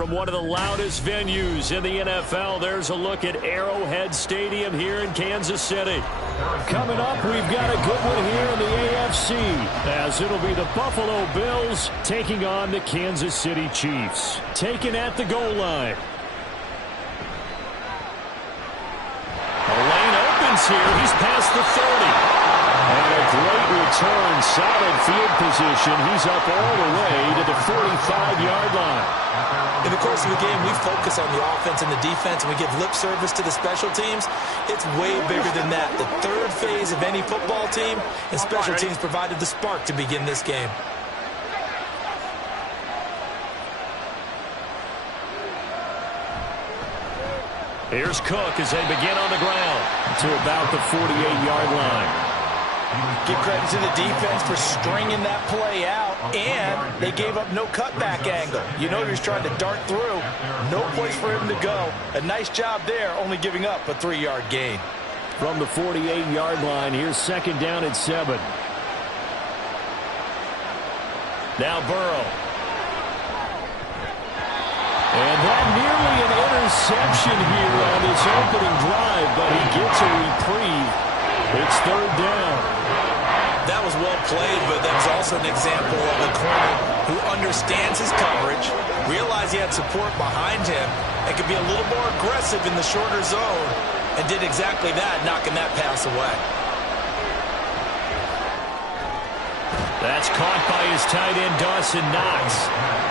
From one of the loudest venues in the NFL, there's a look at Arrowhead Stadium here in Kansas City. Coming up, we've got a good one here in the AFC, as it'll be the Buffalo Bills taking on the Kansas City Chiefs. Taken at the goal line. The lane opens here. He's past the 30. And a great return, solid field position. He's up all the way to the 45-yard line. In the course of the game, we focus on the offense and the defense, and we give lip service to the special teams. It's way bigger than that. The third phase of any football team, and special teams provided the spark to begin this game. Here's Cook as they begin on the ground to about the 48-yard line. Give credit to the defense for stringing that play out, and they gave up no cutback angle. You know, he was trying to dart through. No place for him to go. A nice job there, only giving up a 3-yard gain. From the 48-yard line, here's second down at 7. Now Burrow. And that nearly an interception here on this opening drive, but he gets a reprieve. It's third down. That was well played, but that was also an example of a corner who understands his coverage, realized he had support behind him, and could be a little more aggressive in the shorter zone, and did exactly that, knocking that pass away. That's caught by his tight end, Dawson Knox.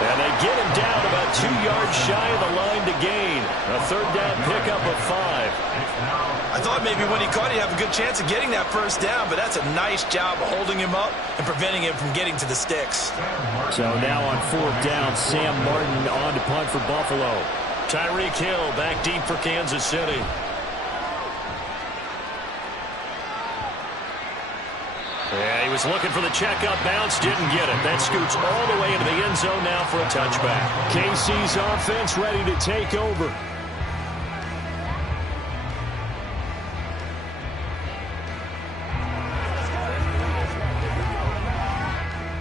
And they get him down about 2 yards shy of the line to gain. A third down pickup of 5. I thought maybe when he caught, he'd have a good chance of getting that first down, but that's a nice job of holding him up and preventing him from getting to the sticks. So now on fourth down, Sam Martin on to punt for Buffalo. Tyreek Hill back deep for Kansas City. He was looking for the checkup bounce, didn't get it. That scoots all the way into the end zone now for a touchback. KC's offense ready to take over.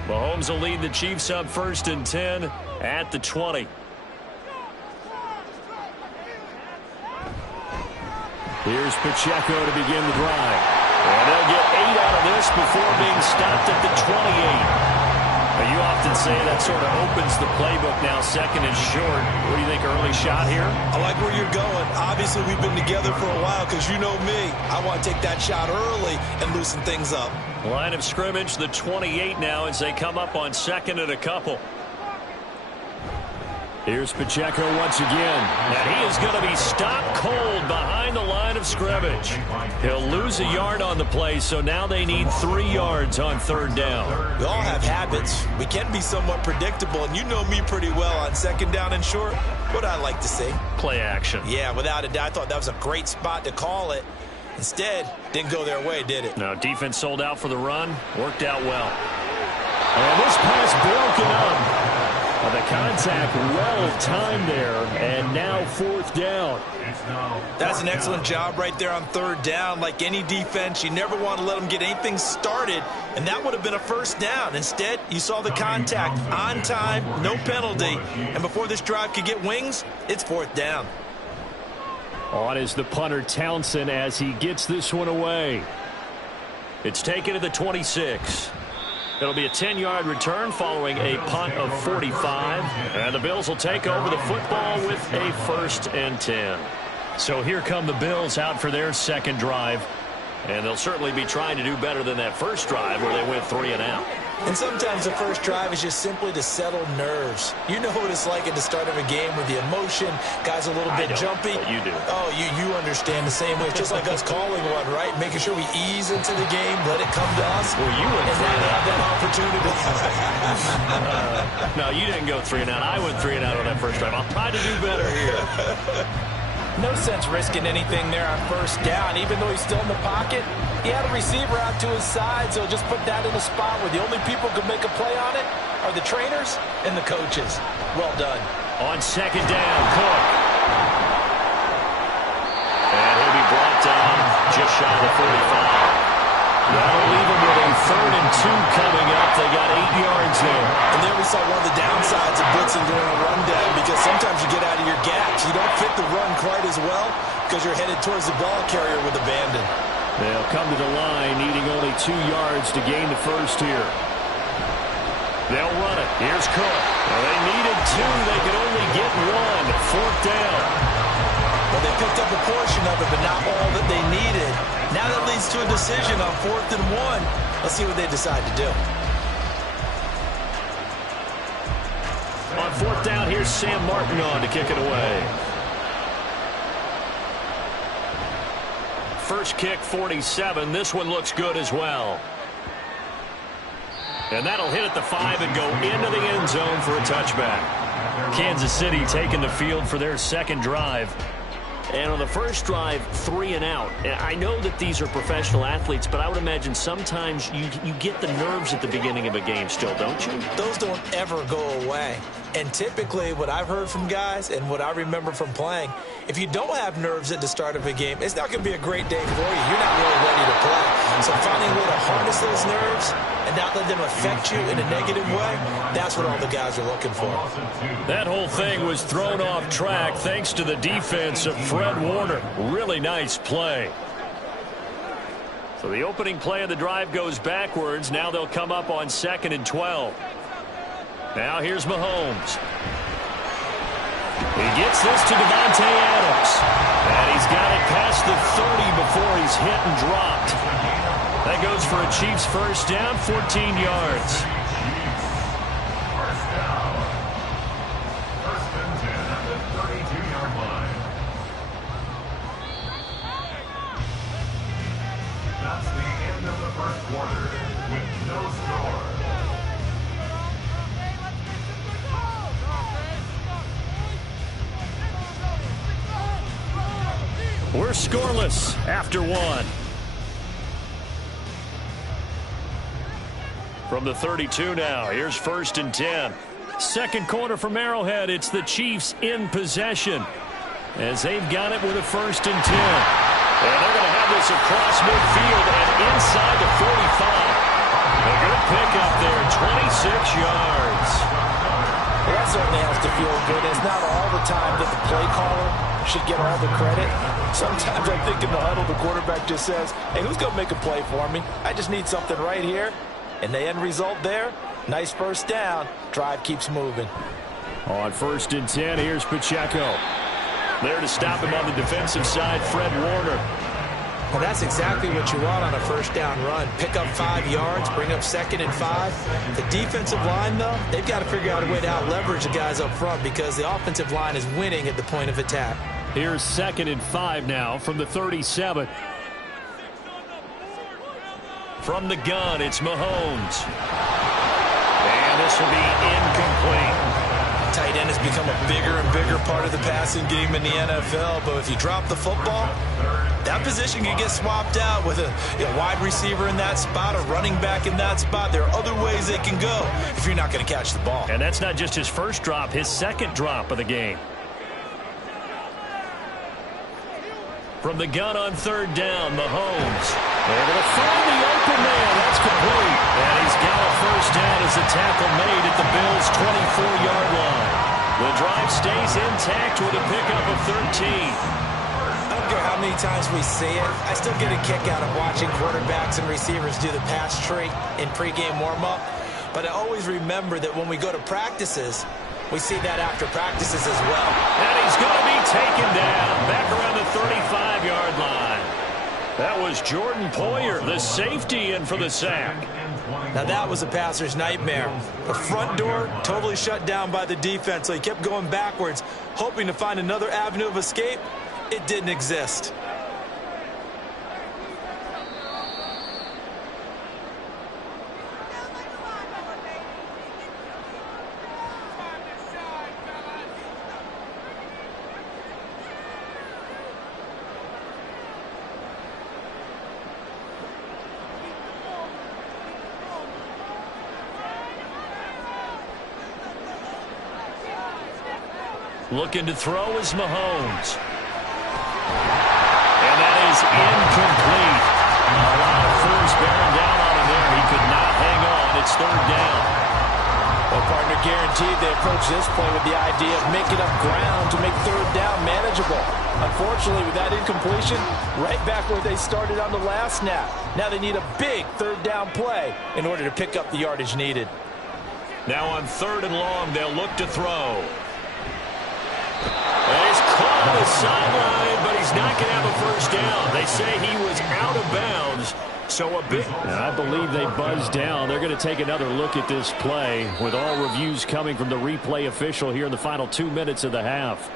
Mahomes will lead the Chiefs up 1st and 10 at the 20. Here's Pacheco to begin the drive. And they'll get 8 out of this before being stopped at the 28. Now, you often say that sort of opens the playbook now, 2nd and short. What do you think, early shot here? I like where you're going. Obviously, we've been together for a while because you know me. I want to take that shot early and loosen things up. Line of scrimmage, the 28 now as they come up on 2nd and a couple. Here's Pacheco once again. And he is going to be stopped cold behind the line of scrimmage. He'll lose a yard on the play, so now they need 3 yards on 3rd down. We all have habits. We can be somewhat predictable, and you know me pretty well on 2nd down and short. What I like to see. Play action. Yeah, without a doubt. I thought that was a great spot to call it. Instead, didn't go their way, did it? No, defense sold out for the run. Worked out well. And this pass broken up. The contact well timed there, and now 4th down. That's an excellent job right there on 3rd down. Like any defense, you never want to let them get anything started, and that would have been a 1st down. Instead, you saw the contact on time, no penalty, and before this drive could get wings, it's 4th down. On is the punter Townsend as he gets this one away. It's taken to the 26. It'll be a 10-yard return following a punt of 45. And the Bills will take over the football with a 1st and 10. So here come the Bills out for their 2nd drive. And they'll certainly be trying to do better than that 1st drive where they went 3 and out. And sometimes the 1st drive is just simply to settle nerves. You know what it's like at the start of a game with the emotion. Guys a little bit jumpy. You do. Oh, you understand the same way. It's just like us calling one, right? Making sure we ease into the game, let it come to us. Well, you went and not have that opportunity. No, you didn't go 3 and out. I went 3 and out on that 1st drive. I'll try to do better here. No sense risking anything there on 1st down. Even though he's still in the pocket, he had a receiver out to his side, so just put that in a spot where the only people who can make a play on it are the trainers and the coaches. Well done. On 2nd down, Cook. And he'll be brought down just shy of the 45. That'll leave him with a 3rd and 2 coming up. They got 8 yards there. And there we saw one of the downsides of blitzing during a rundown, because sometimes you get out of your gaps. You don't fit the run quite as well because you're headed towards the ball carrier with abandon. They'll come to the line needing only 2 yards to gain the 1st here. They'll run it. Here's Cook. Well, they needed 2. They could only get 1. 4th down. Well, they picked up a portion of it, but not all that they needed. Now that leads to a decision on 4th and 1. Let's see what they decide to do. On 4th down, here's Sam Martin on to kick it away. First kick, 47. This one looks good as well. And that'll hit at the 5 and go into the end zone for a touchback. Kansas City taking the field for their 2nd drive. And on the 1st drive, 3 and out. And I know that these are professional athletes, but I would imagine sometimes you get the nerves at the beginning of a game still, don't you? Those don't ever go away. And typically what I've heard from guys and what I remember from playing, if you don't have nerves at the start of a game, it's not going to be a great day for you. You're not really ready to play. So finding a way to harness those nerves and not let them affect you in a negative way, that's what all the guys are looking for. That whole thing was thrown off track thanks to the defense of Fred Warner. Really nice play. So the opening play of the drive goes backwards. Now they'll come up on 2nd and 12. Now here's Mahomes. He gets this to Davante Adams. And he's got it past the 30 before he's hit and dropped. That goes for a Chiefs 1st down, 14 yards. We're scoreless after 1. From the 32 now, here's 1st and 10. Second quarter from Arrowhead. It's the Chiefs in possession as they've got it with a 1st and 10. And they're going to have this across midfield and inside the 45. A good pickup there, 26 yards. Well, that certainly has to feel good. It's not all the time that the play caller should get all the credit. Sometimes I think in the huddle, the quarterback just says, hey, who's going to make a play for me? I just need something right here. And the end result there, nice first down. Drive keeps moving. On 1st and 10, here's Pacheco. There to stop him on the defensive side, Fred Warner. Well, that's exactly what you want on a first down run. Pick up 5 yards, bring up 2nd and 5. The defensive line, though, they've got to figure out a way to out-leverage the guys up front because the offensive line is winning at the point of attack. Here's 2nd and 5 now from the 37. From the gun, it's Mahomes. And this will be incomplete. Tight end has become a bigger and bigger part of the passing game in the NFL, but if you drop the football, that position can get swapped out with a wide receiver in that spot, a running back in that spot. There are other ways they can go if you're not going to catch the ball. And that's not just his first drop, his second drop of the game. From the gun on 3rd down, Mahomes. They're going to find the open man. That's complete. And he's got a first down as the tackle made at the Bills' 24-yard line. The drive stays intact with a pickup of 13. I don't care how many times we see it. I still get a kick out of watching quarterbacks and receivers do the pass tree in pregame warm-up. But I always remember that when we go to practices, we see that after practices as well. And he's going to be taken down back around the 35-yard line. That was Jordan Poyer, the safety, in for the sack. Now that was a passer's nightmare. The front door totally shut down by the defense, so he kept going backwards, hoping to find another avenue of escape. It didn't exist. Looking to throw is Mahomes. And that is incomplete. A lot of force bearing down on him there. He could not hang on. It's 3rd down. Well, partner, guaranteed they approach this play with the idea of making up ground to make 3rd down manageable. Unfortunately, with that incompletion, right back where they started on the last snap. Now they need a big 3rd down play in order to pick up the yardage needed. Now on 3rd and long, they'll look to throw. And he's caught on the sideline, but he's not going to have a first down. They say he was out of bounds, so a bit. I believe they buzzed down. They're going to take another look at this play with all reviews coming from the replay official here in the final 2 minutes of the half.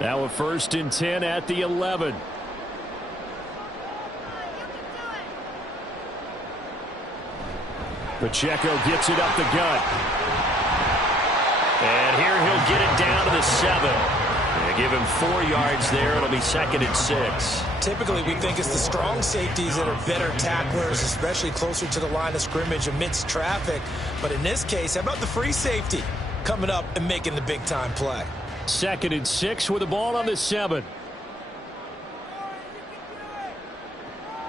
Now a 1st and 10 at the 11. Pacheco gets it up the gut. And here he'll get it down to the 7. They give him 4 yards there. It'll be 2nd and 6. Typically, we think it's the strong safeties that are better tacklers, especially closer to the line of scrimmage amidst traffic. But in this case, how about the free safety coming up and making the big-time play? 2nd and 6 with the ball on the 7.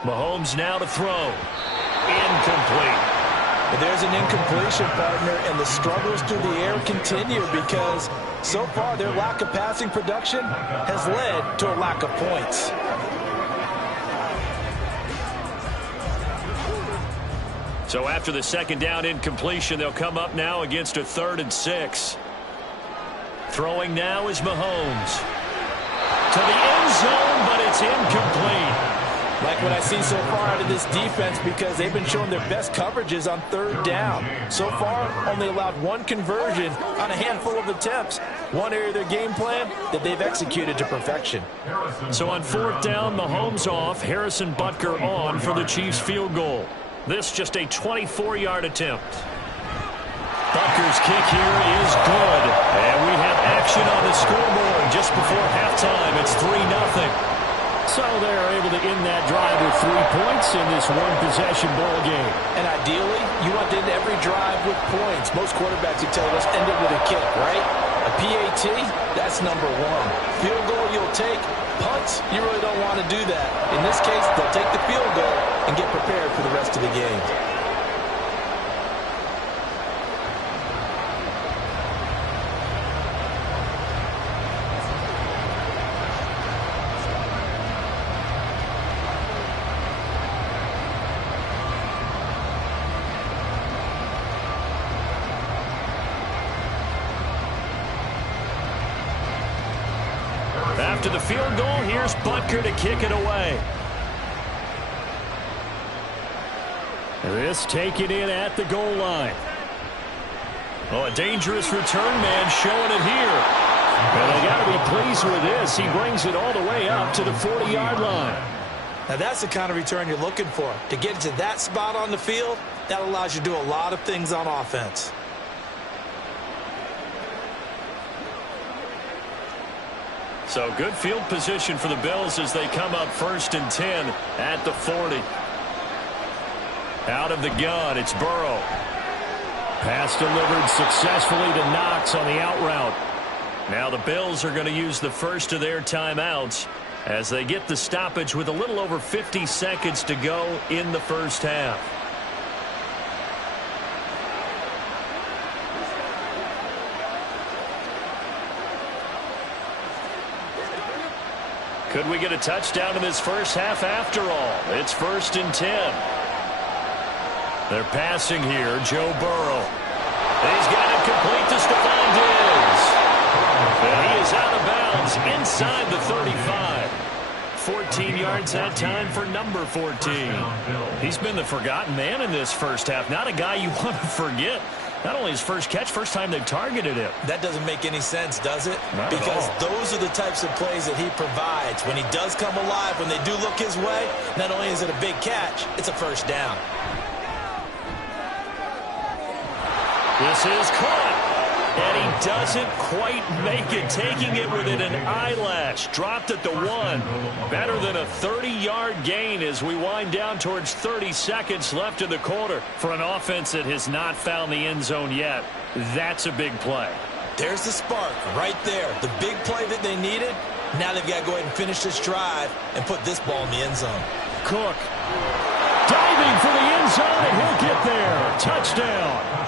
Mahomes now to throw. Incomplete. But there's an incompletion, partner, and the struggles through the air continue because so far their lack of passing production has led to a lack of points. So after the 2nd down incompletion, they'll come up now against a 3rd and 6. Throwing now is Mahomes. To the end zone, but it's incomplete. Like what I see so far out of this defense because they've been showing their best coverages on 3rd down. So far, only allowed 1 conversion on a handful of attempts. One area of their game plan that they've executed to perfection. So on 4th down, Mahomes off, Harrison Butker on for the Chiefs field goal. This just a 24-yard attempt. Butker's kick here is good. And we have action on the scoreboard just before halftime. It's 3-0. So they're able to end that drive with 3 points in this one-possession ball game. And ideally, you want to end every drive with points. Most quarterbacks would tell you, let's end it with a kick, right? A PAT, that's number one. Field goal you'll take. Punts, you really don't want to do that. In this case, they'll take the field goal and get prepared for the rest of the game. After the field goal, here's Butker to kick it away. This taken in at the goal line. Oh, a dangerous return man showing it here. And they got to be pleased with this. He brings it all the way up to the 40-yard line. Now that's the kind of return you're looking for. To get to that spot on the field, that allows you to do a lot of things on offense. So good field position for the Bills as they come up 1st and 10 at the 40. Out of the gun, it's Burrow. Pass delivered successfully to Knox on the out route. Now the Bills are going to use the first of their timeouts as they get the stoppage with a little over 50 seconds to go in the first half. Could we get a touchdown in this first half after all? It's 1st and 10. They're passing here. Joe Burrow. He's got it complete to Stephon Diggs. And he is out of bounds inside the 35. 14 yards that time for number 14. He's been the forgotten man in this first half. Not a guy you want to forget. Not only his first catch, first time they've targeted him. That doesn't make any sense, does it? Not because at all. those are the types of plays that he provides. When he does come alive, when they do look his way, not only is it a big catch, it's a first down. This is caught. And he doesn't quite make it, taking it within an eyelash. Dropped at the 1. Better than a 30-yard gain as we wind down towards 30 seconds left in the quarter. For an offense that has not found the end zone yet, that's a big play. There's the spark right there. The big play that they needed. Now they've got to go ahead and finish this drive and put this ball in the end zone. Cook diving for the end zone, and he'll get there. Touchdown.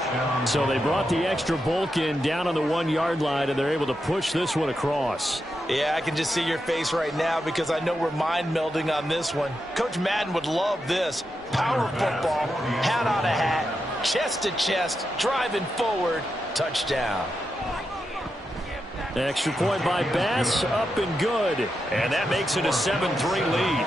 So they brought the extra bulk in down on the 1-yard line, and they're able to push this one across. Yeah, I can just see your face right now because I know we're mind melding on this one. Coach Madden would love this. Power football, hat on a hat, chest to chest, driving forward, touchdown. Extra point by Bass, up and good. And that makes it a 7-3 lead.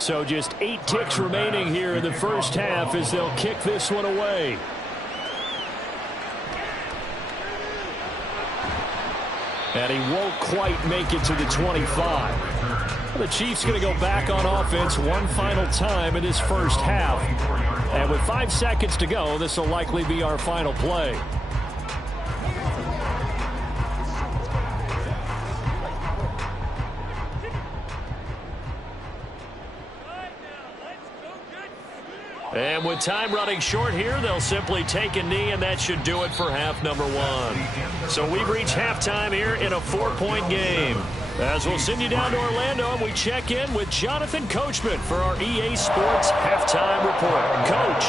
So just 8 ticks remaining here in the first half as they'll kick this one away. And he won't quite make it to the 25. The Chiefs going to go back on offense one final time in this first half. And with 5 seconds to go, this will likely be our final play. And with time running short here, they'll simply take a knee, and that should do it for half number 1. So we've reached halftime here in a 4-point game. As we'll send you down to Orlando, and we check in with Jonathan Coachman for our EA Sports Halftime Report. Coach.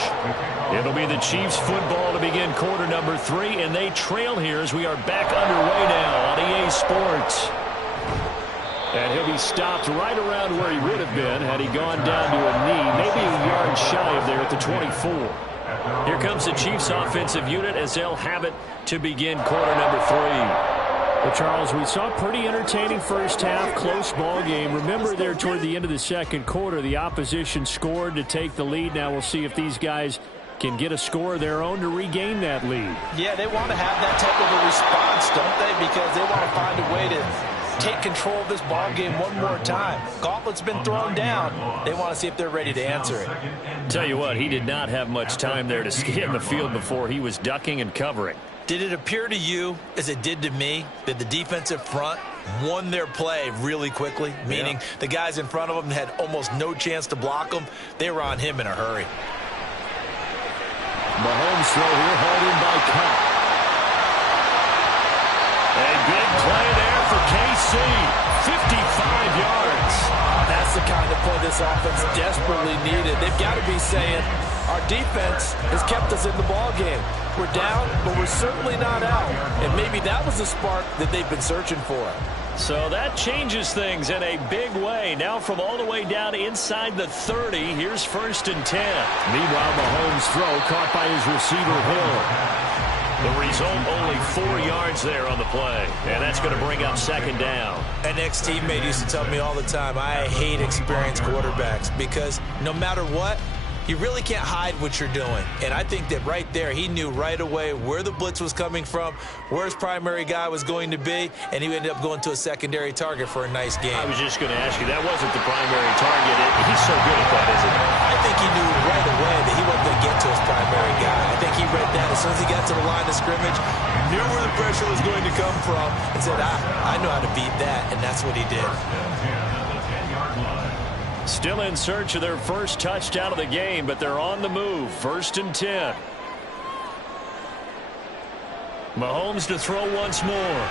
It'll be the Chiefs football to begin quarter number 3, and they trail here as we are back underway now on EA Sports. And he'll be stopped right around where he would have been had he gone down to a knee, maybe a yard shy of there at the 24. Here comes the Chiefs offensive unit as they'll have it to begin quarter number 3. Well, Charles, we saw a pretty entertaining first half, close ball game. Remember there toward the end of the second quarter, the opposition scored to take the lead. Now we'll see if these guys can get a score of their own to regain that lead. Yeah, they want to have that type of a response, don't they? Because they want to find a way to take control of this ball game one more time. Gauntlet's been thrown down. They want to see if they're ready to answer it. Tell you what, he did not have much time there to scan the field before he was ducking and covering. Did it appear to you, as it did to me, that the defensive front won their play really quickly? Meaning the guys in front of them had almost no chance to block them. They were on him in a hurry. Mahomes throw here, hauled in by Cup. A big play there for KC. 55 yards. That's the kind of play this offense desperately needed. They've got to be saying, our defense has kept us in the ball game. We're down, but we're certainly not out. And maybe that was the spark that they've been searching for. So that changes things in a big way. Now from all the way down inside the 30, here's 1st and 10. Meanwhile, Mahomes' throw caught by his receiver, Hill. The result, only 4 yards there on the play. And that's going to bring up 2nd down. An ex-teammate used to tell me all the time, I hate experienced quarterbacks because no matter what, you really can't hide what you're doing. And I think that right there, he knew right away where the blitz was coming from, where his primary guy was going to be, and he ended up going to a secondary target for a nice game. I was just going to ask you, that wasn't the primary target. He's so good at that, isn't he? I think he knew right away that he wasn't going to get to his primary guy. I think he read that as soon as he got to the line of scrimmage, knew where the pressure was going to come from, and said, I know how to beat that, and that's what he did. Still in search of their first touchdown of the game, but they're on the move. 1st and 10. Mahomes to throw once more. And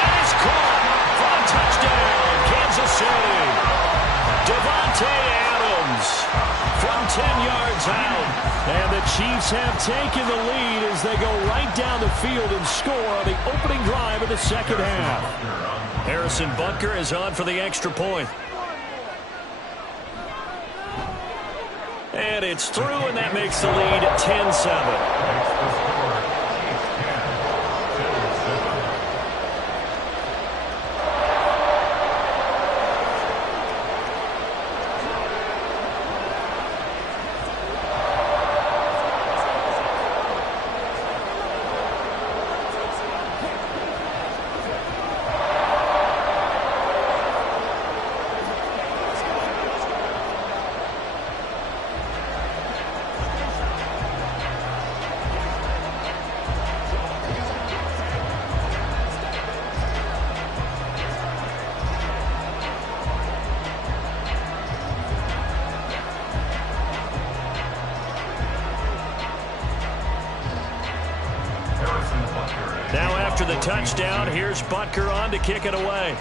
that is caught for a touchdown, Kansas City. Devontae Adams from 10 yards out. And the Chiefs have taken the lead as they go right down the field and score on the opening drive of the second half. Harrison Butker is on for the extra point. And it's through, and that makes the lead 10-7. Now after the touchdown, here's Butker on to kick it away.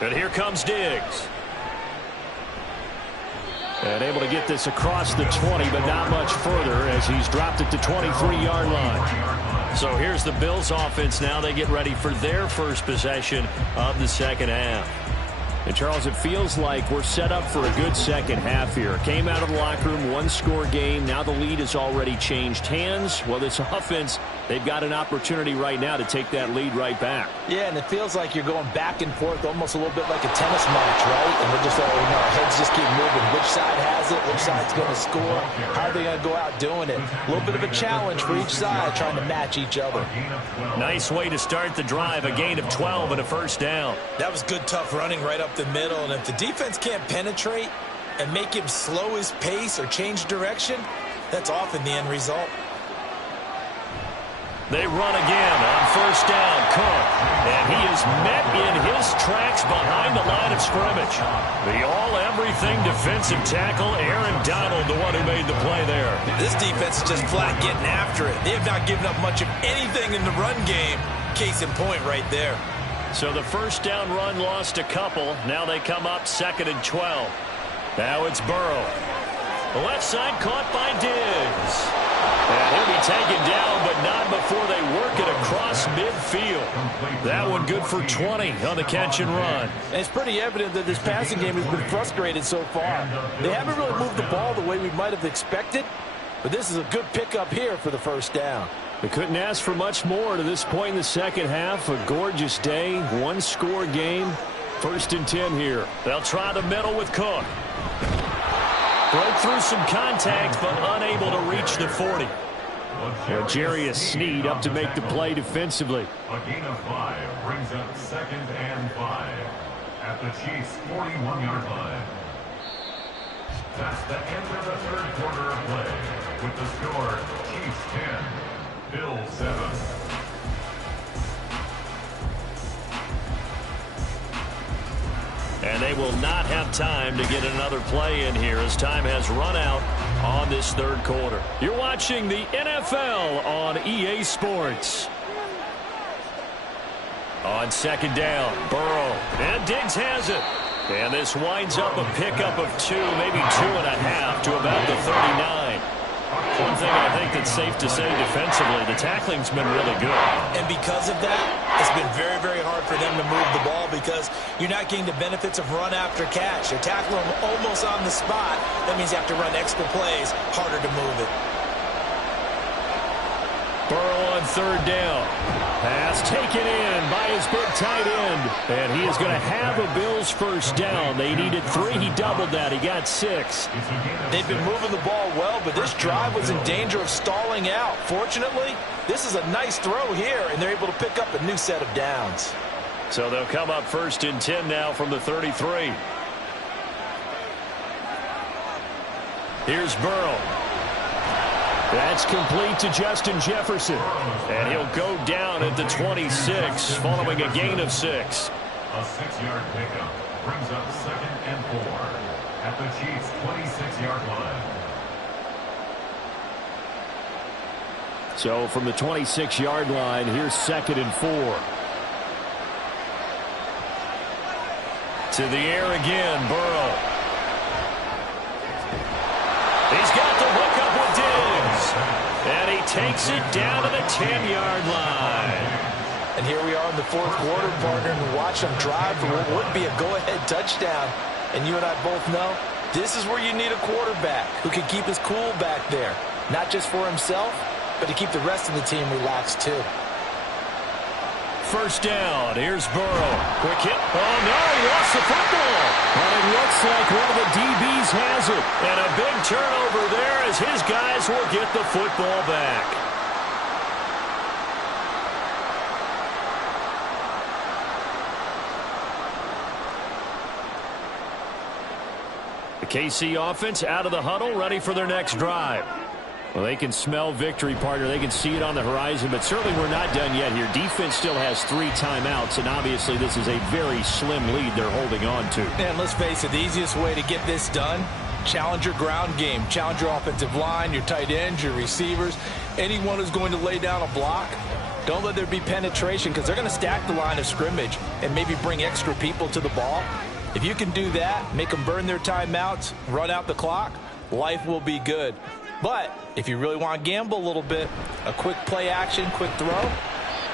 And here comes Diggs. And able to get this across the 20, but not much further as he's dropped it to 23-yard line. So here's the Bills offense now. They get ready for their first possession of the second half. And, Charles, it feels like we're set up for a good second half here. Came out of the locker room, one-score game. Now the lead has already changed hands. Well, this offense, they've got an opportunity right now to take that lead right back. Yeah, and it feels like you're going back and forth almost a little bit like a tennis match, right? And we're just, our heads just keep moving. Which side has it? Which side's going to score? How are they going to go out doing it? A little bit of a challenge for each side trying to match each other. Nice way to start the drive. A gain of 12 and a first down. That was good, tough running right up the middle. And if the defense can't penetrate and make him slow his pace or change direction, that's often the end result. They run again on first down. Cook. And he is met in his tracks behind the line of scrimmage. The all-everything defensive tackle, Aaron Donald, the one who made the play there. This defense is just flat getting after it. They have not given up much of anything in the run game. Case in point right there. So the first down run lost a couple. Now they come up 2nd and 12. Now it's Burrow. The left side caught by Diggs. And he'll be taken down, but not before they work it across midfield. That one good for 20 on the catch and run. And it's pretty evident that this passing game has been frustrated so far. They haven't really moved the ball the way we might have expected, but this is a good pickup here for the first down. They couldn't ask for much more to this point in the second half. A gorgeous day, one-score game. 1st and 10 here. They'll try the middle with Cook. Broke through some contact, but unable to reach the 40. Jarius Sneed up to make the play defensively. A gain of 5 brings up 2nd and 5 at the Chiefs' 41-yard line. That's the end of the 3rd quarter of play, with the score Chiefs 10, Bills 7. And they will not have time to get another play in here as time has run out on this 3rd quarter. You're watching the NFL on EA Sports. On 2nd down, Burrow. And Diggs has it. And this winds up a pickup of 2, maybe 2.5 to about the 39. One thing I think that's safe to say defensively, the tackling's been really good. And because of that, it's been very, very hard for them to move the ball because you're not getting the benefits of run after catch. They're tackling them almost on the spot. That means you have to run extra plays, harder to move it. Burrow on 3rd down. Pass taken in by his big tight end. And he is going to have a Bills first down. They needed 3. He doubled that. He got 6. They've been moving the ball well, but this drive was in danger of stalling out. Fortunately, this is a nice throw here, and they're able to pick up a new set of downs. So they'll come up 1st and 10 now from the 33. Here's Burrow. That's complete to Justin Jefferson. And he'll go down at the 26 following a gain of 6. A 6-yard pickup brings up 2nd and 4 at the Chiefs' 26-yard line. So from the 26-yard line, here's 2nd and 4. To the air again, Burrow. He's got the hookup with Diggs. And he takes it down to the 10-yard line. And here we are in the 4th quarter, partner, and watch them drive for what would be a go-ahead touchdown. And you and I both know this is where you need a quarterback who can keep his cool back there. Not just for himself, but to keep the rest of the team relaxed too. 1st down. Here's Burrow. Quick hit. Oh, no, he lost the football. And it looks like one of the DBs has it. And a big turnover there as his guys will get the football back. The KC offense out of the huddle, ready for their next drive. Well, they can smell victory, partner. They can see it on the horizon, but certainly we're not done yet here. Defense still has 3 timeouts, and obviously this is a very slim lead they're holding on to. And let's face it, the easiest way to get this done, challenge your ground game. Challenge your offensive line, your tight ends, your receivers, anyone who's going to lay down a block. Don't let there be penetration because they're going to stack the line of scrimmage and maybe bring extra people to the ball. If you can do that, make them burn their timeouts, run out the clock, life will be good. But if you really want to gamble a little bit, a quick play action, quick throw,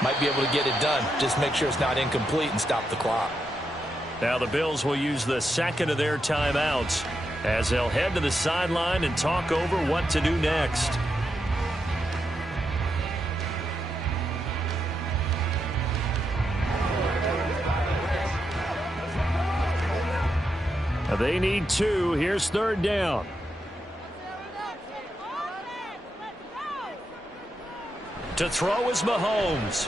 might be able to get it done. Just make sure it's not incomplete and stop the clock. Now the Bills will use the 2nd of their timeouts as they'll head to the sideline and talk over what to do next. Now they need 2. Here's 3rd down. To throw is Mahomes.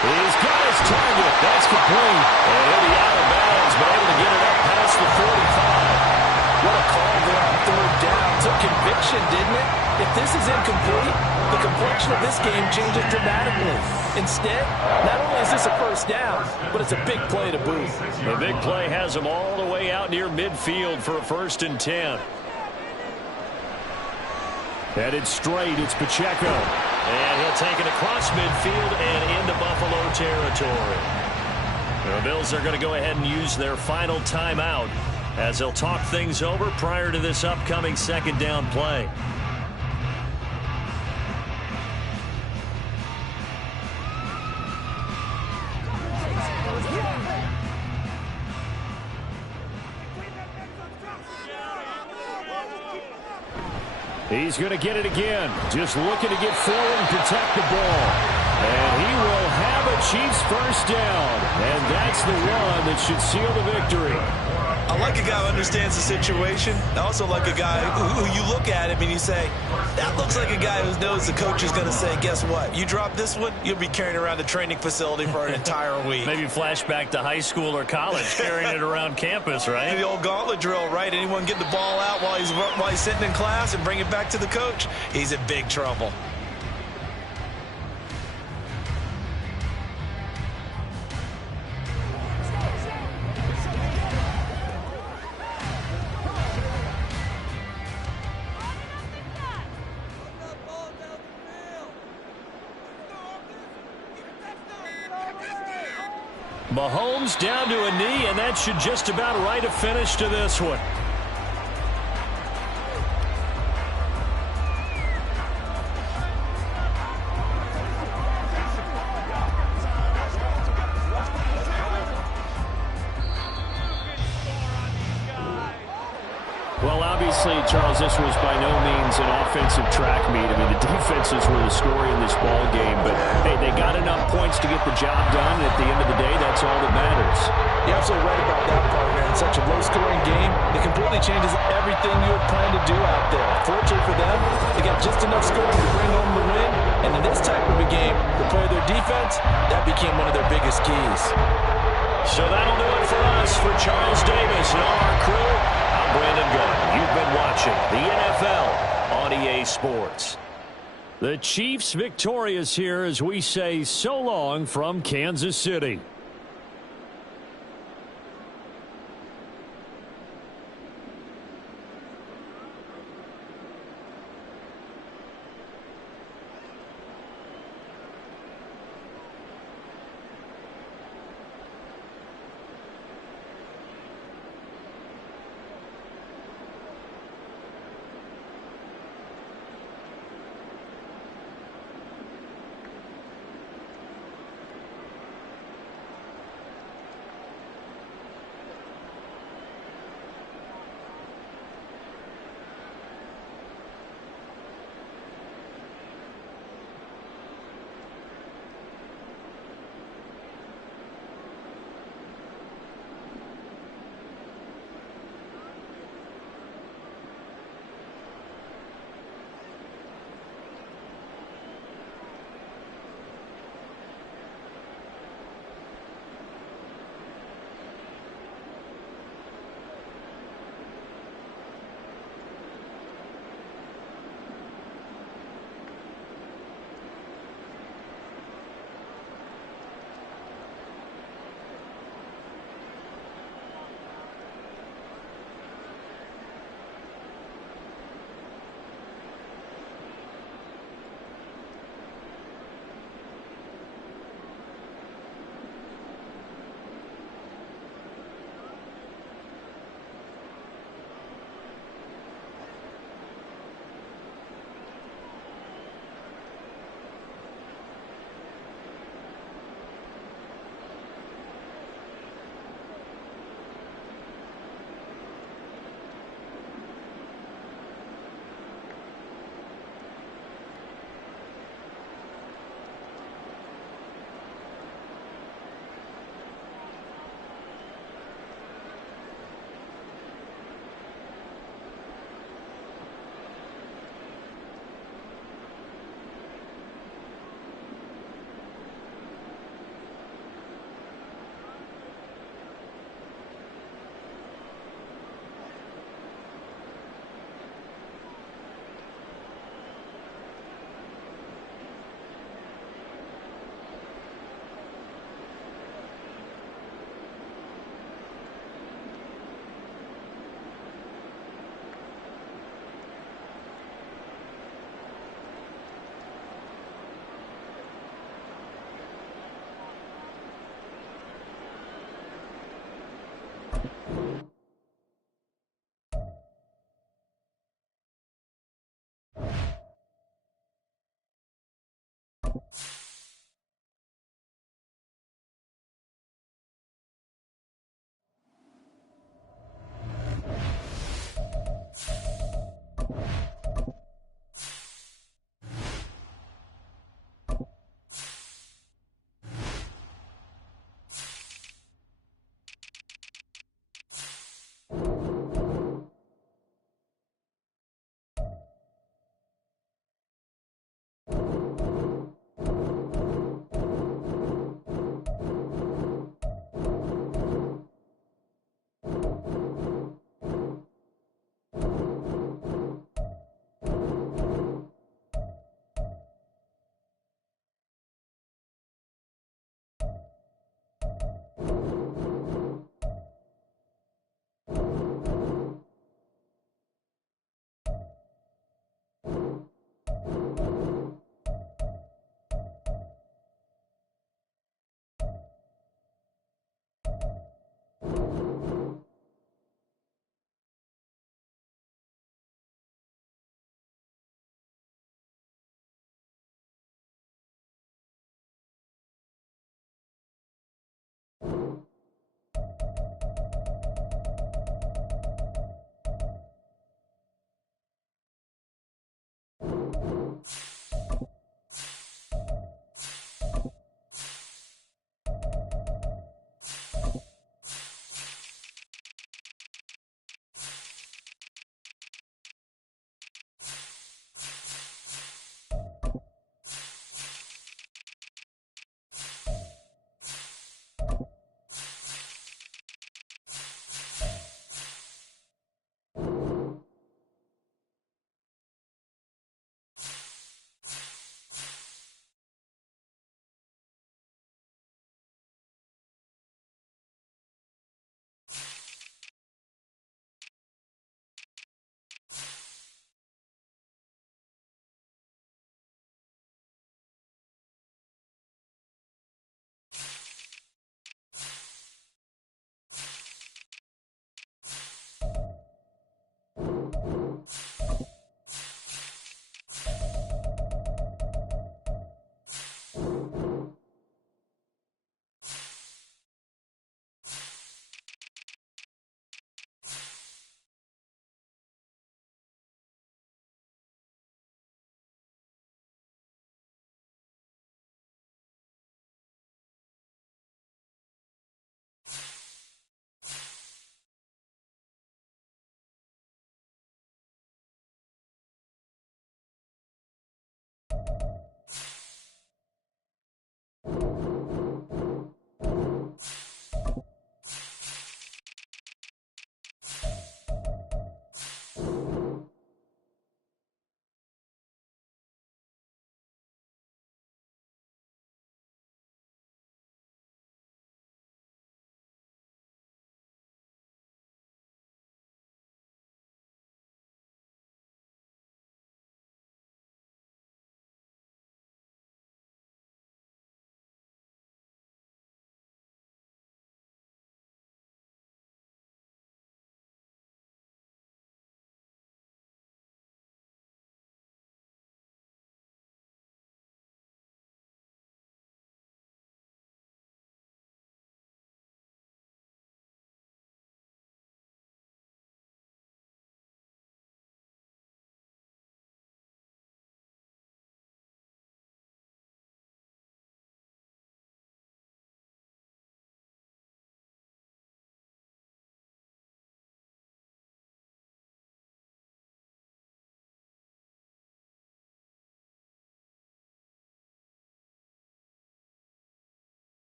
He's got his target. That's complete. And he'll be out of bounds, but able to get it up past the 45. What a call there on 3rd down. Took conviction, didn't it? If this is incomplete, the complexion of this game changes dramatically. Instead, not only is this a first down, but it's a big play to boot. The big play has him all the way out near midfield for a 1st and 10. Headed straight, it's Pacheco. And he'll take it across midfield and into Buffalo territory. The Bills are going to go ahead and use their final timeout as they'll talk things over prior to this upcoming second down play. He's going to get it again. Just looking to get forward and protect the ball. And he will have a Chiefs first down. And that's the one that should seal the victory. I like a guy who understands the situation. I also like a guy who you look at him and you say, that looks like a guy who knows the coach is going to say, guess what? You drop this one, you'll be carrying around the training facility for an entire week. Maybe flashback to high school or college, carrying it around campus, right? The old gauntlet drill, right? Anyone get the ball out while he's sitting in class and bring it back to the coach, he's in big trouble. Mahomes down to a knee, and that should just about write a finish to this one. Well, obviously, Charles, this was by no means an offensive track meet. I mean, the defenses were the story in this ball game, but hey, they got enough points to get the job done, and at the end of the day, that's all that matters. You're absolutely right about that part, man. In such a low-scoring game, it completely changes everything you had planned to do out there. Fortunately for them, they got just enough scoring to bring home the win, and in this type of a game, to play their defense, that became one of their biggest keys. So that'll do it for us. For Charles Davis and all our crew, I'm Brandon Gunn. You've been watching the NFL on EA Sports. The Chiefs victorious here as we say so long from Kansas City.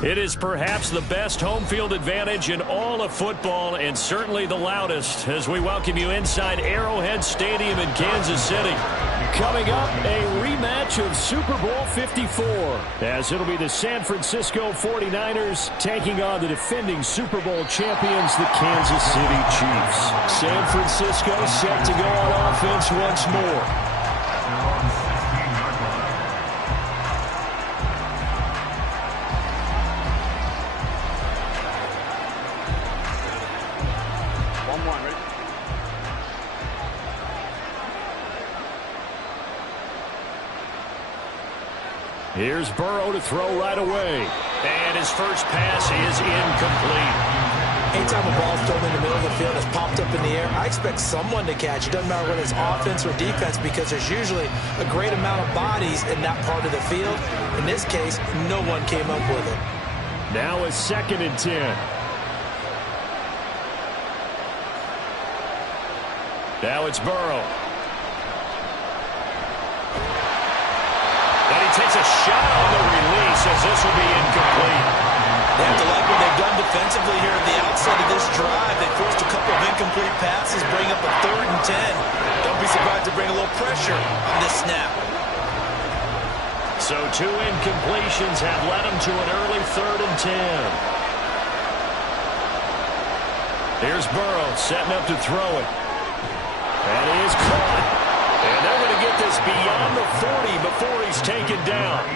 It is perhaps the best home field advantage in all of football, and certainly the loudest, as we welcome you inside Arrowhead Stadium in Kansas City. Coming up, a rematch of Super Bowl 54, as it'll be the San Francisco 49ers taking on the defending Super Bowl champions, the Kansas City Chiefs. San Francisco set to go on offense once more. Here's Burrow to throw right away. And his first pass is incomplete. Anytime a ball is thrown in the middle of the field, it's popped up in the air, I expect someone to catch. It doesn't matter whether it's offense or defense, because there's usually a great amount of bodies in that part of the field. In this case, no one came up with it. Now a 2nd and 10. Now it's Burrow. And he takes a shot on the release, as this will be incomplete. They have to like what they've done defensively here at the outset of this drive. They forced a couple of incomplete passes, bring up a 3rd and 10. Don't be surprised to bring a little pressure on this snap. So 2 incompletions have led them to an early 3rd and 10. Here's Burrow setting up to throw it. And he is caught. And they're going to get this beyond the 40 before he's taken down.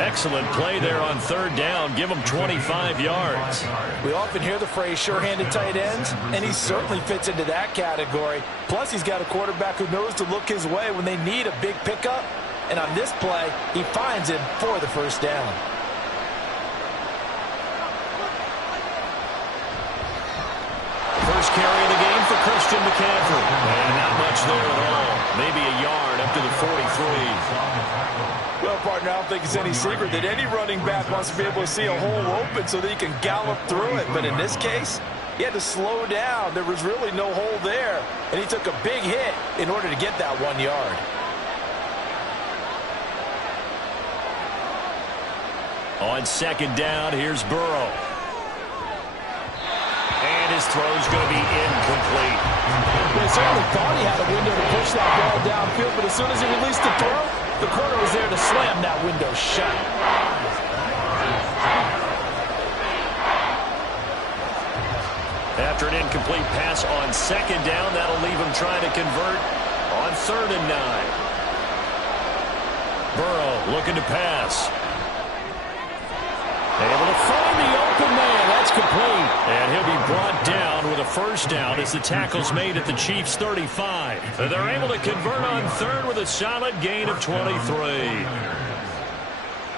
Excellent play there on 3rd down. Give him 25 yards. We often hear the phrase sure-handed tight ends, and he certainly fits into that category. Plus, he's got a quarterback who knows to look his way when they need a big pickup. And on this play, he finds him for the 1st down. First carry of the game for Christian McCaffrey. And not much there at all. Maybe a yard up to the 43. Well, partner, I don't think it's any secret that any running back wants to be able to see a hole open so that he can gallop through it. But in this case, he had to slow down. There was really no hole there. And he took a big hit in order to get that 1 yard. On 2nd down, here's Burrow. And his throw's going to be incomplete. They certainly thought he had a window to push that ball downfield, but as soon as he released the throw, the corner was there to slam that window shut. After an incomplete pass on 2nd down, that'll leave him trying to convert on 3rd and 9. Burrow looking to pass. Able to find the open man. That's complete. And he'll be brought down with a 1st down as the tackle's made at the Chiefs' 35. They're able to convert on 3rd with a solid gain of 23.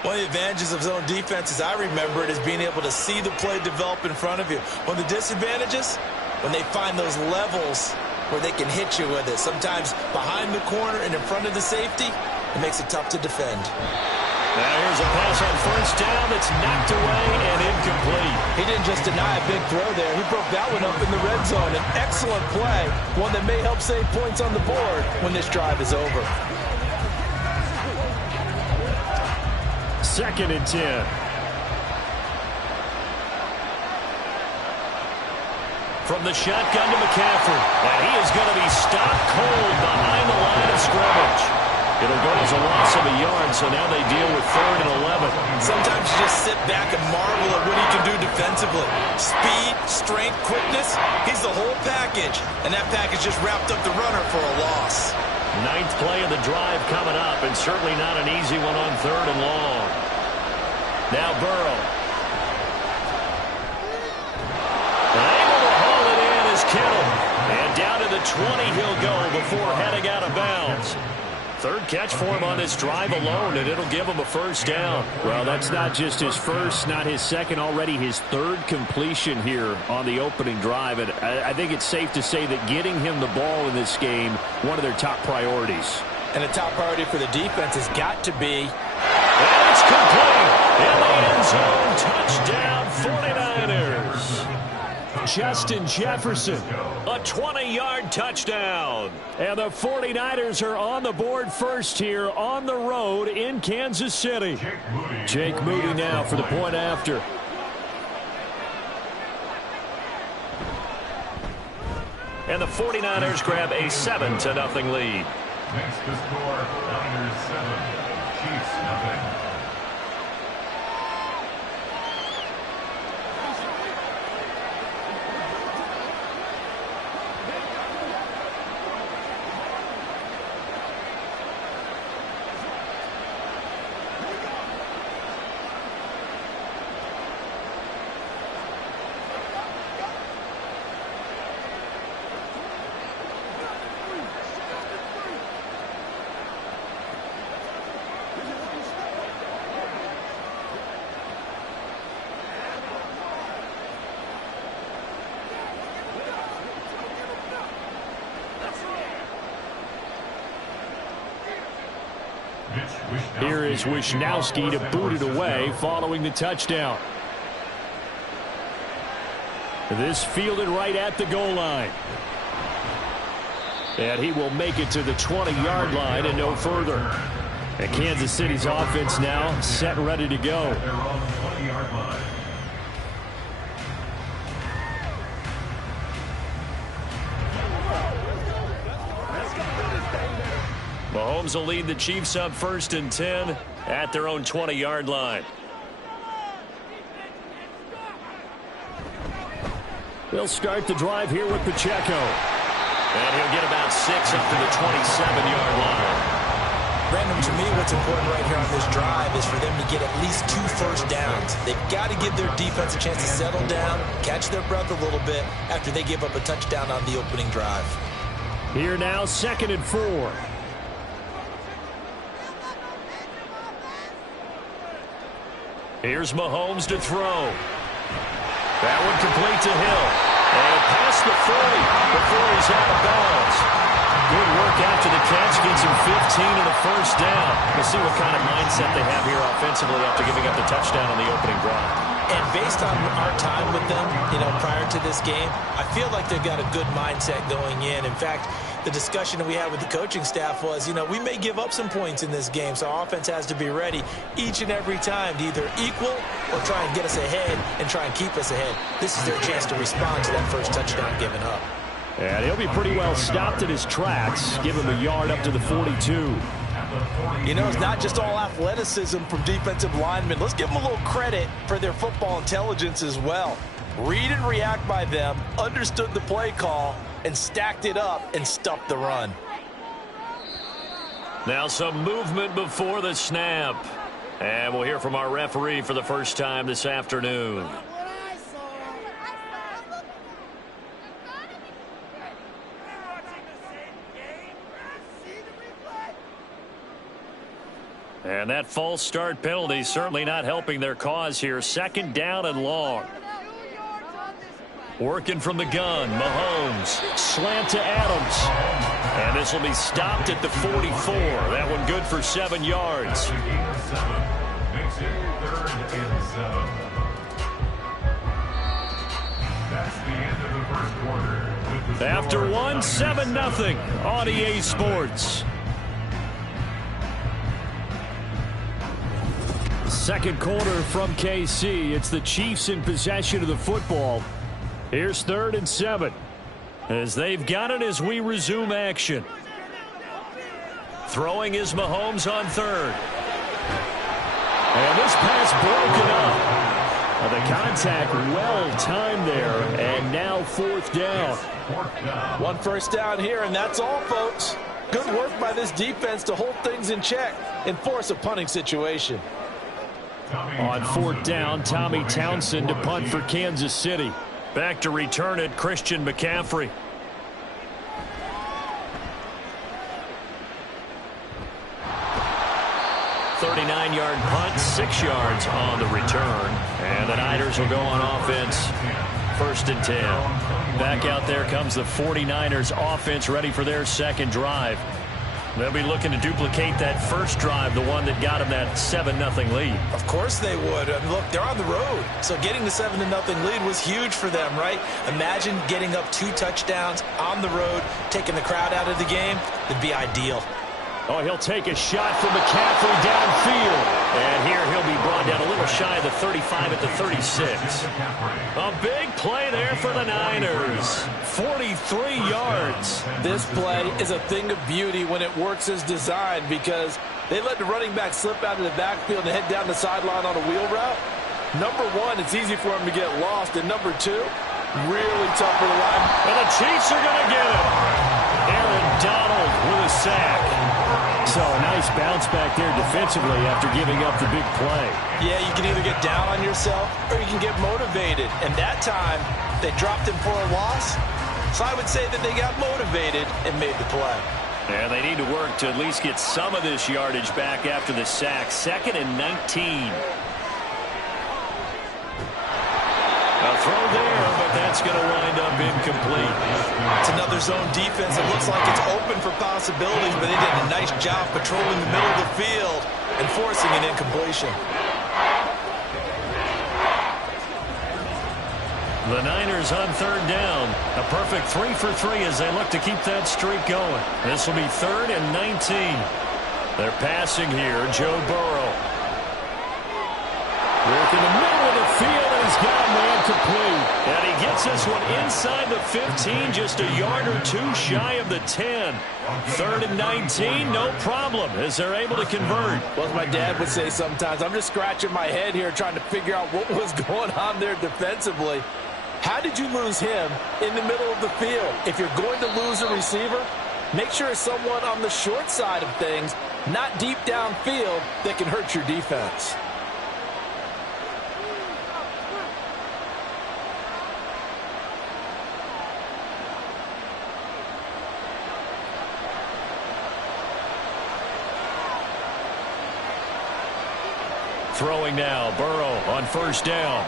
One of the advantages of zone defense, as I remember it, is being able to see the play develop in front of you. One of the disadvantages, when they find those levels where they can hit you with it. Sometimes behind the corner and in front of the safety, it makes it tough to defend. Now here's a pass on 1st down that's knocked away and complete. He didn't just deny a big throw there. He broke that one up in the red zone. An excellent play, one that may help save points on the board when this drive is over. 2nd and 10. From the shotgun to McCaffrey. And he is going to be stopped cold behind the line of scrimmage. It'll go as a loss of a yard, so now they deal with 3rd and 11. Sometimes you just sit back and marvel at what he can do defensively. Speed, strength, quickness, he's the whole package. And that package just wrapped up the runner for a loss. 9th play of the drive coming up, and certainly not an easy one on 3rd and long. Now Burrow. Able to haul it in is Kittle. And down to the 20 he'll go before heading out of bounds. 3rd catch for him on this drive alone, and it'll give him a 1st down. Well, that's not just his first, not his second, already his 3rd completion here on the opening drive. And I think it's safe to say that getting him the ball in this game, one of their top priorities. And a top priority for the defense has got to be. And it's complete. In the end zone, touchdown 49ers. Justin Jefferson, a 20-yard touchdown. And the 49ers are on the board first here on the road in Kansas City. Jake Moody now for the point after. And the 49ers grab a 7-0 lead. Makes the score Niners 7, Chiefs nothing. Here is Wishnowsky to boot it away following the touchdown. This fielded right at the goal line. And he will make it to the 20-yard line and no further. And Kansas City's offense now set and ready to go. They're on the 20-yard line. Mahomes will lead the Chiefs up 1st and 10 at their own 20-yard line. They'll start the drive here with Pacheco. And he'll get about 6 up to the 27-yard line. Brandon, to me, what's important right here on this drive is for them to get at least 2 first downs. They've got to give their defense a chance to settle down, catch their breath a little bit after they give up a touchdown on the opening drive. Here now, 2nd and 4. Here's Mahomes to throw. That one complete to Hill. And past the 40 before he's out of bounds. Good work after the catch. Gets him 15 and a 1st down. We'll see what kind of mindset they have here offensively after giving up the touchdown on the opening drive. And based on our time with them, prior to this game, I feel like they've got a good mindset going in. In fact, the discussion that we had with the coaching staff was, we may give up some points in this game, so our offense has to be ready each and every time to either equal or try and get us ahead and try and keep us ahead. This is their chance to respond to that first touchdown given up. And he'll be pretty well stopped in his tracks. Give him a yard up to the 42. It's not just all athleticism from defensive linemen. Let's give them a little credit for their football intelligence as well. Read and react by them, understood the play call, and stacked it up and stuffed the run. Now some movement before the snap. And we'll hear from our referee for the first time this afternoon. And that false start penalty certainly not helping their cause here. 2nd down and long. Working from the gun, Mahomes. Slant to Adams. And this will be stopped at the 44. That one good for 7 yards. Makes it 3rd and 7. 7-0 on EA Sports. Second quarter from KC. It's the Chiefs in possession of the football. Here's 3rd and 7. As they've got it as we resume action. Throwing is Mahomes on 3rd. And this pass broken up. The contact well-timed there, and now 4th down. 1 first down here, and that's all, folks. Good work by this defense to hold things in check and force a punting situation. On 4th down, Tommy Townsend to punt for Kansas City. Back to return it, Christian McCaffrey. 39-yard punt, 6 yards on the return. And the Niners will go on offense, 1st and 10. Back out there comes the 49ers offense, ready for their second drive. They'll be looking to duplicate that first drive, the one that got them that 7-0 lead. Of course they would. I mean, look, they're on the road. So getting the 7-0 lead was huge for them, right? Imagine getting up 2 touchdowns on the road, taking the crowd out of the game. It'd be ideal. Oh, he'll take a shot from McCaffrey downfield. And here he'll be brought down a little shy of the 35 at the 36. A big play there for the Niners. 43 yards. This play is a thing of beauty when it works as designed because they let the running back slip out of the backfield and head down the sideline on a wheel route. Number 1, it's easy for him to get lost. And number 2, really tough for the line. And the Chiefs are going to get it. Aaron Donald with a sack. So a nice bounce back there defensively after giving up the big play. Yeah, you can either get down on yourself or you can get motivated. And that time, they dropped him for a loss. So I would say that they got motivated and made the play. And they need to work to at least get some of this yardage back after the sack. 2nd and 19. A throw there, but that's going to wind up incomplete. It's another zone defense. It looks like it's open for possibilities, but they did a nice job patrolling the middle of the field and forcing an incompletion. The Niners on 3rd down. A perfect 3 for 3 as they look to keep that streak going. This will be 3rd and 19. They're passing here. Joe Burrow. Work in the middle of the field, and he's got a man complete. And he gets this one inside the 15, just a yard or 2 shy of the 10. 3rd and 19, no problem, as they're able to convert. Well, as my dad would say sometimes, I'm just scratching my head here trying to figure out what was going on there defensively. How did you lose him in the middle of the field? If you're going to lose a receiver, make sure it's someone on the short side of things, not deep downfield, that can hurt your defense. Throwing now, Burrow on 1st down.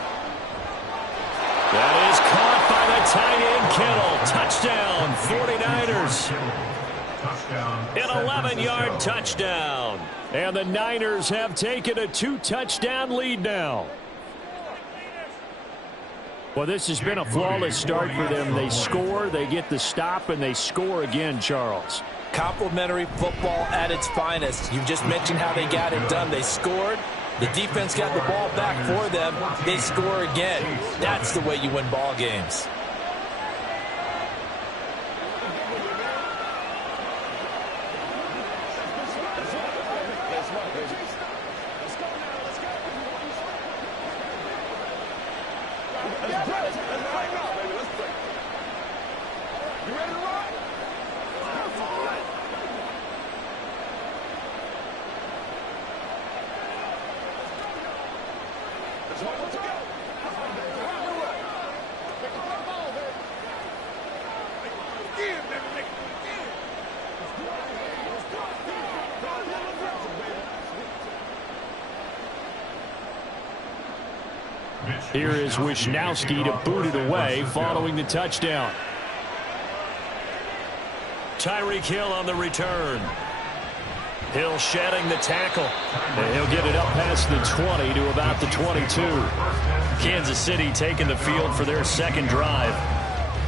That is caught by the tight end, Kittle. Touchdown, 49ers. An 11-yard touchdown. And the Niners have taken a 2-touchdown lead now. Well, this has been a flawless start for them. They score, they get the stop, and they score again, Charles. Complimentary football at its finest. You just mentioned how they got it done. They scored. The defense got the ball back for them. They score again. That's the way you win ball games. Here is Wishnowsky to boot it away following the touchdown. Tyreek Hill on the return. Hill shedding the tackle. And he'll get it up past the 20 to about the 22. Kansas City taking the field for their second drive.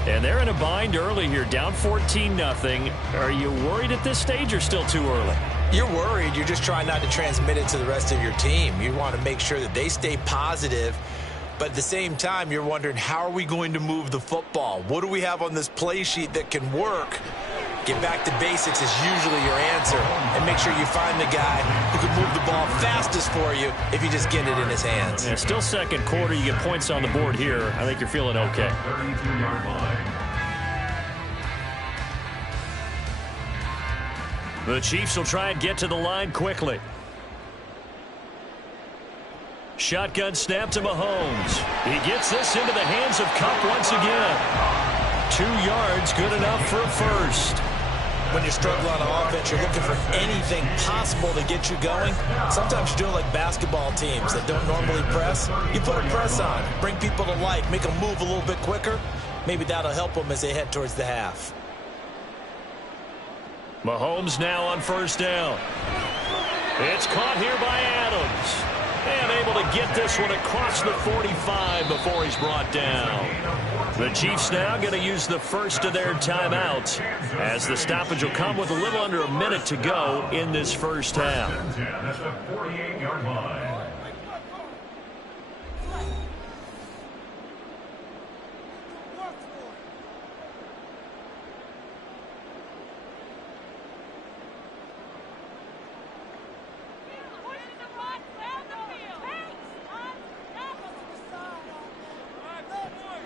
And they're in a bind early here, down 14-0. Are you worried at this stage or still too early? You're worried. You're just trying not to transmit it to the rest of your team. You want to make sure that they stay positive. But at the same time, you're wondering, how are we going to move the football? What do we have on this play sheet that can work? Get back to basics is usually your answer. And make sure you find the guy who can move the ball fastest for you if you just get it in his hands. Yeah, still second quarter. You get points on the board here. I think you're feeling okay. 32-yard line. The Chiefs will try and get to the line quickly. Shotgun snap to Mahomes. He gets this into the hands of Kupp once again. 2 yards, good enough for a first. When you're struggling on offense, you're looking for anything possible to get you going. Sometimes you do it like basketball teams that don't normally press. You put a press on, bring people to life, make them move a little bit quicker. Maybe that'll help them as they head towards the half. Mahomes now on first down. It's caught here by Adams. And able to get this one across the 45 before he's brought down. The Chiefs now going to use the first of their timeouts as the stoppage will come with a little under a minute to go in this first half. That's a 48-yard line.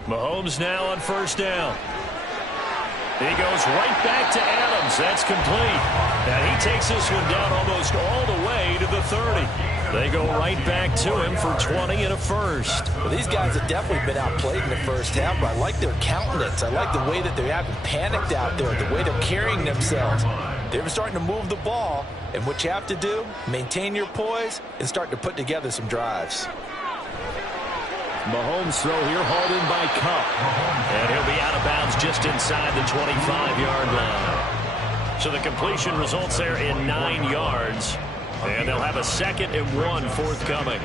Mahomes now on first down. He goes right back to Adams. That's complete. And he takes this one down almost all the way to the 30. They go right back to him for 20 and a first. Well, these guys have definitely been outplayed in the first half, but I like their countenance. I like the way that they haven't panicked out there, the way they're carrying themselves. They're starting to move the ball, and what you have to do, maintain your poise and start to put together some drives. Mahomes throw here hauled in by Kupp. And he'll be out of bounds just inside the 25-yard line. So the completion results there in 9 yards. And they'll have a 2nd and 1 forthcoming.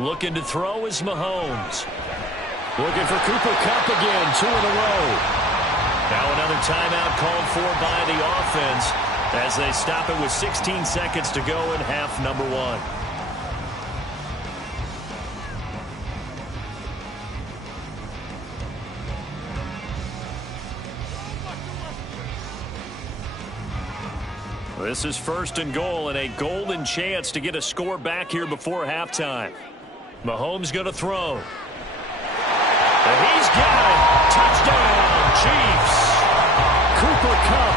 Looking to throw is Mahomes. Looking for Cooper Kupp again, 2 in a row. Now another timeout called for by the offense as they stop it with 16 seconds to go in half number 1. This is 1st and goal and a golden chance to get a score back here before halftime. Mahomes going to throw. And he's got it. Touchdown, Chiefs. Cooper Kupp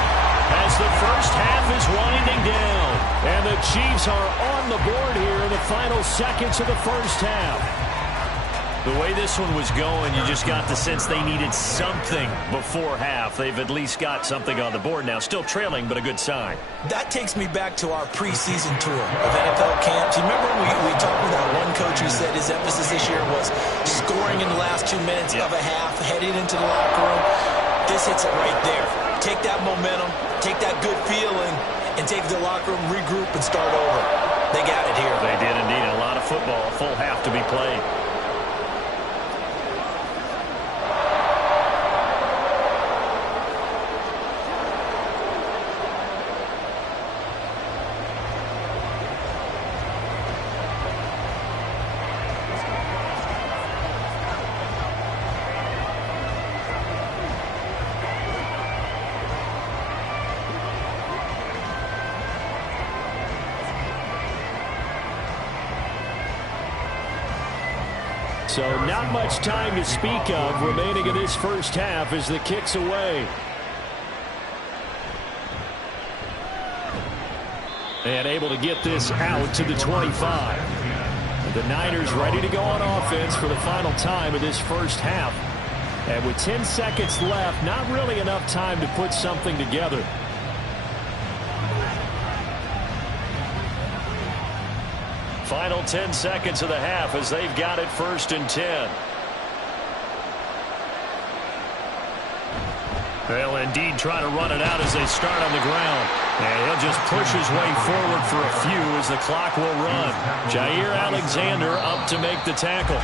as the first half is winding down. And the Chiefs are on the board here in the final seconds of the first half. The way this one was going, you just got the sense they needed something before half. They've at least got something on the board now. Still trailing, but a good sign. That takes me back to our preseason tour of NFL camps. You remember we talked with that one coach who said his emphasis this year was scoring in the last 2 minutes of a half, heading into the locker room. This hits it right there. Take that momentum, take that good feeling, and take the locker room, regroup, and start over. They got it here. They did indeed. A lot of football, a full half to be played. So not much time to speak of remaining in this first half as the kick's away. And able to get this out to the 25. The Niners ready to go on offense for the final time of this first half. And with 10 seconds left, not really enough time to put something together. Final 10 seconds of the half as they've got it 1st and 10. They'll indeed try to run it out as they start on the ground. And he'll just push his way forward for a few as the clock will run. Jair Alexander up to make the tackle.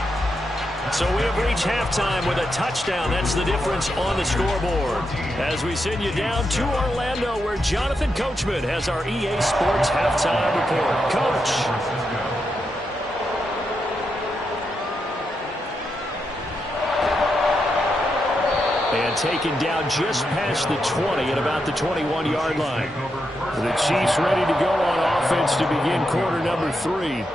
So we have reached halftime with a touchdown. That's the difference on the scoreboard. As we send you down to Orlando, where Jonathan Coachman has our EA Sports halftime report. Coach. And taken down just past the 20 at about the 21-yard line. The Chiefs ready to go on offense to begin quarter number 3.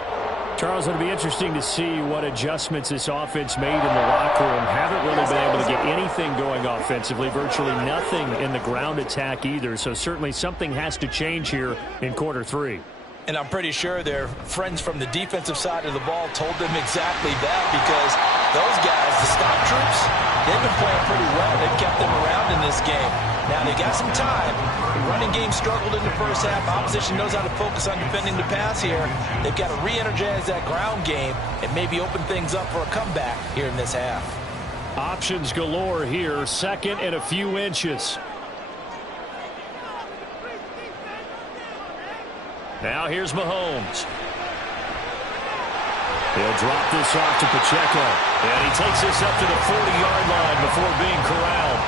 Charles, it'll be interesting to see what adjustments this offense made in the locker room. Haven't really been able to get anything going offensively, virtually nothing in the ground attack either. So certainly something has to change here in quarter 3. And I'm pretty sure their friends from the defensive side of the ball told them exactly that, because those guys, the stop troops, they've been playing pretty well. They've kept them around in this game. Now, they got some time. The running game struggled in the first half. Opposition knows how to focus on defending the pass here. They've got to re-energize that ground game and maybe open things up for a comeback here in this half. Options galore here. Second and a few inches. Now here's Mahomes. He'll drop this off to Pacheco. And he takes this up to the 40-yard line before being corralled.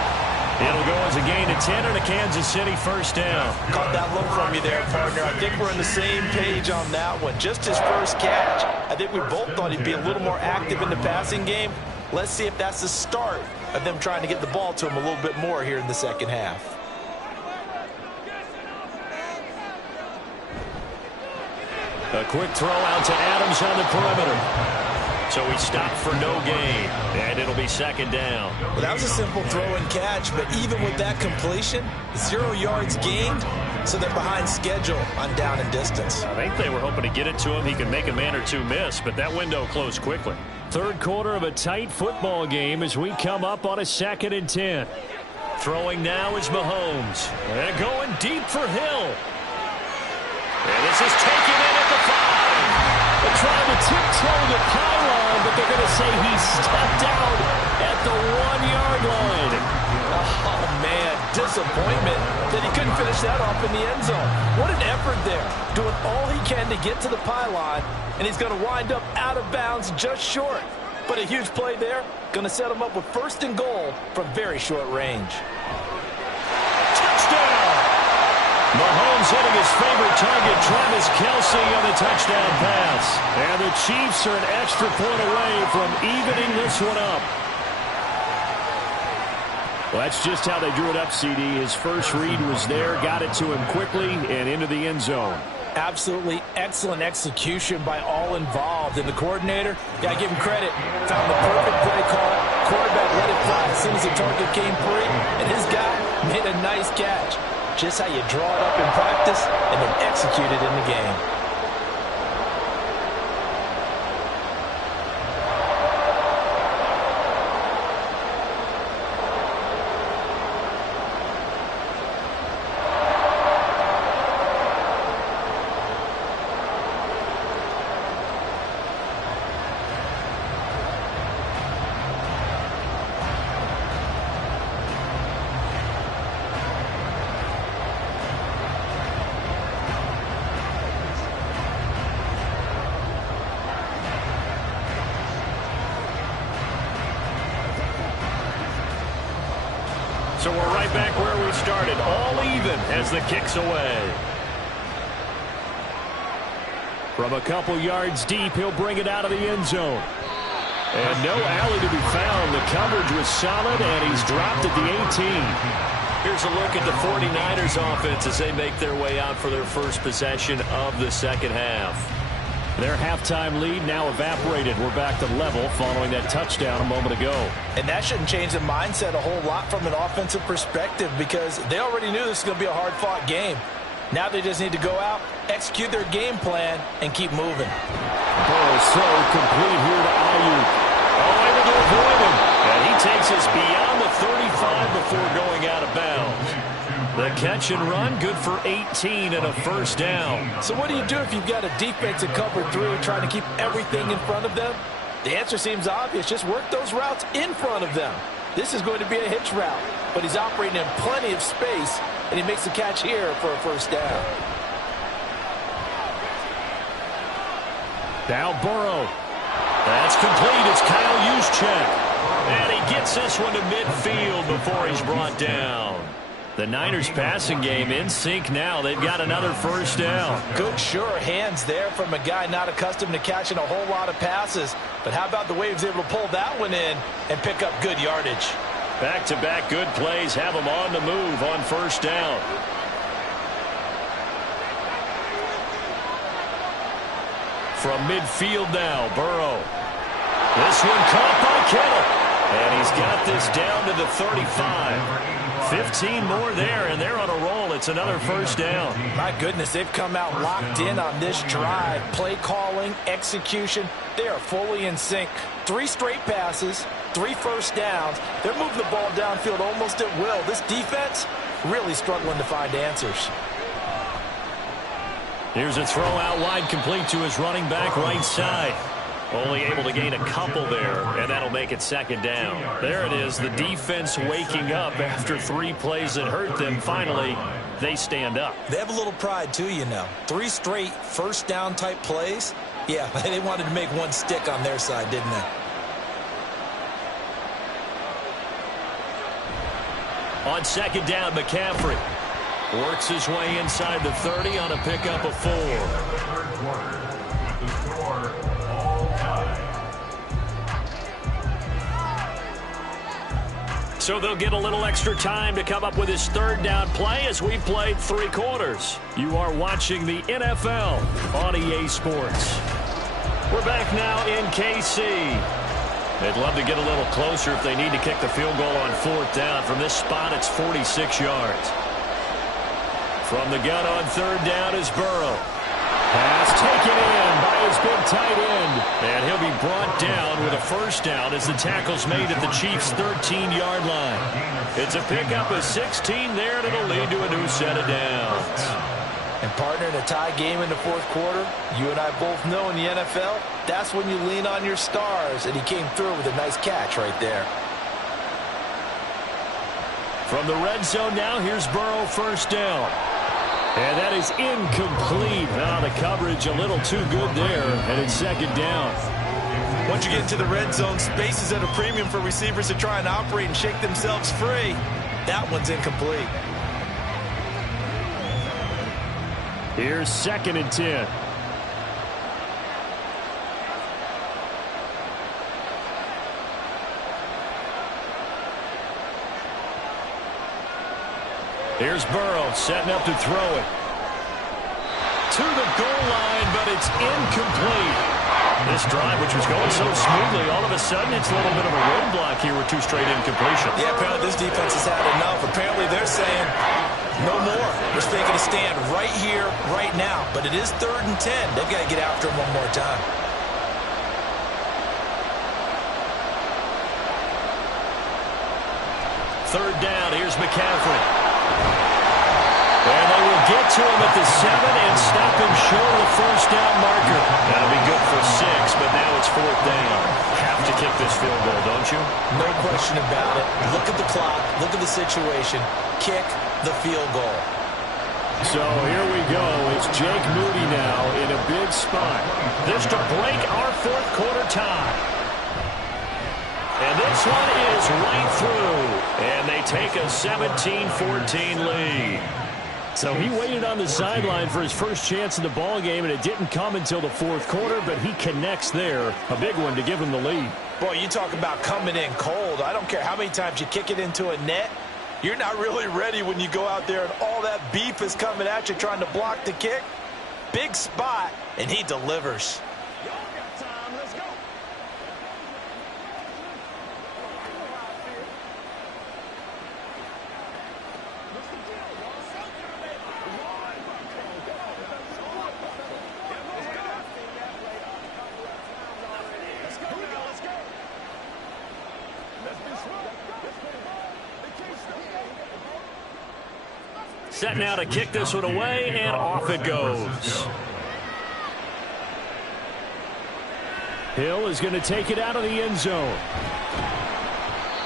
It'll go as a gain of 10 and a Kansas City first down. Caught that look from you there, partner. I think we're on the same page on that one. Just his first catch. I think we both thought he'd be a little more active in the passing game. Let's see if that's the start of them trying to get the ball to him a little bit more here in the second half. A quick throw out to Adams on the perimeter. So he stopped for no gain, and it'll be second down. Well, that was a simple throw and catch, but even with that completion, 0 yards gained, so they're behind schedule on down and distance. I think they were hoping to get it to him. He could make a man or two miss, but that window closed quickly. Third quarter of a tight football game as we come up on a 2nd and 10. Throwing now is Mahomes. And going deep for Hill. And this is taken in at the 5. They're trying to tiptoe the pylon, but they're going to say he stepped out at the 1-yard line. Oh, man, disappointment that he couldn't finish that off in the end zone. What an effort there, doing all he can to get to the pylon, and he's going to wind up out of bounds just short. But a huge play there, going to set him up with 1st and goal from very short range. Touchdown! Mahomes hitting his favorite target, Travis Kelce, on the touchdown pass. And the Chiefs are an extra point away from evening this one up. Well, that's just how they drew it up, CD. His first read was there, got it to him quickly, and into the end zone. Absolutely excellent execution by all involved. And the coordinator, got to give him credit, found the perfect play call. Quarterback let it fly as soon as the target came free, and his guy made a nice catch. Just how you draw it up in practice and then execute it in the game. So we're right back where we started, all even as the kick's away. From a couple yards deep, he'll bring it out of the end zone. And no alley to be found. The coverage was solid, and he's dropped at the 18. Here's a look at the 49ers offense as they make their way out for their first possession of the second half. Their halftime lead now evaporated. We're back to level following that touchdown a moment ago. And that shouldn't change the mindset a whole lot from an offensive perspective, because they already knew this was going to be a hard-fought game. Now they just need to go out, execute their game plan, and keep moving. Burrow's throw complete here to Ayuk. Oh, able to avoid him. And he takes us beyond the 35 before going out of bounds. The catch and run, good for 18 and a first down. So what do you do if you've got a defense at cover 3 trying to keep everything in front of them? The answer seems obvious. Just work those routes in front of them. This is going to be a hitch route. but he's operating in plenty of space, and he makes the catch here for a first down. Now Burrow. That's complete. It's Kyle Juszczyk. And he gets this one to midfield before he's brought down. The Niners passing game in sync now. They've got another first down. Good, sure hands there from a guy not accustomed to catching a whole lot of passes. But how about the way he was able to pull that one in and pick up good yardage? Back-to-back good plays have them on the move on first down. From midfield now, Burrow. This one caught by Kittle. And he's got this down to the 35. 15 more there, and they're on a roll. It's another first down. My goodness, they've come out locked in on this drive. Play calling, execution, they are fully in sync. 3 straight passes, 3 first downs. They're moving the ball downfield almost at will. This defense really struggling to find answers. Here's a throw out wide, complete to his running back right side. Only able to gain a couple there, and that'll make it second down. There it is, the defense waking up after 3 plays that hurt them. Finally, they stand up. They have a little pride, too, you know. 3 straight first down type plays. Yeah, they wanted to make one stick on their side, didn't they? On second down, McCaffrey works his way inside the 30 on a pickup of 4. So they'll get a little extra time to come up with his third down play as we've played 3 quarters. You are watching the NFL on EA Sports. We're back now in KC. They'd love to get a little closer if they need to kick the field goal on 4th down. From this spot, it's 46 yards. From the gun on 3rd down is Burrow. Pass taken in by his big tight end. And he'll be brought down with a first down as the tackle's made at the Chiefs' 13-yard line. It's a pickup of 16 there, and it'll lead to a new set of downs. And partner, in a tie game in the 4th quarter, you and I both know in the NFL, that's when you lean on your stars, and he came through with a nice catch right there. From the red zone now, here's Burrow, first down. And that is incomplete. Now the coverage a little too good there, and it's second down. Once you get into the red zone, space is at a premium for receivers to try and operate and shake themselves free. That one's incomplete. Here's 2nd and 10. Here's Burrow setting up to throw it. To the goal line, but it's incomplete. This drive, which was going so smoothly, all of a sudden it's a little bit of a roadblock here with 2 straight incompletions. Yeah, apparently this defense has had enough. Apparently they're saying no more. We're taking a stand right here, right now. But it is 3rd and 10. They've got to get after him one more time. Third down, here's McCaffrey. And they will get to him at the 7 and stop him short of the first down marker. That'll be good for 6, but now it's 4th down. Have to kick this field goal, don't you? No question about it. Look at the clock. Look at the situation. Kick the field goal. So here we go. It's Jake Moody now in a big spot. This to break our 4th quarter tie. And this one is right through. And they take a 17-14 lead. So he waited on the sideline for his first chance in the ball game, and it didn't come until the 4th quarter, but he connects there. A big one to give him the lead. Boy, you talk about coming in cold. I don't care how many times you kick it into a net. You're not really ready when you go out there and all that beef is coming at you trying to block the kick. Big spot, and he delivers. Set now to kick this one away, and off it goes. Hill is going to take it out of the end zone.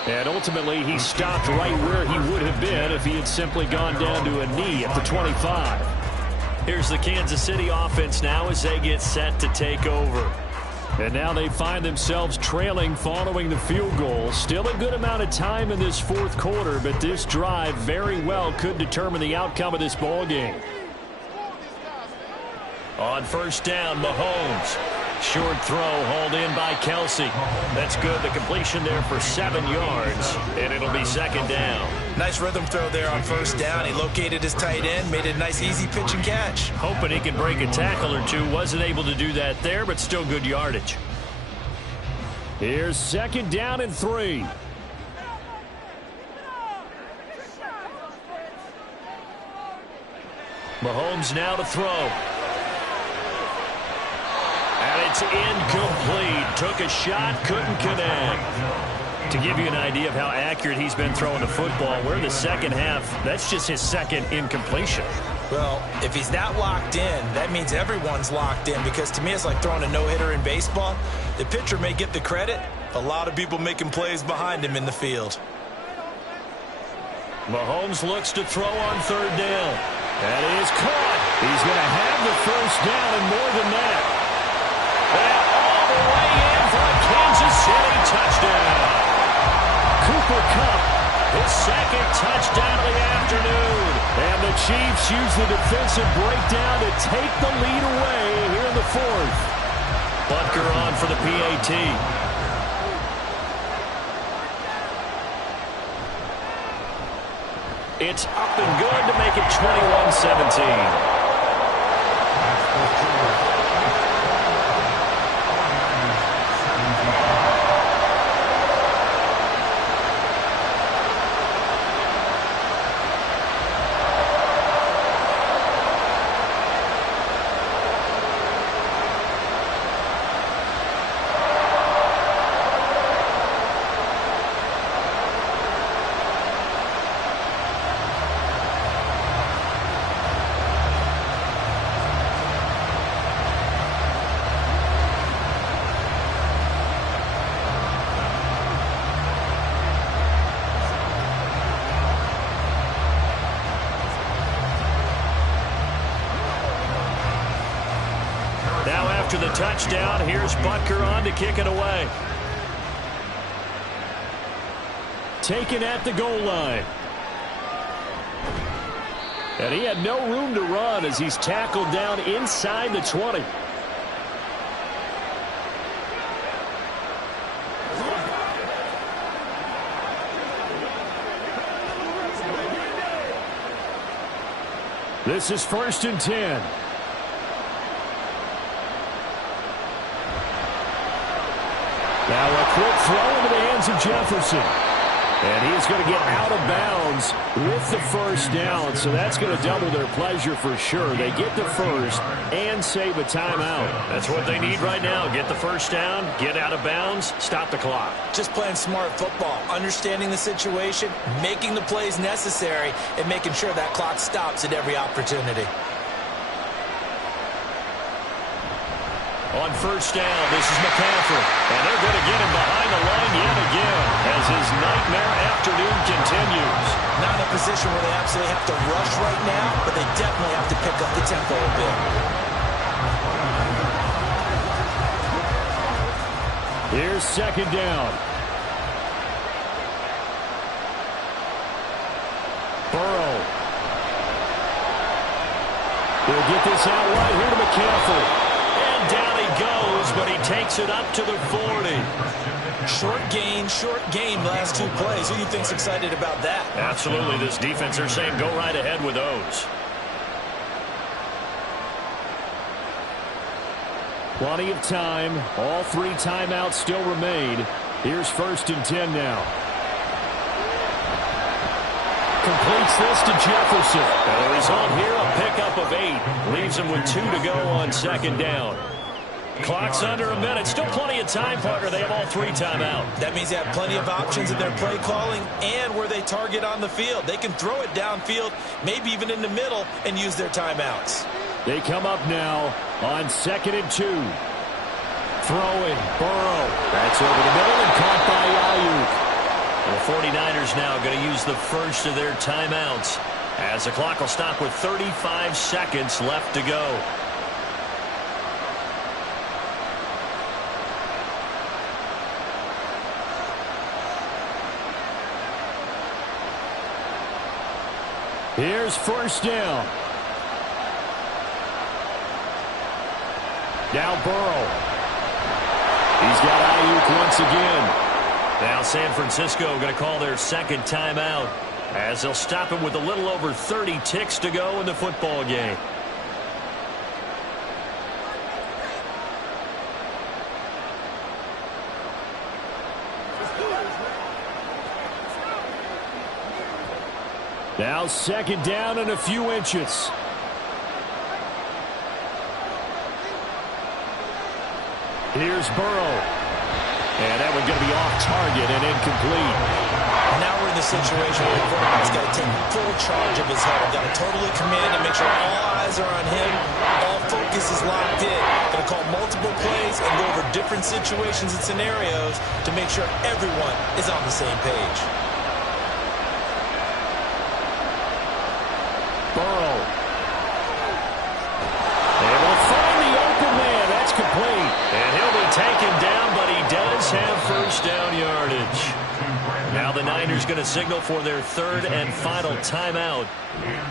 And ultimately, he stopped right where he would have been if he had simply gone down to a knee at the 25. Here's the Kansas City offense now as they get set to take over. And now they find themselves trailing following the field goal. Still a good amount of time in this fourth quarter, but this drive very well could determine the outcome of this ball game. On first down, Mahomes. Short throw hauled in by Kelsey. That's good. The completion there for 7 yards, and it'll be second down. Nice rhythm throw there on first down. He located his tight end, made it a nice easy pitch and catch. Hoping he could break a tackle or two. Wasn't able to do that there, but still good yardage. Here's second down and 3. Mahomes now to throw. And it's incomplete. Took a shot, couldn't connect. To give you an idea of how accurate he's been throwing the football, we're in the second half. That's just his second incompletion. Well, if he's that locked in, that means everyone's locked in, because to me it's like throwing a no-hitter in baseball. The pitcher may get the credit. A lot of people making plays behind him in the field. Mahomes looks to throw on third down. That is caught. He's going to have the first down and more than that. And all the way in for a Kansas City touchdown. Cooper Kupp, his second touchdown of the afternoon. And the Chiefs use the defensive breakdown to take the lead away here in the fourth. Butker on for the PAT. It's up and good to make it 21-17. After the touchdown, here's Butker on to kick it away. Taken at the goal line. And he had no room to run as he's tackled down inside the 20. This is first and 10. Now a quick throw into the hands of Jefferson. And he's going to get out of bounds with the first down. So that's going to double their pleasure for sure. They get the first and save a timeout. That's what they need right now. Get the first down, get out of bounds, stop the clock. Just playing smart football, understanding the situation, making the plays necessary, and making sure that clock stops at every opportunity. On first down, this is McCaffrey. And they're going to get him behind the line yet again as his nightmare afternoon continues. Not in a position where they absolutely have to rush right now, but they definitely have to pick up the tempo a bit. Here's second down. Burrow. He'll get this out right here to McCaffrey. Down he goes, but he takes it up to the 40. Short game last two plays. Who do you think's excited about that? Absolutely. This defense are saying go right ahead with those. Plenty of time. All 3 timeouts still remain. Here's first and 10 now. Completes this to Jefferson. And the result here, a pickup of 8. Leaves him with 2 to go on second down. Clock's under a minute. Still plenty of time, partner. They have all 3 timeout. That means they have plenty of options in their play calling and where they target on the field. They can throw it downfield, maybe even in the middle, and use their timeouts. They come up now on second and 2. Throwing, Burrow. That's over the middle and caught by Ayuk. The 49ers now going to use the first of their timeouts as the clock will stop with 35 seconds left to go. Here's first down. Now Burrow. He's got Ayuk once again. Now San Francisco going to call their second timeout as they'll stop him with a little over 30 ticks to go in the football game. Now second down and a few inches. Here's Burrow. And that one's going to be off target and incomplete. Now we're in the situation where the quarterback's got to take full charge of his head. Got to totally command and make sure all eyes are on him. All focus is locked in. Got to call multiple plays and go over different situations and scenarios to make sure everyone is on the same page. Burrow. Able to find the open man. That's complete. And he'll be taken down, but he does have first down yardage. Now the Niners going to signal for their third and final timeout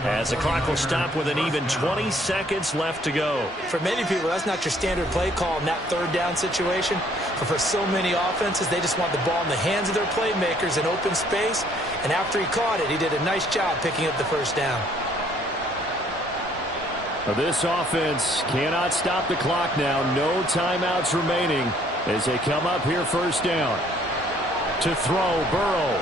as the clock will stop with an even 20 seconds left to go. For many people, that's not your standard play call in that third down situation. But for so many offenses, they just want the ball in the hands of their playmakers in open space. And after he caught it, he did a nice job picking up the first down. This offense cannot stop the clock now. No timeouts remaining as they come up here first down. To throw, Burrow.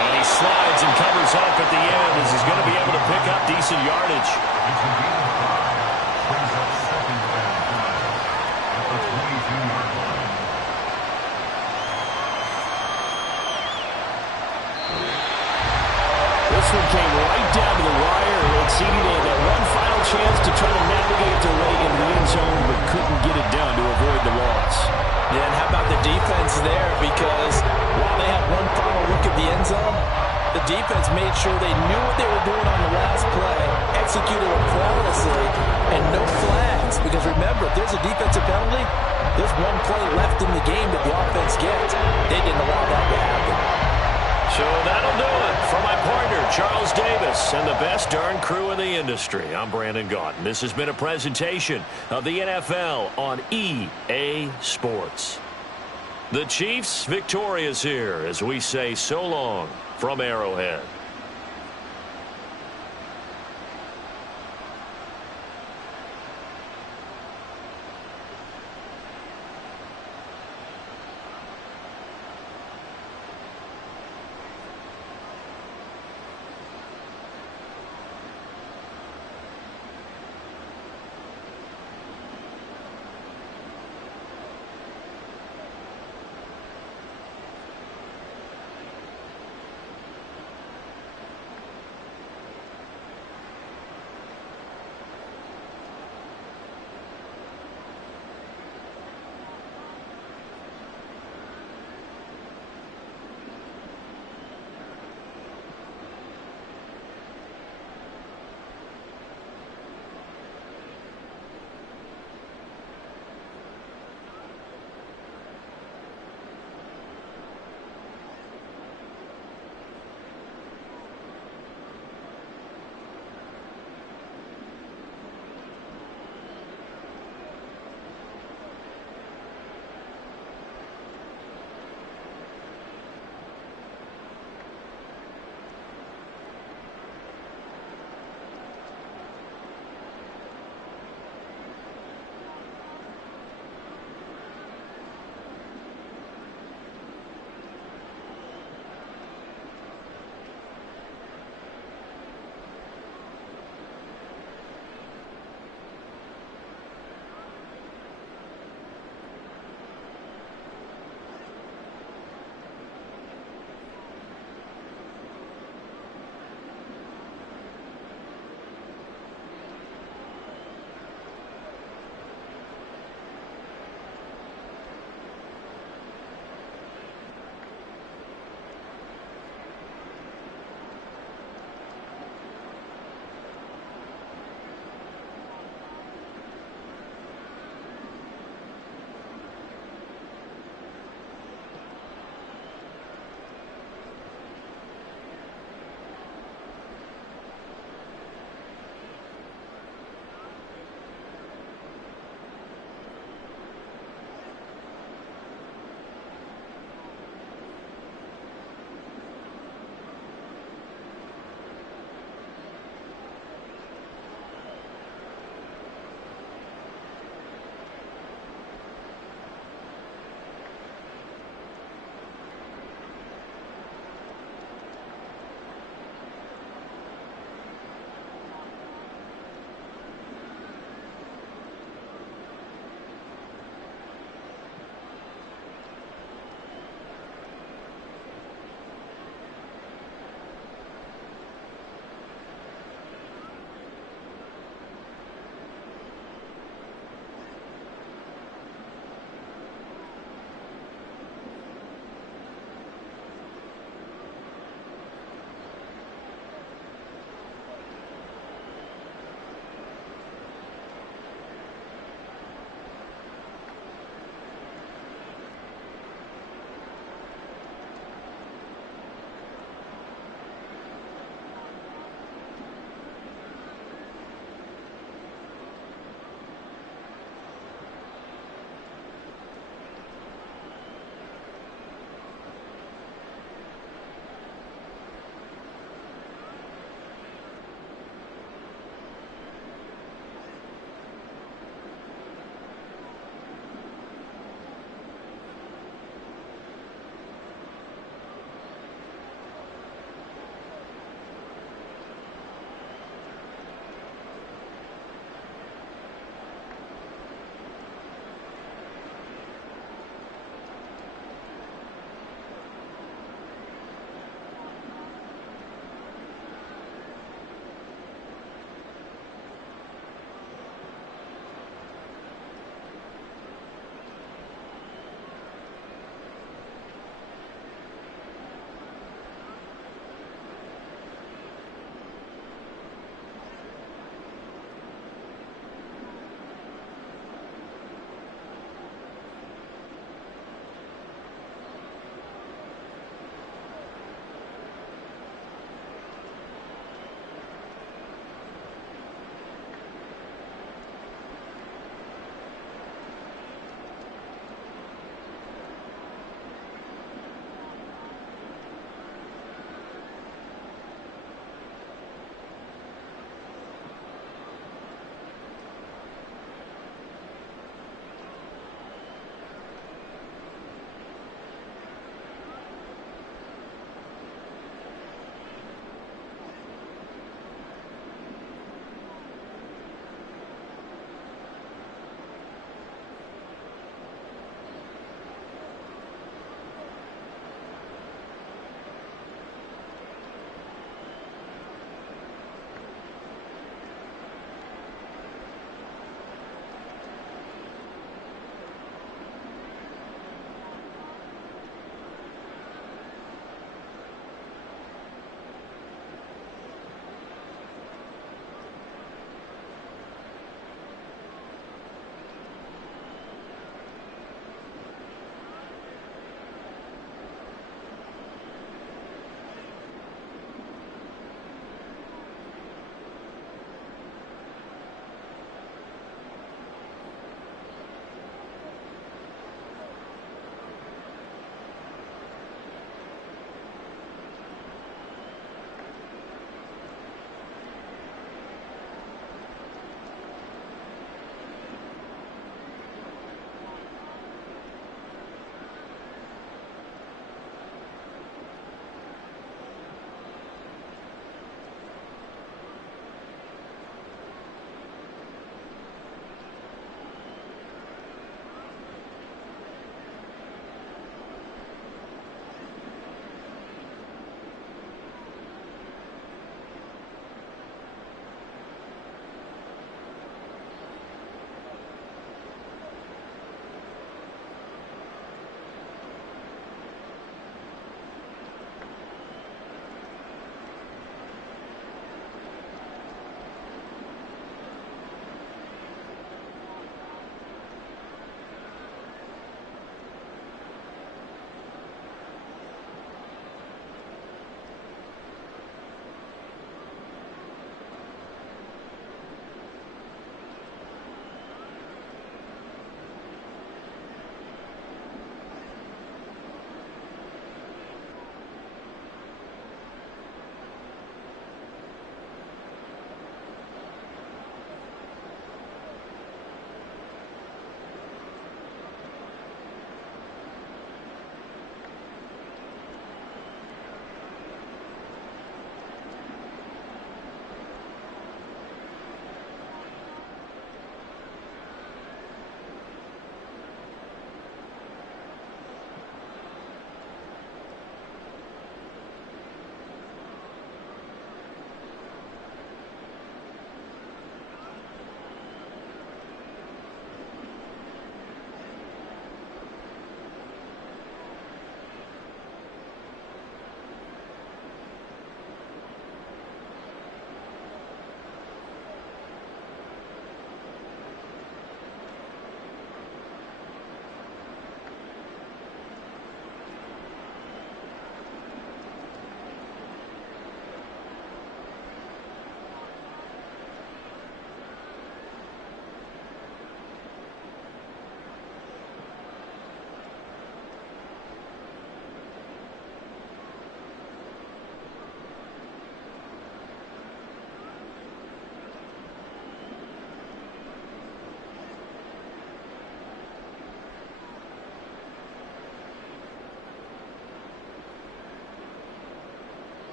And he slides and covers up at the end as he's going to be able to pick up decent yardage. Brings up second and 5 at the 22-yard line. This one came right down to the wire. It seemed they had that one final chance to try to navigate their way into the end zone, but couldn't get it done to avoid the loss. Yeah, and how about the defense there? Because while they had one final look at the end zone, the defense made sure they knew what they were doing on the last play, executed it flawlessly, and no flags. Because remember, if there's a defensive penalty, there's one play left in the game that the offense gets. They didn't allow that to happen. So that'll do it for my partner, Charles Davis, and the best darn crew in the industry. I'm Brandon Gaudin. This has been a presentation of the NFL on EA Sports. The Chiefs victorious here as we say so long from Arrowhead.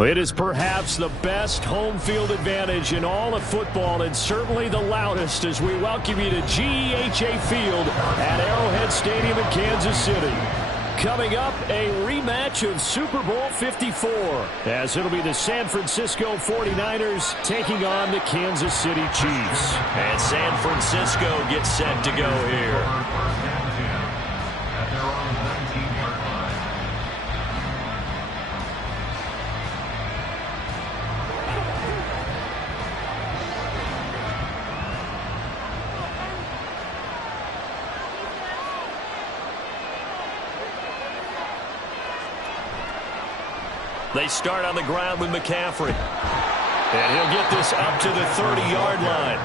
Well, it is perhaps the best home field advantage in all of football, and certainly the loudest, as we welcome you to GEHA Field at Arrowhead Stadium in Kansas City. Coming up, a rematch of Super Bowl 54, as it'll be the San Francisco 49ers taking on the Kansas City Chiefs. And San Francisco gets set to go here. They start on the ground with McCaffrey. And he'll get this up to the 30-yard line.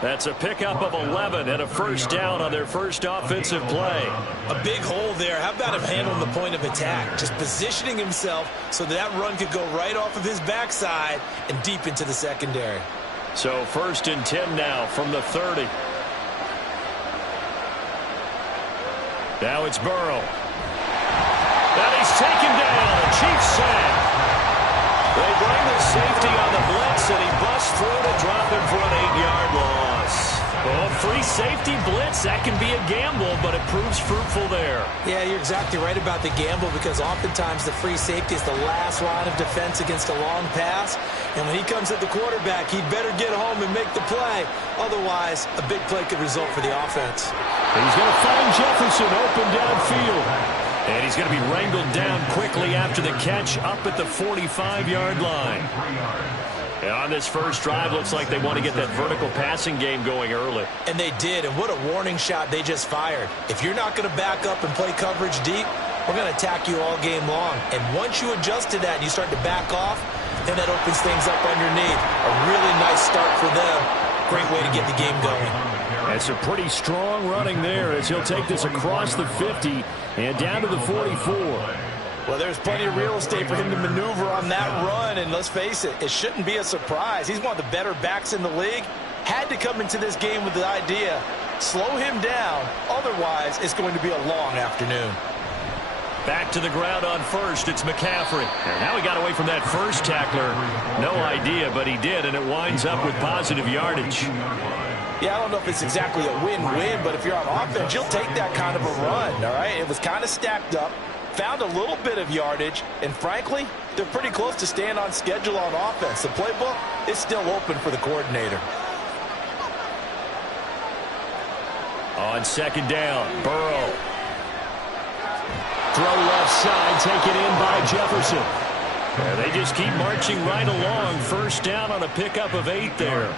That's a pickup of 11 and a first down on their first offensive play. A big hole there. How about him handling the point of attack? Just positioning himself so that run could go right off of his backside and deep into the secondary. So 1st and 10 now from the 30. Now it's Burrow. And he's taken down. Chiefs sack. They bring the safety on the blitz, and he busts through to drop him for an 8-yard loss. Well, free safety blitz, that can be a gamble, but it proves fruitful there. Yeah, you're exactly right about the gamble, because oftentimes the free safety is the last line of defense against a long pass. And when he comes at the quarterback, he'd better get home and make the play. Otherwise, a big play could result for the offense. And he's going to find Jefferson open downfield. And he's going to be wrangled down quickly after the catch up at the 45-yard line. And on this first drive, looks like they want to get that vertical passing game going early. And they did, and what a warning shot they just fired. If you're not going to back up and play coverage deep, we're going to attack you all game long. And once you adjust to that and you start to back off, then that opens things up underneath. A really nice start for them. Great way to get the game going. That's a pretty strong running there as he'll take this across the 50 and down to the 44. Well, there's plenty of real estate for him to maneuver on that run, and let's face it, it shouldn't be a surprise. He's one of the better backs in the league. Had to come into this game with the idea Slow him down. Otherwise, it's going to be a long afternoon. Back to the ground on first. It's McCaffrey. And now he got away from that first tackler. No idea, but he did, and it winds up with positive yardage. Yeah, I don't know if it's exactly a win-win, but if you're on offense, you'll take that kind of a run, all right? It was kind of stacked up, found a little bit of yardage, and frankly, they're pretty close to staying on schedule on offense. The playbook is still open for the coordinator. On second down, Burrow. Throw left side, taken in by Jefferson. Yeah, they just keep marching right along. First down on a pickup of 8 there.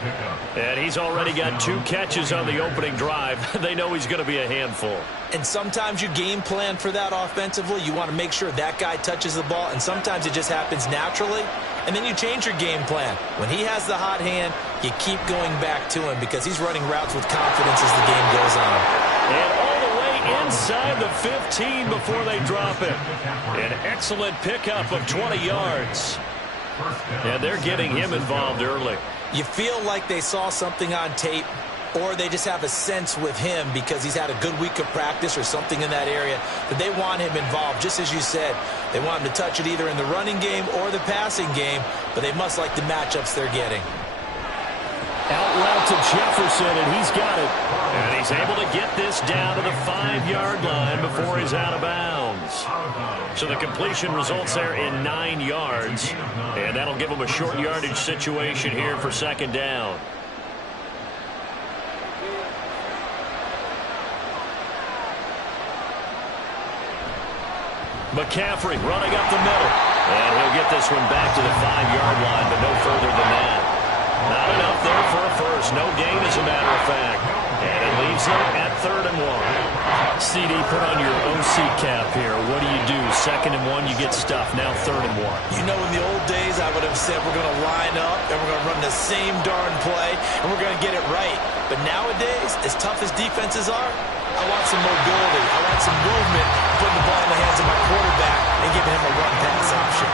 And he's already got 2 catches on the opening drive. They know he's going to be a handful. And sometimes you game plan for that offensively. You want to make sure that guy touches the ball, and sometimes it just happens naturally. And then you change your game plan. When he has the hot hand, you keep going back to him because he's running routes with confidence as the game goes on. And all the way inside the 15 before they drop it. An excellent pickup of 20 yards. And they're getting him involved early. You feel like they saw something on tape, or they just have a sense with him because he's had a good week of practice or something in that area that they want him involved. Just as you said, they want him to touch it either in the running game or the passing game, but they must like the matchups they're getting. Out route to Jefferson, and he's got it. And he's able to get this down to the 5-yard line before he's out of bounds. So the completion results there in 9 yards, and that'll give him a short yardage situation here for second down. McCaffrey running up the middle. And he'll get this one back to the 5-yard line, but no further than that. Not enough there for a first. No gain, as a matter of fact. And it leaves them at 3rd and 1. CD, put on your OC cap here. What do? 2nd and 1, you get stuffed. Now 3rd and 1. You know, in the old days, I would have said we're going to line up and we're going to run the same darn play and we're going to get it right. But nowadays, as tough as defenses are, I want some mobility. I want some movement, putting the ball in the hands of my quarterback and giving him a run-pass option.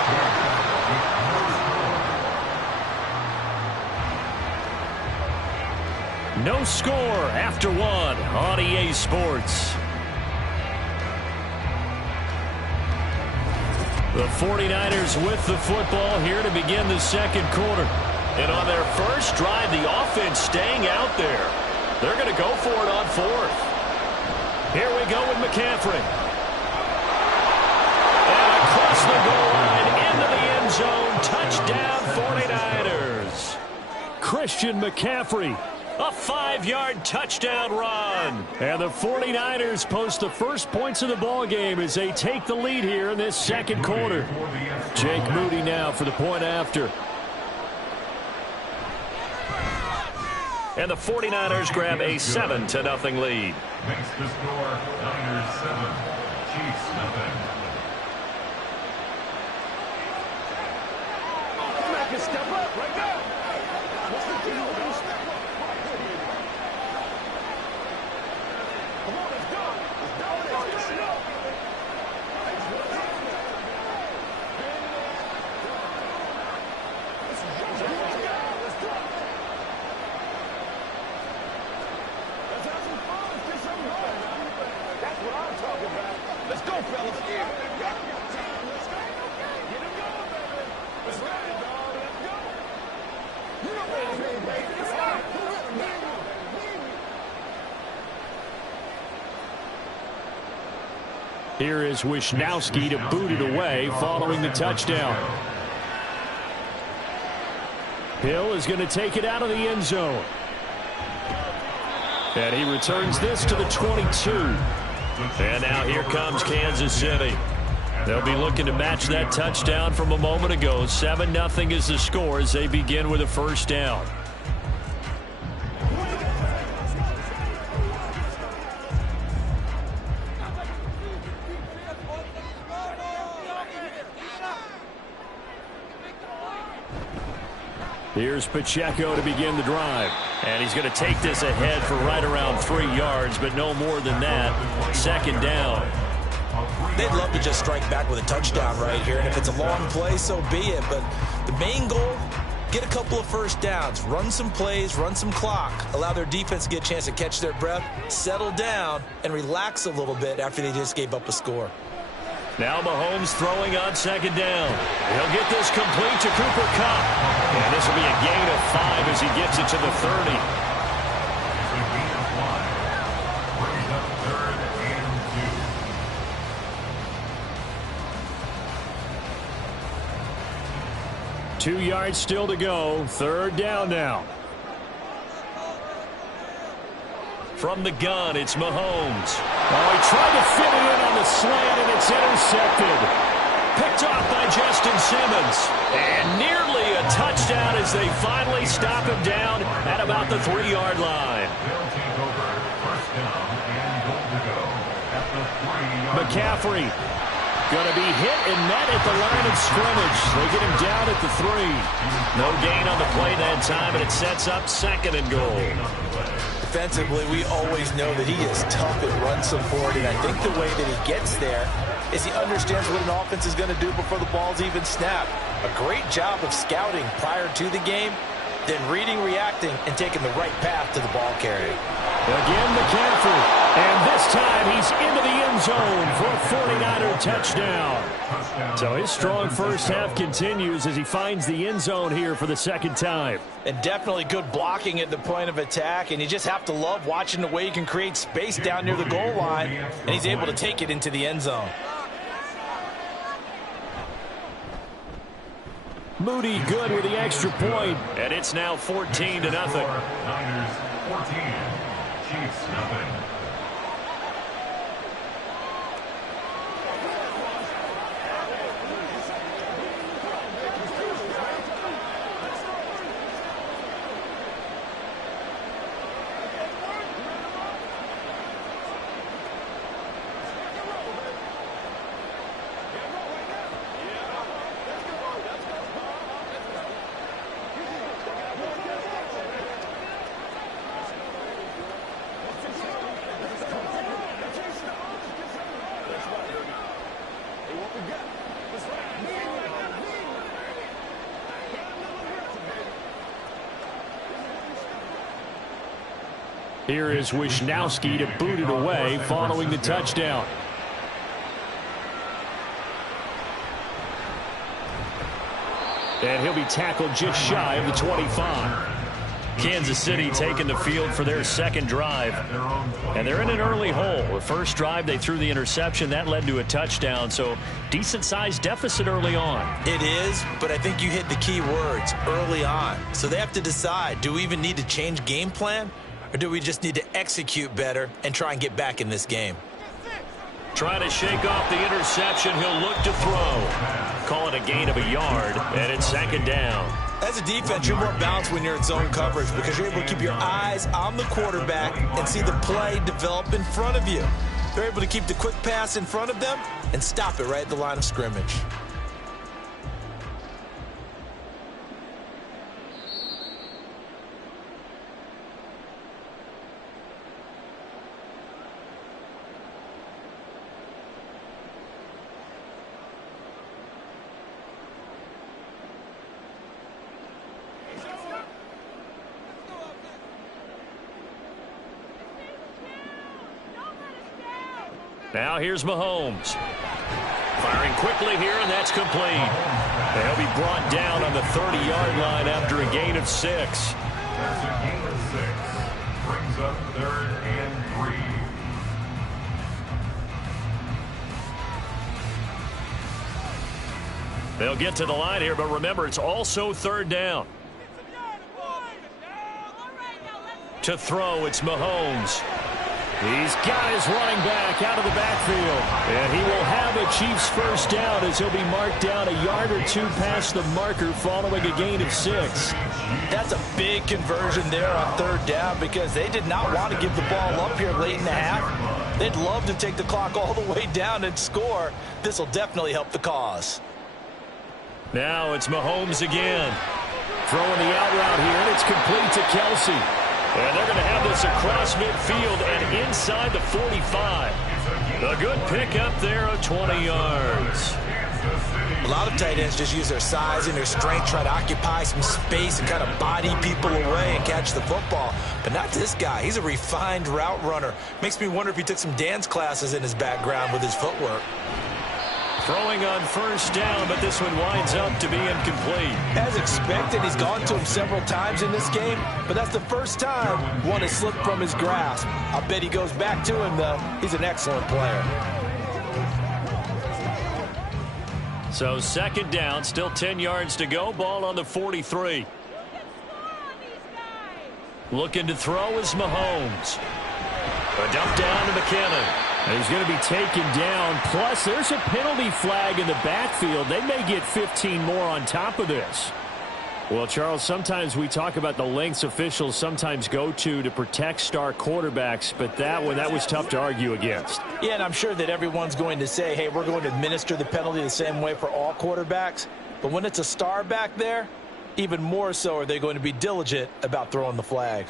No score after 1 on EA Sports. The 49ers with the football here to begin the second quarter. And on their first drive, the offense staying out there. They're going to go for it on 4th. Here we go with McCaffrey. And across the goal line into the end zone. Touchdown 49ers. Christian McCaffrey. A 5-yard touchdown run. And the 49ers post the first points of the ball game as they take the lead here in this second quarter. Jake Moody now for the point after. And the 49ers grab a 7-0 lead. Makes the score Niners 7, Chiefs nothing. Step up right now. What's the deal, man? Step up. Come on, let's go. Let's go. Let's go. Let's have some fun. Let's get some going. That's what I'm talking about. Let's go, fellas. Let's go. Get him going, baby. Let's ride it, dog. Let's go. You know what it is, baby. Let's go. Here is Wisnowski to boot it away following the touchdown. Hill is going to take it out of the end zone. And he returns this to the 22. And now here comes Kansas City. They'll be looking to match that touchdown from a moment ago. 7-0 is the score as they begin with a first down. Here's Pacheco to begin the drive. And he's going to take this ahead for right around 3 yards, but no more than that. Second down. They'd love to just strike back with a touchdown right here. And if it's a long play, so be it. But the main goal get a couple of first downs, run some plays, run some clock, allow their defense to get a chance to catch their breath, settle down, and relax a little bit after they just gave up a score. Now Mahomes throwing on second down. He'll get this complete to Cooper Kupp. And this will be a gain of 5 as he gets it to the 30. Brings up 3rd and 2. 2 yards still to go. 3rd down now. From the gun, it's Mahomes. Oh, he tried to fit it in on the slant, and it's intercepted. Picked off by Justin Simmons. And nearly a touchdown as they finally stop him down at about the 3-yard line. They'll take over 1st down and goal to go at the 3-yard line. McCaffrey going to be hit and met at the line of scrimmage. They get him down at the 3. No gain on the play that time, and it sets up 2nd and goal. Defensively, we always know that he is tough at run support, and I think the way that he gets there is he understands what an offense is going to do before the ball's even snapped. A great job of scouting prior to the game, then reading, reacting, and taking the right path to the ball carrier. Again, McCaffrey. And this time he's into the end zone for a 49er touchdown. So his strong first half continues as he finds the end zone here for the 2nd time. And definitely good blocking at the point of attack, and you just have to love watching the way he can create space down near the goal line, and he's able to take it into the end zone. Moody good with the extra point, and it's now 14-0. Niners 14, Chiefs nothing. Here is Wisnowski to boot it away following the touchdown. And he'll be tackled just shy of the 25. Kansas City taking the field for their 2nd drive. And they're in an early hole. The first drive, they threw the interception. That led to a touchdown. So decent-sized deficit early on. It is, but I think you hit the key words, early on. So they have to decide, do we even need to change game plan? Or do we just need to execute better and try and get back in this game? Trying to shake off the interception. He'll look to throw. Call it a gain of a yard, and it's 2nd down. As a defense, you're more balanced when you're in zone coverage because you're able to keep your eyes on the quarterback and see the play develop in front of you. They're able to keep the quick pass in front of them and stop it right at the line of scrimmage. Now here's Mahomes. Firing quickly here, and that's complete. And he'll be brought down on the 30-yard line after a gain of 6. That's a gain of 6. Brings up 3rd and 3. They'll get to the line here, but remember, it's also 3rd down. To throw, it's Mahomes. He's got his running back out of the backfield. And he will have a Chiefs first down as he'll be marked down a yard or 2 past the marker following a gain of 6. That's a big conversion there on 3rd down because they did not want to give the ball up here late in the half. They'd love to take the clock all the way down and score. This will definitely help the cause. Now it's Mahomes again. Throwing the out route here, and it's complete to Kelsey. And they're going to have this across midfield and inside the 45. A good pickup there of 20 yards. Kansas City A lot of tight ends just use their size and their strength, try to occupy some space and kind of body people away and catch the football. But not this guy. He's a refined route runner. Makes me wonder if he took some dance classes in his background with his footwork. Throwing on first down, but this one winds up to be incomplete. As expected, he's gone to him several times in this game, but that's the first time one has slipped from his grasp. I'll bet he goes back to him, though. He's an excellent player. So second down, still 10 yards to go. Ball on the 43. Looking to throw is Mahomes. A dump down to McKinnon. He's going to be taken down. Plus, there's a penalty flag in the backfield. They may get 15 more on top of this. Well, Charles, sometimes we talk about the lengths officials sometimes go to protect star quarterbacks, but that was tough to argue against. Yeah, and I'm sure that everyone's going to say, hey, we're going to administer the penalty the same way for all quarterbacks. But when it's a star back there, even more so are they going to be diligent about throwing the flag.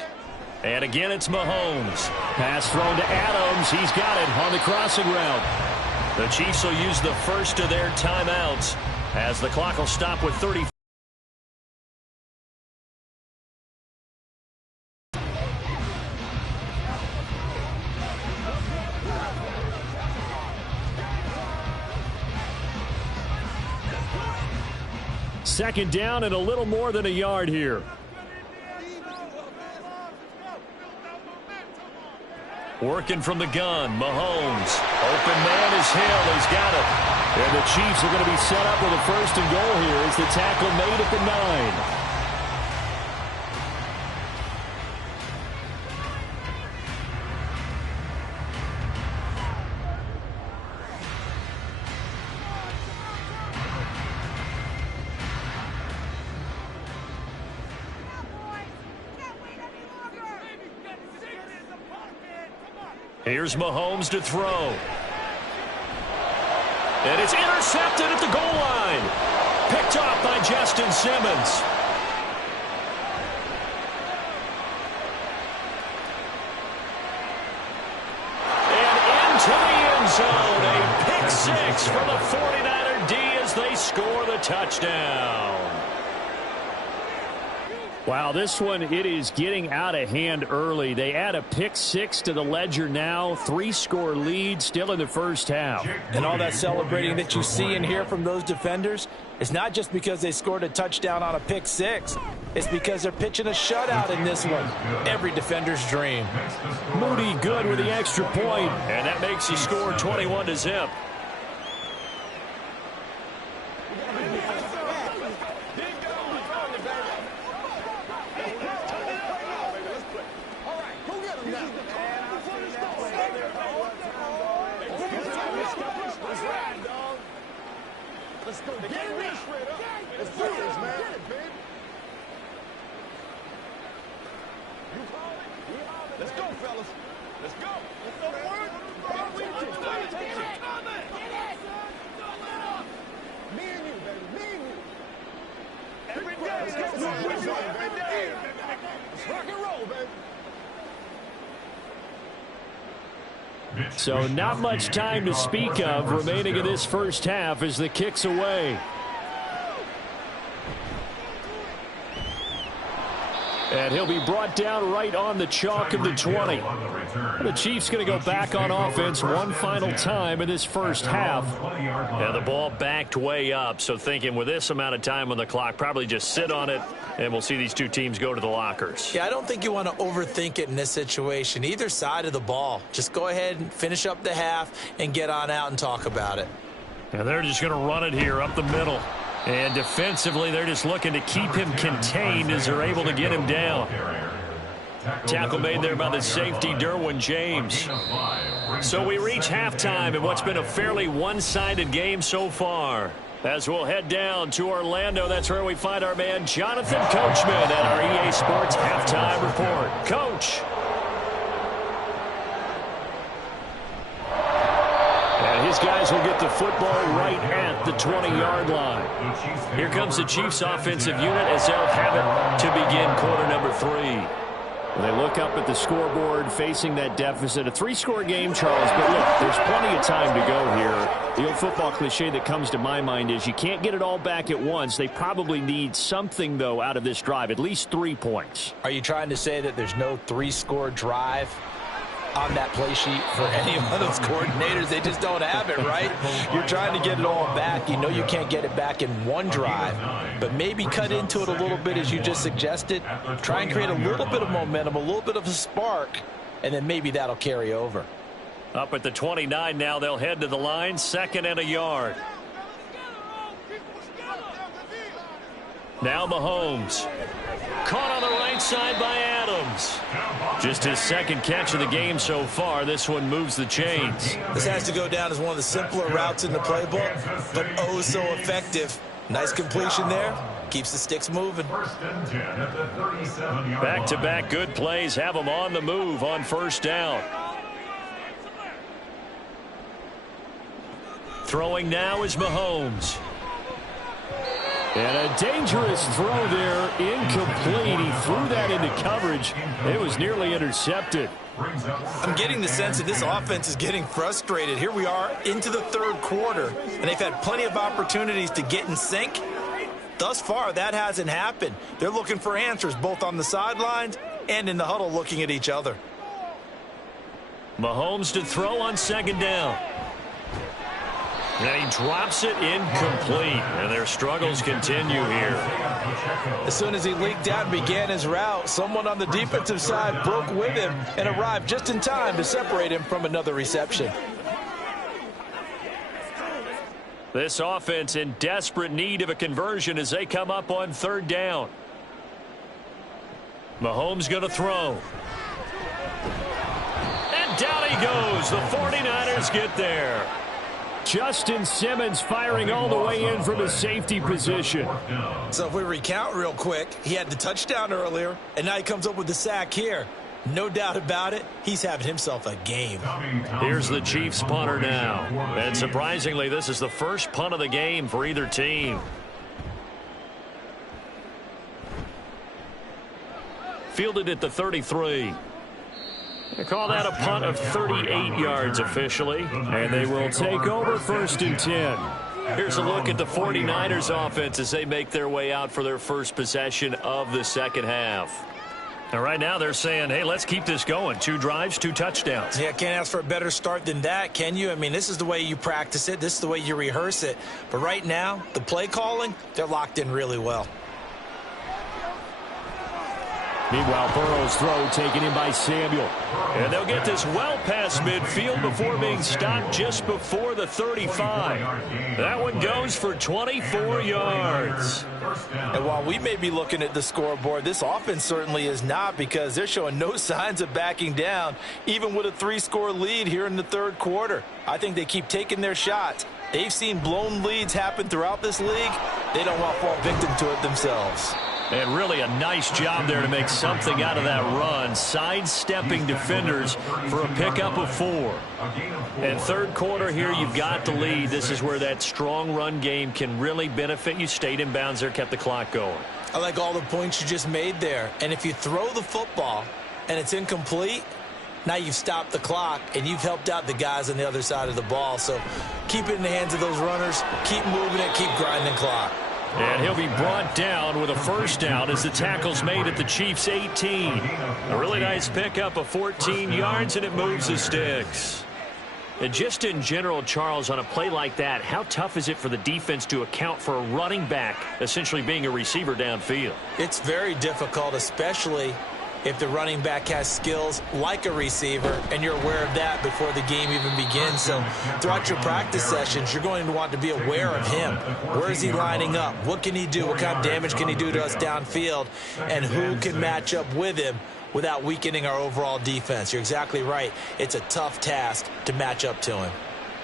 And again, it's Mahomes. Pass thrown to Adams. He's got it on the crossing route. The Chiefs will use the first of their timeouts as the clock will stop with 30. Second down and a little more than a yard here. Working from the gun, Mahomes. Open man is Hill. He's got it. And the Chiefs are going to be set up with a first and goal here as the tackle made at the 9. Here's Mahomes to throw. And it's intercepted at the goal line. Picked off by Justin Simmons. And into the end zone. A pick six from the 49er D as they score the touchdown. Wow, this one, it is getting out of hand early. They add a pick six to the ledger now. 3-score lead still in the first half. And all that celebrating that you see and hear from those defenders, it's not just because they scored a touchdown on a pick six. It's because they're pitching a shutout in this one. Every defender's dream. Moody good with the extra point. And that makes the score 21-0. Let's go, fellas. Let's go. Let's go forward. Me and you, baby. Me and you. Every day. Every day. Let's rock and roll, baby. So not much time to speak of remaining in this first half as the kick's away. And he'll be brought down right on the chalk of the 20. The Chiefs going to go back on offense one final time in this first half. Yeah, the ball backed way up, so thinking with this amount of time on the clock, probably just sit on it, and we'll see these two teams go to the lockers. Yeah, I don't think you want to overthink it in this situation. Either side of the ball. Just go ahead and finish up the half and get on out and talk about it. And they're just going to run it here up the middle. And defensively, they're just looking to keep him contained as they're able to get him down. Tackle made there by the safety, Derwin James. So we reach halftime in what's been a fairly one-sided game so far. As we'll head down to Orlando, that's where we find our man Jonathan Coachman at our EA Sports Halftime Report. Coach. His guys will get the football right at the 20-yard line. Here comes the Chiefs offensive unit as they'll have it to begin quarter number 3. They look up at the scoreboard facing that deficit. A 3-score game, Charles, but look, there's plenty of time to go here. The old football cliche that comes to my mind is you can't get it all back at once. They probably need something, though, out of this drive, at least 3 points. Are you trying to say that there's no 3-score drive on that play sheet for any of those coordinators? They just don't have it, right? You're trying to get it all back. You know you can't get it back in one drive, but maybe cut into it a little bit as you just suggested. Try and create a little bit of momentum, a little bit of a spark, and then maybe that'll carry over. Up at the 29 now, they'll head to the line, 2nd and a yard. Now Mahomes. Caught on the right side by Adams. Just his 2nd catch of the game so far. This one moves the chains. This has to go down as one of the simpler routes in the playbook, but oh so effective. Nice completion there. Keeps the sticks moving. Back-to-back good plays have them on the move on 1st down. Throwing now is Mahomes. And a dangerous throw there, incomplete. He threw that into coverage. It was nearly intercepted. I'm getting the sense that this offense is getting frustrated. Here we are into the 3rd quarter, and they've had plenty of opportunities to get in sync. Thus far, that hasn't happened. They're looking for answers both on the sidelines and in the huddle looking at each other. Mahomes to throw on 2nd down. And he drops it incomplete, and their struggles continue here. As soon as he leaked out and began his route, someone on the defensive side broke with him and arrived just in time to separate him from another reception. This offense in desperate need of a conversion as they come up on 3rd down. Mahomes going to throw. And down he goes. The 49ers get there. Justin Simmons firing all the way in from his safety position. So if we recount real quick, he had the touchdown earlier, and now he comes up with the sack here. No doubt about it, he's having himself a game. Here's the Chiefs punter now. And surprisingly, this is the first punt of the game for either team. Fielded at the 33. They call that a punt of 38 yards officially. And they will take over 1st and 10. Here's a look at the 49ers offense as they make their way out for their first possession of the 2nd half. And right now they're saying, hey, let's keep this going. 2 drives, 2 touchdowns. Yeah, can't ask for a better start than that, can you? I mean, this is the way you practice it. This is the way you rehearse it. But right now, the play calling, they're locked in really well. Meanwhile, Burrow's throw taken in by Samuel. And they'll get this well past midfield before being stopped just before the 35. That one goes for 24 yards. And while we may be looking at the scoreboard, this offense certainly is not, because they're showing no signs of backing down, even with a 3-score lead here in the 3rd quarter. I think they keep taking their shots. They've seen blown leads happen throughout this league. They don't want to fall victim to it themselves. And really a nice job there to make something out of that run, sidestepping defenders for a pickup of 4. And 3rd quarter here, you've got the lead. This is where that strong run game can really benefit you. Stayed in bounds there, kept the clock going. I like all the points you just made there. And if you throw the football and it's incomplete, now you've stopped the clock and you've helped out the guys on the other side of the ball. So keep it in the hands of those runners. Keep moving it. Keep grinding clock. And he'll be brought down with a 1st down as the tackle's made at the Chiefs' 18. A really nice pickup of 14 yards, and it moves the sticks. And just in general, Charles, on a play like that, how tough is it for the defense to account for a running back essentially being a receiver downfield? It's very difficult, especially if the running back has skills like a receiver, and you're aware of that before the game even begins. So throughout your practice sessions, you're going to want to be aware of him. Where is he lining up? What can he do? What kind of damage can he do to us downfield? And who can match up with him without weakening our overall defense? You're exactly right. It's a tough task to match up to him.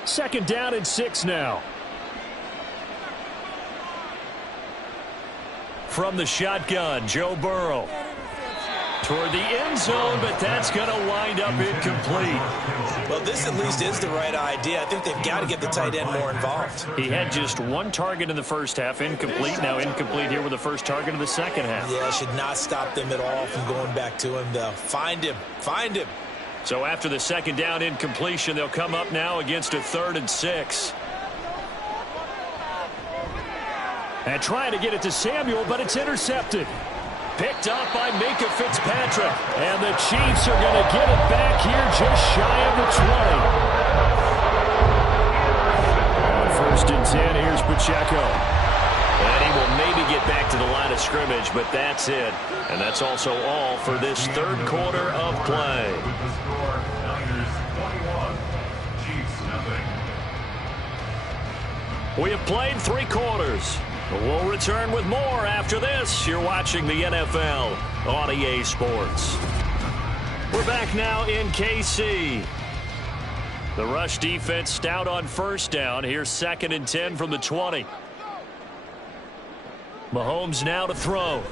2nd down and 6 now. From the shotgun, Joe Burrow. toward the end zone, but that's going to wind up incomplete. Well, this at least is the right idea. I think they've got to get the tight end more involved. He had just one target in the first half, incomplete. Now incomplete here with the first target of the second half. Yeah, should not stop them at all from going back to him, though. Find him. Find him. So after the second down incompletion, they'll come up now against a 3rd and 6. And trying to get it to Samuel, but it's intercepted. Picked up by Minkah Fitzpatrick. And the Chiefs are going to get it back here just shy of the 20. On 1st and 10, here's Pacheco. And he will maybe get back to the line of scrimmage, but that's it. And that's also all for this 3rd quarter of play. With the score, Niners 21, Chiefs nothing. We have played 3 quarters. We'll return with more after this. You're watching the NFL on EA Sports. We're back now in KC. The rush defense stout on 1st down. Here's 2nd and 10 from the 20. Mahomes now to throw.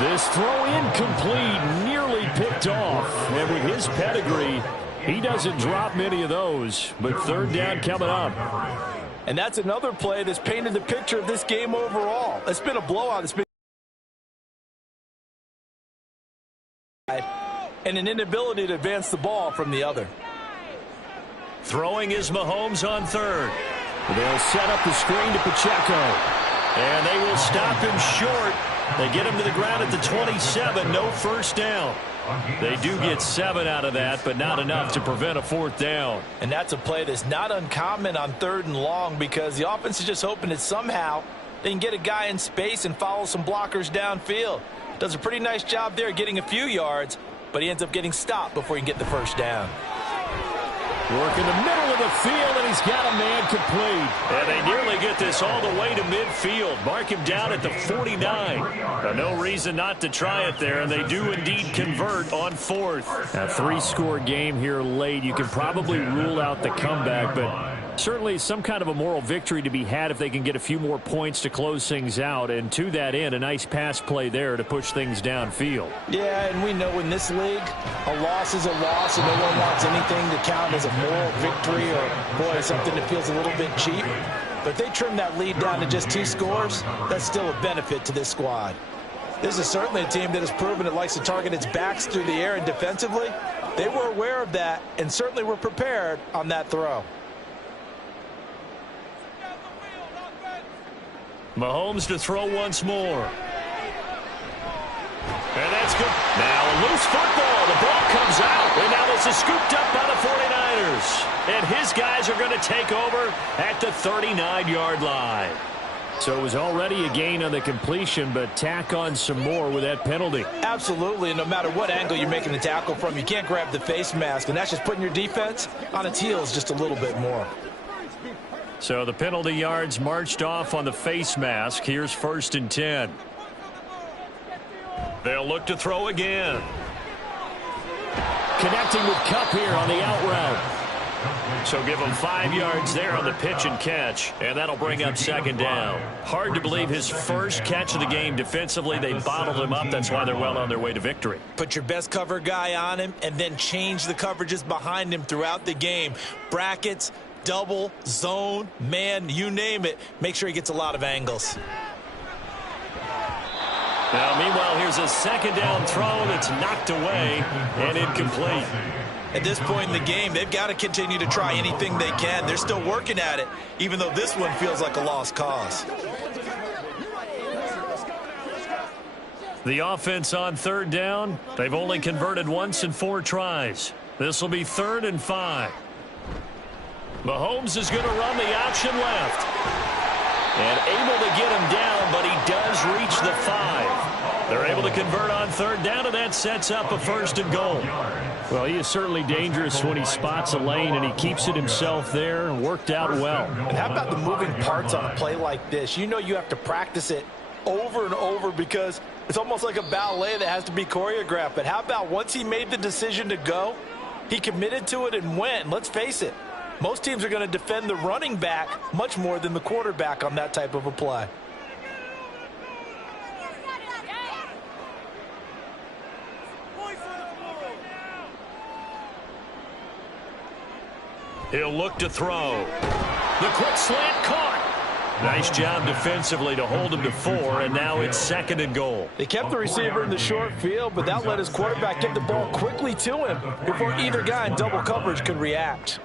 This throw incomplete, nearly picked off. And with his pedigree, he doesn't drop many of those. But 3rd down coming up. And that's another play that's painted the picture of this game overall. It's been a blowout. It's been and an inability to advance the ball from the other. Throwing is Mahomes on 3rd. They'll set up the screen to Pacheco. And they will stop him short. They get him to the ground at the 27. No 1st down. They do get 7 out of that, but not enough to prevent a 4th down. And that's a play that's not uncommon on 3rd and long because the offense is just hoping that somehow they can get a guy in space and follow some blockers downfield. Does a pretty nice job there getting a few yards, but he ends up getting stopped before he can get the 1st down. Work in the middle of the field, and he's got a man complete. And they nearly get this all the way to midfield. Mark him down at the 49. Now, no reason not to try it there, and they do indeed convert on 4th. A 3-score game here late. You can probably rule out the comeback, but certainly some kind of a moral victory to be had if they can get a few more points to close things out. And to that end, a nice pass play there to push things downfield. Yeah, and we know in this league, a loss is a loss, and no one wants anything to count as a moral victory or, boy, something that feels a little bit cheap. But if they trim that lead down to just 2 scores, that's still a benefit to this squad. This is certainly a team that has proven it likes to target its backs through the air and defensively. They were aware of that and certainly were prepared on that throw. Mahomes to throw once more. And that's good. Now a loose football. The ball comes out. And now this is scooped up by the 49ers. And his guys are going to take over at the 39-yard line. So it was already a gain on the completion, but tack on some more with that penalty. Absolutely, and no matter what angle you're making the tackle from, you can't grab the face mask, and that's just putting your defense on its heels just a little bit more. So the penalty yards marched off on the face mask. Here's 1st and 10. They'll look to throw again. Connecting with Kupp here on the out route. So give him 5 yards there on the pitch and catch, and that'll bring up 2nd down. Hard to believe his first catch of the game defensively. They bottled him up. That's why they're well on their way to victory. Put your best cover guy on him and then change the coverages behind him throughout the game. Brackets, double, zone, man, you name it. Make sure he gets a lot of angles. Now, meanwhile, here's a 2nd down throw that's knocked away and incomplete. At this point in the game, they've got to continue to try anything they can. They're still working at it, even though this one feels like a lost cause. The offense on 3rd down, they've only converted once in 4 tries. This will be 3rd and 5. Mahomes is going to run the option left. And able to get him down, but he does reach the 5. They're able to convert on 3rd down, and that sets up a 1st and goal. Well, he is certainly dangerous when he spots a lane, and he keeps it himself there and worked out well. And how about the moving parts on a play like this? You know you have to practice it over and over because it's almost like a ballet that has to be choreographed. But how about once he made the decision to go, he committed to it and went. And let's face it, most teams are going to defend the running back much more than the quarterback on that type of a play. He'll look to throw. The quick slant caught. Nice job defensively to hold him to 4, and now it's 2nd and goal. They kept the receiver in the short field, but that let his quarterback get the ball quickly to him before either guy in double coverage could react.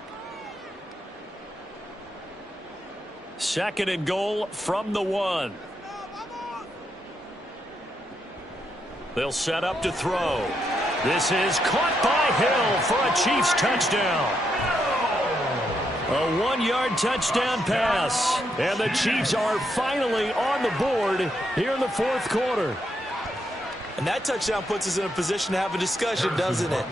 2nd and goal from the 1. They'll set up to throw. This is caught by Hill for a Chiefs touchdown. A 1-yard touchdown pass. And the Chiefs are finally on the board here in the 4th quarter. And that touchdown puts us in a position to have a discussion, doesn't it?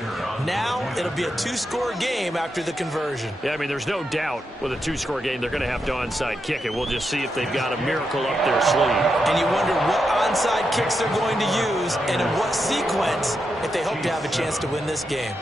Now it'll be a 2-score game after the conversion. Yeah, I mean, there's no doubt with a 2-score game they're going to have to onside kick it. We'll just see if they've got a miracle up their sleeve. And you wonder what onside kicks they're going to use and in what sequence if they hope to have a chance to win this game.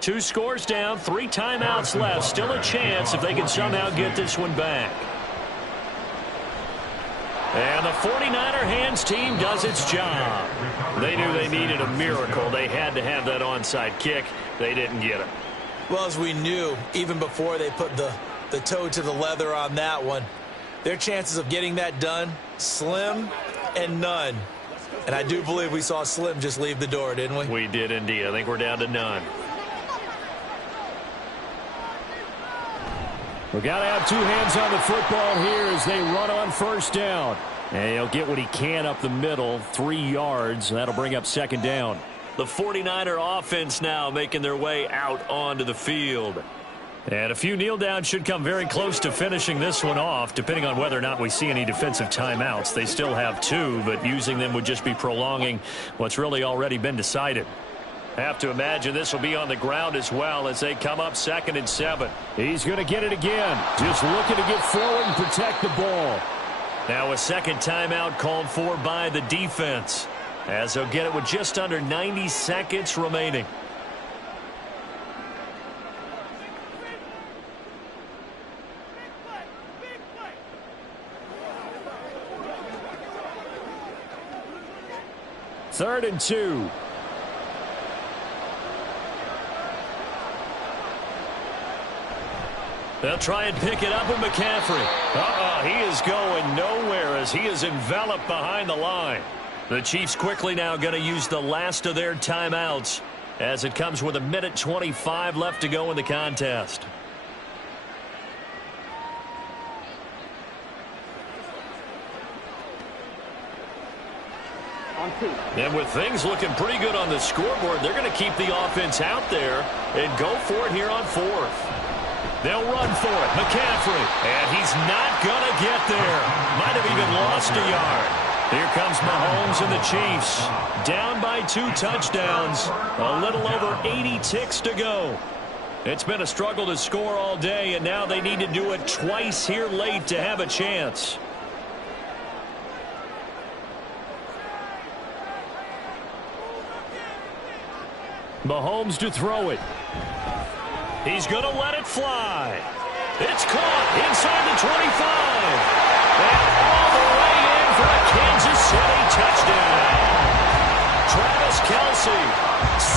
Two scores down, 3 timeouts left. Still a chance if they can somehow get this one back. And the 49er hands team does its job. They knew they needed a miracle. They had to have that onside kick. They didn't get it. Well, as we knew, even before they put the toe to the leather on that one, their chances of getting that done, slim and none. And I do believe we saw Slim just leave the door, didn't we? We did indeed. I think we're down to none. We've got to have 2 hands on the football here as they run on 1st down. And he'll get what he can up the middle, 3 yards. That'll bring up 2nd down. The 49er offense now making their way out onto the field. And a few kneel downs should come very close to finishing this one off, depending on whether or not we see any defensive timeouts. They still have 2, but using them would just be prolonging what's really already been decided. Have to imagine this will be on the ground as well as they come up 2nd and 7. He's going to get it again. Just looking to get forward and protect the ball. Now a 2nd timeout called for by the defense, as they'll get it with just under 90 seconds remaining. Third and 2. They'll try and pick it up with McCaffrey. He is going nowhere as he is enveloped behind the line. The Chiefs quickly now going to use the last of their timeouts as it comes with 1:25 left to go in the contest. And with things looking pretty good on the scoreboard, they're going to keep the offense out there and go for it here on 4th. They'll run for it. McCaffrey. And he's not going to get there. Might have even lost a yard. Here comes Mahomes and the Chiefs. Down by 2 touchdowns. A little over 80 ticks to go. It's been a struggle to score all day, and now they need to do it twice here late to have a chance. Mahomes to throw it. He's going to let it fly. It's caught inside the 25. And all the way in for a Kansas City touchdown. Travis Kelce,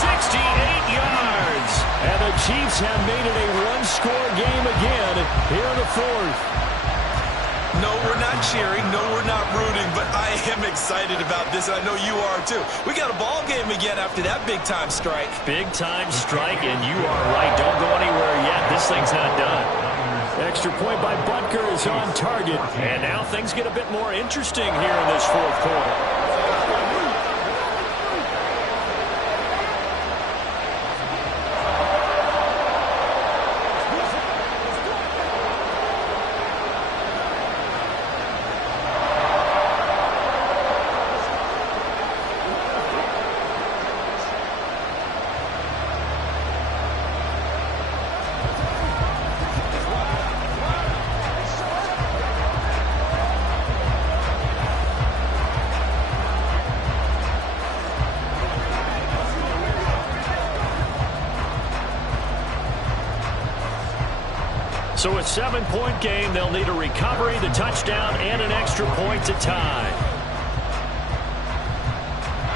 68 yards. And the Chiefs have made it a 1-score game again here in the 4th. No, we're not cheering. No, we're not rooting. But I am excited about this. I know you are, too. We got a ball game again after that big-time strike. Big-time strike, and you are right. Don't go anywhere yet. This thing's not done. Extra point by Butker is on target. And now things get a bit more interesting here in this 4th quarter. So a 7-point game, they'll need a recovery, the touchdown, and an extra point to tie.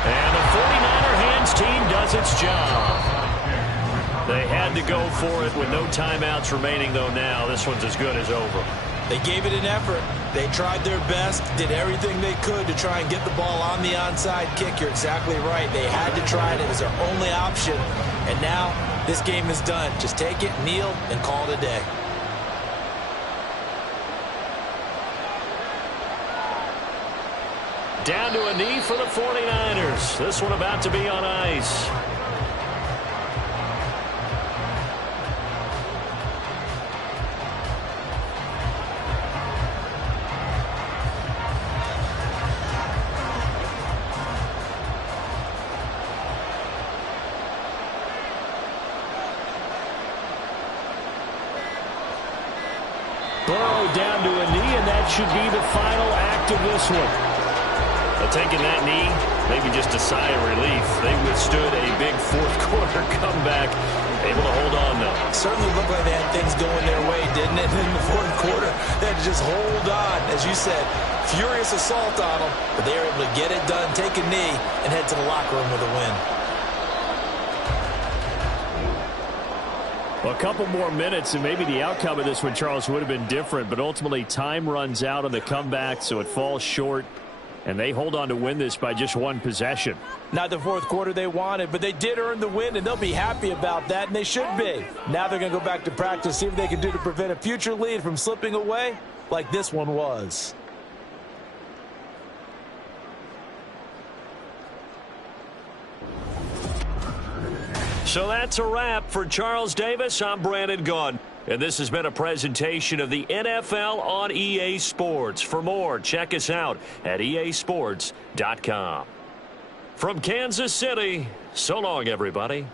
And the 49er hands team does its job. They had to go for it with no timeouts remaining, though now. This one's as good as over. They gave it an effort. They tried their best, did everything they could to try and get the ball on the onside kick. You're exactly right. They had to try it. It was their only option. And now this game is done. Just take it, kneel, and call it a day. Down to a knee for the 49ers. This one about to be on ice. Burrow down to a knee, and that should be the final act of this one. Taking that knee, maybe just a sigh of relief. They withstood a big fourth-quarter comeback, able to hold on, though. Certainly looked like they had things going their way, didn't it? In the fourth quarter, they had to just hold on. As you said, furious assault on them, but they were able to get it done, take a knee, and head to the locker room with a win. Well, a couple more minutes, and maybe the outcome of this one, Charles, would have been different, but ultimately time runs out on the comeback, so it falls short. And they hold on to win this by just one possession. Not the fourth quarter they wanted, but they did earn the win, and they'll be happy about that, and they should be. Now they're going to go back to practice, see what they can do to prevent a future lead from slipping away like this one was. So that's a wrap for Charles Davis. I'm Brandon Gaudin. And this has been a presentation of the NFL on EA Sports. For more, check us out at easports.com. From Kansas City, so long, everybody.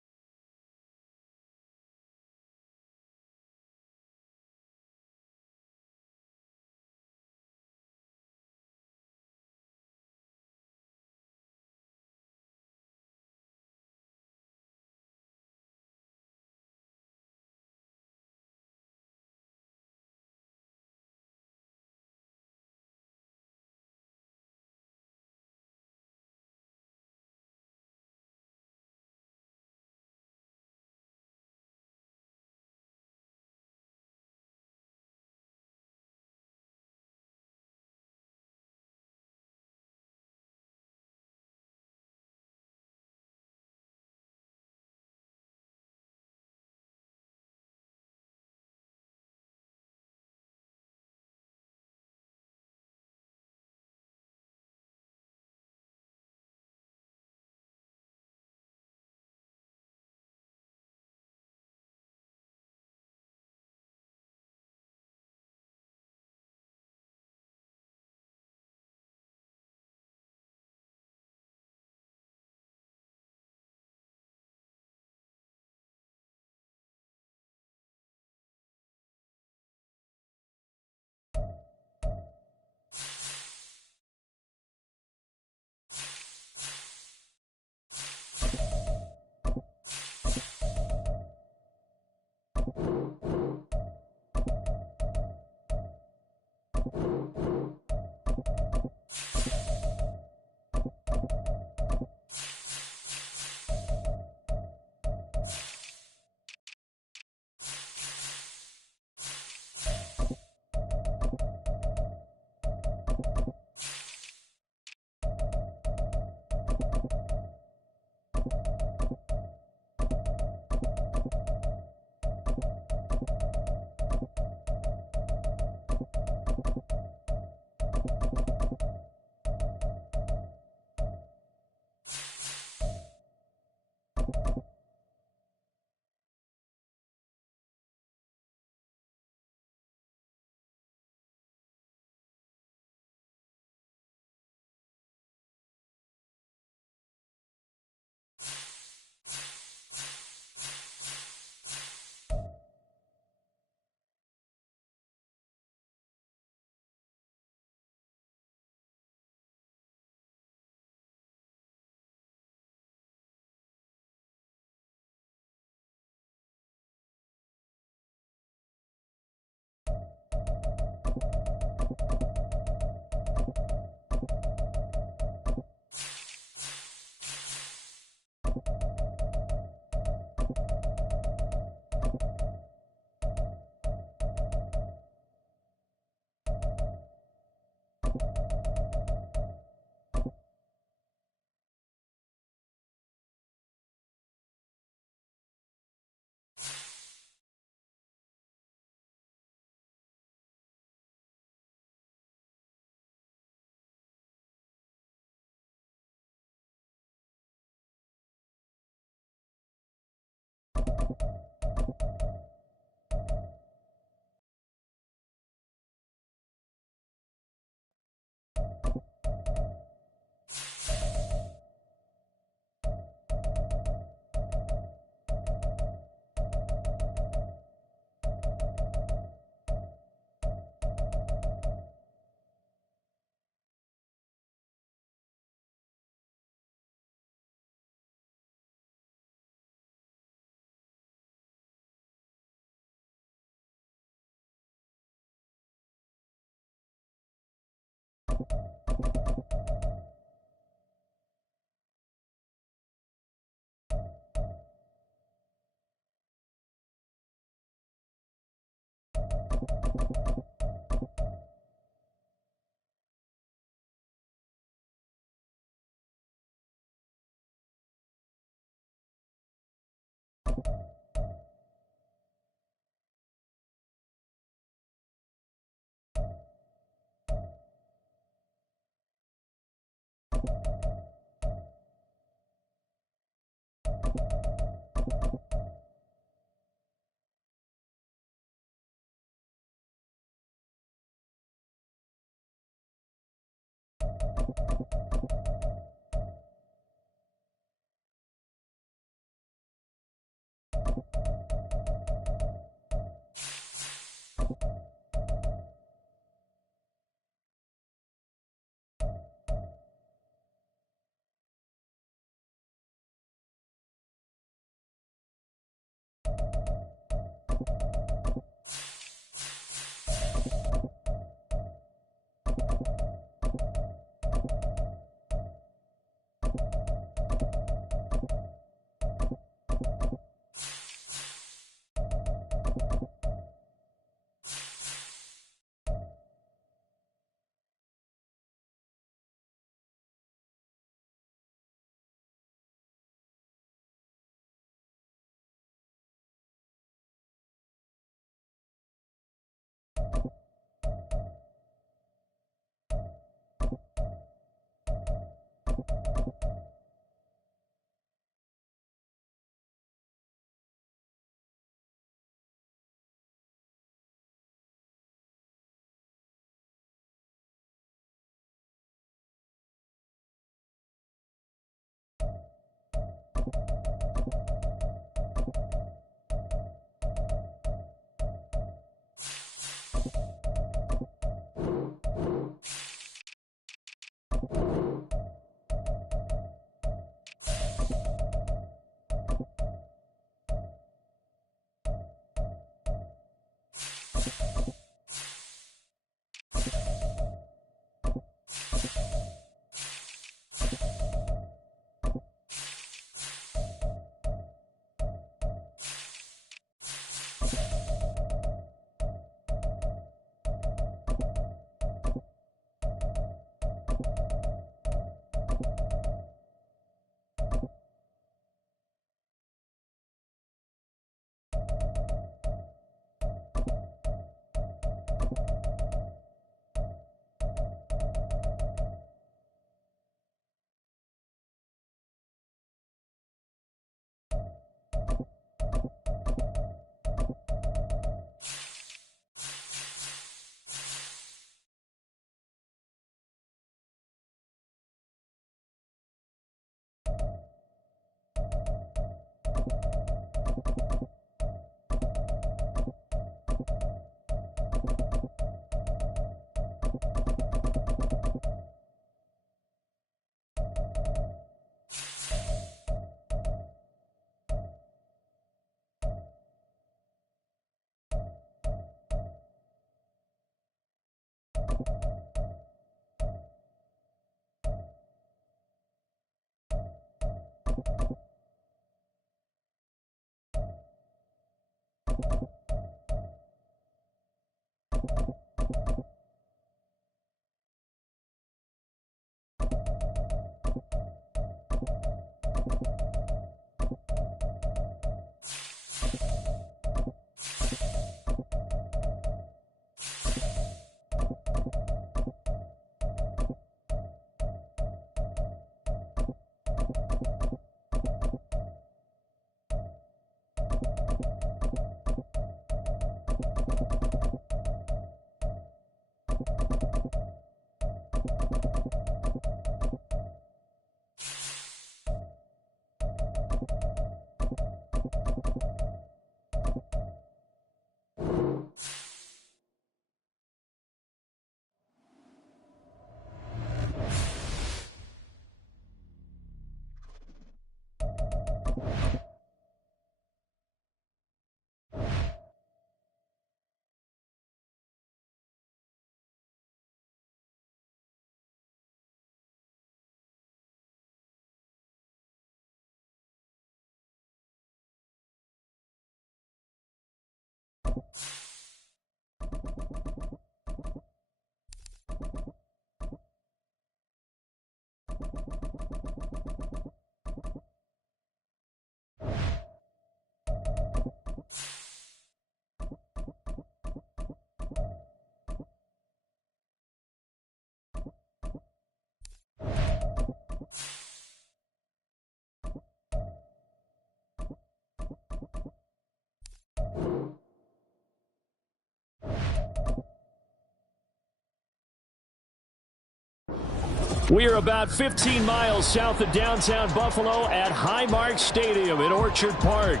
We are about 15 miles south of downtown Buffalo at Highmark Stadium in Orchard Park.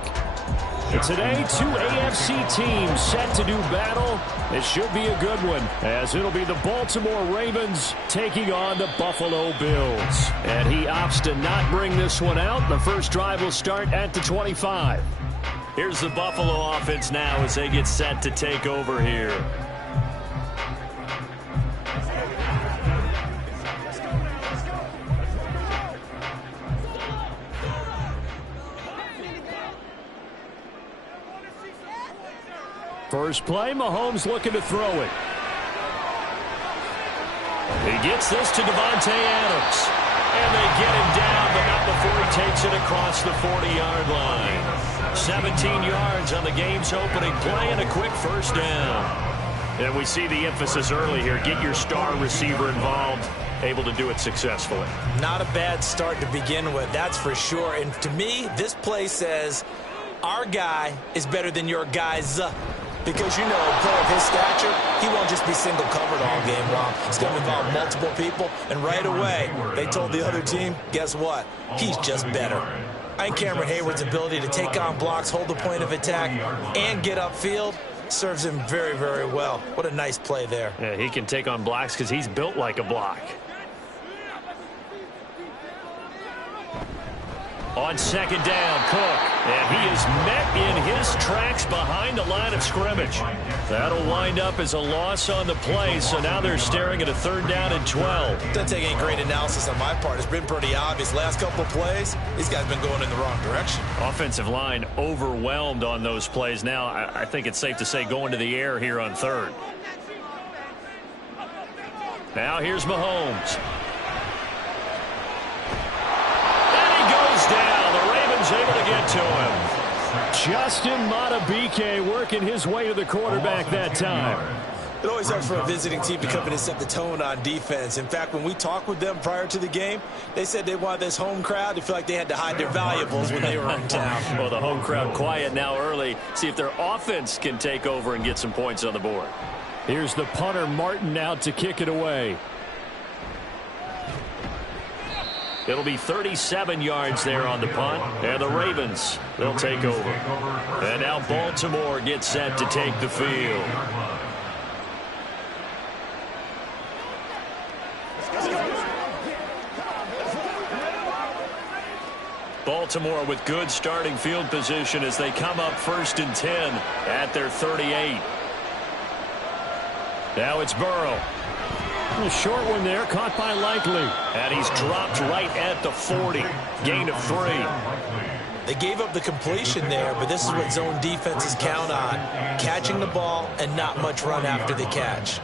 And today, two AFC teams set to do battle. It should be a good one, as it'll be the Baltimore Ravens taking on the Buffalo Bills. And he opts to not bring this one out. The first drive will start at the 25. Here's the Buffalo offense now as they get set to take over here. First play, Mahomes looking to throw it. He gets this to Davante Adams. And they get him down, but not before he takes it across the 40-yard line. 17 yards on the game's opening play and a quick first down. And we see the emphasis early here. Get your star receiver involved. Able to do it successfully. Not a bad start to begin with, that's for sure. And to me, this play says our guy is better than your guys. Because, you know, a player of his stature, he won't just be single covered all game long. It's going to involve multiple people. And right away, they told the other team, guess what? He's just better. I think Cameron Hayward's ability to take on blocks, hold the point of attack, and get upfield serves him very, very well. What a nice play there. Yeah, he can take on blocks because he's built like a block. On second down, Cook. And he is met in his tracks behind the line of scrimmage. That'll wind up as a loss on the play, so now they're staring at a third down and 12. Doesn't take any great analysis on my part. It's been pretty obvious. Last couple of plays, these guys have been going in the wrong direction. Offensive line overwhelmed on those plays. Now, I think it's safe to say going to the air here on third. Now here's Mahomes. Down. The Ravens able to get to him. Justin Madubuike working his way to the quarterback that time. It always helps for a visiting team to come in and set the tone on defense. In fact, when we talked with them prior to the game, they said they wanted this home crowd to feel like they had to hide their valuables when they were in town. Well, the home crowd quiet now early. See if their offense can take over and get some points on the board. Here's the punter, Martin, out to kick it away. It'll be 37 yards there on the punt. And the Ravens, they'll take over. And now Baltimore gets set to take the field. Baltimore with good starting field position as they come up 1st and 10 at their 38. Now it's Burrow. A short one there, caught by Likely. And he's dropped right at the 40. Gain of 3. They gave up the completion there, but this is what zone defenses count on. Catching the ball and not much run after the catch.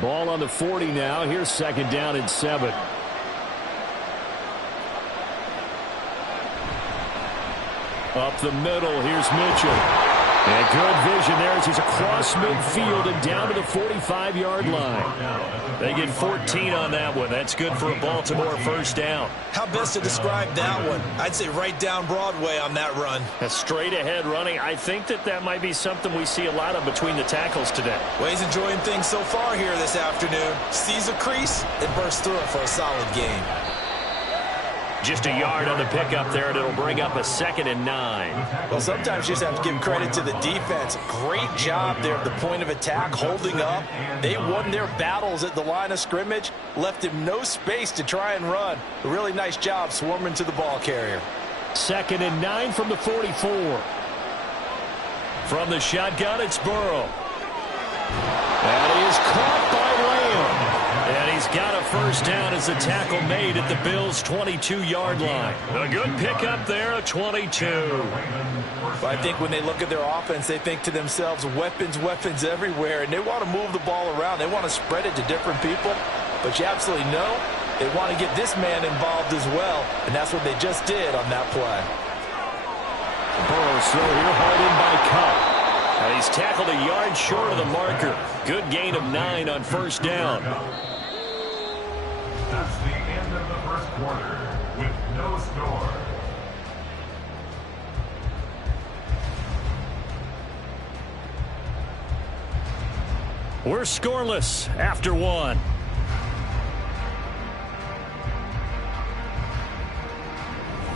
Ball on the 40 now. Here's second down and 7. Up the middle, here's Mitchell. And good vision there as he's across midfield and down to the 45-yard line. They get 14 on that one. That's good for a Baltimore first down. How best to describe that one? I'd say right down Broadway on that run. A straight ahead running. I think that might be something we see a lot of between the tackles today. Well, he's enjoying things so far here this afternoon. Sees a crease and bursts through it for a solid gain. Just a yard on the pickup there, and it'll bring up a 2nd and 9. Well, sometimes you just have to give credit to the defense. Great job there at the point of attack, holding up. They won their battles at the line of scrimmage, left him no space to try and run. A really nice job swarming to the ball carrier. 2nd and 9 from the 44. From the shotgun, it's Burrow. And he is caught by Lamb. And he's got a first down as the tackle made at the Bills' 22-yard line. A good pickup there at 22. Well, I think when they look at their offense, they think to themselves, weapons, weapons everywhere, and they want to move the ball around. They want to spread it to different people, but you absolutely know they want to get this man involved as well, and that's what they just did on that play. Burrow still here, hauled in by Cup. And he's tackled a yard short of the marker. Good gain of 9 on first down. That's the end of the first quarter with no score. We're scoreless after one.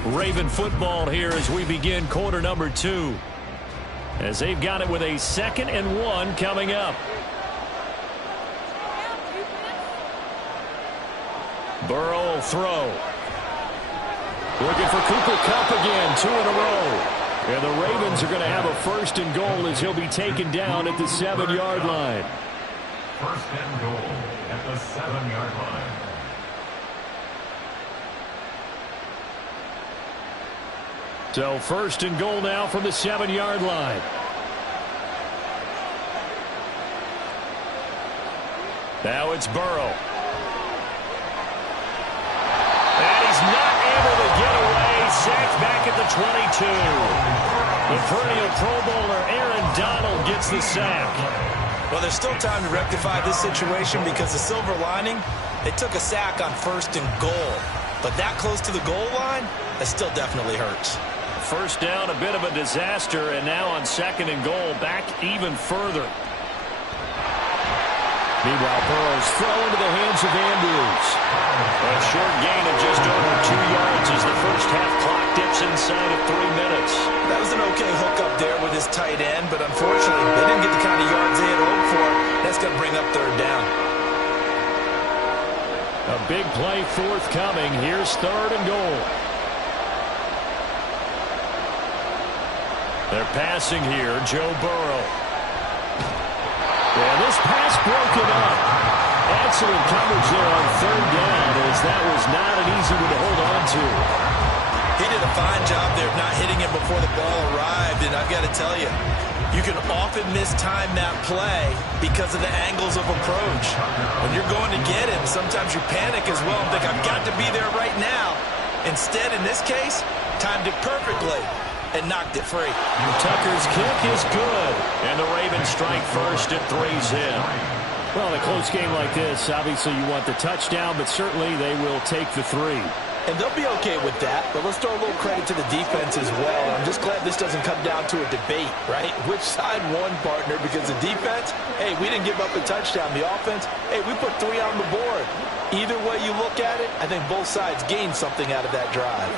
Raven football here as we begin quarter number 2. As they've got it with a 2nd and 1 coming up. Burrow will throw. Looking for Cooper Kupp again, 2 in a row. And the Ravens are going to have a 1st and goal as he'll be taken down at the 7-yard line. 1st and goal at the 7-yard line. So 1st and goal now from the 7-yard line. Now it's Burrow. And he's not able to get away. Sacked back at the 22. The perennial Pro Bowler Aaron Donald gets the sack. Well, there's still time to rectify this situation because the silver lining, they took a sack on 1st and goal. But that close to the goal line, that still definitely hurts. 1st down, a bit of a disaster, and now on 2nd and goal, back even further. Meanwhile, Burrow's throw into the hands of Andrews. A short gain of just over 2 yards as the first half clock dips inside of 3 minutes. That was an okay hookup there with his tight end, but unfortunately, they didn't get the kind of yards they had hoped for. That's going to bring up 3rd down. A big play forthcoming. Here's 3rd and goal. They're passing here, Joe Burrow. Yeah, this pass broken up. Excellent coverage there on 3rd down, as that was not an easy one to hold on to. He did a fine job there of not hitting him before the ball arrived, and I've got to tell you, you can often mistime that play because of the angles of approach. When you're going to get him, sometimes you panic as well and think, I've got to be there right now. Instead, in this case, timed it perfectly and knocked it free. Tucker's kick is good, and the Ravens strike first at 3's in. Well, in a close game like this, obviously you want the touchdown, but certainly they will take the 3. And they'll be okay with that, but let's throw a little credit to the defense as well. I'm just glad this doesn't come down to a debate, right? Which side won, partner? Because the defense, hey, we didn't give up a touchdown. The offense, hey, we put 3 on the board. Either way you look at it, I think both sides gained something out of that drive.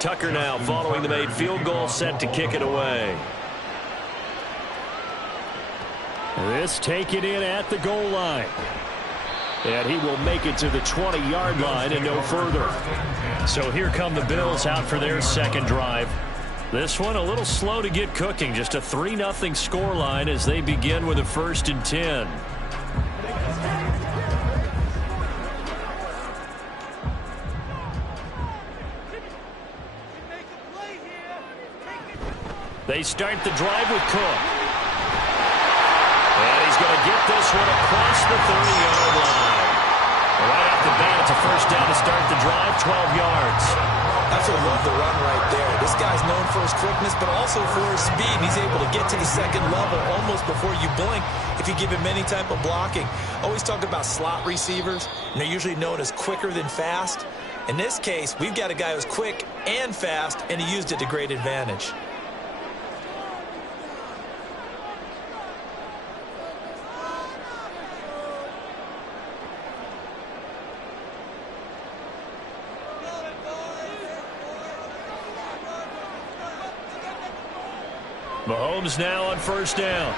Tucker now following the made field goal, set to kick it away. This taken in at the goal line. And he will make it to the 20-yard line and no further. So here come the Bills out for their 2nd drive. This one a little slow to get cooking. Just a 3-0 scoreline as they begin with a 1st and 10. They start the drive with Cook. And he's going to get this one across the 30-yard line. Right off the bat, it's a 1st down to start the drive, 12 yards. Absolutely love the run right there. This guy's known for his quickness, but also for his speed. He's able to get to the 2nd level almost before you blink if you give him any type of blocking. Always talk about slot receivers, and they're usually known as quicker than fast. In this case, we've got a guy who's quick and fast, and he used it to great advantage. Mahomes now on 1st down.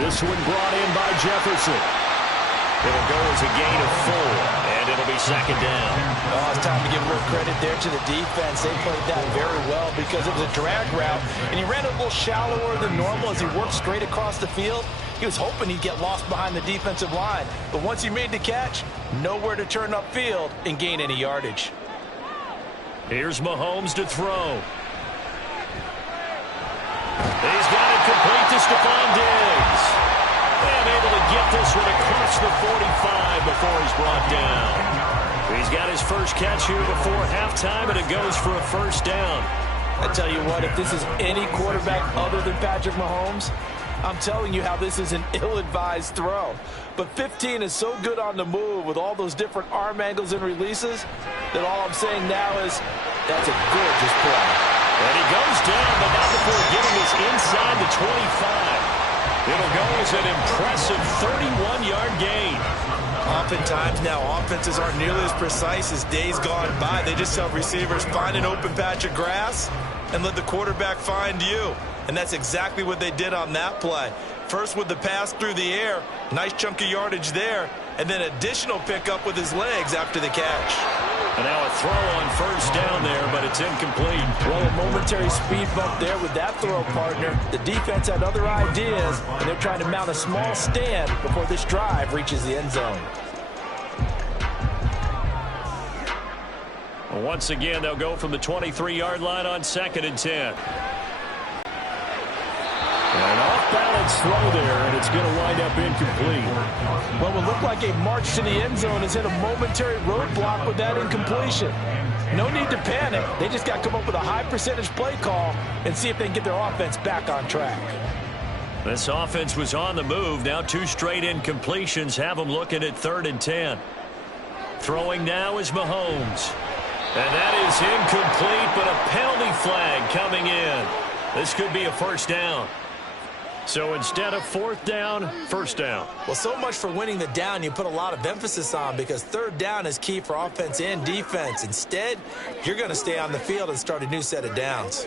This one brought in by Jefferson. It'll go as a gain of 4, and it'll be 2nd down. Oh, it's time to give a little credit there to the defense. They played that very well because it was a drag route, and he ran a little shallower than normal as he worked straight across the field. He was hoping he'd get lost behind the defensive line, but once he made the catch, nowhere to turn upfield and gain any yardage. Here's Mahomes to throw. He's got it complete to Stephon Diggs. And able to get this one across the 45 before he's brought down. He's got his first catch here before halftime, and it goes for a first down. I tell you what, if this is any quarterback other than Patrick Mahomes, I'm telling you how this is an ill-advised throw. But 15 is so good on the move with all those different arm angles and releases that all I'm saying now is that's a gorgeous play. And he goes down, but not before getting this inside the 25. It'll go as an impressive 31-yard gain. Oftentimes now, offenses aren't nearly as precise as days gone by. They just tell receivers, find an open patch of grass and let the quarterback find you. And that's exactly what they did on that play. First with the pass through the air, nice chunk of yardage there, and then additional pickup with his legs after the catch. And now a throw on first down there, but it's incomplete. Well, a momentary speed bump there with that throw, partner. The defense had other ideas, and they're trying to mount a small stand before this drive reaches the end zone. Well, once again, they'll go from the 23-yard line on 2nd and 10. An off-balance throw there, and it's going to wind up incomplete. Well, it looked like a march to the end zone has hit a momentary roadblock with that incompletion. No need to panic. They just got to come up with a high-percentage play call and see if they can get their offense back on track. This offense was on the move. Now 2 straight incompletions have them looking at 3rd and 10. Throwing now is Mahomes. And that is incomplete, but a penalty flag coming in. This could be a first down. So instead of 4th down, first down. Well, so much for winning the down you put a lot of emphasis on, because 3rd down is key for offense and defense. Instead, you're going to stay on the field and start a new set of downs.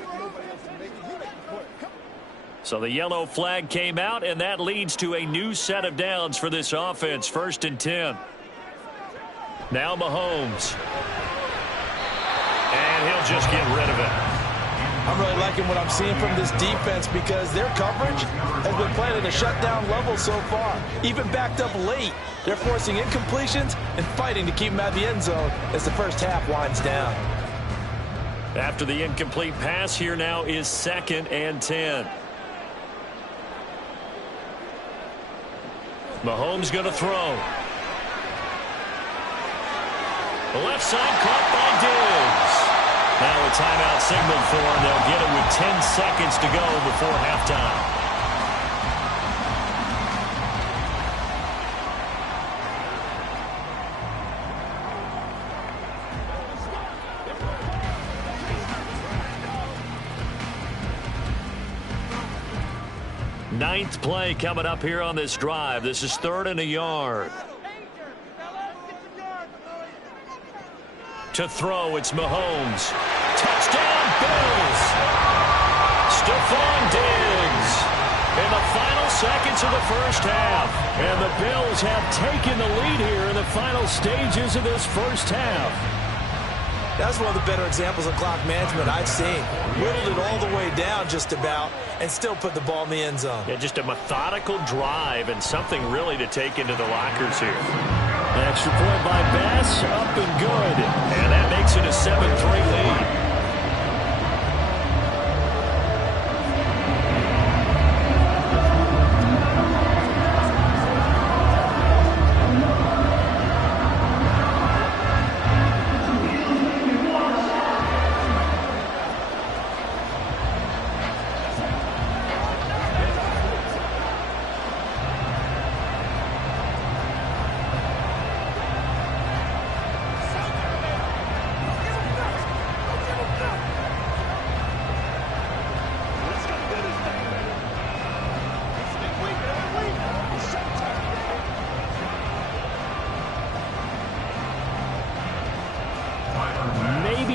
So the yellow flag came out, and that leads to a new set of downs for this offense. 1st and 10. Now Mahomes. And he'll just get rid of it. I'm really liking what I'm seeing from this defense because their coverage has been playing at a shutdown level so far. Even backed up late, they're forcing incompletions and fighting to keep them out of the end zone as the first half winds down. After the incomplete pass, here now is 2nd and 10. Mahomes going to throw. The left side caught by Diggs. Now a timeout signaled for them. They'll get it with 10 seconds to go before halftime. Ninth play coming up here on this drive. This is 3rd and a yard. To throw, it's Mahomes. Touchdown, Bills! Stephon Diggs in the final seconds of the first half. And the Bills have taken the lead here in the final stages of this first half. That's one of the better examples of clock management I've seen. Whittled it all the way down just about and still put the ball in the end zone. Yeah, just a methodical drive and something really to take into the lockers here. An extra point by Bass, up and good. And that makes it a 7-3 lead.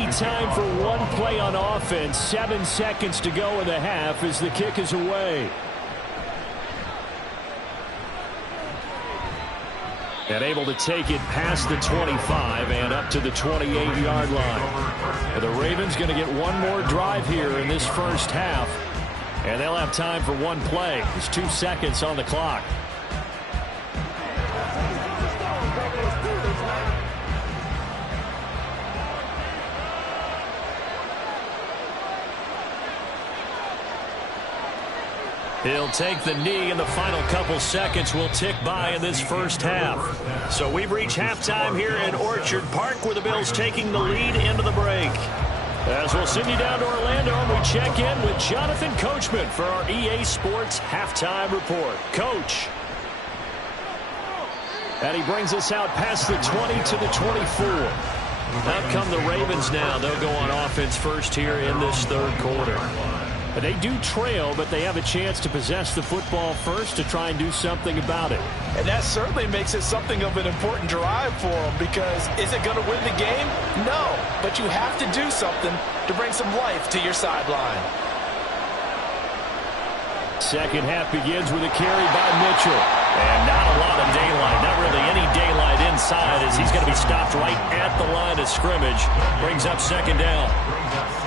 Time for one play on offense. 7 seconds to go in the half as the kick is away. And able to take it past the 25 and up to the 28-yard line. The Ravens going to get one more drive here in this first half. And they'll have time for one play. There's 2 seconds on the clock. He'll take the knee, and the final couple seconds will tick by in this first half. So we've reached halftime here in Orchard Park, where the Bills taking the lead into the break. As we'll send you down to Orlando, and we check in with Jonathan Coachman for our EA Sports Halftime Report. Coach. And he brings us out past the 20 to the 24. Out come the Ravens now. They'll go on offense first here in this third quarter. They do trail, but they have a chance to possess the football first to try and do something about it. And that certainly makes it something of an important drive for them, because is it going to win the game? No, but you have to do something to bring some life to your sideline. Second half begins with a carry by Mitchell. And not a lot of daylight, not really any daylight inside, as he's going to be stopped right at the line of scrimmage. Brings up second down.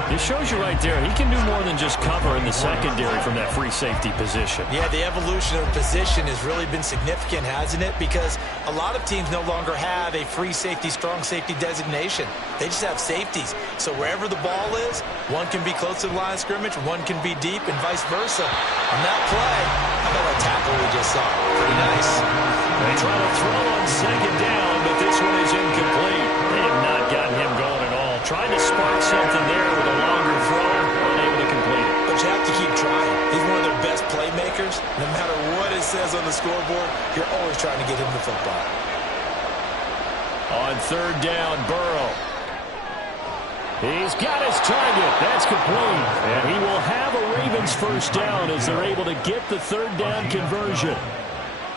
This shows you right there, he can do more than just cover in the secondary from that free safety position. Yeah, the evolution of position has really been significant, hasn't it? Because a lot of teams no longer have a free safety, strong safety designation. They just have safeties. So wherever the ball is, one can be close to the line of scrimmage, one can be deep, and vice versa. On that play, how about that tackle we just saw? Pretty nice. They try to throw on second down, but this one is incomplete. They have not gotten him going at all. Trying to spark something there with a longer throw, unable to complete it. But you have to keep trying. He's one of their best playmakers. No matter what it says on the scoreboard, you're always trying to get him the football. On third down, Burrow. He's got his target. That's complete. And he will have a Ravens first down as they're able to get the third down conversion.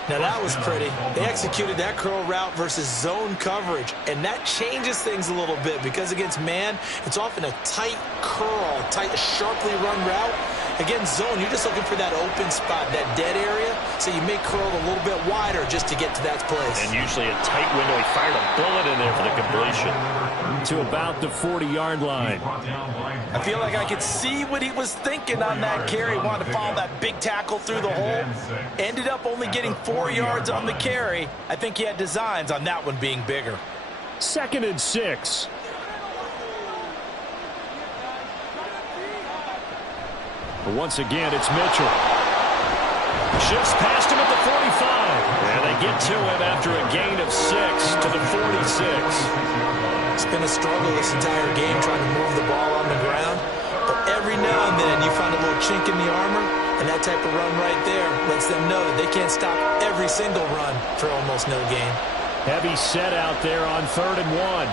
Now that was pretty. They executed that curl route versus zone coverage, and that changes things a little bit, because against man, it's often a tight curl, sharply run route. Against zone, you're just looking for that open spot, that dead area, so you may curl a little bit wider just to get to that place. And usually a tight window. He fired a bullet in there for the completion. To about the 40-yard line. I feel like I could see what he was thinking on that carry. Wanted to follow that big tackle through the hole. Ended up only getting 4 yards on the carry. I think he had designs on that one being bigger. 2nd and 6. But once again, it's Mitchell. Shifts past him at the 45. And they get to him after a gain of 6 to the 46. It's been a struggle this entire game trying to move the ball on the ground. But every now and then you find a little chink in the armor, and that type of run right there lets them know that they can't stop every single run for almost no gain. Heavy set out there on 3rd and 1.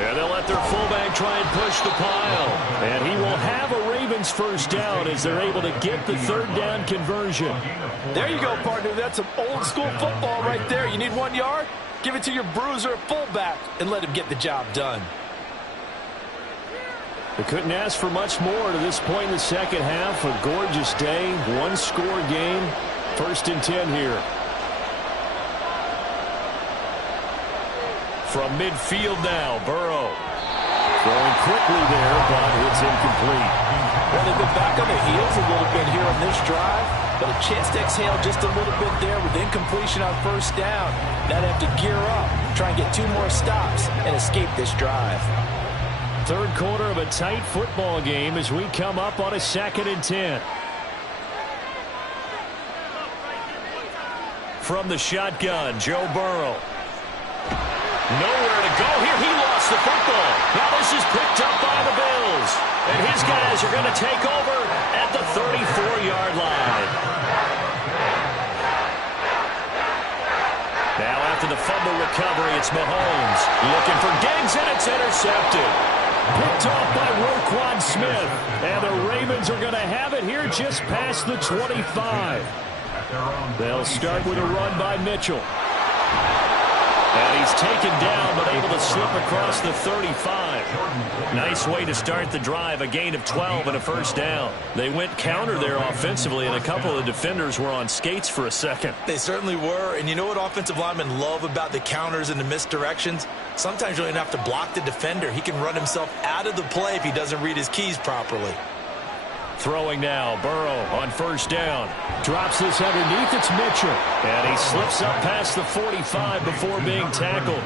And they'll let their fullback try and push the pile. And he will have a Ravens first down as they're able to get the third down conversion. There you go, partner. That's some old school football right there. You need 1 yard? Give it to your bruiser fullback and let him get the job done. They couldn't ask for much more to this point in the second half. A gorgeous day, one-score game. 1st and 10 here. From midfield now, Burrow. Throwing quickly there, but it's incomplete. Well, they've been back on the heels a little bit here on this drive, but a chance to exhale just a little bit there with incompletion on first down. Now they have to gear up, try and get 2 more stops, and escape this drive. Third quarter of a tight football game as we come up on a 2nd and 10. From the shotgun, Joe Burrow. Nowhere to go here. He lost the football. Now this is picked up by the Bills. And his guys are going to take over at the 34-yard line. Now after the fumble recovery, it's Mahomes. Looking for Diggs, and it's intercepted. Picked off by Roquan Smith. And the Ravens are going to have it here just past the 25. They'll start with a run by Mitchell. And he's taken down, but able to slip across the 35. Nice way to start the drive, a gain of 12 and a first down. They went counter there offensively, and a couple of defenders were on skates for a second. They certainly were, and you know what offensive linemen love about the counters and the misdirections? Sometimes you don't even have to block the defender. He can run himself out of the play if he doesn't read his keys properly. Throwing now, Burrow on first down. Drops this underneath, it's Mitchell. And he slips up past the 45 before being tackled.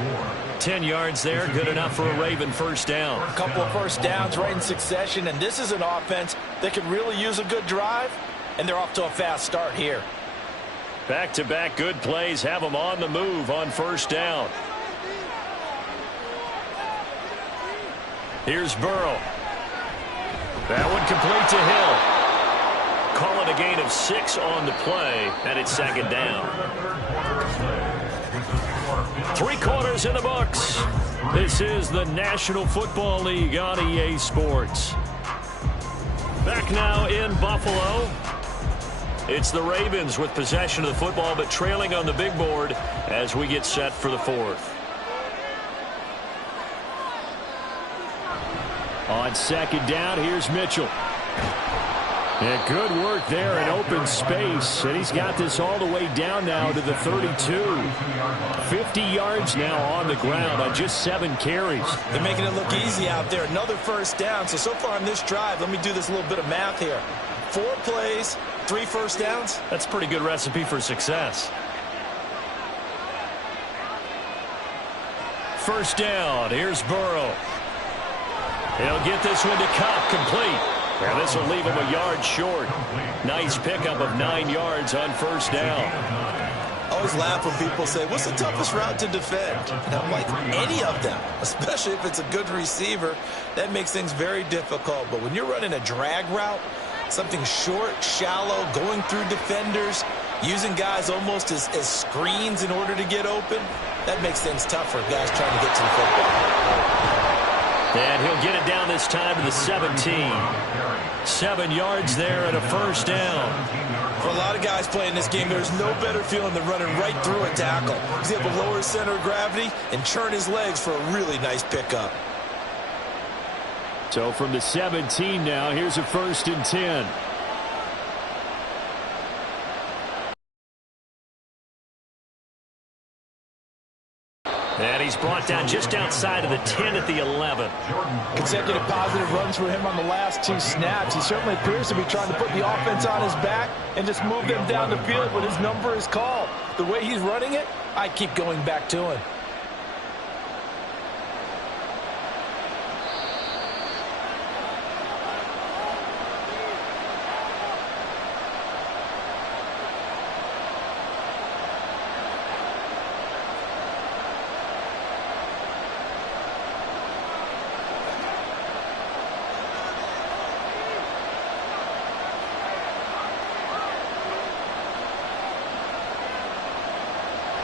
10 yards there, good enough for a Raven first down. A couple of first downs right in succession, and this is an offense that could really use a good drive, and they're off to a fast start here. Back-to-back good plays have them on the move on first down. Here's Burrow. That one complete to Hill. Call it a gain of 6 on the play, and it's second down. 3 quarters in the books. This is the National Football League on EA Sports. Back now in Buffalo. It's the Ravens with possession of the football, but trailing on the big board as we get set for the 4th. On second down, here's Mitchell. Yeah, good work there in open space, and he's got this all the way down now to the 32. 50 yards now on the ground on just 7 carries. They're making it look easy out there. Another first down. So far on this drive, let me do this little bit of math here. 4 plays, 3 first downs. That's a pretty good recipe for success. First down, here's Burrow. He'll get this one to Cobb, complete. And this will leave him a yard short. Nice pickup of 9 yards on first down. I always laugh when people say, what's the toughest route to defend? And I'm like, any of them, especially if it's a good receiver. That makes things very difficult. But when you're running a drag route, something short, shallow, going through defenders, using guys almost as screens in order to get open, that makes things tough for guys trying to get to the football. And he'll get it down this time to the 17. 7 yards there and a first down. For a lot of guys playing this game, there's no better feeling than running right through a tackle. He's able to lower his center of gravity and churn his legs for a really nice pickup. So from the 17 now, here's a 1st and 10. And he's brought down just outside of the 10 at the 11. Consecutive positive runs for him on the last 2 snaps. He certainly appears to be trying to put the offense on his back and just move them down the field when his number is called. The way he's running it, I keep going back to him.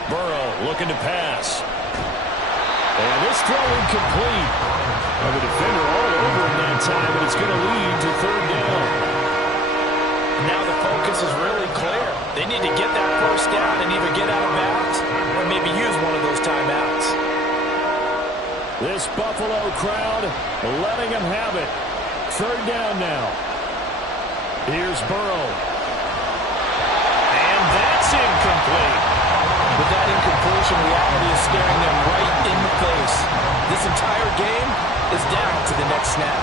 Burrow looking to pass. And this throw incomplete. And the defender all over him that time, and it's going to lead to 3rd down. Now the focus is really clear. They need to get that first down and either get out of bounds or maybe use one of those timeouts. This Buffalo crowd letting them have it. 3rd down now. Here's Burrow. And that's incomplete. With that incompletion, reality is staring them right in the face. This entire game is down to the next snap.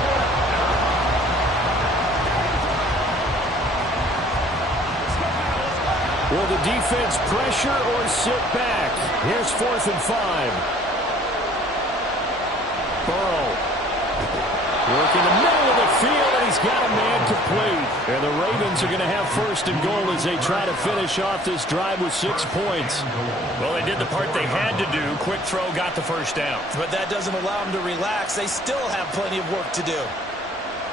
Will the defense pressure or sit back? Here's 4th and 5. Burrow. Work in the middle of the field, and he's got a man complete. And the Ravens are going to have 1st and goal as they try to finish off this drive with 6 points. Well, they did the part they had to do. Quick throw got the first down. But that doesn't allow them to relax. They still have plenty of work to do.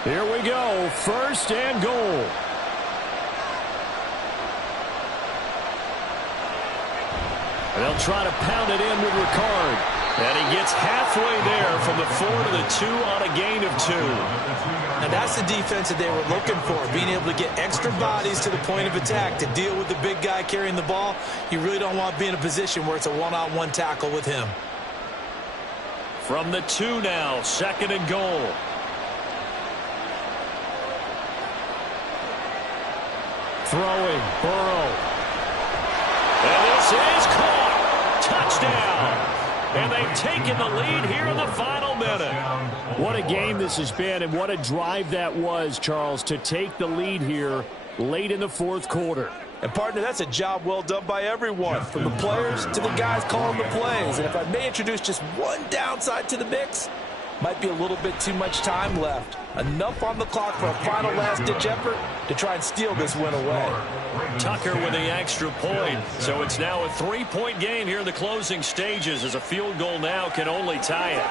Here we go. 1st and goal. And they'll try to pound it in with Ricard. And he gets halfway there from the 4 to the 2 on a gain of 2. And that's the defense that they were looking for, being able to get extra bodies to the point of attack to deal with the big guy carrying the ball. You really don't want to be in a position where it's a one-on-one tackle with him. From the 2 now, 2nd and goal. Throwing, Burrow. And this is caught. Touchdown. And they've taken the lead here in the final minute. What a game this has been, and what a drive that was, Charles, to take the lead here late in the 4th quarter. And, partner, that's a job well done by everyone, from the players to the guys calling the plays. And if I may introduce just one downside to the mix, might be a little bit too much time left. Enough on the clock for a final last-ditch effort to try and steal this win away. Tucker with the extra point. So it's now a 3-point game here in the closing stages, as a field goal now can only tie it.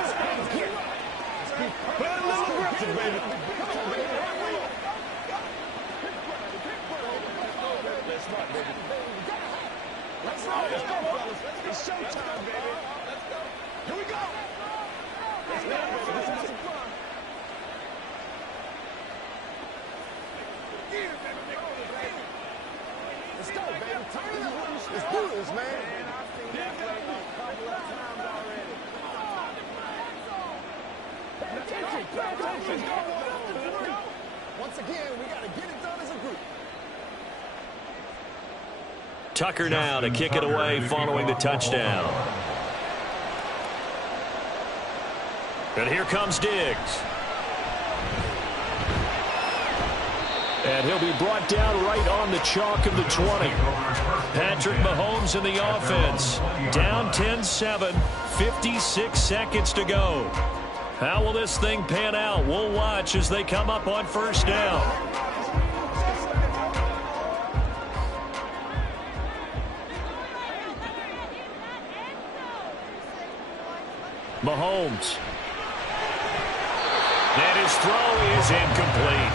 It's showtime, baby. Let's go. Here we go. Let's go. Let's go, baby. Turn it up. Let's do this, man. Once again, we got to get it done as a group. Tucker now to kick it away following the touchdown. And here comes Diggs. And he'll be brought down right on the chalk of the 20. Patrick Mahomes in the offense. Down 10-7, 56 seconds to go. How will this thing pan out? We'll watch as they come up on first down. Mahomes. And his throw is incomplete.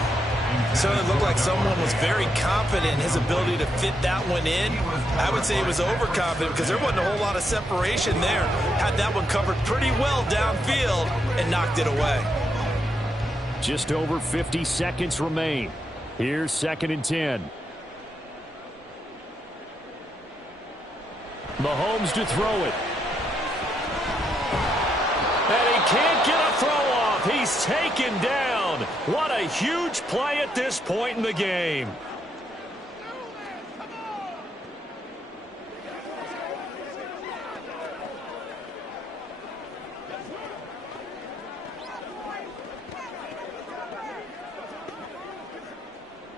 Certainly looked like someone was very confident in his ability to fit that one in. I would say he was overconfident because there wasn't a whole lot of separation there. Had that one covered pretty well downfield and knocked it away. Just over 50 seconds remain. Here's 2nd and 10. Mahomes to throw it. And he can't get a throw off. He's taken down. What a huge play at this point in the game.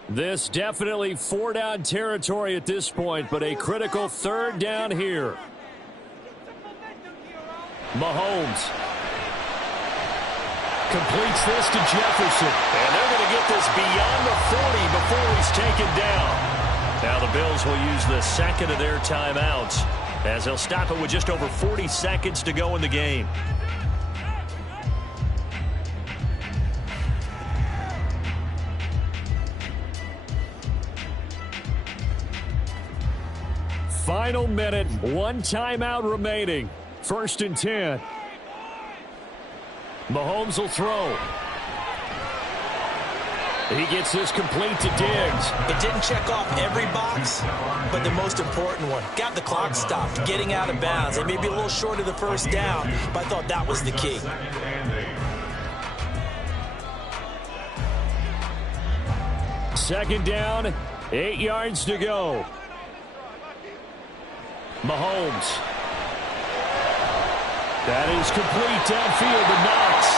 This definitely 4-down territory at this point, but a critical 3rd down here. Mahomes completes this to Jefferson. And they're going to get this beyond the 40 before he's taken down. Now the Bills will use the second of their timeouts, as they'll stop it with just over 40 seconds to go in the game. Final minute, 1 timeout remaining. 1st and 10. Mahomes will throw. He gets this complete to Diggs. It didn't check off every box, but the most important one. Got the clock stopped, getting out of bounds. It may be a little short of the 1st down, but I thought that was the key. Second down, 8 yards to go. Mahomes. That is complete downfield to Knox.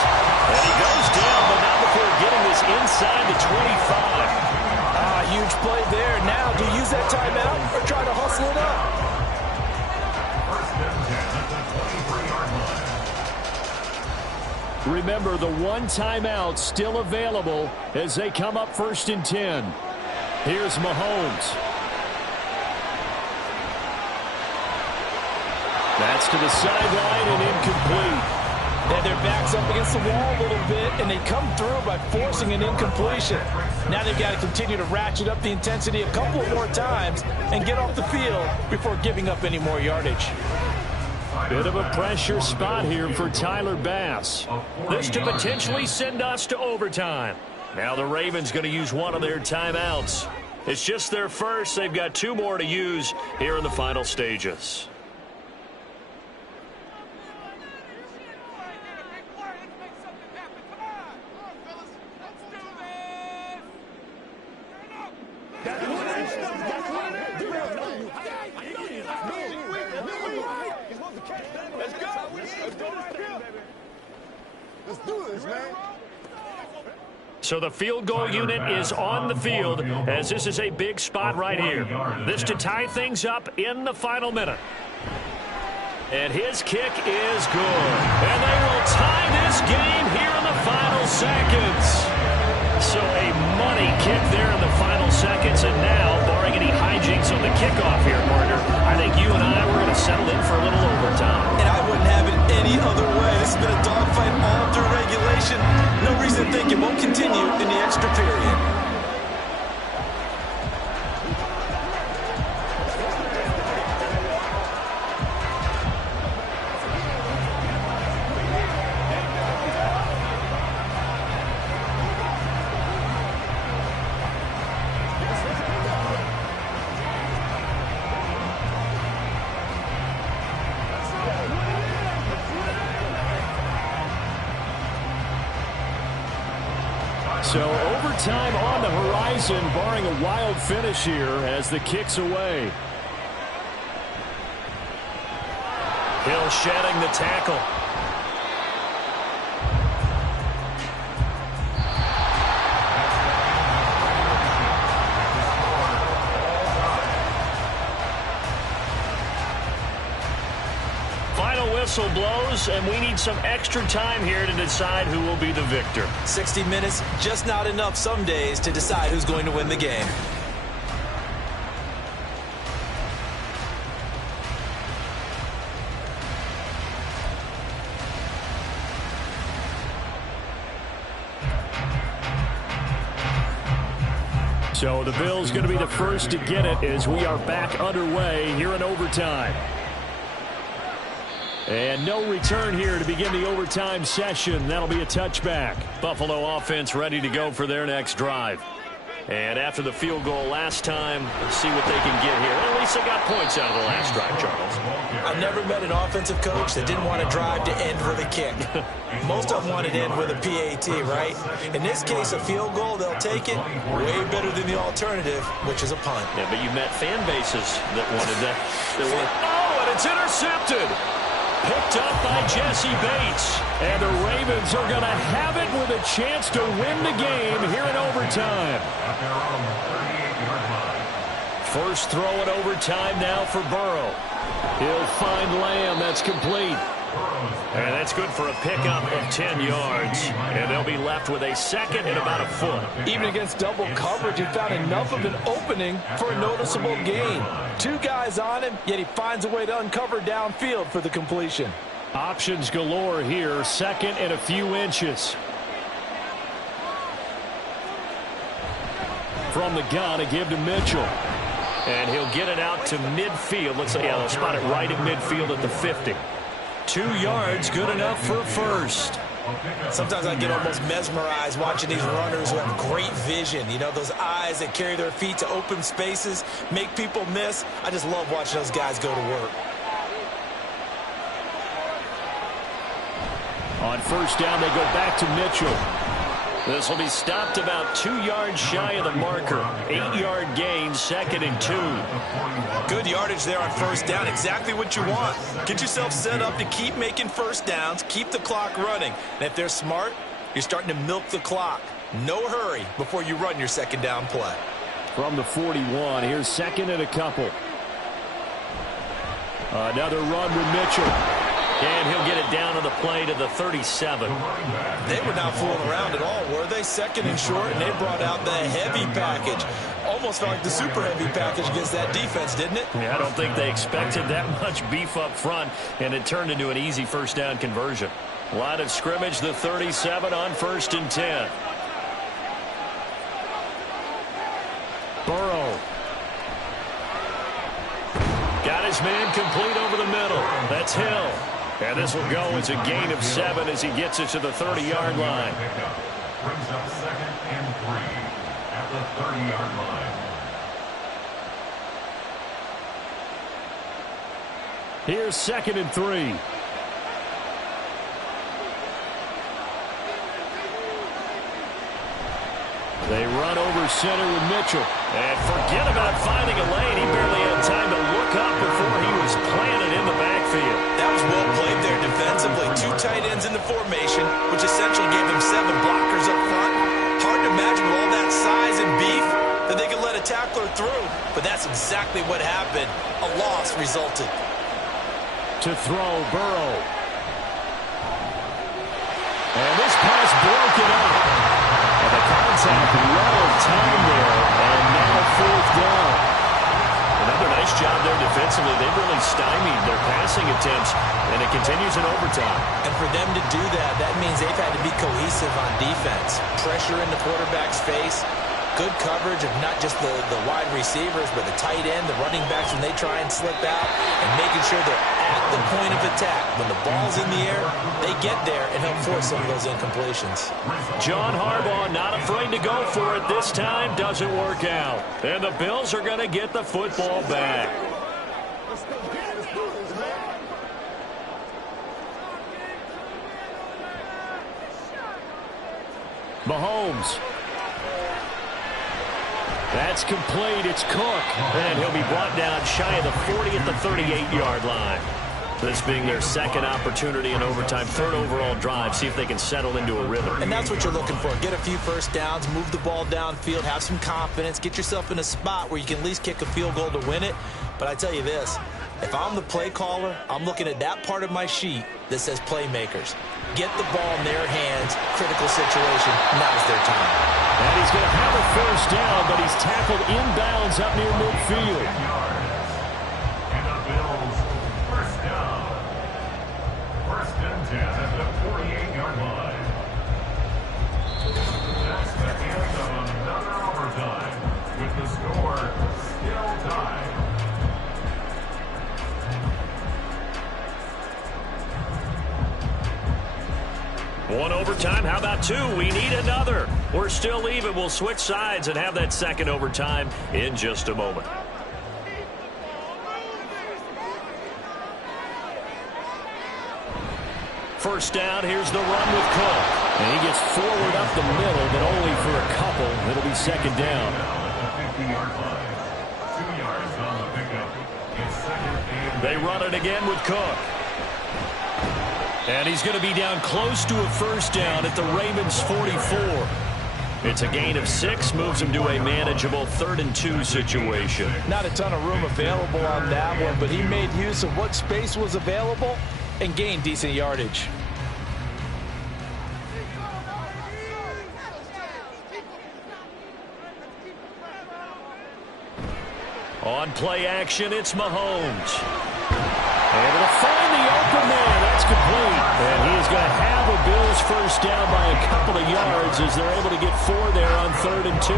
And he goes down, but not before getting this inside the 25. Huge play there. Now, do you use that timeout or try to hustle it up? Remember, the 1 timeout still available as they come up 1st and 10. Here's Mahomes. That's to the sideline and incomplete. And their back's up against the wall a little bit, and they come through by forcing an incompletion. Now they've got to continue to ratchet up the intensity a couple of more times and get off the field before giving up any more yardage. Bit of a pressure spot here for Tyler Bass. This to potentially send us to overtime. Now the Ravens going to use one of their timeouts. It's just their first. They've got 2 more to use here in the final stages. So the field goal unit is on the field as this is a big spot right here. This to tie things up in the final minute. And his kick is good. And they will tie this game here in the final seconds. So a money kick there in the final seconds. And now, barring any hijinks on the kickoff here, partner, I think you and I were going to settle in for a little overtime. And I wouldn't have it any other way. This has been a dogfight all through regulation. No reason to think it won't continue in the extra period. So overtime on the horizon, barring a wild finish here as the kick's away. Hill shedding the tackle. Final whistle blows, and we need some extra time here to decide who will be the victor. 60 minutes, just not enough some days to decide who's going to win the game. So the Bills going to be the first to get it as we are back underway here in overtime. And no return here to begin the overtime session. That'll be a touchback. Buffalo offense ready to go for their next drive. And after the field goal last time, let's see what they can get here. Well, at least they got points out of the last drive, Charles. I never met an offensive coach that didn't want to drive to end with a kick. Most of them wanted to end with a PAT, right? In this case, a field goal, they'll take it. Way better than the alternative, which is a punt. Yeah, but you met fan bases that wanted that. Oh, and it's intercepted. Picked up by Jesse Bates. And the Ravens are going to have it with a chance to win the game here in overtime. First throw in overtime now for Burrow. He'll find Lamb. That's complete. And that's good for a pickup of 10 yards. And they'll be left with a second and about a foot. Even against double coverage, he found enough of an opening for a noticeable gain. Two guys on him, yet he finds a way to uncover downfield for the completion. Options galore here. Second and a few inches. From the gun, a give to Mitchell. And he'll get it out to midfield. Looks like they'll spot it right in midfield at the 50. 2 yards, good enough for a first. Sometimes I get almost mesmerized watching these runners who have great vision. You know, those eyes that carry their feet to open spaces, make people miss. I just love watching those guys go to work. On first down, they go back to Mitchell. This will be stopped about 2 yards shy of the marker. 8-yard gain, 2nd and 2. Good yardage there on first down. Exactly what you want. Get yourself set up to keep making first downs, keep the clock running. And if they're smart, you're starting to milk the clock. No hurry before you run your second down play. From the 41, here's second and a couple. Another run with Mitchell. And he'll get it down on the play to the 37. They were not fooling around at all, were they? Second and short, and they brought out the heavy package. Almost felt like the super heavy package against that defense, didn't it? Yeah, I don't think they expected that much beef up front, and it turned into an easy first down conversion. Line of scrimmage, the 37 on 1st and 10. Burrow. Got his man complete over the middle. That's Hill. And this will go as a gain of 7 as he gets it to the 30-yard line. Brings up 2nd and 3 at the 30-yard line. Here's 2nd and 3. They run over center with Mitchell. And forget about finding a lane. He barely had time to look up before he was planted in the backfield. That was well played there defensively. 2 tight ends in the formation, which essentially gave them 7 blockers up front. Hard to exactly what happened. A loss resulted. To throw, Burrow. And this pass broken up. And the contact well timed there. And now 4th down. Another nice job there defensively. They've really stymied their passing attempts, and it continues in overtime. And for them to do that, that means they've had to be cohesive on defense. Pressure in the quarterback's face. Good coverage of not just the wide receivers, but the tight end, the running backs when they try and slip out, and making sure they're at the point of attack. When the ball's in the air, they get there and help force some of those incompletions. John Harbaugh not afraid to go for it this time. Doesn't work out. And the Bills are going to get the football back. Mahomes. That's complete. It's Cook. And he'll be brought down shy of the 40 at the 38-yard line. This being their second opportunity in overtime, 3rd overall drive. See if they can settle into a rhythm. And that's what you're looking for. Get a few first downs, move the ball downfield, have some confidence, get yourself in a spot where you can at least kick a field goal to win it. But I tell you this, if I'm the play caller, I'm looking at that part of my sheet that says playmakers. Get the ball in their hands, critical situation, now's their time. And he's going to have a 1st down, but he's tackled inbounds up near midfield. And the Bills, 1st down. 1st and 10 at the 48-yard line. That's the end of another overtime, with the score still tied. One overtime. How about 2? We need another. We're still even. We'll switch sides and have that second overtime in just a moment. First down. Here's the run with Cook. And he gets forward up the middle, but only for a couple. It'll be 2nd down. At the 50-yard line. 2 yards on the pickup. It's 2nd and They run it again with Cook. And he's going to be down close to a 1st down at the Ravens' 44. It's a gain of 6, moves him to a manageable 3rd and 2 situation. Not a ton of room available on that one, but he made use of what space was available and gained decent yardage. On play action, it's Mahomes. Able to find the open man. That's complete. And he is going to have a Bills 1st down by a couple of yards as they're able to get 4 there on 3rd and 2.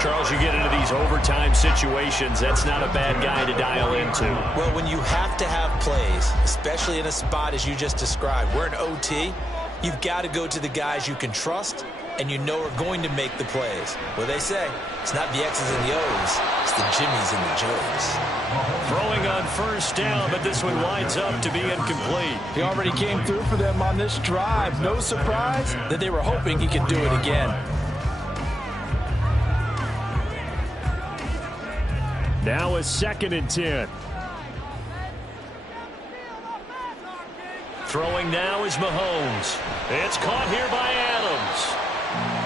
Charles, you get into these overtime situations, that's not a bad guy to dial into. Well, when you have to have plays, especially in a spot as you just described, we're in OT, you've got to go to the guys you can trust and you know are going to make the plays. Well, they say it's not the X's and the O's, it's the Jimmys and the Joes. Throwing on 1st down, but this one winds up to be incomplete. He already came through for them on this drive. No surprise that they were hoping he could do it again. Now a 2nd and 10. Throwing now is Mahomes. It's caught here by Adams.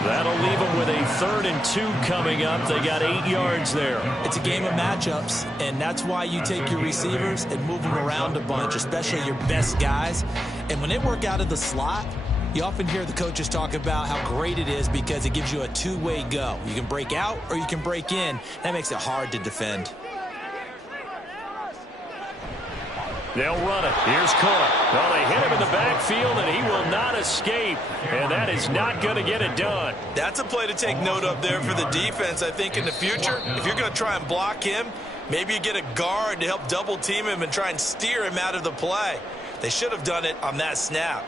That'll leave them with a 3rd and 2 coming up. They got 8 yards there. It's a game of matchups, and that's why you take your receivers and move them around a bunch, especially your best guys. And when they work out of the slot, you often hear the coaches talk about how great it is because it gives you a two-way go. You can break out or you can break in. That makes it hard to defend. They'll run it. Here's Cook. Well, they hit him in the backfield, and he will not escape. And that is not going to get it done. That's a play to take note of there for the defense, I think, in the future. If you're going to try and block him, maybe you get a guard to help double-team him and try and steer him out of the play. They should have done it on that snap.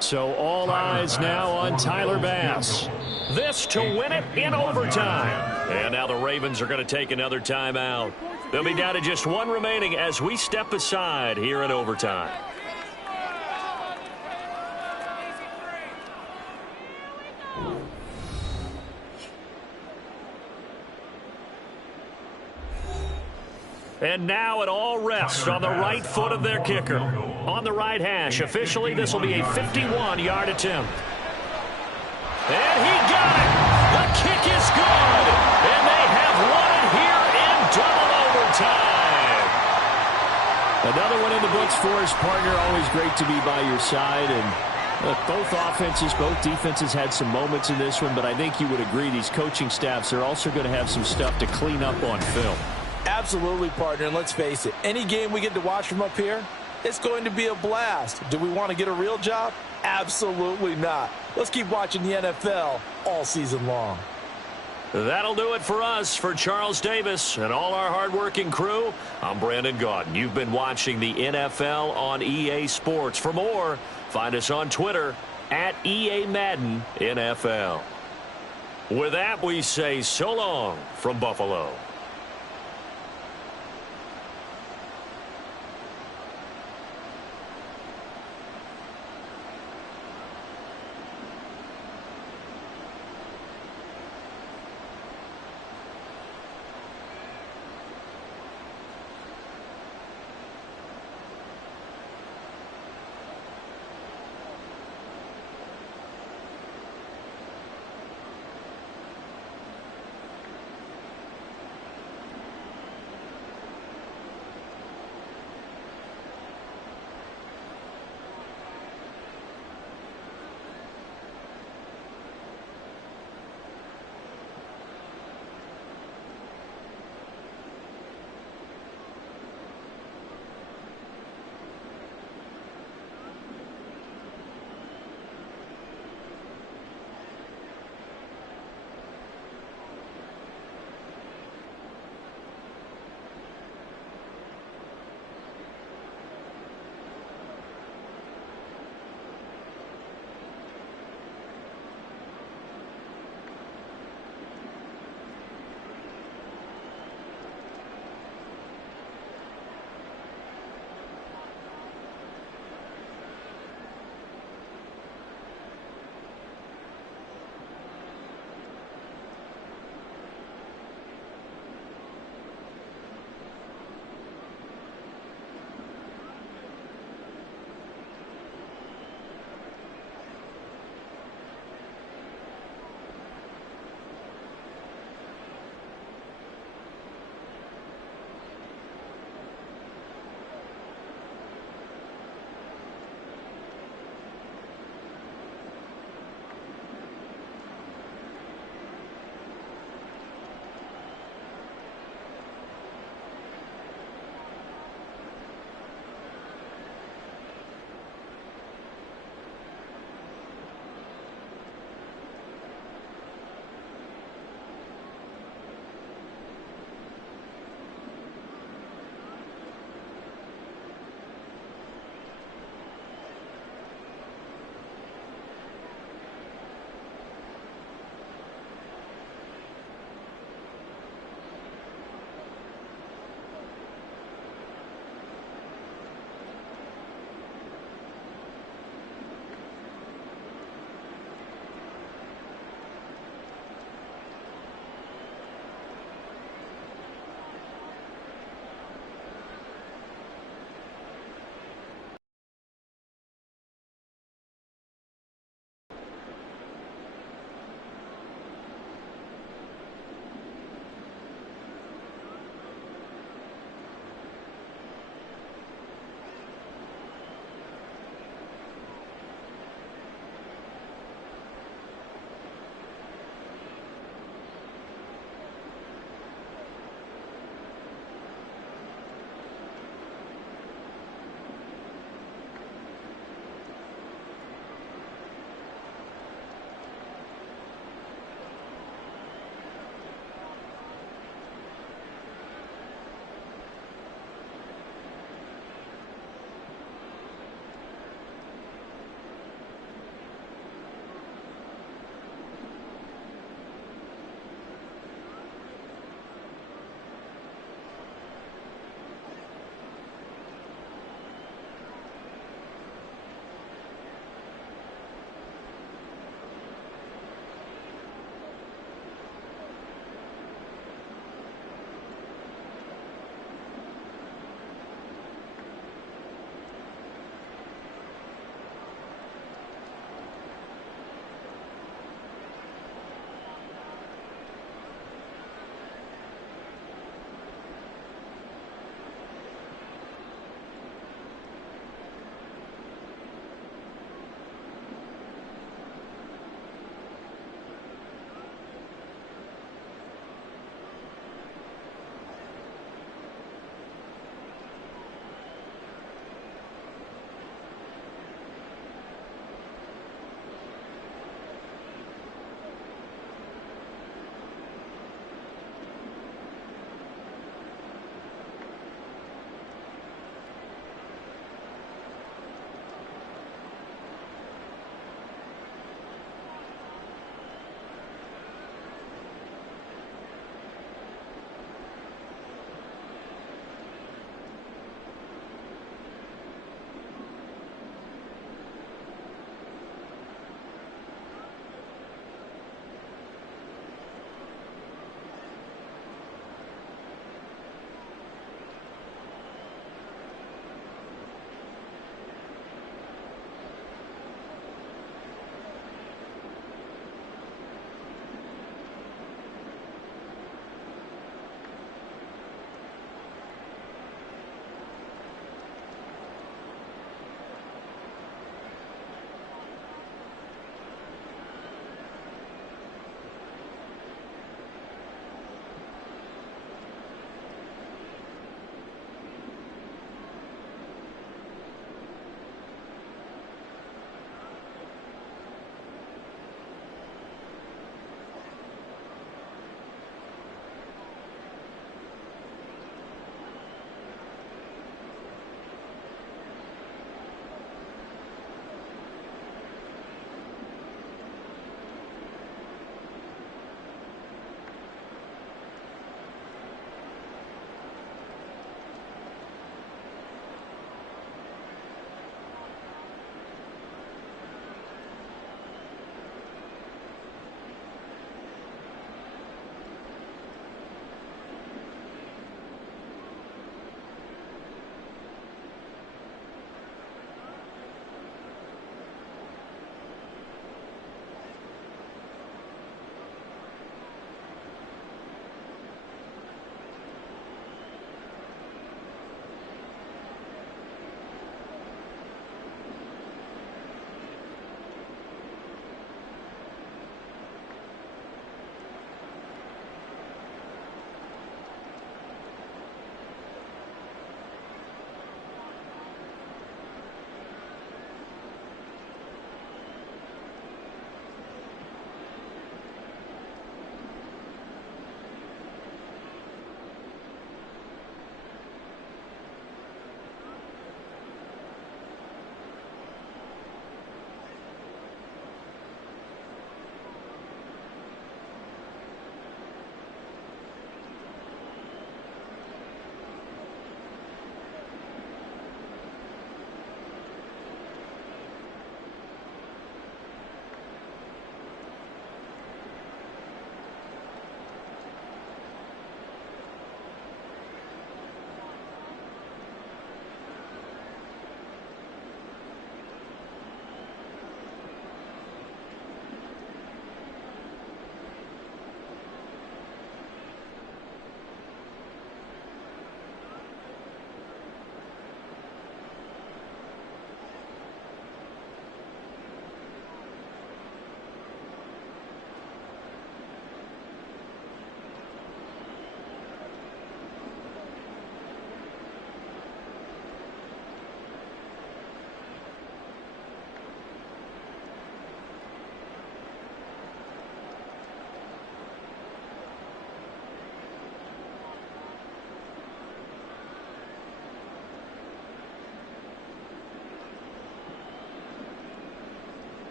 So all eyes now on Tyler Bass. This to win it in overtime. And now the Ravens are going to take another timeout. They'll be down to just 1 remaining as we step aside here in overtime. And now it all rests on the right foot of their kicker. On the right hash, officially this will be a 51-yard attempt. And he got it. The kick is good. And they have won it here in double overtime. Another one in the books for his partner. Always great to be by your side. And look, both offenses, both defenses had some moments in this one, but I think you would agree these coaching staffs are also going to have some stuff to clean up on film. Absolutely, partner. And let's face it, any game we get to watch from up here, it's going to be a blast. Do we want to get a real job? Absolutely not. Let's keep watching the NFL all season long. That'll do it for us. For Charles Davis and all our hardworking crew, I'm Brandon Gaudin. You've been watching the NFL on EA Sports. For more, find us on Twitter at EA Madden NFL. With that, we say so long from Buffalo.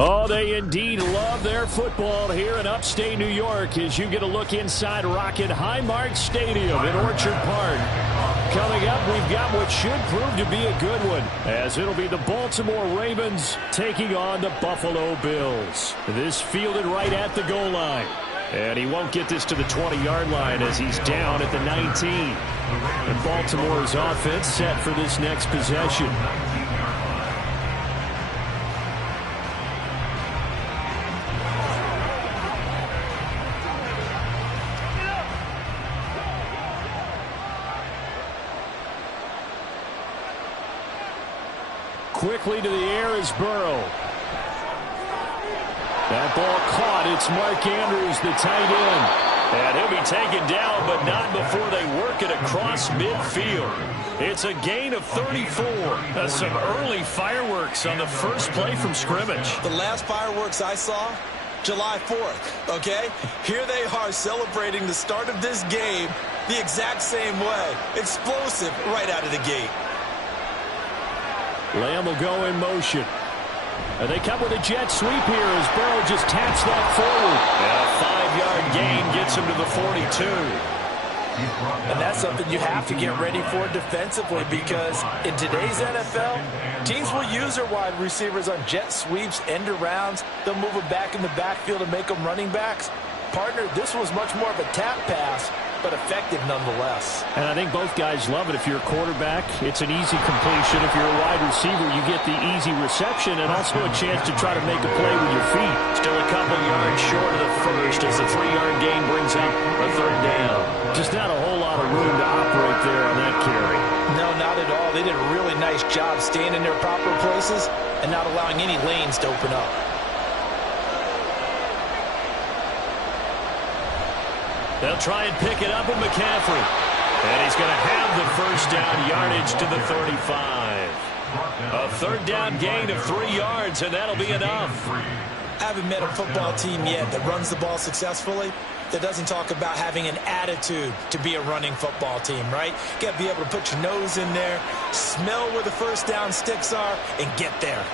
Oh, they indeed love their football here in upstate New York as you get a look inside Rocket Highmark Stadium in Orchard Park. Coming up, we've got what should prove to be a good one, as it'll be the Baltimore Ravens taking on the Buffalo Bills. This fielded right at the goal line. And he won't get this to the 20-yard line as he's down at the 19. And Baltimore's offense set for this next possession. Quickly to the air is Burrow. That ball caught. It's Mark Andrews, the tight end. And he'll be taken down, but not before they work it across midfield. It's a gain of 34. That's some early fireworks on the first play from scrimmage. The last fireworks I saw, July 4th, okay? Here they are celebrating the start of this game the exact same way. Explosive right out of the gate. Lamb will go in motion. And they come with a jet sweep here as Burrow just taps that forward. And a 5-yard gain gets him to the 42. And that's something you have to get ready for defensively, because in today's NFL, teams will use their wide receivers on jet sweeps, end arounds. They'll move them back in the backfield and make them running backs. Partner, this was much more of a tap pass, but effective nonetheless. And I think both guys love it. If you're a quarterback, it's an easy completion. If you're a wide receiver, you get the easy reception and also a chance to try to make a play with your feet. Still a couple yards short of the first as the 3-yard gain brings up a 3rd down. Just not a whole lot of room to operate there on that carry. No, not at all. They did a really nice job staying in their proper places and not allowing any lanes to open up. They'll try and pick it up with McCaffrey. And he's going to have the first down yardage to the 35. A 3rd down gain of 3 yards, and that'll be enough. I haven't met a football team yet that runs the ball successfully that doesn't talk about having an attitude to be a running football team, right? You got to be able to put your nose in there, smell where the first down sticks are, and get there.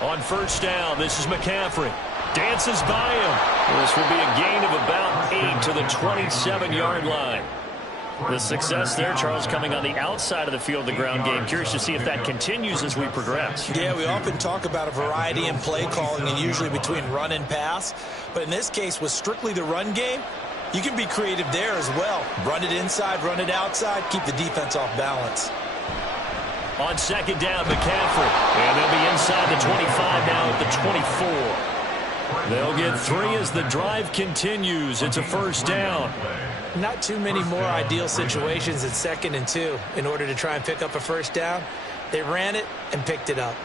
On 1st down, this is McCaffrey. Dances by him. This will be a gain of about 8 to the 27-yard line. The success there, Charles, coming on the outside of the field, the ground game. Curious to see if that continues as we progress. Yeah, we often talk about a variety in play calling and usually between run and pass. But in this case, with strictly the run game, you can be creative there as well. Run it inside, run it outside, keep the defense off balance. On 2nd down, McCaffrey. And they'll be inside the 25 now at the 24. They'll get 3 as the drive continues. It's a 1st down. Not too many more ideal situations at 2nd and 2 in order to try and pick up a 1st down. They ran it and picked it up.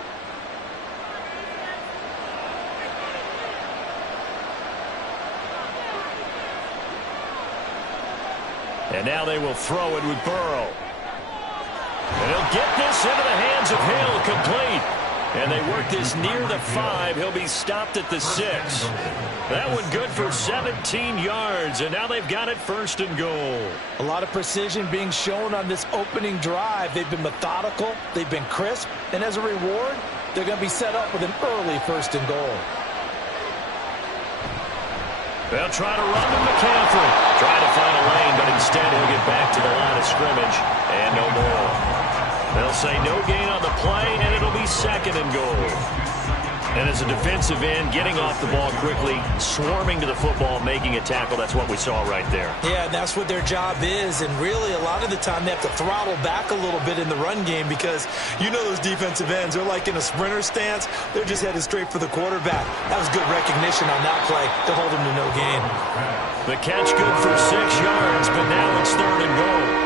And now they will throw it with Burrow. And he'll get this into the hands of Hill, complete. And they work this near the 5. He'll be stopped at the 6. That one good for 17 yards, and now they've got it 1st and goal. A lot of precision being shown on this opening drive. They've been methodical, they've been crisp, and as a reward, they're going to be set up with an early 1st and goal. They'll try to run to McCaffrey. Trying to find a lane, but instead he'll get back to the line of scrimmage, and no more. They'll say no gain on the play, and it'll be 2nd and goal. And as a defensive end, getting off the ball quickly, swarming to the football, making a tackle, that's what we saw right there. Yeah, that's what their job is, and really a lot of the time they have to throttle back a little bit in the run game because you know those defensive ends, they're like in a sprinter stance. They're just headed straight for the quarterback. That was good recognition on that play to hold him to no gain. The catch good for 6 yards, but now it's 3rd and goal.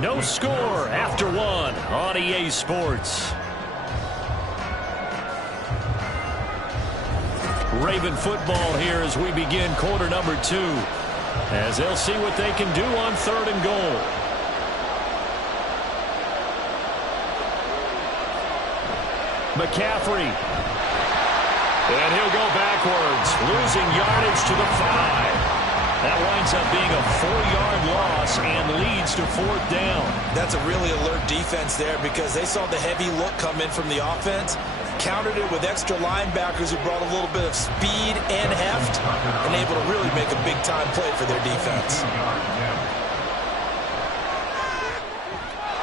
No score after 1 on EA Sports. Raven football here as we begin quarter number 2. As they'll see what they can do on 3rd and goal. McCaffrey. And he'll go backwards, losing yardage to the 5. That winds up being a 4-yard loss and leads to 4th down. That's a really alert defense there because they saw the heavy look come in from the offense, countered it with extra linebackers who brought a little bit of speed and heft, and able to really make a big-time play for their defense.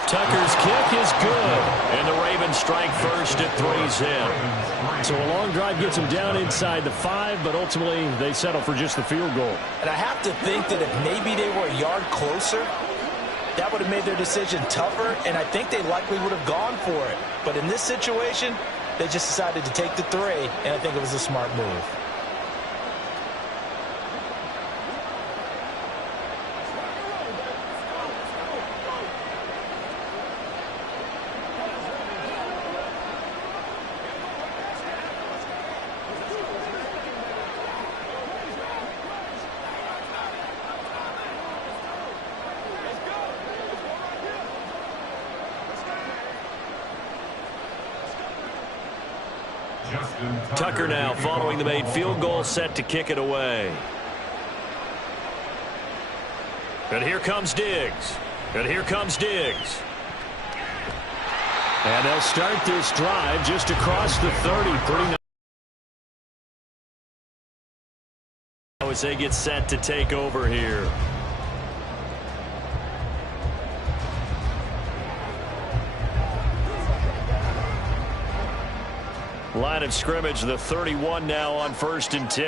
Tucker's kick is good, and the Ravens strike first at 3 zip. So a long drive gets them down inside the 5, but ultimately they settle for just the field goal. And I have to think that if maybe they were a yard closer, that would have made their decision tougher, and I think they likely would have gone for it. But in this situation, they just decided to take the 3, and I think it was a smart move. Tucker now following the made field goal, set to kick it away. And here comes Diggs. And here comes Diggs. And they'll start this drive just across the 30. Pretty nice. As they get set to take over here. Line of scrimmage, the 31 now on 1st and 10.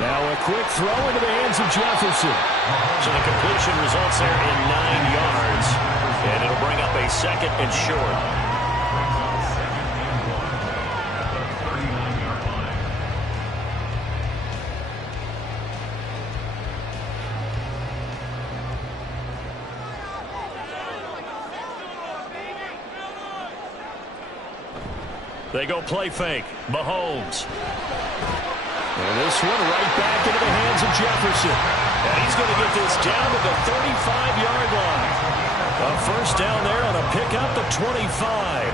Now a quick throw into the hands of Jefferson. So the completion results there in 9 yards. And it'll bring up a 2nd and short. They go play fake. Mahomes. And this one right back into the hands of Jefferson. And he's going to get this down to the 35-yard line. A first down there on a pickup at 25.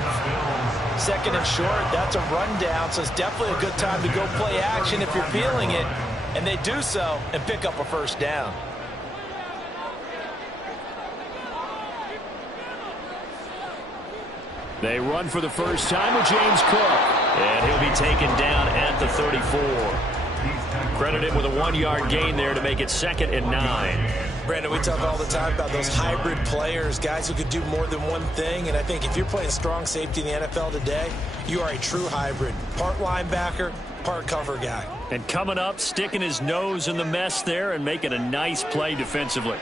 2nd and short. That's a rundown, so it's definitely a good time to go play action if you're feeling it. And they do so and pick up a first down. They run for the first time with James Cook. And he'll be taken down at the 34. Credit him with a 1-yard gain there to make it 2nd and 9. Brandon, we talk all the time about those hybrid players, guys who could do more than one thing. And I think if you're playing strong safety in the NFL today, you are a true hybrid. Part linebacker, part cover guy. And coming up, sticking his nose in the mess there and making a nice play defensively.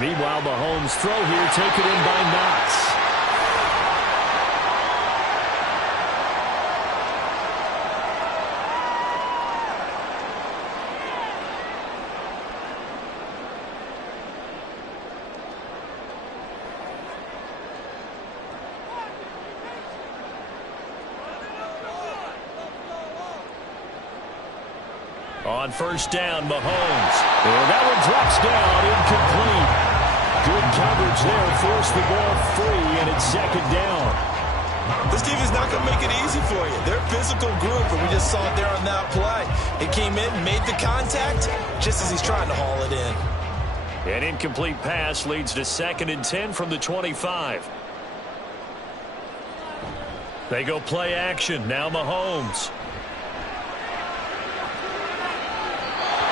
Meanwhile, Mahomes' throw here taken in by Knox. On first down, Mahomes. And that one drops down, incomplete. Good coverage there, forced the ball free, and it's 2nd down. This team is not going to make it easy for you. They're a physical group, and we just saw it there on that play. It came in, made the contact, just as he's trying to haul it in. An incomplete pass leads to 2nd and 10 from the 25. They go play action. Now Mahomes.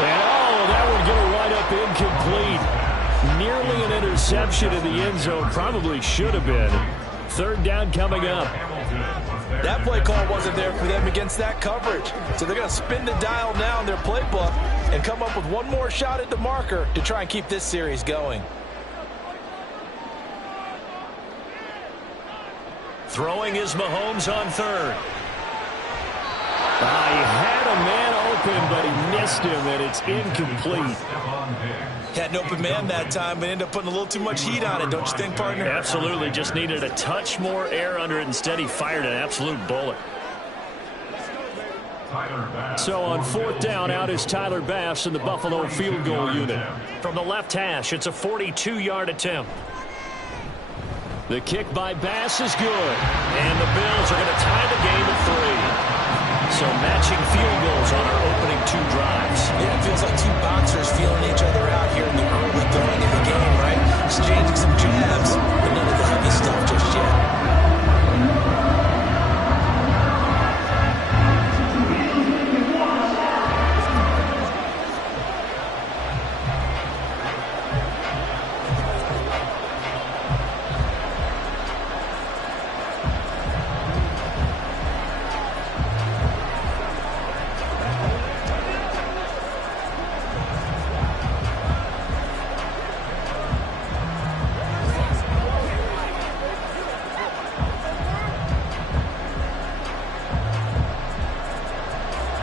And that one going to wind up incomplete. Nearly an interception in the end zone. Probably should have been. 3rd down coming up. That play call wasn't there for them against that coverage. So they're going to spin the dial now in their playbook and come up with one more shot at the marker to try and keep this series going. Throwing is Mahomes on 3rd. He had a man open, but he missed him, and it's incomplete. Had an open man that time, but ended up putting a little too much heat on it, don't you think, partner? Absolutely. Just needed a touch more air under it. Instead, he fired an absolute bullet. So on 4th down, out is Tyler Bass in the Buffalo field goal unit. From the left hash, it's a 42-yard attempt. The kick by Bass is good. And the Bills are going to tie the game at 3. So matching field goals on our opening 2 drives. Yeah, it feels like 2 boxers feeling each other out here in the early going of the game, right? Exchanging some jabs, but none of the heavy stuff just yet.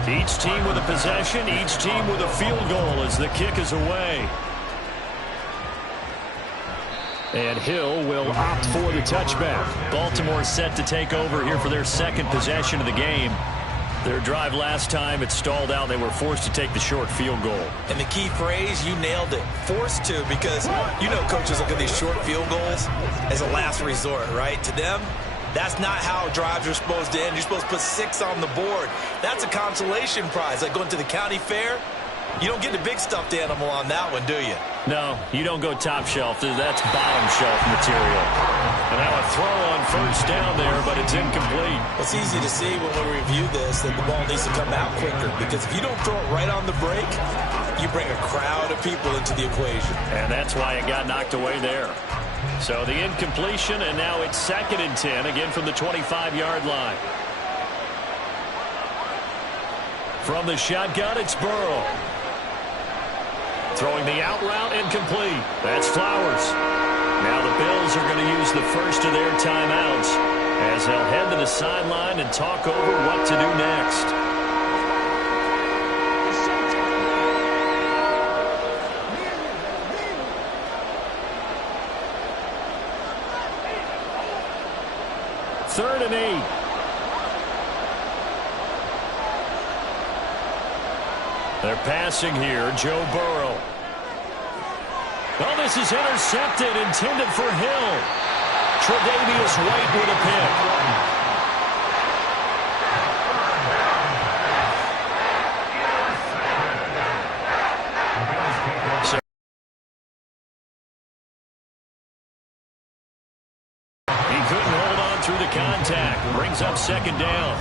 Each team with a possession, each team with a field goal as the kick is away. And Hill will opt for the touchback. Baltimore set to take over here for their 2nd possession of the game. Their drive last time, it stalled out. They were forced to take the short field goal. And the key phrase, you nailed it. Forced to, because you know coaches look at these short field goals as a last resort, right? To them, that's not how drives are supposed to end. You're supposed to put 6 on the board. That's a consolation prize. Like going to the county fair, you don't get the big stuffed animal on that one, do you? No, you don't go top shelf. That's bottom shelf material. And now a throw on first down there, but it's incomplete. It's easy to see when we review this that the ball needs to come out quicker, because if you don't throw it right on the break, you bring a crowd of people into the equation. And that's why it got knocked away there. So the incompletion, and now it's 2nd and 10, again from the 25-yard line. From the shotgun, it's Burrow. Throwing the out route, incomplete. That's Flowers. Now the Bills are going to use the first of their timeouts as they'll head to the sideline and talk over what to do next. Third and 8. They're passing here. Joe Burrow. Oh, this is intercepted, intended for Hill. Tre'Davious White with a pick. He couldn't hold on through the contact. Brings up 2nd down.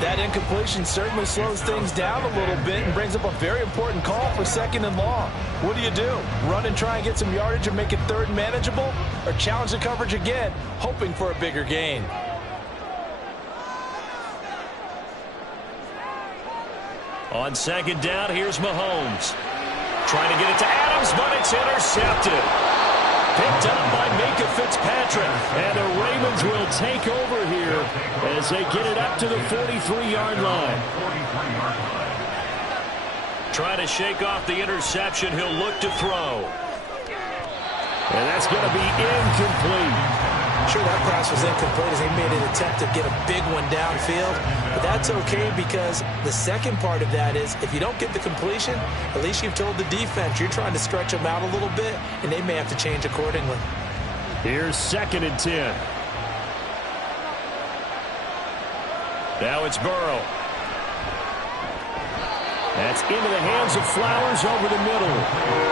That incompletion certainly slows things down a little bit and brings up a very important call for 2nd and long. What do? Run and try and get some yardage and make it 3rd and manageable? Or challenge the coverage again, hoping for a bigger gain? On 2nd down, here's Mahomes. Trying to get it to Adams, but it's intercepted. Picked up by Minkah Fitzpatrick. And the Ravens will take over here as they get it up to the 43-yard line. Trying to shake off the interception. He'll look to throw. And that's going to be incomplete. Sure, that pass was incomplete as they made an attempt to get a big one downfield. But that's okay, because the second part of that is if you don't get the completion, at least you've told the defense you're trying to stretch them out a little bit, and they may have to change accordingly. Here's 2nd and 10. Now it's Burrow. That's into the hands of Flowers over the middle.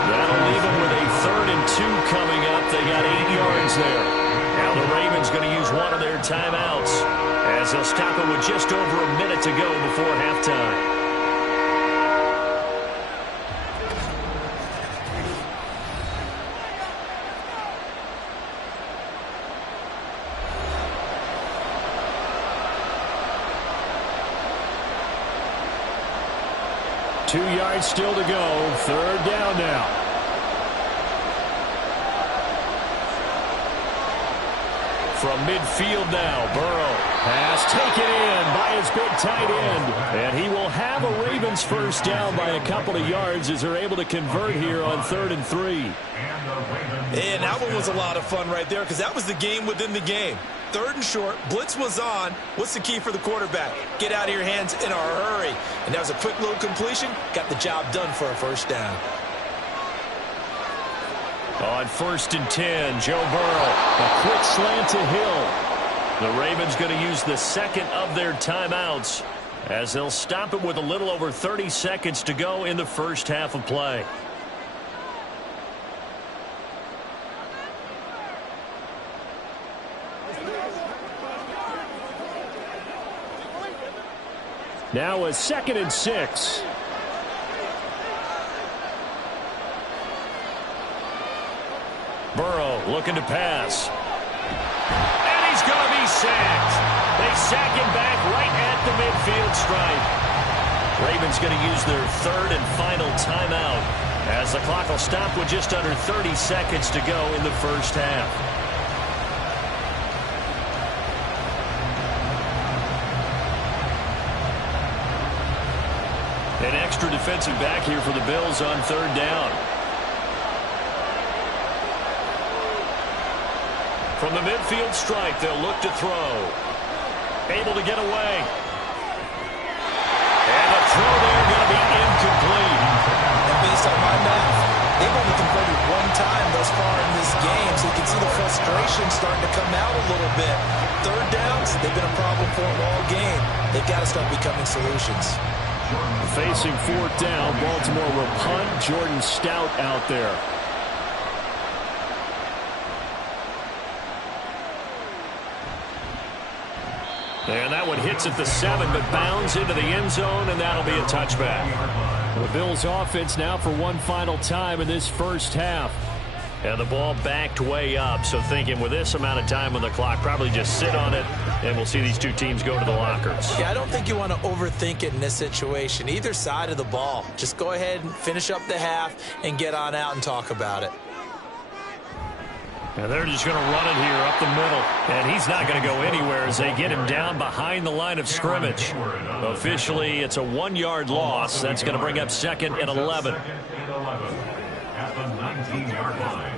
That'll leave them with a 3rd and 2 coming up. They got 8 yards there. Now the Ravens going to use one of their timeouts as they'll stop it with just over a minute to go before halftime. Two yards still to go. 3rd down now. From midfield now, Burrow. Pass taken in by his big tight end. And he will have a Ravens first down by a couple of yards as they're able to convert here on 3rd and 3. And that one was a lot of fun right there, because that was the game within the game. 3rd and short, blitz was on. What's the key for the quarterback? Get out of your hands in a hurry. And that was a quick little completion. Got the job done for a first down. On 1st and 10, Joe Burrow. A quick slant to Hill. The Ravens going to use the 2nd of their timeouts as they'll stop it with a little over 30 seconds to go in the first half of play. Now a 2nd and 6. Burrow looking to pass. And he's going to be sacked. They sack him back right at the midfield stripe. Ravens going to use their 3rd and final timeout as the clock will stop with just under 30 seconds to go in the first half. An extra defensive back here for the Bills on 3rd down. From the midfield stripe, they'll look to throw. Able to get away. They've only converted one time thus far in this game, so you can see the frustration starting to come out a little bit. Third downs, they've been a problem for them all game. They've got to start becoming solutions. Facing fourth down, Baltimore will punt. Jordan Stout out there. And that one hits at the 7, but bounds into the end zone, and that'll be a touchback. The Bills offense now for one final time in this first half. And the ball backed way up, so thinking with this amount of time on the clock, probably just sit on it, and we'll see these two teams go to the lockers. Yeah, I don't think you want to overthink it in this situation. Either side of the ball. Just go ahead and finish up the half and get on out and talk about it. And they're just going to run it here up the middle. And he's not going to go anywhere as they get him down behind the line of scrimmage. Officially, it's a 1-yard loss. That's going to bring up 2nd and 11. At the 19-yard line.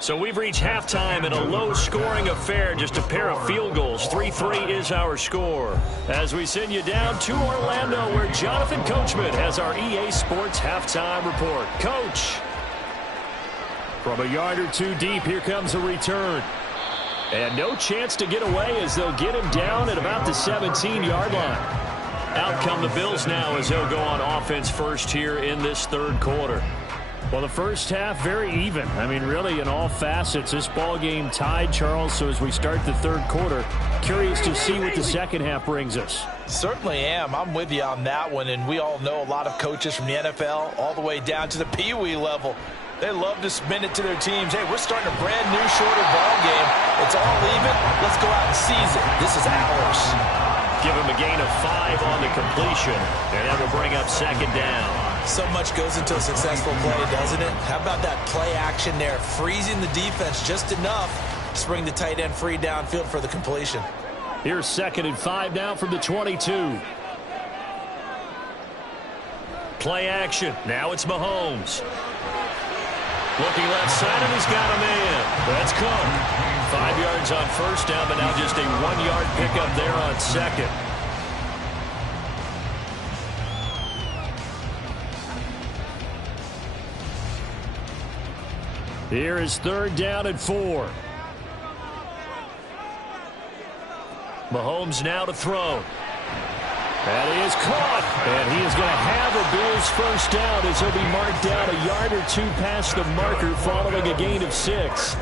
So we've reached halftime in a low-scoring affair, just a pair of field goals. 3-3 is our score. As we send you down to Orlando, where Jonathan Coachman has our EA Sports halftime report. Coach. From a yard or two deep, here comes a return. And no chance to get away as they'll get him down at about the 17-yard line. Out come the Bills now as they'll go on offense first here in this third quarter. Well, the first half, very even. I mean, really, in all facets, this ball game tied, Charles. So as we start the third quarter, curious to see what the second half brings us. Certainly am. I'm with you on that one. And we all know a lot of coaches from the NFL all the way down to the Pee-wee level. They love to spin it to their teams. Hey, we're starting a brand new shorter ball game. It's all even. Let's go out and seize it. This is ours. Give him a gain of 5 on the completion, and that will bring up 2nd down. So much goes into a successful play, doesn't it? How about that play action there? Freezing the defense just enough to bring the tight end free downfield for the completion. Here's 2nd and 5 now from the 22. Play action. Now it's Mahomes. Looking left side, and he's got a man. That's Cook. 5 yards on first down, but now just a 1-yard pickup there on 2nd. Here is 3rd down and 4. Mahomes now to throw. That is caught, and he is going to have a Bills first down as he'll be marked down a yard or two past the marker following a gain of 6.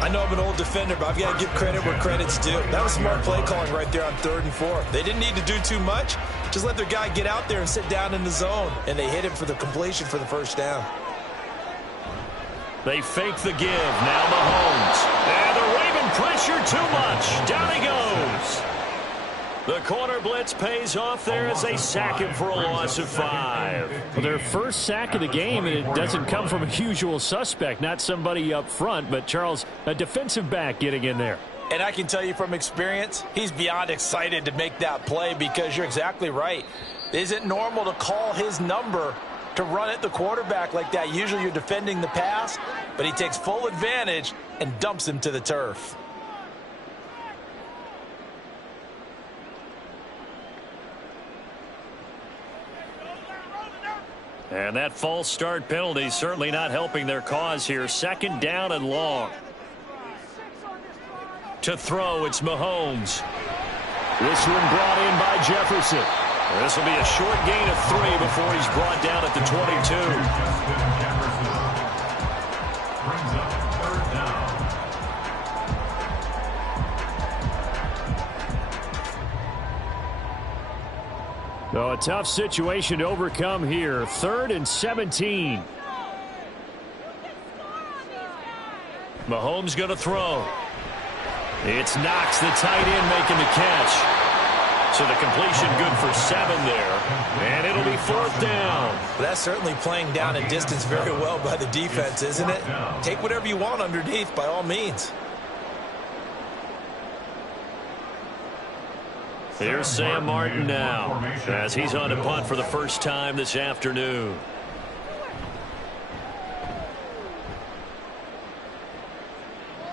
I know I'm an old defender, but I've got to give credit where credit's due. That was smart play calling right there on 3rd and 4. They didn't need to do too much. Just let their guy get out there and sit down in the zone, and they hit him for the completion for the first down. They fake the give. Now Mahomes. And the Raven pressure too much. Down he goes. The corner blitz pays off there as they sack him for a loss of 5. Well, their first sack of the game, and it doesn't come from a usual suspect, not somebody up front, but Charles, a defensive back getting in there. And I can tell you from experience, he's beyond excited to make that play because you're exactly right. It isn't normal to call his number to run at the quarterback like that. Usually you're defending the pass, but he takes full advantage and dumps him to the turf. And that false start penalty certainly not helping their cause here. 2nd down and long. To throw, it's Mahomes. This one brought in by Jefferson. This will be a short gain of 3 before he's brought down at the 22. Brings up 3rd down. So a tough situation to overcome here. 3rd and 17. Mahomes going to throw. It's Knox, the tight end, making the catch. So the completion good for 7 there. And it'll be 4th down. That's certainly playing down a distance very well by the defense, isn't it? Take whatever you want underneath by all means. Here's Sam Martin now as he's on to punt for the first time this afternoon.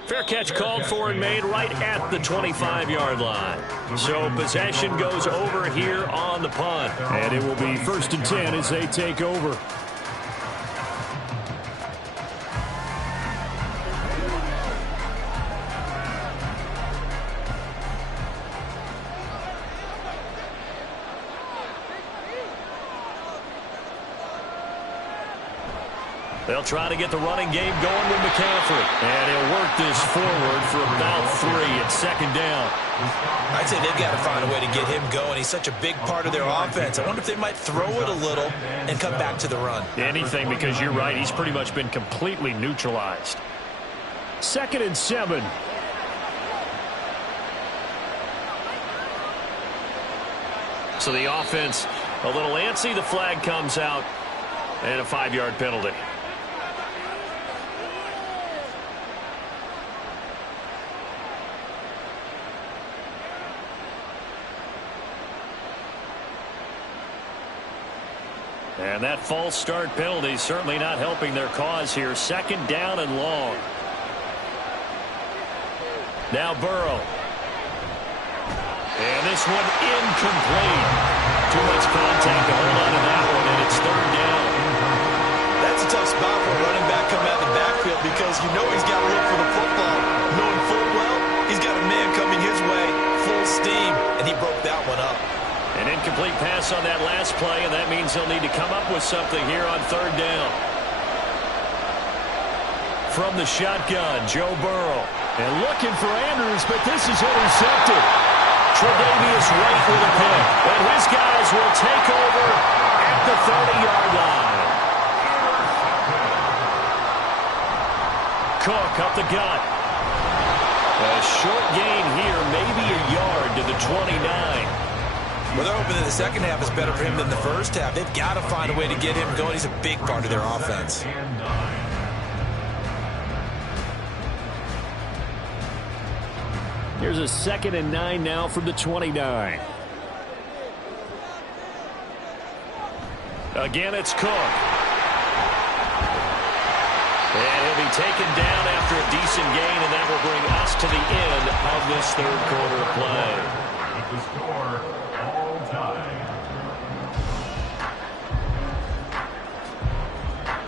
Fair catch called for and made right at the 25-yard line. So possession goes over here on the punt. And it will be 1st and 10 as they take over. They'll try to get the running game going with McCaffrey. And he'll work this forward for about 3 at second down. I'd say they've got to find a way to get him going. He's such a big part of their offense. I wonder if they might throw it a little and come back to the run. Anything, because you're right. He's pretty much been completely neutralized. 2nd and 7. So the offense a little antsy. The flag comes out and a 5-yard penalty. And that false start penalty certainly not helping their cause here. 2nd down and long. Now Burrow. And this one incomplete. Too much contact to hold on to that one, and it's 3rd down. That's a tough spot for a running back coming out of the backfield because you know he's got to look for the football. Knowing full well he's got a man coming his way, full steam, and he broke that one up. An incomplete pass on that last play, and that means he'll need to come up with something here on 3rd down. From the shotgun, Joe Burrow. And looking for Andrews, but this is intercepted. Tre'Davious White with a pick. And his guys will take over at the 30-yard line. Cook up the gut. A short gain here, maybe a yard to the 29. Well, they're hoping that the second half is better for him than the first half. They've got to find a way to get him going. He's a big part of their offense. Here's a 2nd and 9 now from the 29. Again, it's Cook. And he'll be taken down after a decent gain, and that will bring us to the end of this 3rd quarter of play. With the score, all tied.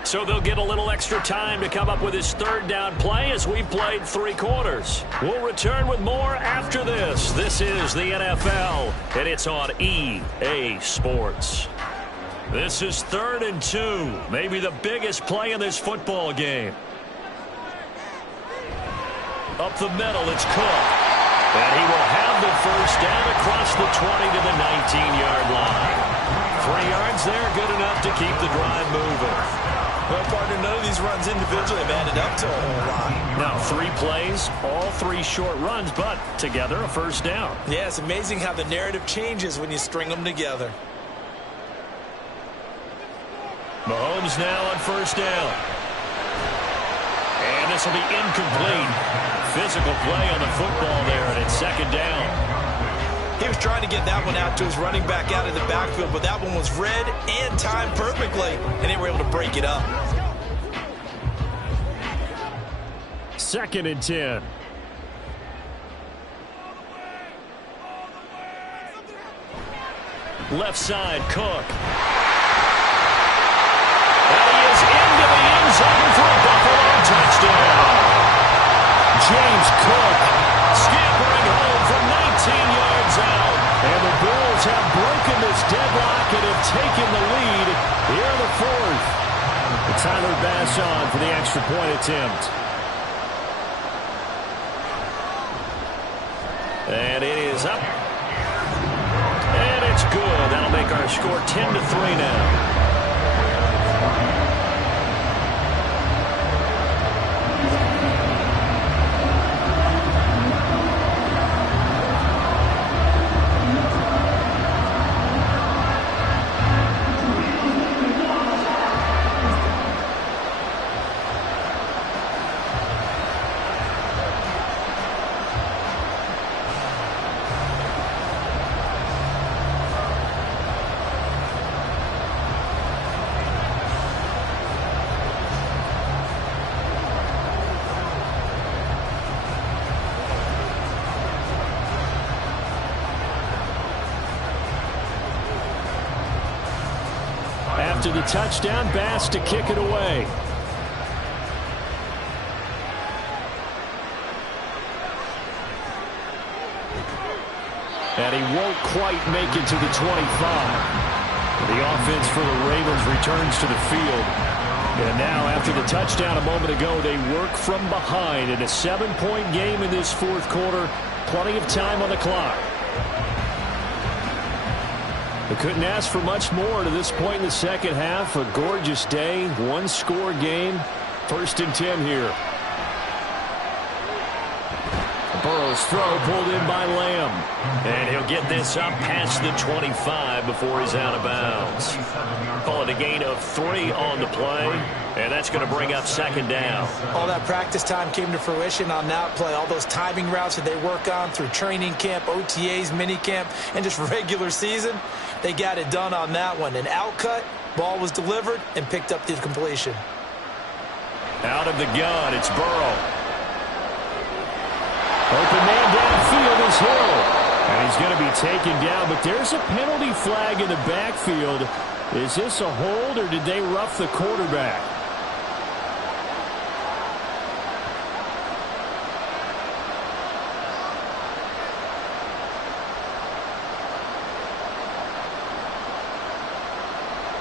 So they'll get a little extra time to come up with his 3rd down play as we've played 3 quarters. We'll return with more after this. This is the NFL, and it's on EA Sports. This is 3rd and 2, maybe the biggest play in this football game. Up the middle, it's Cook. And he will have the 1st down across the 20 to the 19-yard line. 3 yards there, good enough to keep the drive moving. Well, partner, none of these runs individually have added up to a whole lot. Now, 3 plays, all 3 short runs, but together a 1st down. Yeah, it's amazing how the narrative changes when you string them together. Mahomes now on 1st down. And this will be incomplete. Physical play on the football there, and it's 2nd down. He was trying to get that one out to his running back out of the backfield, but that one was read and timed perfectly, and they were able to break it up. 2nd and 10. Left side, Cook. And he is into the end zone for a Buffalo touchdown. James Cook scampering home from 19 yards out. And the Bills have broken this deadlock and have taken the lead here in the 4th. Tyler Bass on for the extra point attempt. And it is up. And it's good. That'll make our score 10-3 now. After the touchdown, Bass to kick it away. And he won't quite make it to the 25. The offense for the Ravens returns to the field. And now, after the touchdown a moment ago, they work from behind in a 7-point game in this fourth quarter. Plenty of time on the clock. They couldn't ask for much more to this point in the second half. A gorgeous day, one-score game. 1st and 10 here. Burrow's throw pulled in by Lamb. And he'll get this up past the 25 before he's out of bounds. Call it a gain of 3 on the play. And that's going to bring up 2nd down. All that practice time came to fruition on that play. All those timing routes that they work on through training camp, OTAs, minicamp, and just regular season, they got it done on that one. An outcut, ball was delivered, and picked up the completion. Out of the gun, it's Burrow. Open man downfield is Hill. And he's going to be taken down, but there's a penalty flag in the backfield. Is this a hold, or did they rough the quarterback?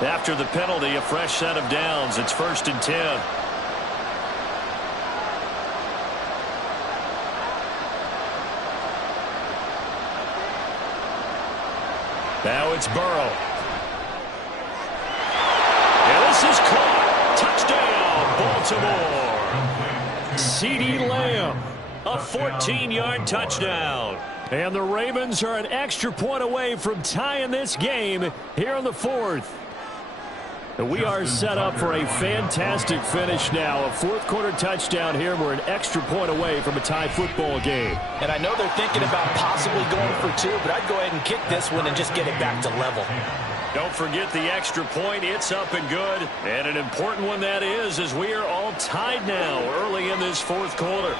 After the penalty, a fresh set of downs. It's 1st and 10. Now it's Burrow. And this is caught. Touchdown, Baltimore. CeeDee Lamb, a 14-yard touchdown. And the Ravens are an extra point away from tying this game here in the 4th. We are set up for a fantastic finish now. A fourth-quarter touchdown here. We're an extra point away from a tie football game. And I know they're thinking about possibly going for 2, but I'd go ahead and kick this one and just get it back to level. Don't forget the extra point. It's up and good. And an important one that is, as we are all tied now early in this fourth quarter.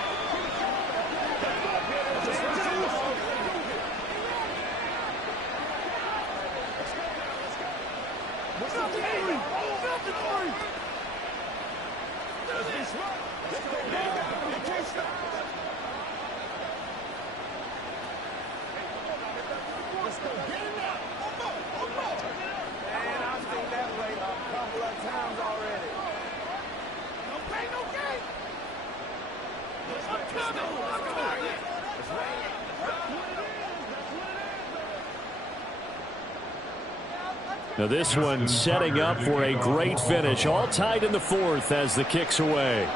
Now this one setting up for a great finish. All tied in the 4th as the kick's away.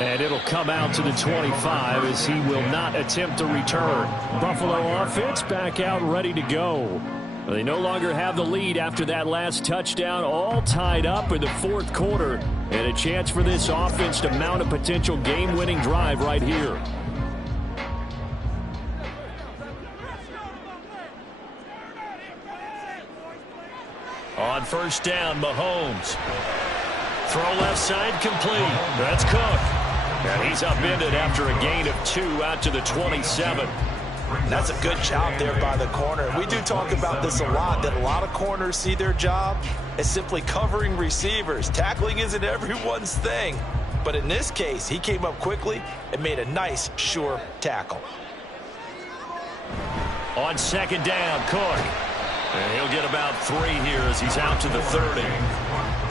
And it'll come out to the 25 as he will not attempt to return. Buffalo offense back out ready to go. They no longer have the lead after that last touchdown. All tied up in the 4th quarter. And a chance for this offense to mount a potential game-winning drive right here. On 1st down, Mahomes. Throw left side complete. That's Cook. And he's upended after a gain of 2 out to the 27. That's a good job there by the corner. We do talk about this a lot, that a lot of corners see their job as simply covering receivers. Tackling isn't everyone's thing. But in this case, he came up quickly and made a nice, sure tackle. On 2nd down, Cook. And he'll get about 3 here as he's out to the 30.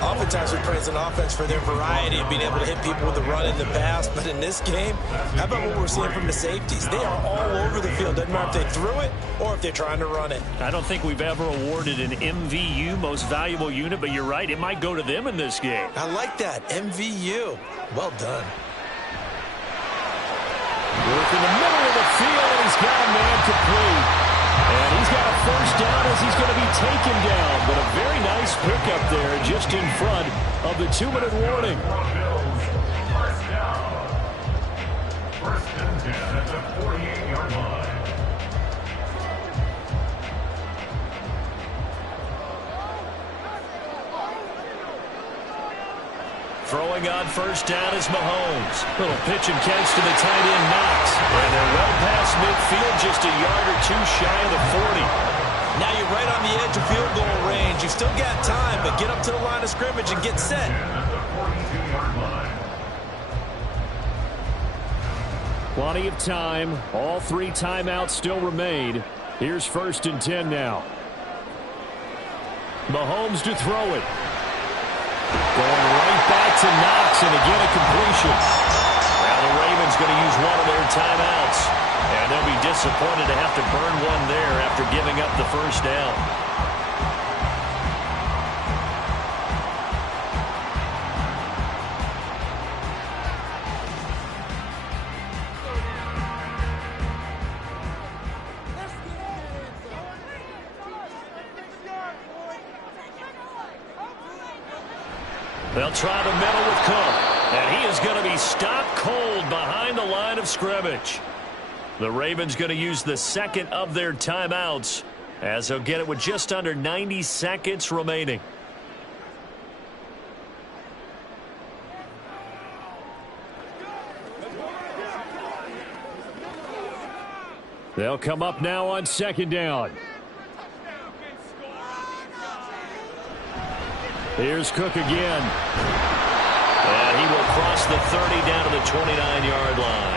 Oftentimes we praise an offense for their variety of being able to hit people with the run in the pass. But in this game, how about what we're seeing from the safeties? They are all over the field. Doesn't matter if they threw it or if they're trying to run it. I don't think we've ever awarded an MVU, most valuable unit, but you're right. It might go to them in this game. I like that. MVU. Well done. Work in the middle of the field, and he's got a man complete. And he's got a 1st down as he's going to be taken down. But a very nice pickup there just in front of the 2-minute warning. 1st down. 1st and 10 at the 48-yard line. Throwing on 1st down is Mahomes. Little pitch and catch to the tight end, Knox. And they're well past midfield, just a yard or 2 shy of the 40. Now you're right on the edge of field goal range. You've still got time, but get up to the line of scrimmage and get set. Plenty of time. All 3 timeouts still remain. Here's 1st and 10 now. Mahomes to throw it. to Knox, and again a completion. Now the Ravens going to use one of their timeouts. And they'll be disappointed to have to burn one there after giving up the first down. They'll try the middle with Cook. And he is going to be stopped cold behind the line of scrimmage. The Ravens going to use the second of their timeouts as they'll get it with just under 90 seconds remaining. They'll come up now on second down. Here's Cook again. And he will cross the 30 down to the 29-yard line.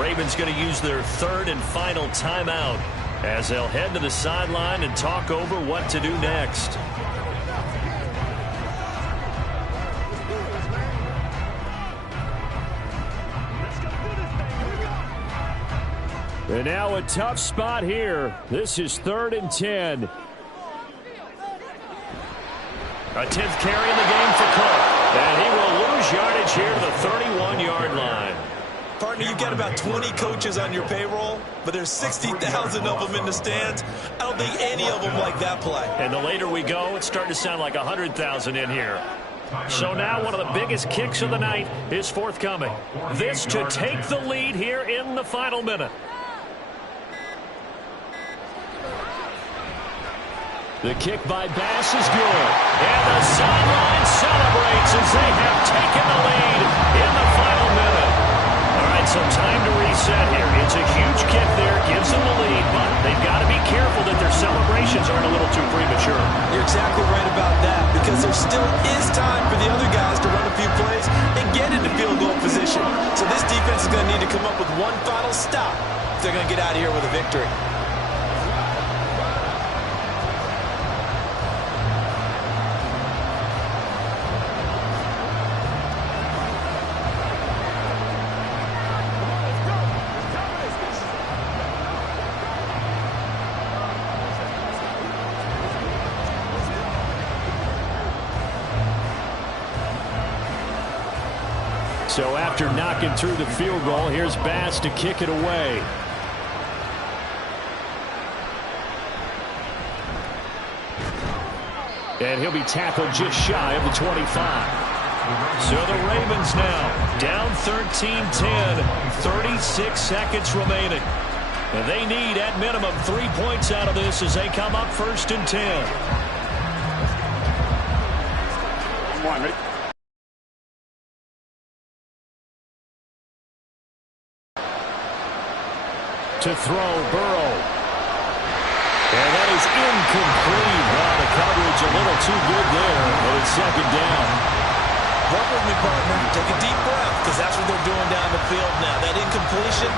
Ravens going to use their third and final timeout as they'll head to the sideline and talk over what to do next. And now a tough spot here. This is 3rd and 10. A 10th carry in the game for Cook. And he will lose yardage here to the 31-yard line. Partner, you've got about 20 coaches on your payroll, but there's 60,000 of them in the stands. I don't think any of them like that play. And the later we go, it's starting to sound like 100,000 in here. So now one of the biggest kicks of the night is forthcoming. This to take the lead here in the final minute. The kick by Bass is good. And the sideline celebrates as they have taken the lead in the final minute. All right, so time to reset here. It's a huge kick there, gives them the lead, but they've got to be careful that their celebrations aren't a little too premature. You're exactly right about that, because there still is time for the other guys to run a few plays and get into field goal position. So this defense is going to need to come up with one final stop if they're going to get out of here with a victory. So after knocking through the field goal, here's Bass to kick it away. And he'll be tackled just shy of the 25. So the Ravens now down 13-10, 36 seconds remaining. And they need at minimum 3 points out of this as they come up 1st and 10. Come on, Rick. To throw, Burrow. And that is incomplete. Well, the coverage a little too good there, but it's second down. Work with me, partner. Take a deep breath, because that's what they're doing down the field now. That incompletion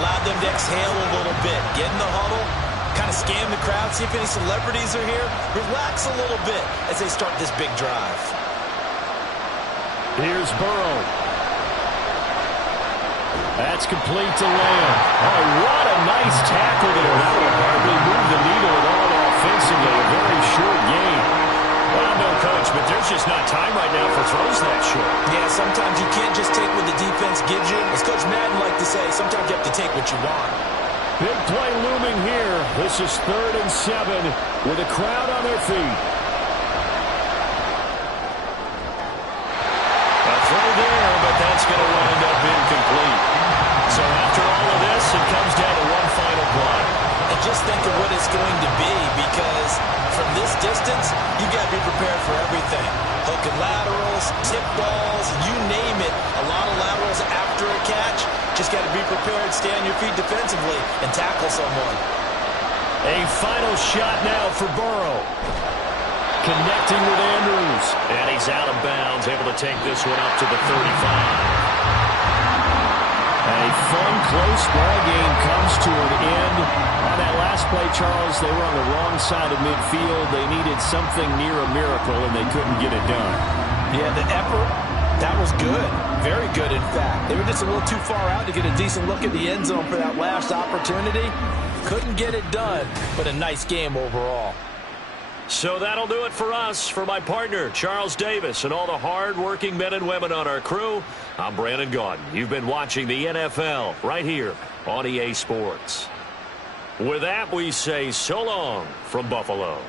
allowed them to exhale a little bit. Get in the huddle, kind of scan the crowd, see if any celebrities are here. Relax a little bit as they start this big drive. Here's Burrow. That's complete to Lamb. Oh, what a nice tackle there. That will hardly move the needle at all offensively. A very short game. Well, no, Coach, but there's just not time right now for throws that short. Yeah, sometimes you can't just take what the defense gives you. As Coach Madden liked to say, sometimes you have to take what you want. Big play looming here. This is 3rd and 7 with a crowd on their feet. A throw there, but that's going to wind up incomplete. So after all of this, it comes down to one final play. And just think of what it's going to be, because from this distance, you've got to be prepared for everything. Hook and laterals, tip balls, you name it. A lot of laterals after a catch. Just got to be prepared, stay on your feet defensively, and tackle someone. A final shot now for Burrow. Connecting with Andrews. And he's out of bounds, able to take this one up to the 35. A fun, close ball game comes to an end. On that last play, Charles, they were on the wrong side of midfield. They needed something near a miracle, and they couldn't get it done. Yeah, the effort, that was good. Very good, in fact. They were just a little too far out to get a decent look at the end zone for that last opportunity. Couldn't get it done, but a nice game overall. So that'll do it for us. For my partner, Charles Davis, and all the hard-working men and women on our crew, I'm Brandon Gaudin. You've been watching the NFL right here on EA Sports. With that, we say so long from Buffalo.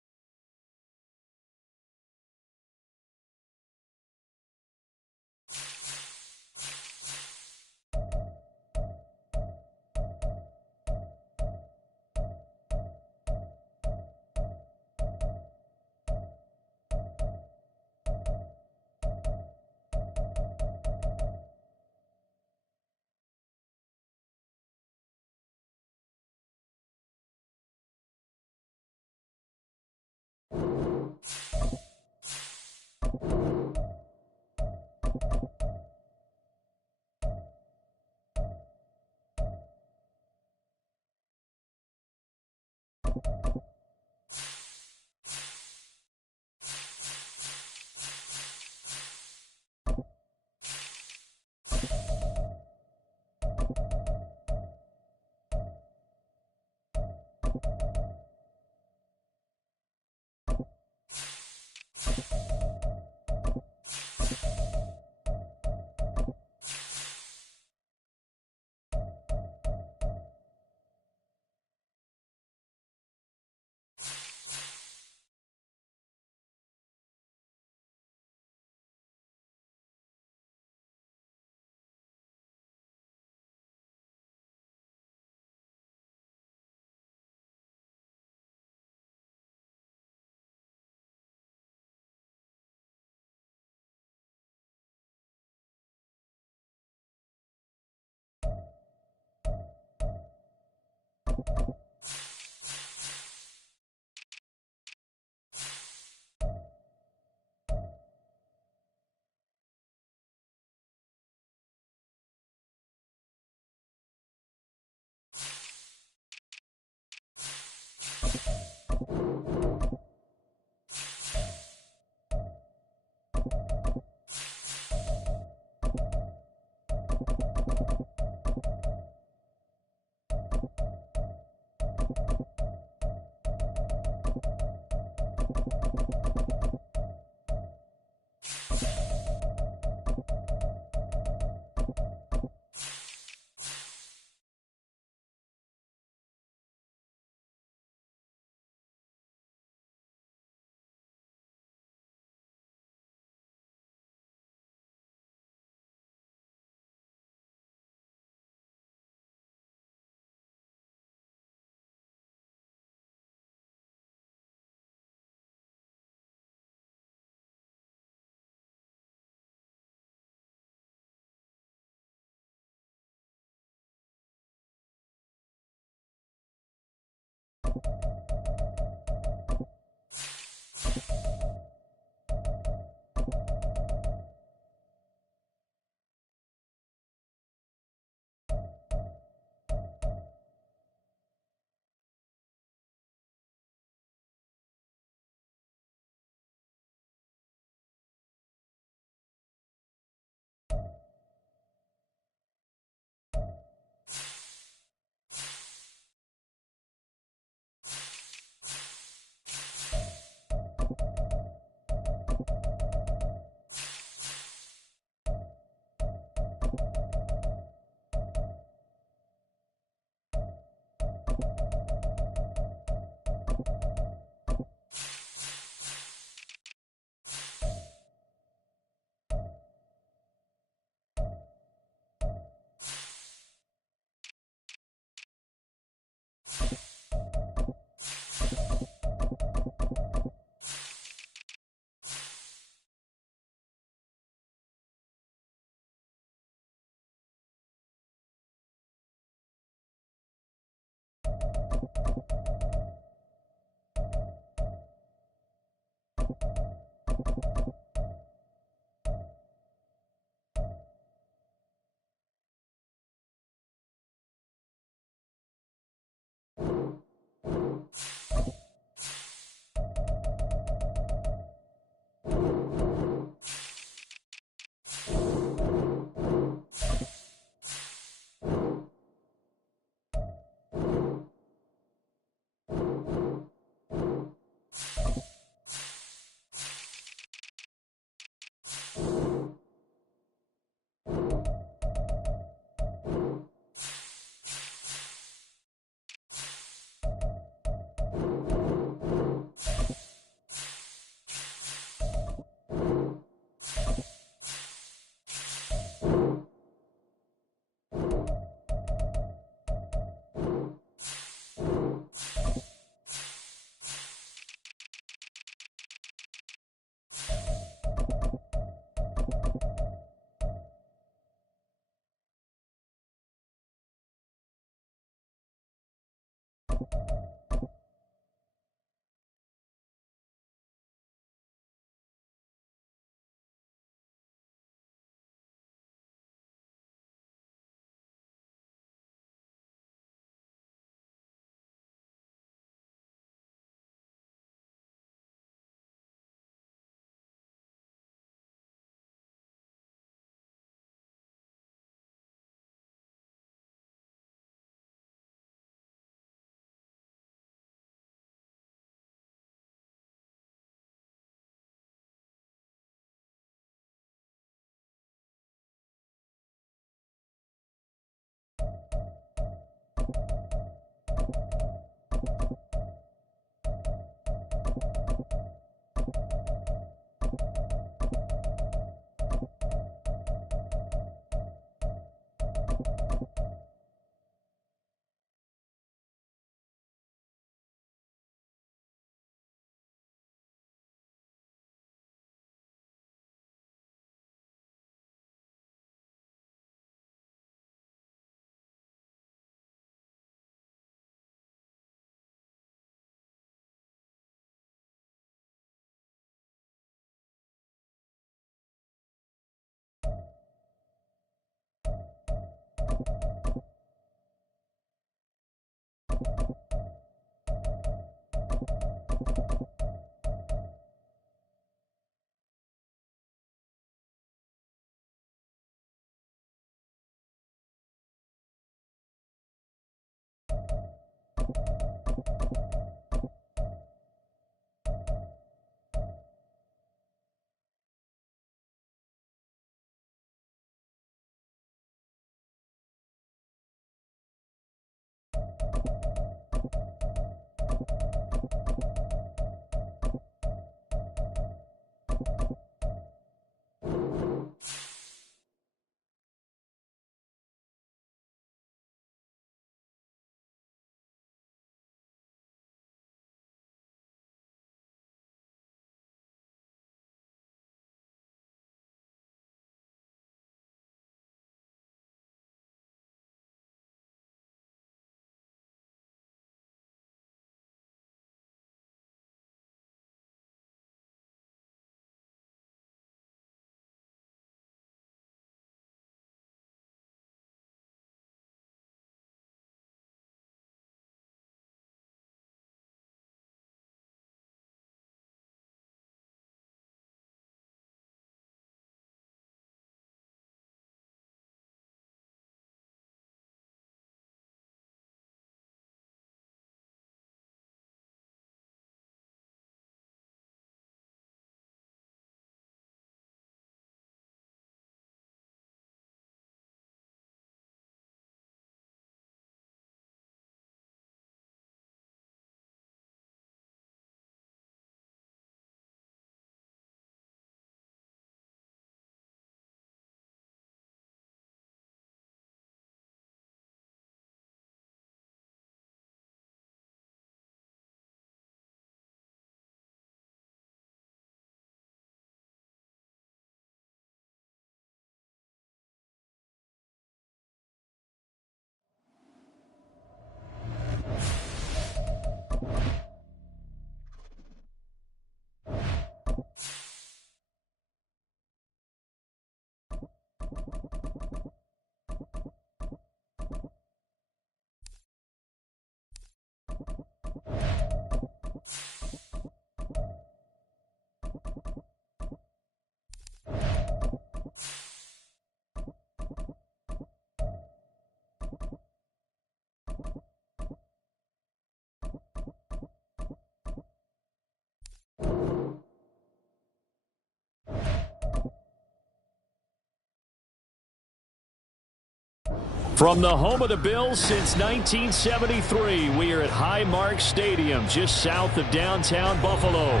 From the home of the Bills since 1973, we are at Highmark Stadium, just south of downtown Buffalo.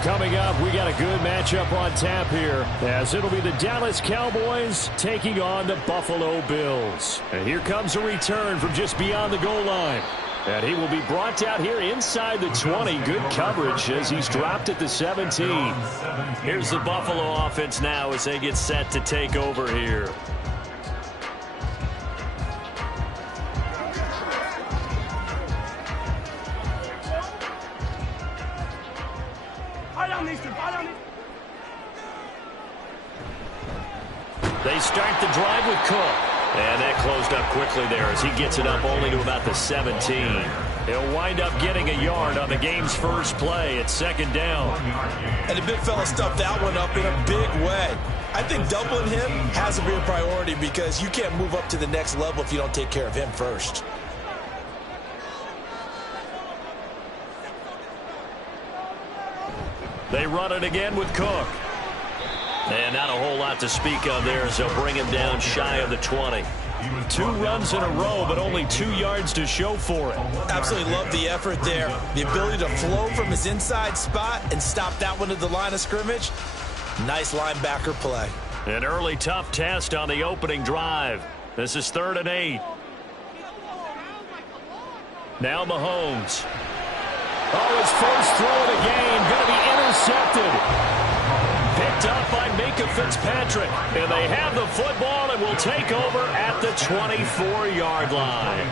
Coming up, we got a good matchup on tap here, as it'll be the Dallas Cowboys taking on the Buffalo Bills. And here comes a return from just beyond the goal line. And he will be brought down here inside the 20. Good coverage as he's dropped at the 17. Here's the Buffalo offense now as they get set to take over here. They start the drive with Cook. And that closed up quickly there as he gets it up only to about the 17. He'll wind up getting a yard on the game's first play at second down. And the big fella stuffed that one up in a big way. I think doubling him has to be a priority because you can't move up to the next level if you don't take care of him first. They run it again with Cook. And not a whole lot to speak of there as they'll bring him down shy of the 20. 2 runs in a row, but only 2 yards to show for it. Absolutely love the effort there. The ability to flow from his inside spot and stop that one at the line of scrimmage. Nice linebacker play. An early tough test on the opening drive. This is 3rd and 8. Now Mahomes. Oh, his first throw of the game going to be intercepted. Picked up by Minkah Fitzpatrick. And they have the football and will take over at the 24-yard line.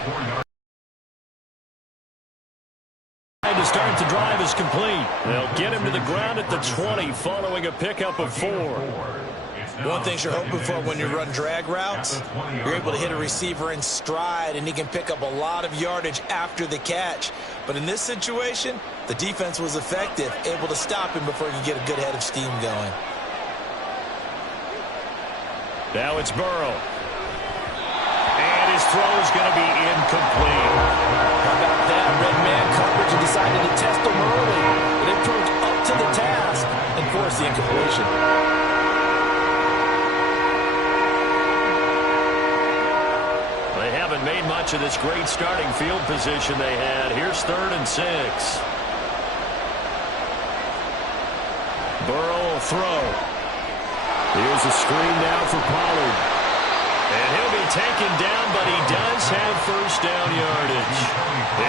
To start the drive is complete. They'll get him to the ground at the 20 following a pickup of 4. One thing you're hoping for when you run drag routes, you're able to hit a receiver in stride and he can pick up a lot of yardage after the catch. But in this situation, the defense was effective, able to stop him before he could get a good head of steam going. Now it's Burrow. And his throw is going to be incomplete. How about that? Red man coverage and decided to test him early. But it proved up to the task and forced the incompletion. They haven't made much of this great starting field position they had. Here's 3rd and 6. Burrow will throw. Here's a screen now for Pollard. And he'll be taken down, but he does have first down yardage.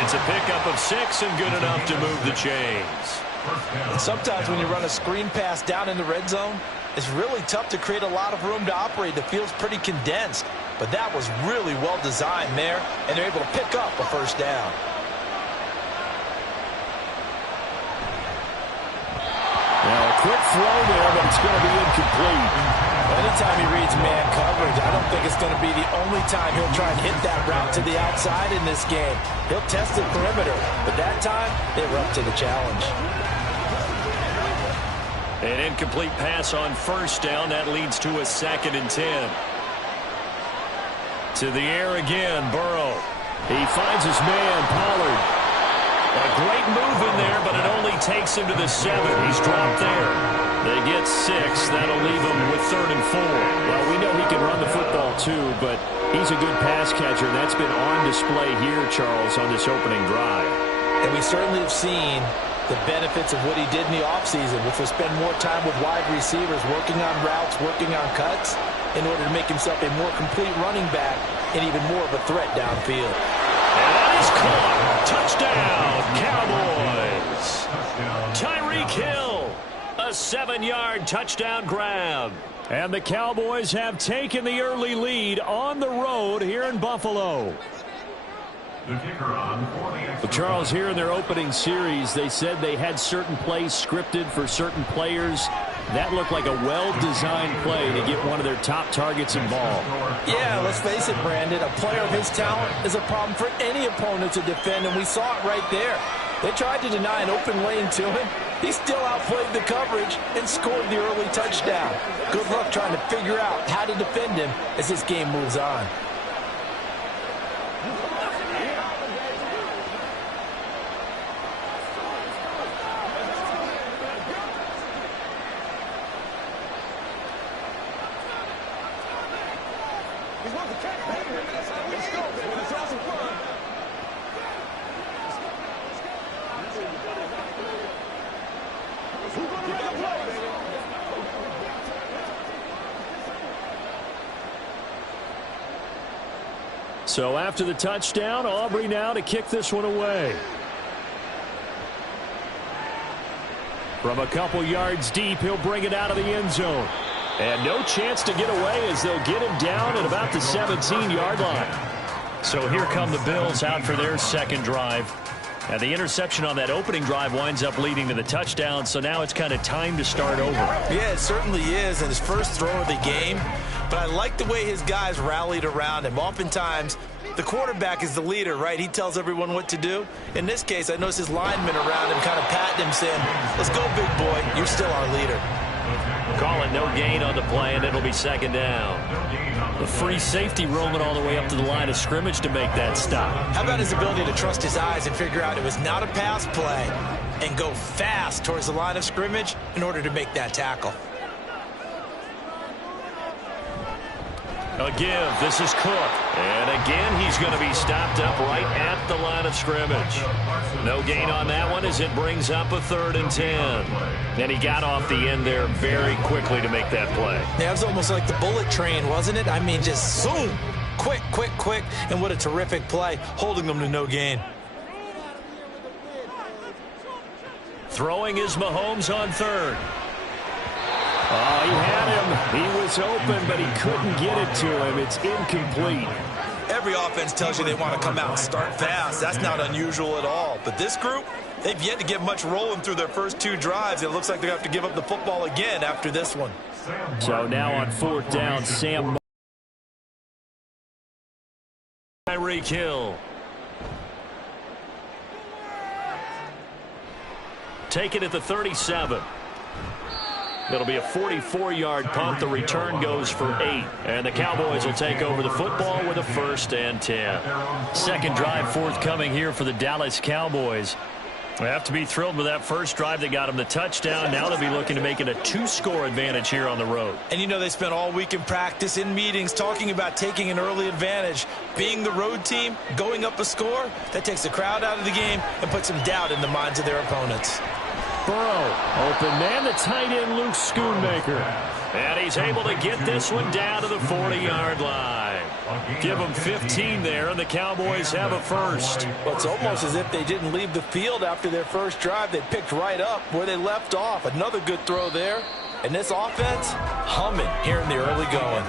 It's a pickup of 6 and good enough to move the chains. And sometimes when you run a screen pass down in the red zone, it's really tough to create a lot of room to operate. The field's pretty condensed. But that was really well designed there, and they're able to pick up a first down. Now a quick throw there, but it's going to be incomplete. Anytime he reads man coverage, I don't think it's going to be the only time he'll try and hit that route to the outside in this game. He'll test the perimeter, but that time they were up to the challenge. An incomplete pass on first down. That leads to a 2nd and 10. To the air again, Burrow. He finds his man, Pollard. A great move in there, but it only takes him to the 7. He's dropped there. They get 6. That'll leave him with 3rd and 4. Well, we know he can run the football too, but he's a good pass catcher, and that's been on display here, Charles, on this opening drive. And we certainly have seen the benefits of what he did in the offseason, which was spend more time with wide receivers, working on routes, working on cuts, in order to make himself a more complete running back and even more of a threat downfield. And that is caught. Touchdown, Cowboys. Tyreek Hill, a 7-yard touchdown grab. And the Cowboys have taken the early lead on the road here in Buffalo. Well, Charles, here in their opening series, they said they had certain plays scripted for certain players. That looked like a well-designed play to get one of their top targets involved. Yeah, let's face it, Brandon. A player of his talent is a problem for any opponent to defend, and we saw it right there. They tried to deny an open lane to him. He still outplayed the coverage and scored the early touchdown. Good luck trying to figure out how to defend him as this game moves on. He's Let's go, baby. Let's have some fun. Who's gonna make a play, baby? So after the touchdown, Aubrey now to kick this one away. From a couple yards deep, he'll bring it out of the end zone. And no chance to get away as they'll get him down at about the 17-yard line. So here come the Bills out for their second drive. And the interception on that opening drive winds up leading to the touchdown, so now it's kind of time to start over. Yeah, it certainly is, and his first throw of the game. But I like the way his guys rallied around him. Oftentimes, the quarterback is the leader, right? He tells everyone what to do. In this case, I noticed his linemen around him kind of patting him, saying, let's go, big boy. You're still our leader. Calling no gain on the play, and it'll be second down. The free safety roaming all the way up to the line of scrimmage to make that stop. How about his ability to trust his eyes and figure out it was not a pass play and go fast towards the line of scrimmage in order to make that tackle? A give. This is Cook. And again, he's going to be stopped up right at the line of scrimmage. No gain on that one as it brings up a 3rd and 10. And he got off the end there very quickly to make that play. Yeah, it was almost like the bullet train, wasn't it? I mean, just zoom. Quick, quick, quick. And what a terrific play, holding them to no gain. Throwing is Mahomes on 3rd. Oh, he had him. He was open, but he couldn't get it to him. It's incomplete. Every offense tells you they want to come out and start fast. That's not unusual at all. But this group, they've yet to get much rolling through their first 2 drives. It looks like they're going to have to give up the football again after this one. So now on 4th down, Sam Tyreek Hill. Take it at the 37. It'll be a 44-yard punt. The return goes for 8. And the Cowboys will take over the football with a 1st and 10. Second drive forthcoming here for the Dallas Cowboys. They have to be thrilled with that first drive that got them the touchdown. Now they'll be looking to make it a 2-score advantage here on the road. And you know they spent all week in practice, in meetings, talking about taking an early advantage. Being the road team, going up a score, that takes the crowd out of the game and puts some doubt in the minds of their opponents. Burrow, open man, the tight end, Luke Schoonmaker. And he's able to get this one down to the 40-yard line. Give them 15 there, and the Cowboys have a 1st. Well, it's almost as if they didn't leave the field after their first drive. They picked right up where they left off. Another good throw there. And this offense, humming here in the early going.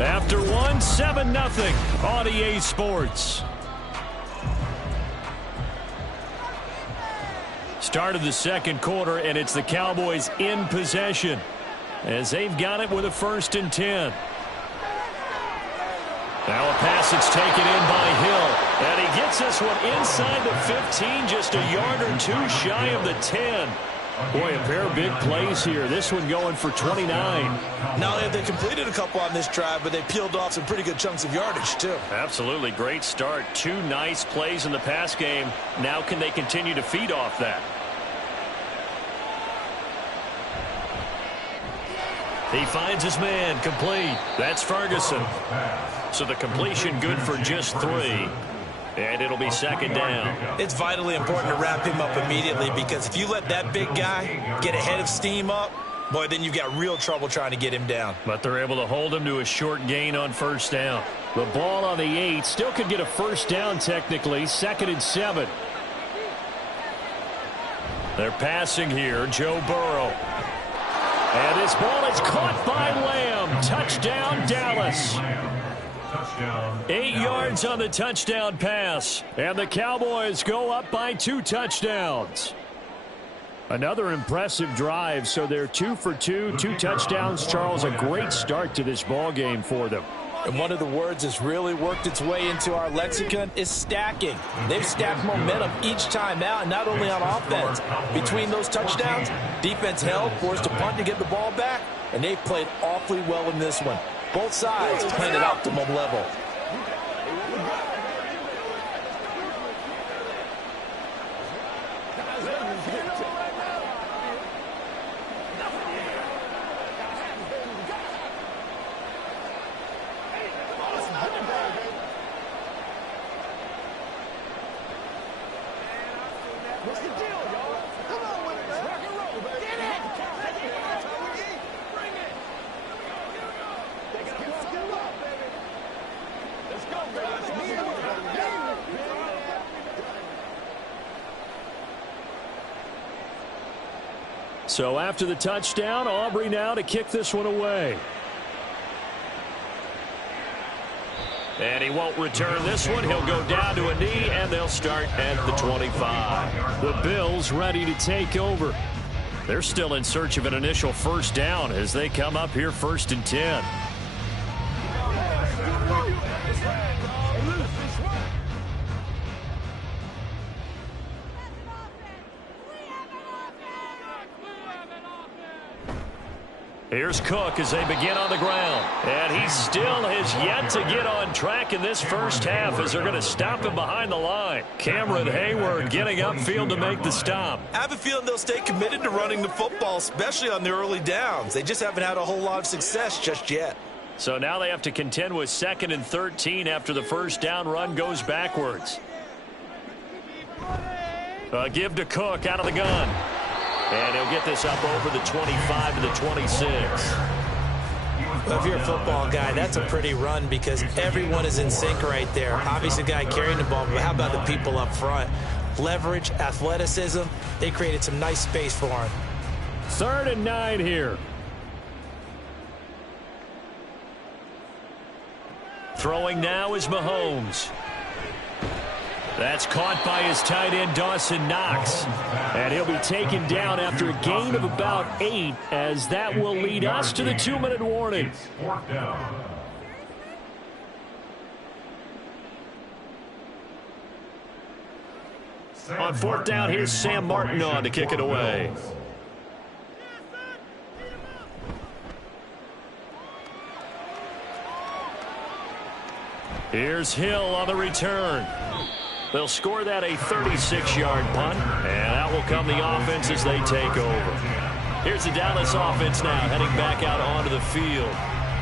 After one, 7-0 on EA Sports. Start of the second quarter, and it's the Cowboys in possession as they've got it with a 1st and 10. Now a pass that's taken in by Hill, and he gets this one inside the 15, just a yard or 2 shy of the 10. Boy, a pair of big plays here. This one going for 29. Not only have they completed a couple on this drive, but they peeled off some pretty good chunks of yardage, too. Absolutely. Great start. 2 nice plays in the pass game. Now can they continue to feed off that? He finds his man, complete. That's Ferguson. So the completion good for just 3. And it'll be 2nd down. It's vitally important to wrap him up immediately, because if you let that big guy get ahead of steam up, boy, then you've got real trouble trying to get him down. But they're able to hold him to a short gain on 1st down. The ball on the 8. Still could get a 1st down technically. 2nd and 7. They're passing here. Joe Burrow. And this ball is caught by Lamb. Touchdown, Dallas. 8 yards on the touchdown pass. And the Cowboys go up by 2 touchdowns. Another impressive drive. So they're 2 for 2, 2 touchdowns. Charles, a great start to this ball game for them. And one of the words that's really worked its way into our lexicon is stacking. They've stacked momentum each time out, and not only on offense. Between those touchdowns, defense held, forced a punt to get the ball back, and they've played awfully well in this one. Both sides playing at optimum level. What's the deal, y'all? Come on with it, man. Rock and roll, baby. Get it! That's how we eat. Bring it. Here we go. They gotta step up, baby. Let's go, baby. Let's go. So after the touchdown, Aubrey now to kick this one away. And he won't return this one. He'll go down to a knee, and they'll start at the 25. The Bills ready to take over. They're still in search of an initial first down as they come up here 1st and 10. Here's Cook as they begin on the ground. And he still has yet to get on track in this first half as they're going to stop him behind the line. Cameron Hayward getting upfield to make the stop. I have a feeling they'll stay committed to running the football, especially on the early downs. They just haven't had a whole lot of success just yet. So now they have to contend with 2nd and 13 after the first down run goes backwards. A give to Cook out of the gun. And he'll get this up over the 25 to the 26. Well, if you're a football guy, that's a pretty run because everyone is in sync right there. Obviously, the guy carrying the ball, but how about the people up front? Leverage, athleticism, they created some nice space for him. 3rd and 9 here. Throwing now is Mahomes. That's caught by his tight end, Dawson Knox. And he'll be taken down after a gain of about 8, as that will lead us to the 2-minute warning. On 4th down, here's Sam Martin on to kick it away. Here's Hill on the return. They'll score that a 36-yard punt, and out will come the offense as they take over. Here's the Dallas offense now heading back out onto the field.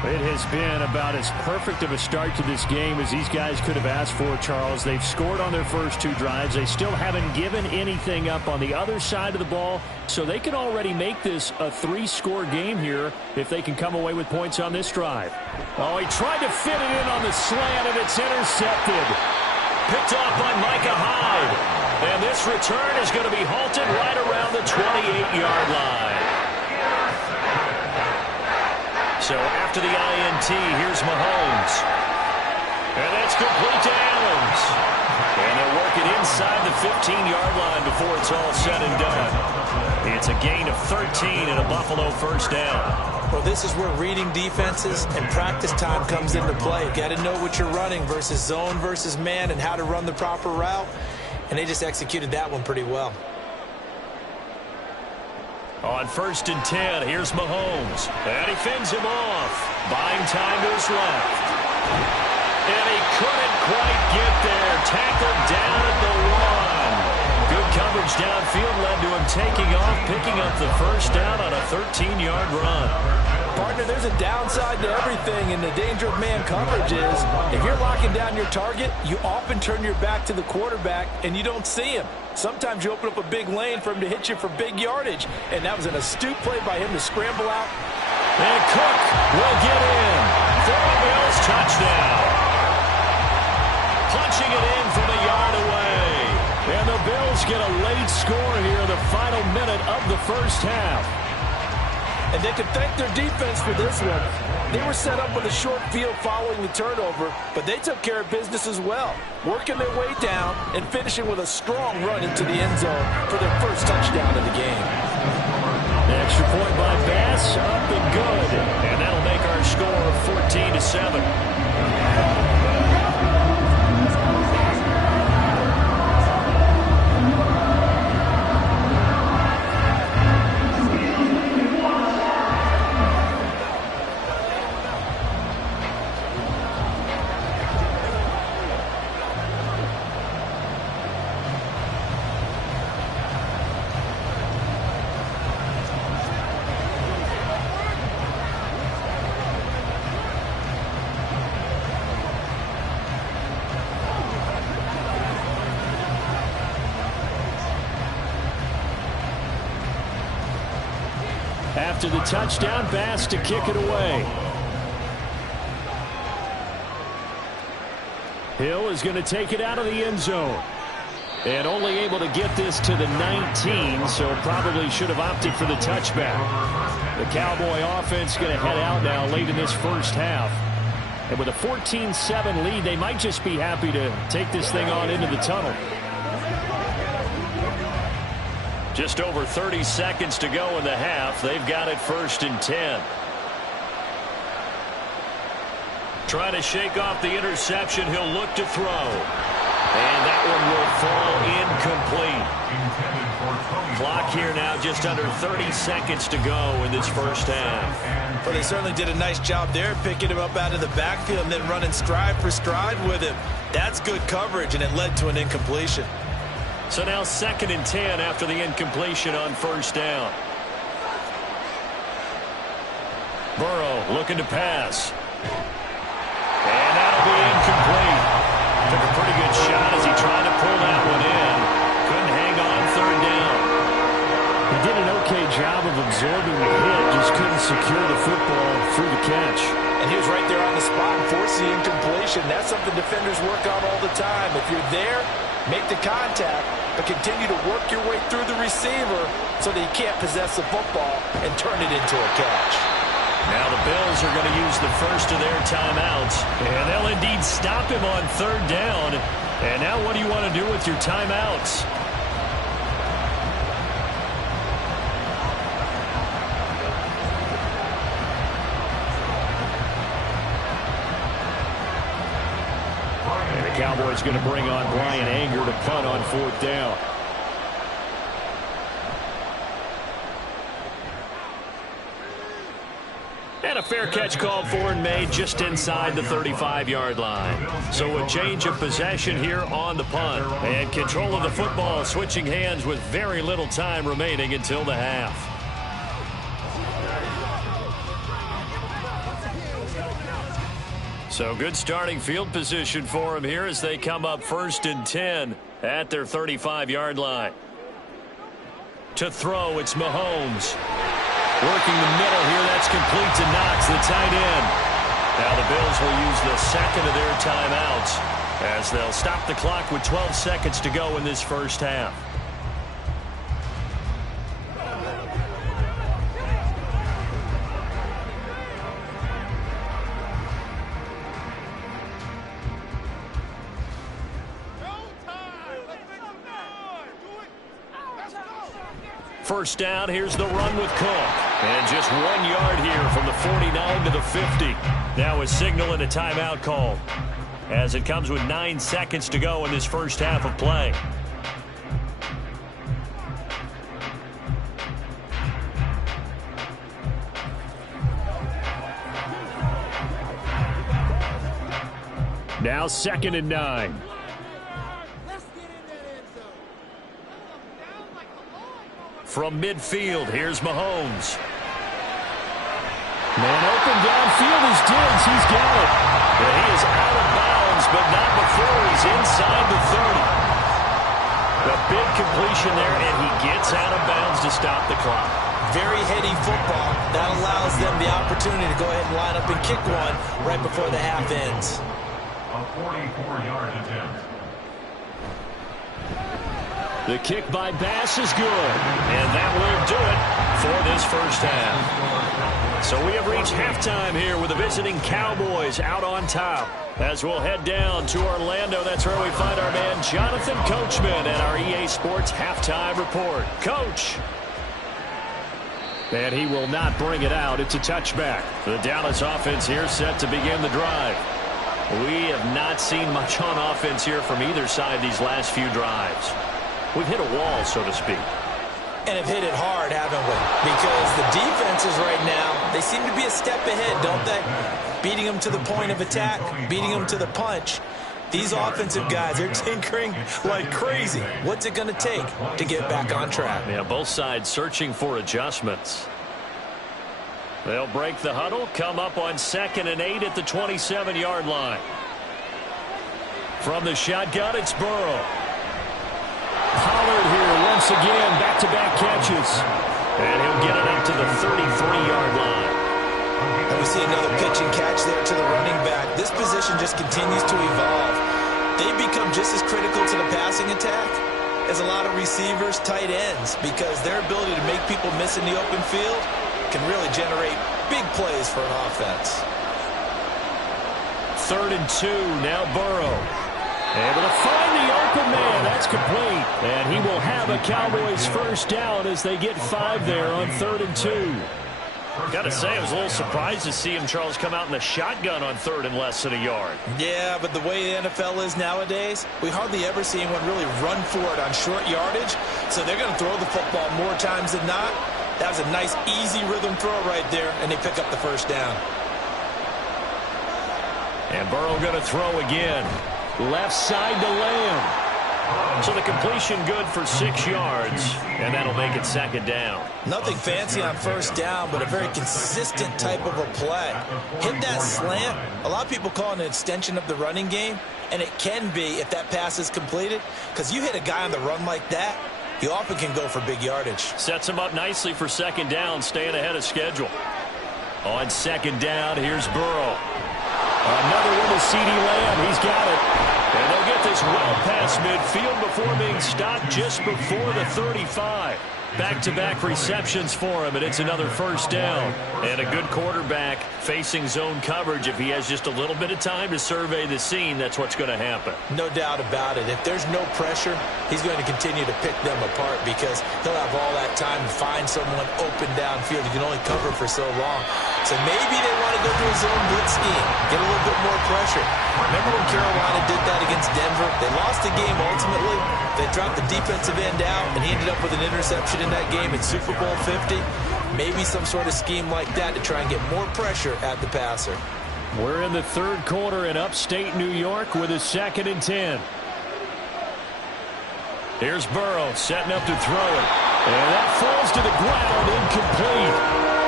It has been about as perfect of a start to this game as these guys could have asked for, Charles. They've scored on their first 2 drives. They still haven't given anything up on the other side of the ball, so they can already make this a 3-score game here if they can come away with points on this drive. Oh, he tried to fit it in on the slant, and it's intercepted. Picked off by Micah Hyde. And this return is going to be halted right around the 28-yard line. So after the INT, here's Mahomes. And that's complete to Adams. And they'll work it inside the 15-yard line before it's all said and done. It's a gain of 13 and a Buffalo first down. Well, this is where reading defenses and practice time comes into play. Got to know what you're running versus zone versus man and how to run the proper route. And they just executed that one pretty well. On 1st and 10, here's Mahomes. And he fends him off. Buying time to his left. And he couldn't quite get there. Tackled down at the 1. Good coverage downfield led to him taking off, picking up the first down on a 13-yard run. Partner, there's a downside to everything, and the danger of man coverage is if you're locking down your target, you often turn your back to the quarterback, and you don't see him. Sometimes you open up a big lane for him to hit you for big yardage, and that was an astute play by him to scramble out. And Cook will get in. For a Bills touchdown. Punching it in from a yard away. And the Bills get a late score here in the final minute of the first half. And they can thank their defense for this one. They were set up with a short field following the turnover, but they took care of business as well, working their way down and finishing with a strong run into the end zone for their first touchdown of the game. The extra point by Bass, up and good. And that'll make our score 14-7. After the touchdown, Bass to kick it away. Hill is going to take it out of the end zone. And only able to get this to the 19, so probably should have opted for the touchback. The Cowboy offense going to head out now late in this first half. And with a 14-7 lead, they might just be happy to take this thing on into the tunnel. Just over 30 seconds to go in the half. They've got it 1st and 10. Trying to shake off the interception. He'll look to throw. And that one will fall incomplete. Clock here now just under 30 seconds to go in this first half. Well, they certainly did a nice job there, picking him up out of the backfield and then running stride for stride with him. That's good coverage, and it led to an incompletion. So now 2nd and 10 after the incompletion on 1st down. Burrow looking to pass. And that'll be incomplete. Took a pretty good shot as he tried to pull that one in. Couldn't hang on 3rd down. He did an okay job of absorbing the hit, just couldn't secure the football through the catch. And he was right there on the spot and forced the incompletion. That's something defenders work on all the time. If you're there, make the contact, but continue to work your way through the receiver so that he can't possess the football and turn it into a catch. Now the Bills are going to use the first of their timeouts, and they'll indeed stop him on 3rd down. And now what do you want to do with your timeouts? Cowboys going to bring on Brian Anger to punt on 4th down. And a fair catch called for and made just inside the 35-yard line. So a change of possession here on the punt. And control of the football switching hands with very little time remaining until the half. So good starting field position for him here as they come up 1st and 10 at their 35-yard line. To throw, it's Mahomes. Working the middle here, that's complete to Knox, the tight end. Now the Bills will use the 2nd of their timeouts as they'll stop the clock with 12 seconds to go in this first half. First down, here's the run with Cook. And just 1 yard here from the 49 to the 50. Now a signal and a timeout call as it comes with 9 seconds to go in this first half of play. Now 2nd and 9. From midfield, here's Mahomes. Man open downfield is Diggs. He's got it. And he is out of bounds, but not before he's inside the 30. A big completion there, and he gets out of bounds to stop the clock. Very heady football. That allows them the opportunity to go ahead and line up and kick one right before the half ends. A 44-yard attempt. The kick by Bass is good, and that will do it for this first half. So we have reached halftime here with the visiting Cowboys out on top. As we'll head down to Orlando, that's where we find our man Jonathan Coachman at our EA Sports Halftime Report. Coach. And he will not bring it out. It's a touchback. The Dallas offense here set to begin the drive. We have not seen much on offense here from either side these last few drives. We've hit a wall, so to speak. And have hit it hard, haven't we? Because the defenses right now, they seem to be a step ahead, don't they? Beating them to the point of attack, beating them to the punch. These offensive guys, they're tinkering like crazy. What's it going to take to get back on track? Yeah, both sides searching for adjustments. They'll break the huddle, come up on 2nd and 8 at the 27-yard line. From the shotgun, it's Burrow. Pollard here once again, back-to-back catches. And he'll get it up to the 33-yard line. And we see another pitch and catch there to the running back. This position just continues to evolve. They become just as critical to the passing attack as a lot of receivers, tight ends, because their ability to make people miss in the open field can really generate big plays for an offense. 3rd and 2, now Burrow. Able to find the open man. That's complete. And he will have a Cowboys first down as they get 5 there on 3rd and 2. Got to say, I was a little surprised to see him, Charles, come out in the shotgun on 3rd and less than a yard. Yeah, but the way the NFL is nowadays, we hardly ever see anyone really run for it on short yardage. So they're going to throw the football more times than not. That was a nice, easy rhythm throw right there, and they pick up the first down. And Burrow going to throw again. Left side to Lamb. So the completion good for 6 yards, and that'll make it 2nd down. Nothing fancy on first down, but a very consistent type of a play. Hit that slant. A lot of people call it an extension of the running game, and it can be if that pass is completed, because you hit a guy on the run like that, he often can go for big yardage. Sets him up nicely for 2nd down, staying ahead of schedule. On 2nd down, here's Burrow. Another one to CeeDee Lamb. He's got it. And they'll get this well past midfield before being stopped just before the 35. Back-to-back receptions for him, and it's another first down. And a good quarterback facing zone coverage. If he has just a little bit of time to survey the scene, that's what's going to happen. No doubt about it. If there's no pressure, he's going to continue to pick them apart because he'll have all that time to find someone open downfield. He can only cover for so long. So maybe they want to go to a zone blitz scheme, get a little bit more pressure. Remember when Carolina did that against Denver? They lost the game ultimately. They dropped the defensive end out, and he ended up with an interception in that game in Super Bowl 50. Maybe some sort of scheme like that to try and get more pressure at the passer. We're in the 3rd quarter in upstate New York with a 2nd and 10. Here's Burrow setting up to throw it. And that falls to the ground, incomplete.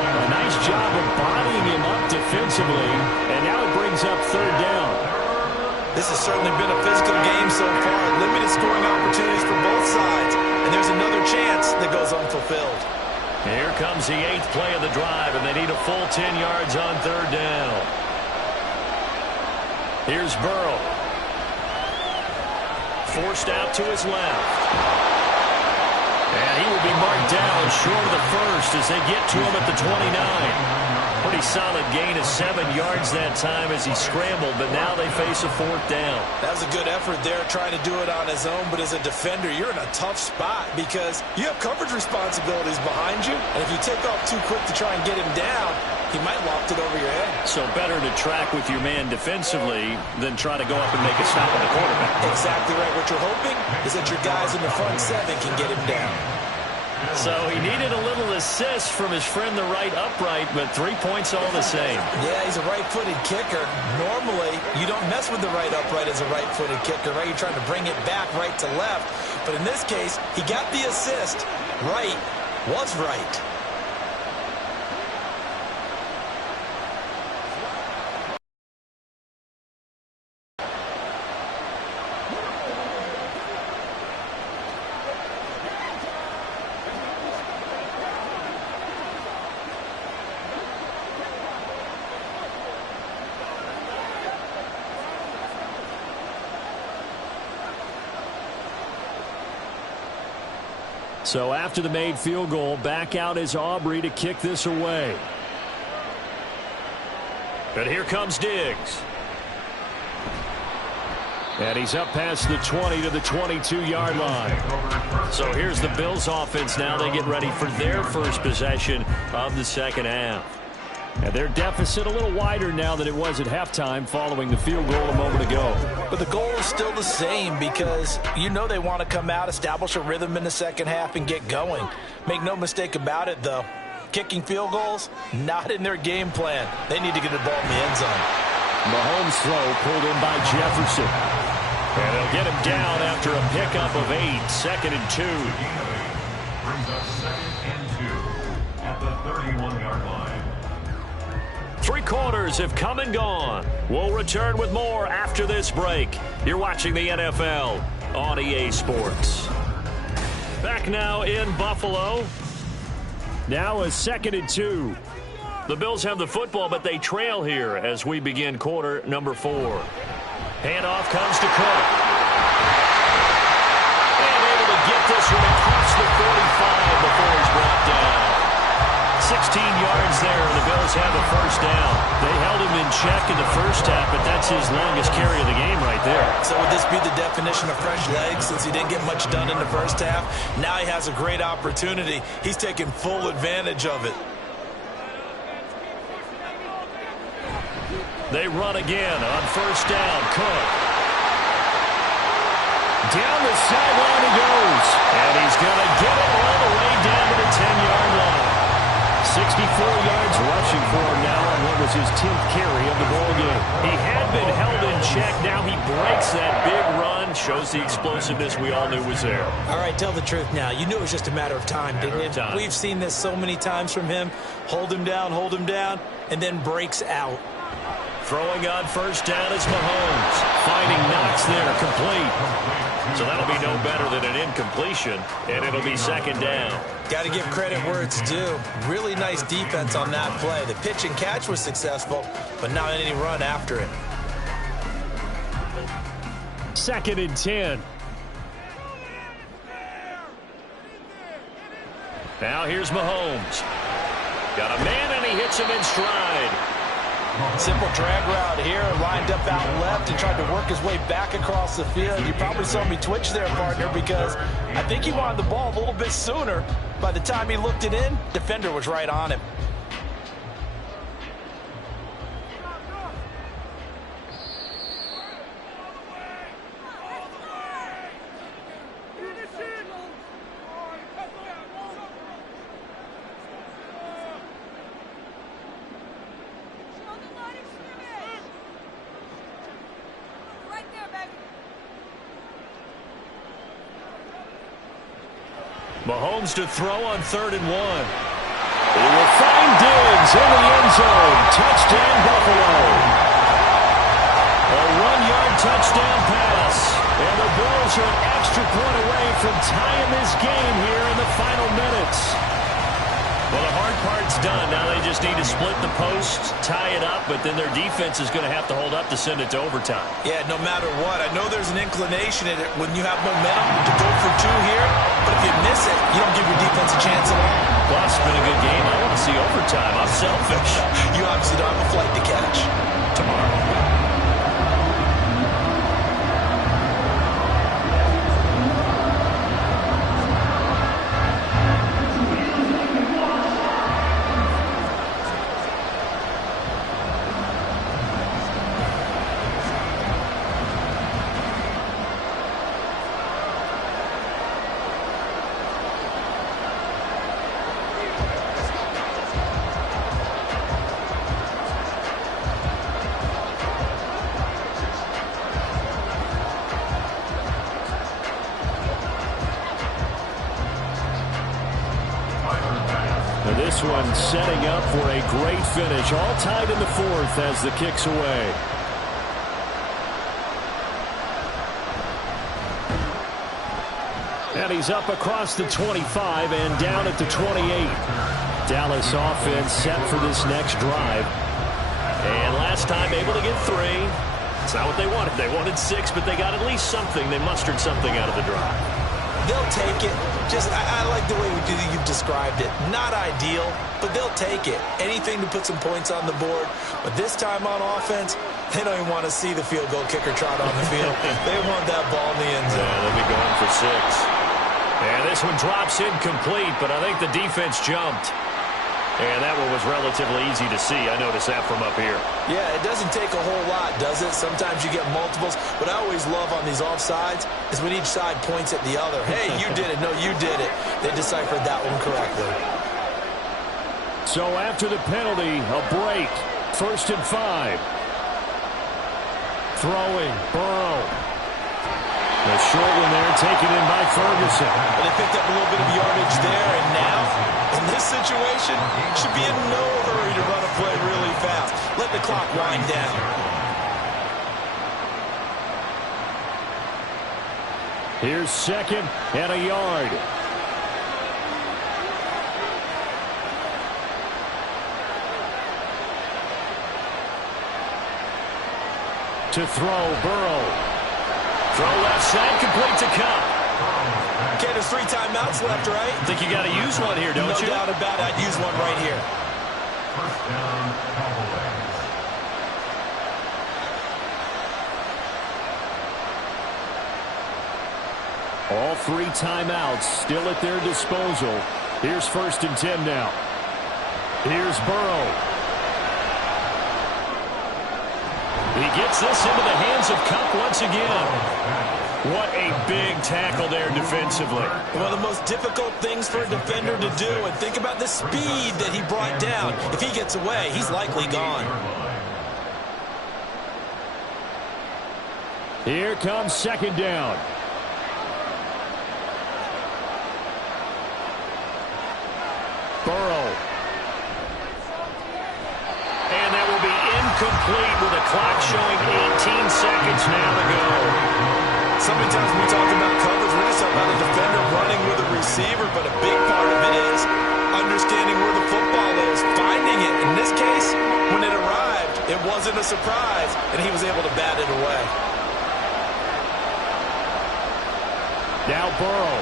A nice job of bodying him up defensively, and now it brings up 3rd down. This has certainly been a physical game so far. Limited scoring opportunities for both sides, and there's another chance that goes unfulfilled. Here comes the 8th play of the drive, and they need a full 10 yards on 3rd down. Here's Burrow. Forced out to his left. And he will be marked down short of the first as they get to him at the 29. Pretty solid gain of 7 yards that time as he scrambled, but now they face a 4th down. That was a good effort there trying to do it on his own, but as a defender, you're in a tough spot because you have coverage responsibilities behind you, and if you take off too quick to try and get him down, he might loft it over your head. So better to track with your man defensively than try to go up and make a stop on the quarterback. Exactly right. What you're hoping is that your guys in the front 7 can get him down. So he needed a little assist from his friend the right upright, but 3 points all the same. Yeah, he's a right-footed kicker. Normally, you don't mess with the right upright as a right-footed kicker, right? You're trying to bring it back right to left. But in this case, he got the assist. Right was right. So after the made field goal, back out is Aubrey to kick this away. And here comes Diggs. And he's up past the 20 to the 22-yard line. So here's the Bills offense now. They get ready for their first possession of the 2nd half. And their deficit a little wider now than it was at halftime following the field goal a moment ago. But the goal is still the same because you know they want to come out, establish a rhythm in the 2nd half, and get going. Make no mistake about it, though. Kicking field goals, not in their game plan. They need to get the ball in the end zone. Mahomes' throw pulled in by Jefferson. And they'll get him down after a pickup of 8, 2nd and 2. Brings up 2nd and 2 at the 31-yard line. 3 quarters have come and gone. We'll return with more after this break. You're watching the NFL on EA Sports. Back now in Buffalo. Now a 2nd and 2. The Bills have the football, but they trail here as we begin quarter number 4. Handoff comes to Cook. And able to get this one across the 45 before he's brought down. 16 yards there, and the Bills have a first down. They held him in check in the first half, but that's his longest carry of the game right there. So would this be the definition of fresh legs since he didn't get much done in the first half? Now he has a great opportunity. He's taking full advantage of it. They run again on first down. Cook. Down the sideline he goes. And he's going to get it all the way down to the 10-yard line. 64 yards rushing for him now on what was his 10th carry of the ball game. He had been held in check. Now he breaks that big run. Shows the explosiveness we all knew was there. All right, tell the truth now. You knew it was just a matter of time, didn't you? We've seen this so many times from him. Hold him down, and then breaks out. Throwing on first down is Mahomes. Finding Knox there, complete. So that'll be no better than an incompletion, and it'll be 2nd down. Got to give credit where it's due. Really nice defense on that play. The pitch and catch was successful, but not any run after it. 2nd and 10. Now here's Mahomes. Got a man, and he hits him in stride. Simple drag route here, lined up out left and tried to work his way back across the field. You probably saw me twitch there, partner, because I think he wanted the ball a little bit sooner. By the time he looked it in, defender was right on him. Mahomes to throw on 3rd and 1. He will find Diggs in the end zone. Touchdown, Buffalo. A 1-yard touchdown pass. And the Bills are an extra point away from tying this game here in the final minutes. Well, the hard part's done. Now they just need to split the posts, tie it up, but then their defense is going to have to hold up to send it to overtime. Yeah, no matter what. I know there's an inclination in it when you have momentum to go for 2 here, but if you miss it, you don't give your defense a chance at all. Well, it's been a good game. I want to see overtime. I'm selfish. You obviously don't have a flight to catch. Tomorrow. This one setting up for a great finish. All tied in the 4th as the kick's away. And he's up across the 25 and down at the 28. Dallas offense set for this next drive. And last time able to get 3. It's not what they wanted. They wanted 6, but they got at least something. They mustered something out of the drive. They'll take it. I like the way you've described it. Not ideal, but they'll take it. Anything to put some points on the board. But this time on offense, they don't even want to see the field goal kicker trot on the field. They want that ball in the end zone. Yeah, they'll be going for 6. And this one drops incomplete, but I think the defense jumped. And that one was relatively easy to see. I noticed that from up here. Yeah, it doesn't take a whole lot, does it? Sometimes you get multiples. What I always love on these offsides is when each side points at the other. Hey, you did it. No, you did it. They deciphered that one correctly. So after the penalty, a break. 1st and 5. Throwing, Burrow. The short one there taken in by Ferguson. Well, they picked up a little bit of yardage there, and now, in this situation, should be in no hurry to run a play really fast. Let the clock wind down. Here's 2nd and a yard. to throw. Burrow. Throw left side, complete to Kupp. Okay, there's 3 timeouts left, right? I think you got to use one here, don't you? No doubt about it. I'd use one right here. First down, Cowboys. All 3 timeouts still at their disposal. Here's 1st and 10 now. Here's Burrow. He gets this into the hands of Kupp once again. What a big tackle there defensively. One of the most difficult things for a defender to do, and think about the speed that he brought down. If he gets away, he's likely gone. Here comes 2nd down. Burrow. And that will be incomplete with the clock showing 18 seconds now to go. So many times when we talk about coverage, we're just talking about a defender running with a receiver, but a big part of it is understanding where the football is, finding it. In this case, when it arrived, it wasn't a surprise, and he was able to bat it away. Now Burrow.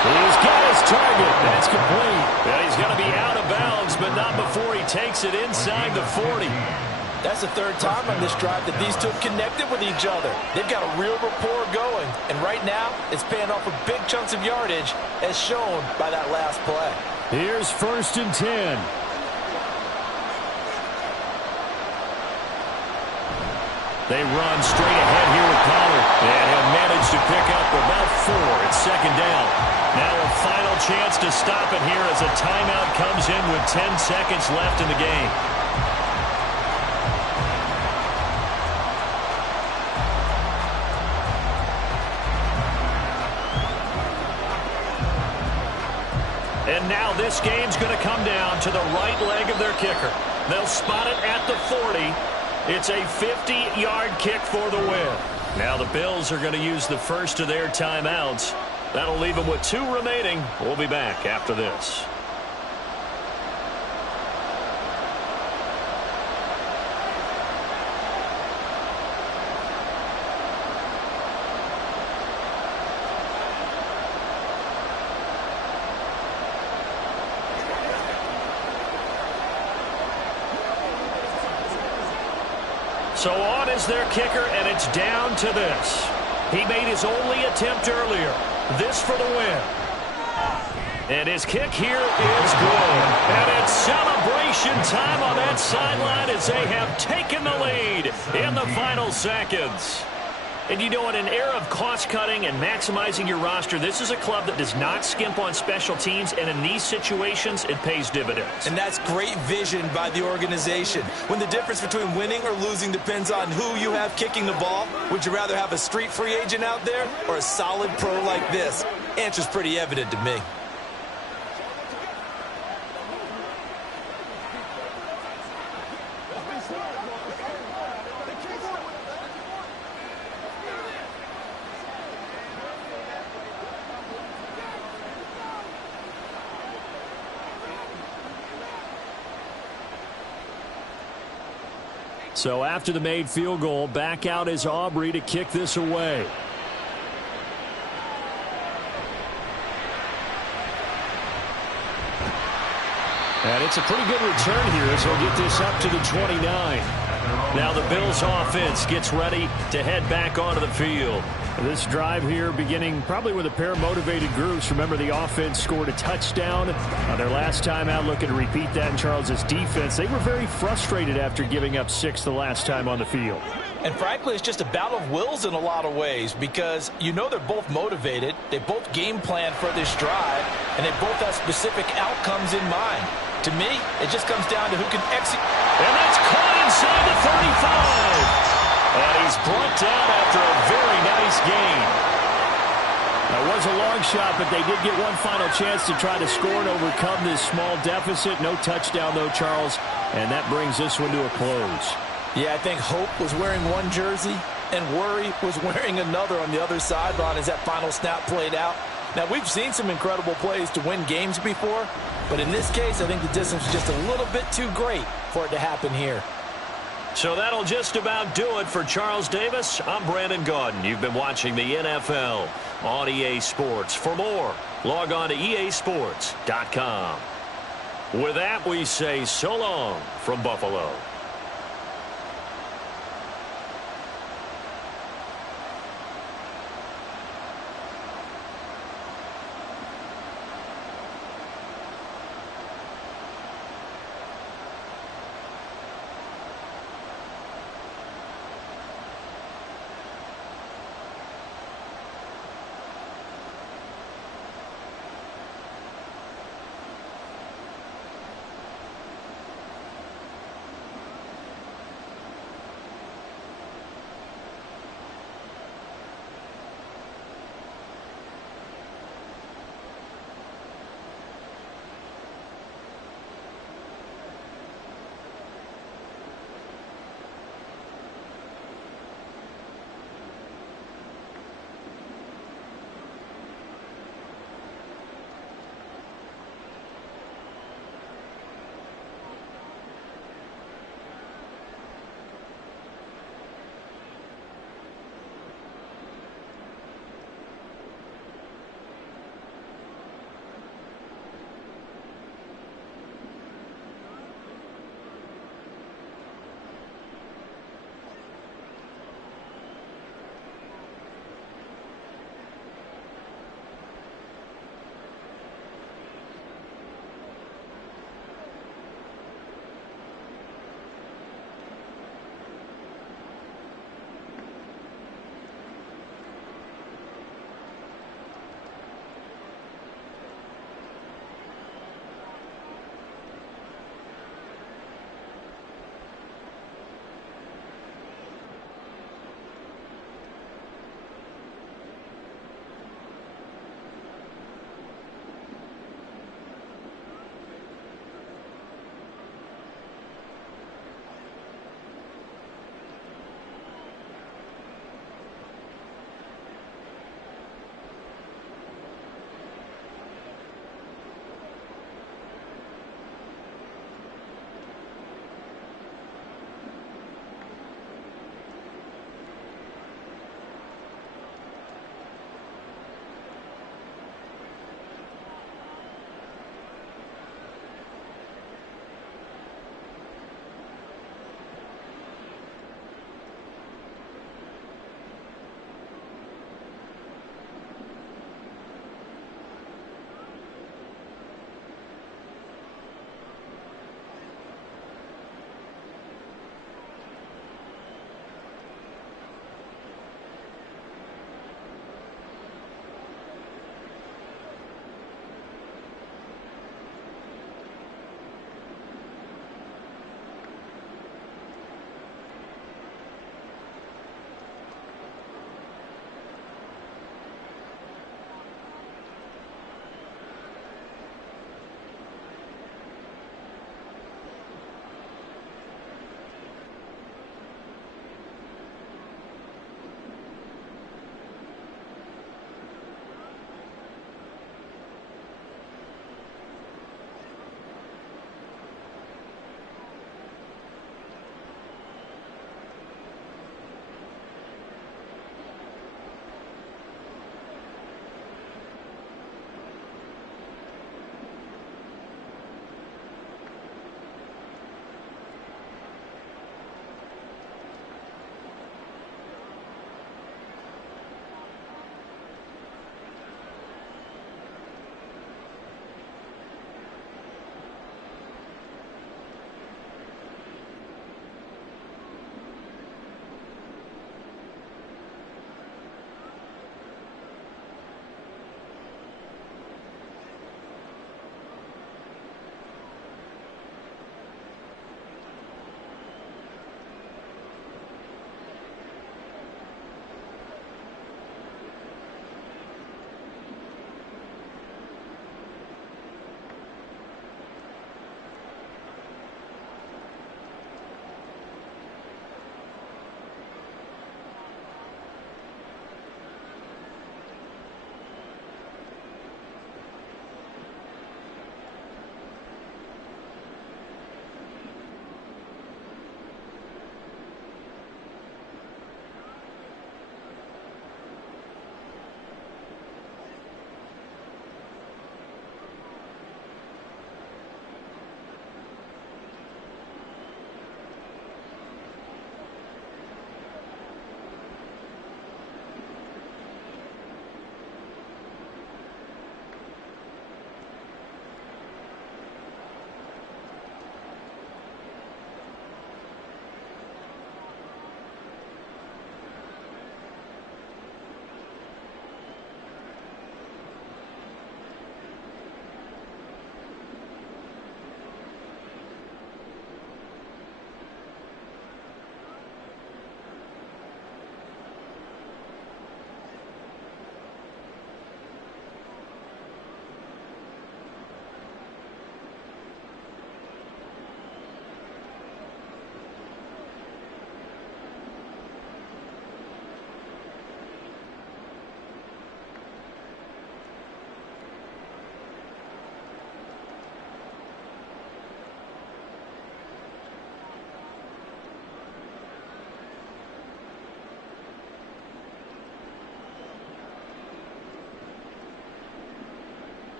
He's got his target. That's complete. And he's going to be out of bounds, but not before he takes it inside the 40. That's the 3rd time on this drive that these two have connected with each other. They've got a real rapport going. And right now, it's paying off for big chunks of yardage, as shown by that last play. Here's 1st and 10. They run straight ahead here with Pollard. And he'll manage to pick up about 4. It's 2nd down. Now a final chance to stop it here as a timeout comes in with 10 seconds left in the game. And now this game's going to come down to the right leg of their kicker. They'll spot it at the 40. It's a 50-yard kick for the win. Now the Bills are going to use the first of their timeouts. That'll leave them with 2 remaining. We'll be back after this. So on is their kicker, and it's down to this. He made his only attempt earlier. This for the win. And his kick here is good. And it's celebration time on that sideline as they have taken the lead in the final seconds. And you know, in an era of cost-cutting and maximizing your roster, this is a club that does not skimp on special teams, and in these situations, it pays dividends. And that's great vision by the organization. When the difference between winning or losing depends on who you have kicking the ball, would you rather have a street free agent out there or a solid pro like this? Answer's pretty evident to me. So after the made field goal, back out is Aubrey to kick this away. And it's a pretty good return here as they'll get this up to the 29. Now the Bills offense gets ready to head back onto the field. This drive here beginning probably with a pair of motivated groups. Remember, the offense scored a touchdown on their last time out, looking to repeat that in Charles's defense. They were very frustrated after giving up 6 the last time on the field. And frankly, it's just a battle of wills in a lot of ways, because you know they're both motivated, they both game plan for this drive, and they both have specific outcomes in mind. To me, it just comes down to who can execute. And that's caught inside the 35. And he's brought down after a very nice gain. That was a long shot, but they did get one final chance to try to score and overcome this small deficit. No touchdown, though, Charles, and that brings this one to a close. Yeah, I think Hope was wearing one jersey and Worry was wearing another on the other sideline as that final snap played out. Now, we've seen some incredible plays to win games before, But in this case, I think the distance was just a little bit too great for it to happen here. So that'll just about do it for Charles Davis. I'm Brandon Gaudin. You've been watching the NFL on EA Sports. For more, log on to easports.com. With that, we say so long from Buffalo.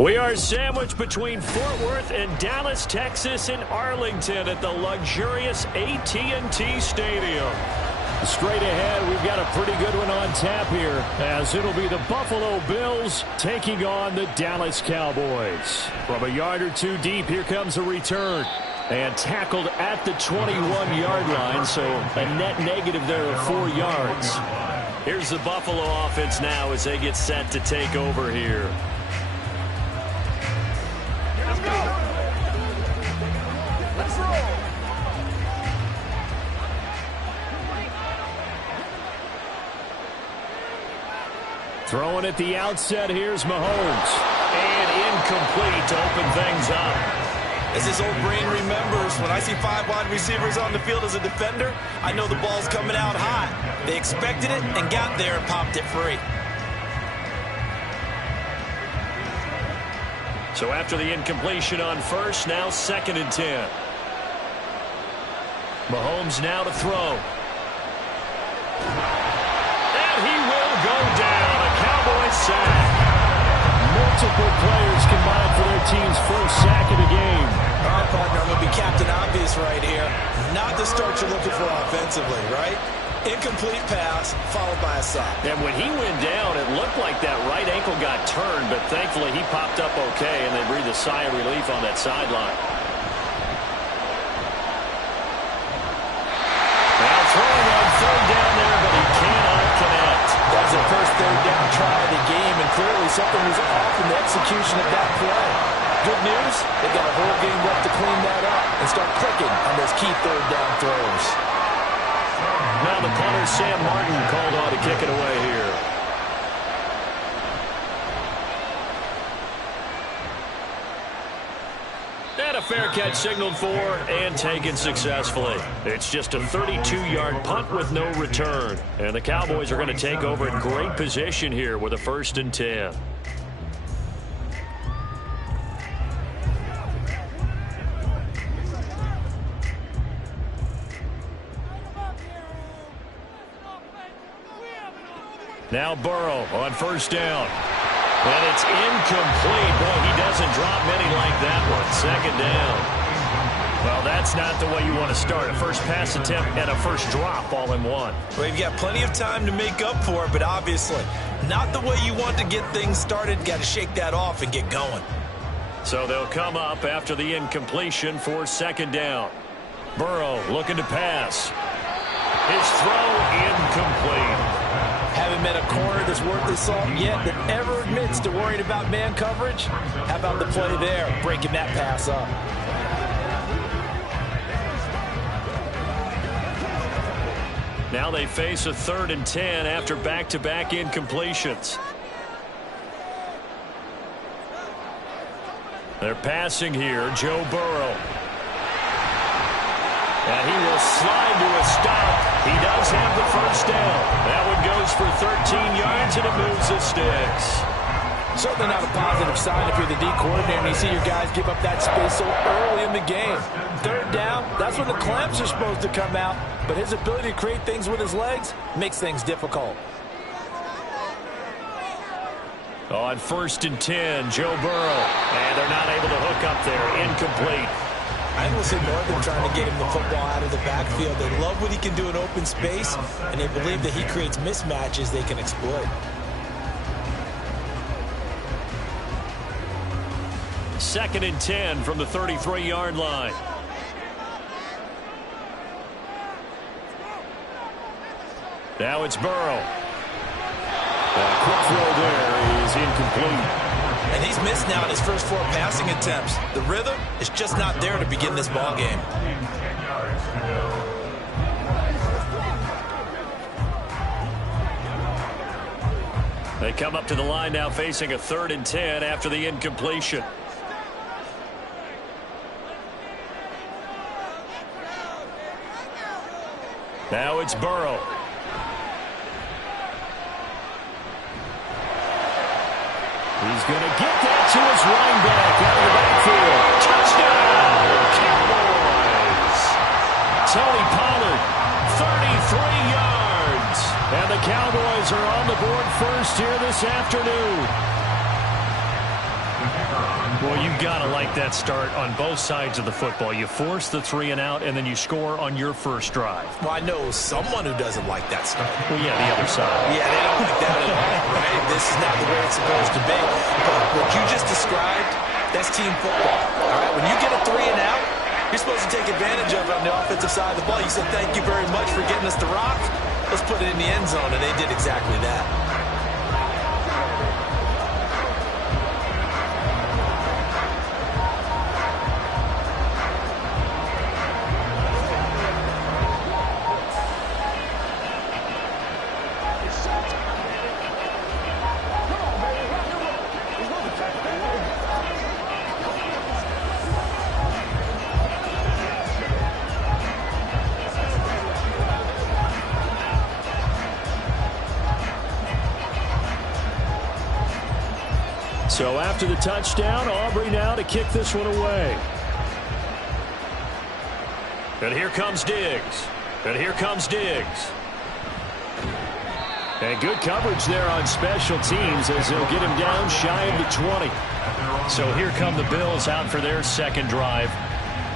We are sandwiched between Fort Worth and Dallas, Texas, and Arlington at the luxurious AT&T Stadium. Straight ahead, we've got a pretty good one on tap here, as it'll be the Buffalo Bills taking on the Dallas Cowboys. From a yard or two deep, here comes a return. And tackled at the 21-yard line, so a net negative there of 4 yards. Here's the Buffalo offense now as they get set to take over here. Throwing at the outset, here's Mahomes. And incomplete to open things up. As this old brain remembers, when I see 5 wide receivers on the field as a defender, I know the ball's coming out hot. They expected it and got there and popped it free. So after the incompletion on first, now 2nd and 10. Mahomes now to throw. And he will go down. A Cowboys sack. Multiple players combined for their team's first sack of the game. All right, partner, I'm going to be Captain Obvious right here. Not the start you're looking for offensively, right? Incomplete pass, followed by a sack. And when he went down, it looked like that right ankle got turned, but thankfully he popped up okay, and they breathed a sigh of relief on that sideline. Now throwing on 3rd down there, but he cannot connect. That was the first 3rd down try of the game, and clearly something was off in the execution of that play. Good news, they got a whole game left to clean that up and start clicking on those key 3rd down throws. Now the punter, Sam Martin, called on to kick it away here. And a fair catch signaled for and taken successfully. It's just a 32-yard punt with no return. And the Cowboys are going to take over in great position here with a 1st and 10. Now Burrow on 1st down. And it's incomplete. Boy, he doesn't drop many like that one. 2nd down. Well, that's not the way you want to start. A first pass attempt and a first drop all in one. Well, you've got plenty of time to make up for it, but obviously not the way you want to get things started. Got to shake that off and get going. So they'll come up after the incompletion for 2nd down. Burrow looking to pass. His throw incomplete. Haven't met a corner that's worth his salt yet that ever admits to worrying about man coverage. How about the play there, breaking that pass up? Now they face a 3rd and 10 after back-to-back incompletions. They're passing here, Joe Burrow. And he will slide to a stop. He does have the 1st down. That one goes for 13 yards, and it moves the sticks. Certainly not a positive sign if you're the D coordinator and you see your guys give up that space so early in the game. 3rd down, that's when the clamps are supposed to come out, but his ability to create things with his legs makes things difficult. On 1st and 10, Joe Burrow. And they're not able to hook up there. Incomplete. I will say more than trying to get him the football out of the backfield. They love what he can do in open space, and they believe that he creates mismatches they can exploit. 2nd and 10 from the 33-yard line. Now it's Burrow. A quick throw there is incomplete. And he's missed now in his first 4 passing attempts. The rhythm is just not there to begin this ball game. They come up to the line now facing a 3rd and 10 after the incompletion. Now it's Burrow. He's going to get that to his running back out of the backfield. Touchdown, Cowboys. Tony Pollard, 33 yards. And the Cowboys are on the board first here this afternoon. Well, you've got to like that start on both sides of the football. You force the 3 and out, and then you score on your first drive. Well, I know someone who doesn't like that start. Well, yeah, the other side. Yeah, they don't like that at all, right? This is not the way it's supposed to be. But what you just described, that's team football, all right? When you get a 3 and out, you're supposed to take advantage of it on the offensive side of the ball. You said, thank you very much for getting us the rock. Let's put it in the end zone, and they did exactly that. So after the touchdown, Aubrey now to kick this one away. And here comes Diggs. And here comes Diggs. And good coverage there on special teams as they'll get him down shy of the 20. So here come the Bills out for their second drive.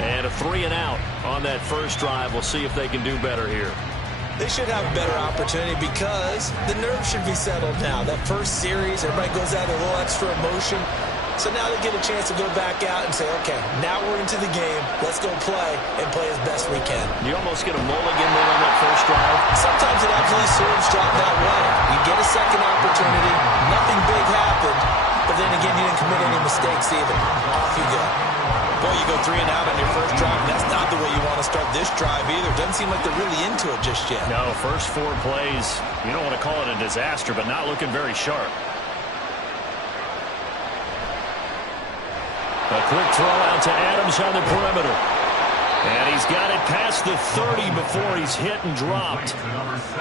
And a 3 and out on that first drive. We'll see if they can do better here. They should have a better opportunity because the nerves should be settled now. That first series, everybody goes out with a little extra emotion. So now they get a chance to go back out and say, okay, now we're into the game. Let's go play and play as best we can. You almost get a mulligan there on that first drive. Sometimes it absolutely serves job that way. You get a second opportunity. Nothing big happened. But then again, you didn't commit any mistakes either. Off you go. Boy, you go 3 and out on your first drive, and that's not the way you want to start this drive either. Doesn't seem like they're really into it just yet. No, first 4 plays, you don't want to call it a disaster, but not looking very sharp. A quick throw out to Adams on the perimeter. And he's got it past the 30 before he's hit and dropped.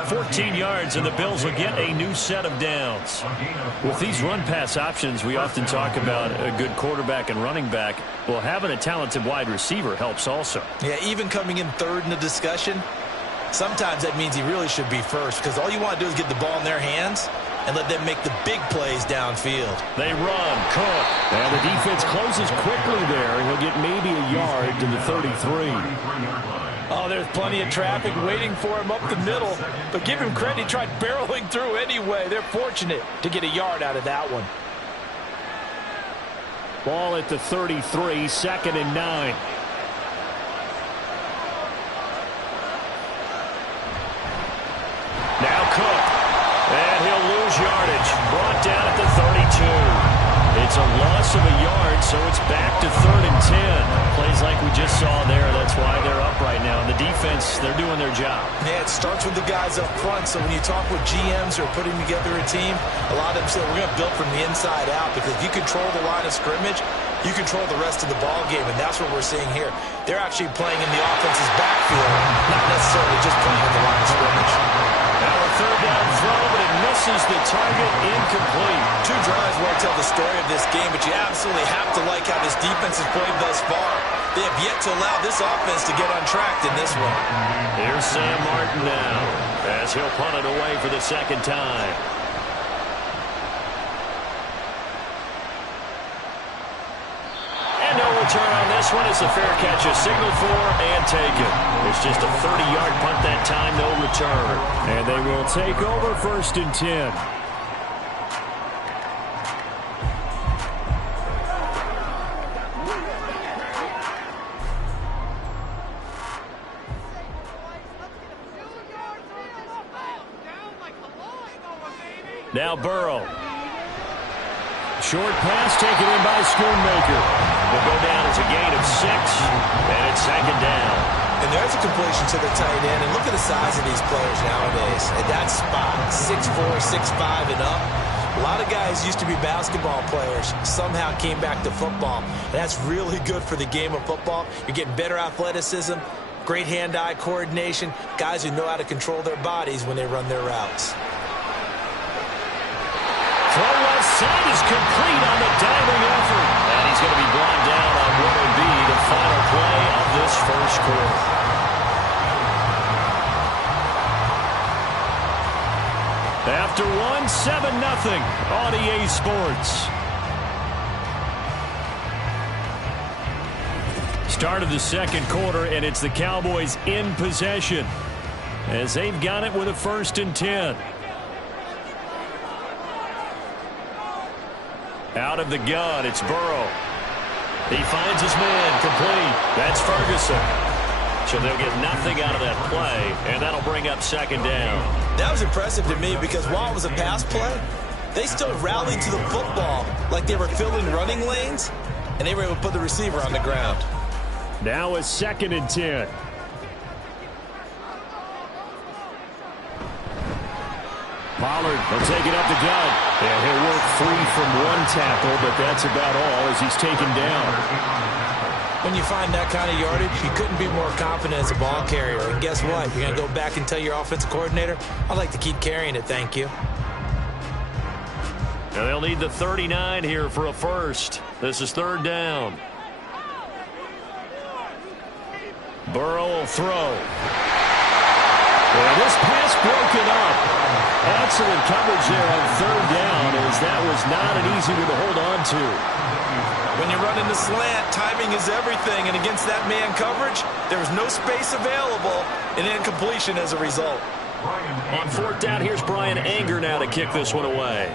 14 yards, and the Bills will get a new set of downs. With these run-pass options, we often talk about a good quarterback and running back. Well, having a talented wide receiver helps also. Yeah, even coming in third in the discussion, sometimes that means he really should be first because all you want to do is get the ball in their hands and let them make the big plays downfield. They run, Cook. And the defense closes quickly there. He'll get maybe a yard to the 33. Oh, there's plenty of traffic waiting for him up the middle. But give him credit, he tried barreling through anyway. They're fortunate to get a yard out of that one. Ball at the 33, 2nd and 9. Now Cook. And he'll lose yardage. Brought down at the 32. It's a loss of a yard, so it's back to 3rd and 10. Plays like we just saw there. That's why they're up right now. And the defense, they're doing their job. Yeah, it starts with the guys up front. So when you talk with GMs who are putting together a team, a lot of them say we're going to build from the inside out because if you control the line of scrimmage, you control the rest of the ball game, and that's what we're seeing here. They're actually playing in the offense's backfield, not necessarily just playing in the line of scrimmage. Now a 3rd down throw, but it misses the target, incomplete. 2 drives won't tell the story of this game, but you absolutely have to like how this defense has played thus far. They have yet to allow this offense to get untracked in this one. Here's Sam Martin now as he'll punt it away for the 2nd time. No return on this one. It's a fair catch, a signal for and taken. It's just a 30-yard punt that time, no return. And they will take over 1st and 10. Now Burrow. Short pass taken in by Schoonmaker. Will go down as a gain of 6, and it's 2nd down. And there's a completion to the tight end. And look at the size of these players nowadays. At that spot, 6'4", 6'5", and up. A lot of guys used to be basketball players, somehow came back to football. And that's really good for the game of football. You're getting better athleticism, great hand-eye coordination, guys who know how to control their bodies when they run their routes. Throw left side is complete on the diving effort. And he's going to be brought down on what will be the final play of this first quarter. After 7-0 on EA Sports. Start of the second quarter, and it's the Cowboys in possession as they've got it with a 1st and 10. Out of the gun, it's Burrow. He finds his man, complete. That's Ferguson. So they'll get nothing out of that play, and that'll bring up 2nd down. That was impressive to me because while it was a pass play, they still rallied to the football like they were filling running lanes, and they were able to put the receiver on the ground. Now a 2nd and 10. Pollard will take it up the gut. And he'll work free from 1 tackle, but that's about all as he's taken down. When you find that kind of yardage, you couldn't be more confident as a ball carrier. And guess what? You're going to go back and tell your offensive coordinator, I'd like to keep carrying it, thank you. Now they'll need the 39 here for a first. This is 3rd down. Burrow will throw. And this pass broken up. Excellent coverage there on 3rd down, as that was not an easy one to hold on to. When you're running the slant, timing is everything, and against that man coverage, there was no space available, and incompletion as a result. On 4th down, here's Brian Anger now to kick this one away.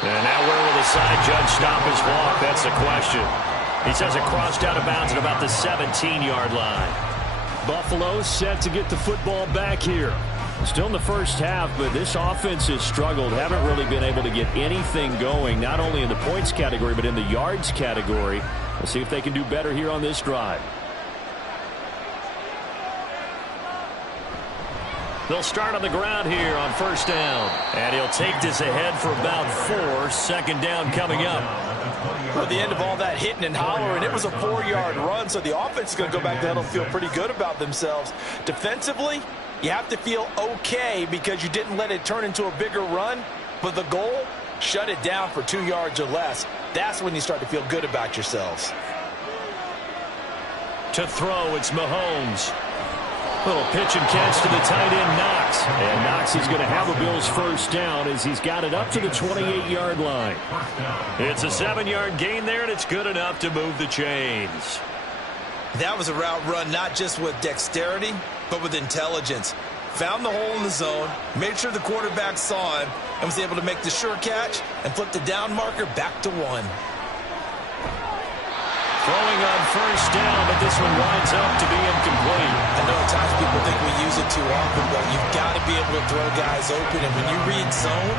And now where will the side judge stop his walk? That's the question. He says it crossed out of bounds at about the 17-yard line. Buffalo set to get the football back here. Still in the first half, but this offense has struggled. Haven't really been able to get anything going, not only in the points category, but in the yards category. We'll see if they can do better here on this drive. They'll start on the ground here on 1st down. And he'll take this ahead for about 4. 2nd down coming up. At the end of all that hitting and hollering, it was a 4-yard run, so the offense is going to go back to huddle and feel pretty good about themselves. Defensively, you have to feel okay because you didn't let it turn into a bigger run, but the goal, shut it down for 2 yards or less. That's when you start to feel good about yourselves. To throw, it's Mahomes. Little pitch and catch to the tight end, Knox. And Knox is going to have a Bills 1st down as he's got it up to the 28-yard line. It's a 7-yard gain there, and it's good enough to move the chains. That was a route run not just with dexterity, but with intelligence. Found the hole in the zone, made sure the quarterback saw him, and was able to make the sure catch and flip the down marker back to 1. Throwing on 1st down, but this one winds up to be incomplete. I know at times people think we use it too often, but you've got to be able to throw guys open. And when you read zone,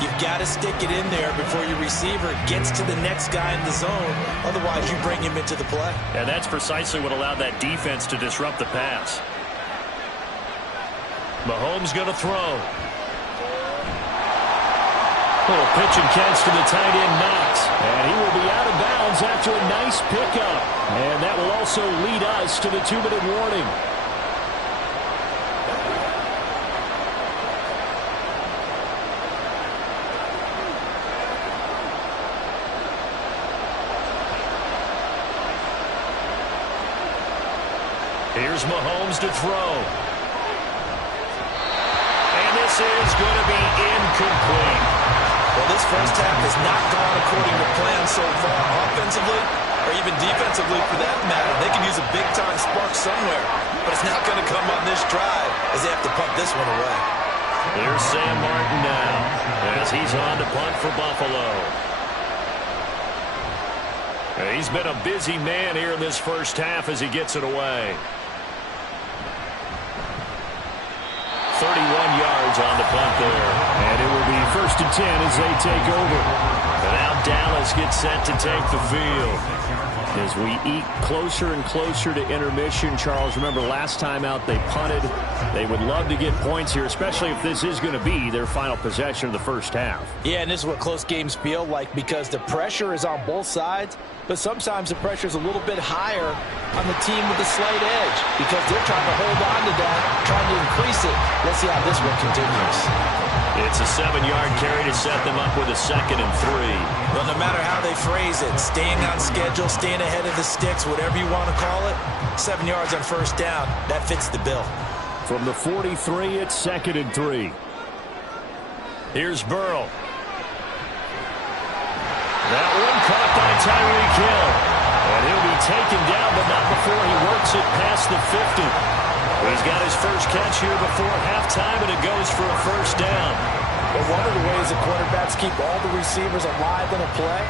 you've got to stick it in there before your receiver gets to the next guy in the zone. Otherwise, you bring him into the play. And that's precisely what allowed that defense to disrupt the pass. Mahomes going to throw. Little pitch and catch to the tight end, Knox. And he will be out of bounds after a nice pickup. And that will also lead us to the 2-minute warning. Here's Mahomes to throw. And this is going to be incomplete. Well, this first half has not gone according to plan so far, offensively or even defensively for that matter. They can use a big-time spark somewhere, but it's not going to come on this drive as they have to punt this one away. Here's Sam Martin now as he's on to punt for Buffalo. He's been a busy man here in this first half as he gets it away. 31 yards on the punt there. And it will be 1st and 10 as they take over. And now Dallas gets set to take the field. As we eat closer and closer to intermission, Charles, remember last time out they punted. They would love to get points here, especially if this is going to be their final possession of the first half. Yeah, and this is what close games feel like because the pressure is on both sides, but sometimes the pressure is a little bit higher on the team with the slight edge because they're trying to hold on to that, trying to increase it. Let's see how this one continues. It's a 7-yard carry to set them up with a 2nd and 3. Well, no matter how they phrase it, staying on schedule, staying ahead of the sticks, whatever you want to call it, 7 yards on 1st down, that fits the bill. From the 43, it's 2nd and 3. Here's Burrow. That one caught by Tyreek Hill. And he'll be taken down, but not before he works it past the 50. He's got his first catch here before halftime, and it goes for a first down. But one of the ways that quarterbacks keep all the receivers alive in a play,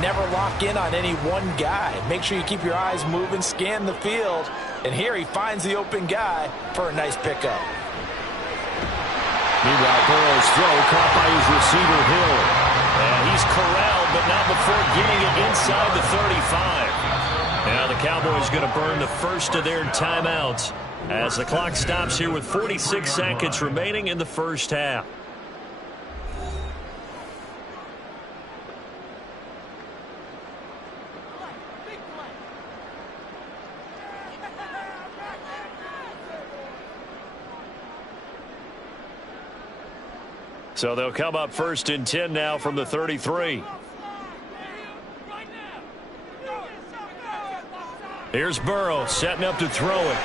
never lock in on any one guy. Make sure you keep your eyes moving, scan the field. And here he finds the open guy for a nice pickup. Meanwhile, Burrow's throw caught by his receiver, Hill. And he's corralled, but not before getting it inside the 35. Now the Cowboys going to burn the first of their timeouts as the clock stops here with 46 seconds remaining in the first half. So they'll come up 1st and 10 now from the 33. Here's Burrow setting up to throw it.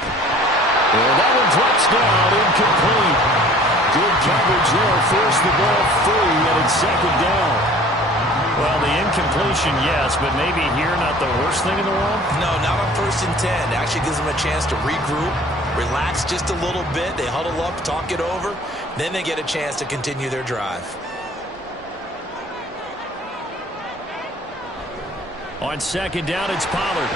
And that one drops down, incomplete. Good coverage there, forced the ball free, and it's 2nd down. Well, the incompletion, yes, but maybe here not the worst thing in the world? No, not on 1st and 10. It actually gives them a chance to regroup, relax just a little bit. They huddle up, talk it over. Then they get a chance to continue their drive. On 2nd down, it's Pollard.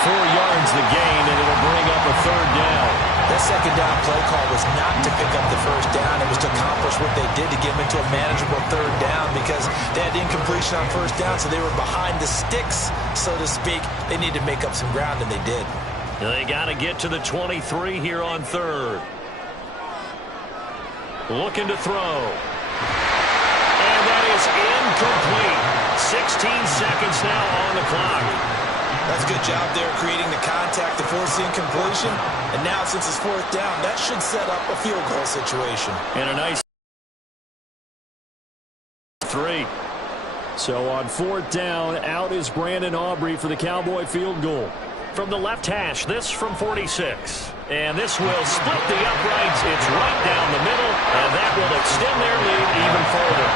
4 yards the gain, and it'll bring up a 3rd down. That 2nd down play call was not to pick up the 1st down. It was to accomplish what they did to get them into a manageable 3rd down because they had incompletion on 1st down, so they were behind the sticks, so to speak. They needed to make up some ground, and they did. They got to get to the 23 here on 3rd. Looking to throw. And that is incomplete. 16 seconds now on the clock. That's a good job there creating the contact to force the incompletion. And now since it's 4th down, that should set up a field goal situation. And a nice 3. So on 4th down, out is Brandon Aubrey for the Cowboy field goal. From the left hash, this from 46. And this will split the uprights. It's right down the middle, and that will extend their lead even further.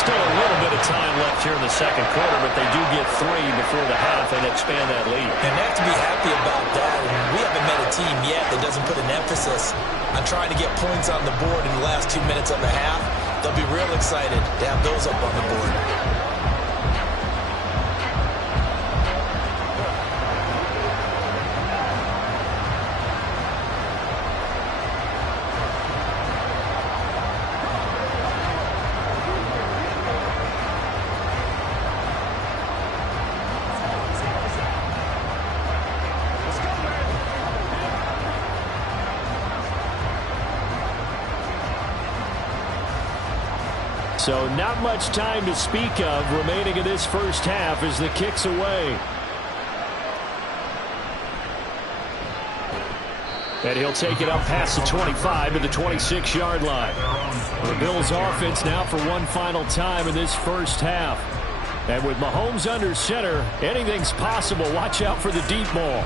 Still a little bit of time left here in the 2nd quarter, but they do get 3 before the half and expand that lead. And they have to be happy about that. And we haven't met a team yet that doesn't put an emphasis on trying to get points on the board in the last 2 minutes of the half. They'll be real excited to have those up on the board. So not much time to speak of remaining in this first half as the kick's away. And he'll take it up past the 25 to the 26-yard line. The Bills offense now for one final time in this first half. And with Mahomes under center, anything's possible. Watch out for the deep ball.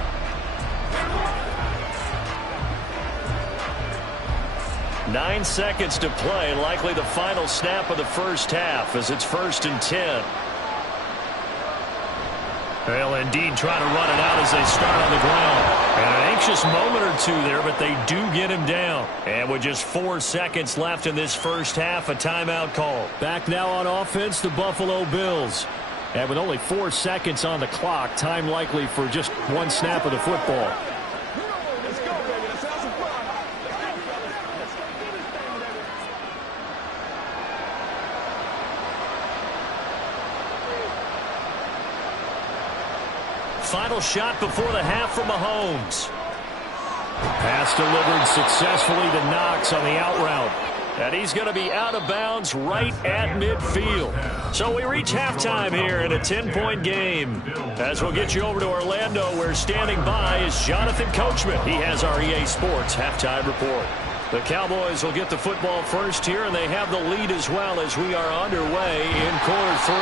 Nine seconds to play, likely the final snap of the first half as it's 1st and 10. They'll indeed try to run it out as they start on the ground. And an anxious moment or two there, but they do get him down. And with just 4 seconds left in this first half, a timeout call. Back now on offense, the Buffalo Bills. And with only 4 seconds on the clock, time likely for just one snap of the football. Let's go, baby. Let's have some fun. Let's go do this thing, baby. Final shot before the half from Mahomes. Pass delivered successfully to Knox on the out route. And he's going to be out of bounds right at midfield. So we reach halftime here in a 10-point game. As we'll get you over to Orlando, where standing by is Jonathan Coachman. He has our EA Sports halftime report. The Cowboys will get the football first here, and they have the lead as well as we are underway in quarter 3.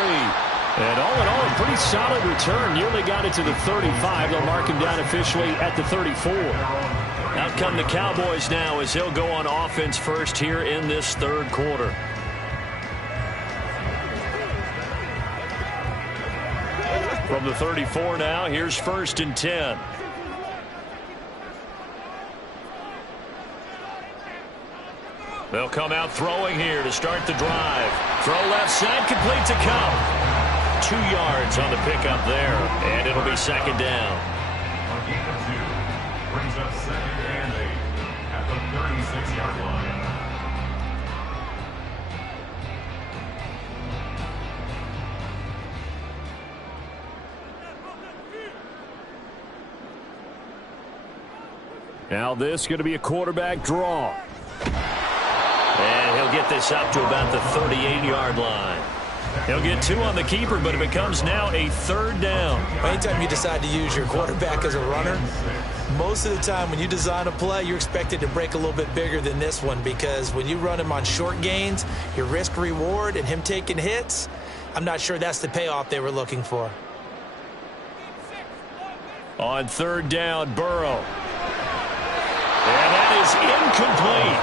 And all in all, a pretty solid return. Nearly got it to the 35. They'll mark him down officially at the 34. Out come the Cowboys now as he'll go on offense first here in this third quarter. From the 34 now, here's 1st and 10. They'll come out throwing here to start the drive. Throw left side, complete to Kupp. 2 yards on the pickup there, and it'll be 2nd down. A gain of 2 brings up 2nd and 8 at the 36-yard line. Now this is going to be a quarterback draw. And he'll get this up to about the 38-yard line. He'll get 2 on the keeper, but it becomes now a 3rd down. Anytime you decide to use your quarterback as a runner, most of the time when you design a play, you're expected to break a little bit bigger than this one, because when you run him on short gains, your risk-reward and him taking hits, I'm not sure that's the payoff they were looking for. On 3rd down, Burrow. And that is incomplete.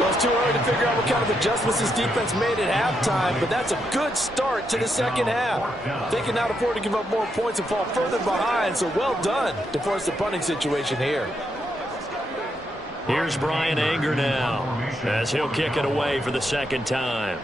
Well, it's too early to figure out what kind of adjustments this defense made at halftime, but that's a good start to the second half. They can now afford to give up more points and fall further behind, so well done to force the punting situation here. Here's Bryan Anger now, as he'll kick it away for the 2nd time.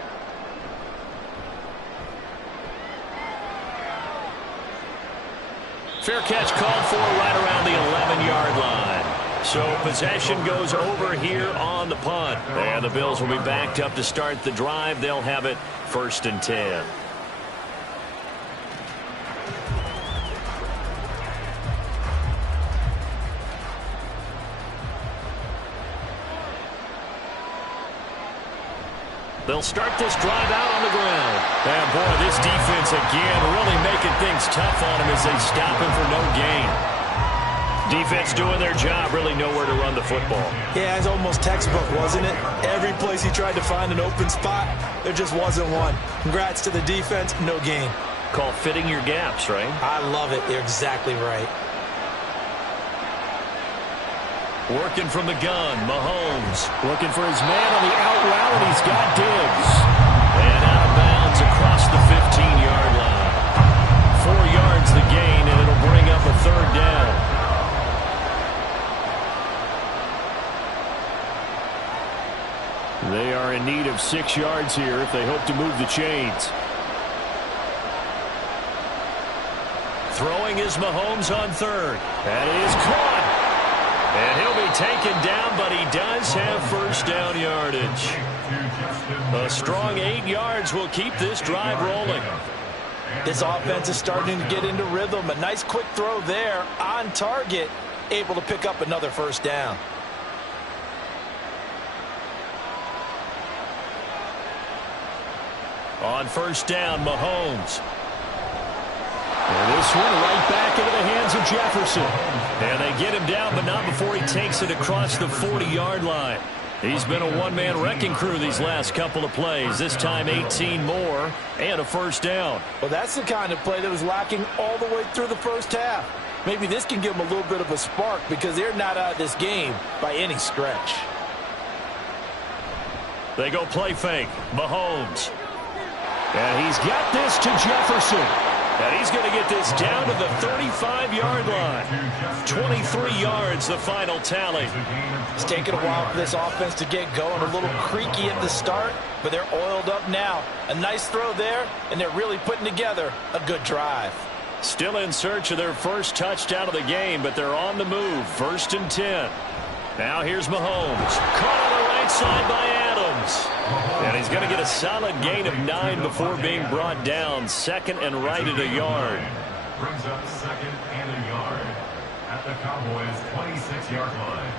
Fair catch called for right around the 11-yard line. So possession goes over here on the punt. And the Bills will be backed up to start the drive. They'll have it 1st and 10. They'll start this drive out on the ground. And boy, this defense again really making things tough on him as they stop him for no gain. Defense doing their job, really nowhere to run the football. Yeah, it's almost textbook, wasn't it? Every place he tried to find an open spot, there just wasn't one. Congrats to the defense, no gain. Call fitting your gaps, right? I love it. You're exactly right. Working from the gun, Mahomes. Looking for his man on the out route, and he's got Diggs. And out of bounds across the 15-yard line. 4 yards the gain, and it'll bring up a 3rd down. They are in need of 6 yards here if they hope to move the chains. Throwing is Mahomes on 3rd. That is caught. And he'll be taken down, but he does have 1st down yardage. A strong 8 yards will keep this drive rolling. This offense is starting to get into rhythm. A nice quick throw there on target, able to pick up another 1st down. On 1st down, Mahomes. And this one right back into the hands of Jefferson. And they get him down, but not before he takes it across the 40-yard line. He's been a one-man wrecking crew these last couple of plays. This time 18 more and a 1st down. Well, that's the kind of play that was lacking all the way through the 1st half. Maybe this can give them a little bit of a spark because they're not out of this game by any stretch. They go play fake. Mahomes. And he's got this to Jefferson. And he's going to get this down to the 35-yard line. 23 yards, the final tally. It's taken a while for this offense to get going. A little creaky at the start, but they're oiled up now. A nice throw there, and they're really putting together a good drive. Still in search of their 1st touchdown of the game, but they're on the move. 1st and 10. Now here's Mahomes. Caught on the right side by Adams. And he's going to get a solid gain of 9 before being brought down. 2nd and right at a yard. Brings up 2nd and a yard at the Cowboys' 26-yard line.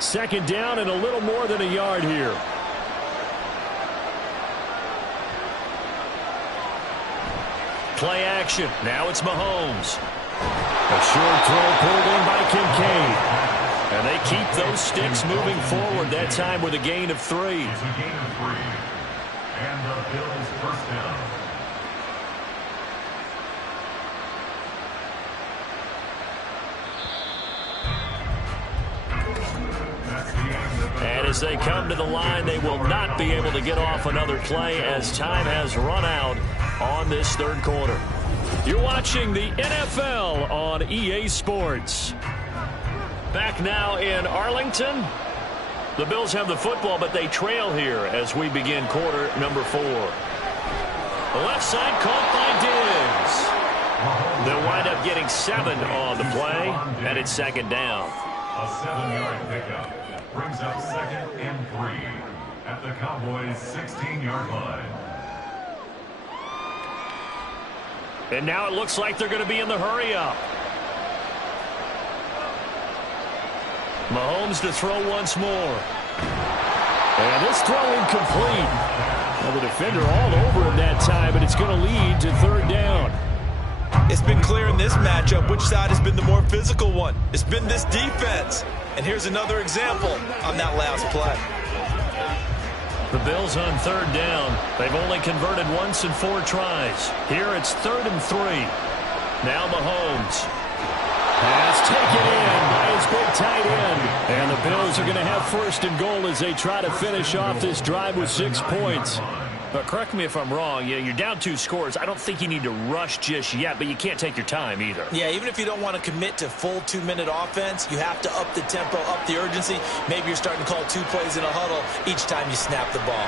2nd down and a little more than a yard here. Play action. Now it's Mahomes. A short throw pulled in by Kincaid. And they keep those sticks moving forward, that time with a gain of 3. It's a gain of 3. And the Bills' 1st down. And As they come to the line, they will not be able to get off another play as time has run out on this third quarter. You're watching the NFL on EA Sports. Back now in Arlington. The Bills have the football, but they trail here as we begin quarter number 4. The left side caught by Diggs. They'll wind up getting 7 on the play, and it's second down. A 7-yard pickup brings up second and 3 at the Cowboys' 16-yard line. And now it looks like they're going to be in the hurry-up. Mahomes to throw once more. And this throw incomplete. Well, the defender all over him that time, but it's going to lead to third down. It's been clear in this matchup which side has been the more physical one. It's been this defense. And here's another example on that last play. The Bills on third down. They've only converted once in 4 tries. Here it's 3rd and 3. Now Mahomes. Pass taken in by his big tight end. And the Bills are going to have 1st and goal as they try to finish off this drive with 6 points. But correct me if I'm wrong. You're down 2 scores. I don't think you need to rush just yet, but you can't take your time either. Yeah, even if you don't want to commit to full 2-minute offense, you have to up the tempo, up the urgency. Maybe you're starting to call 2 plays in a huddle each time you snap the ball.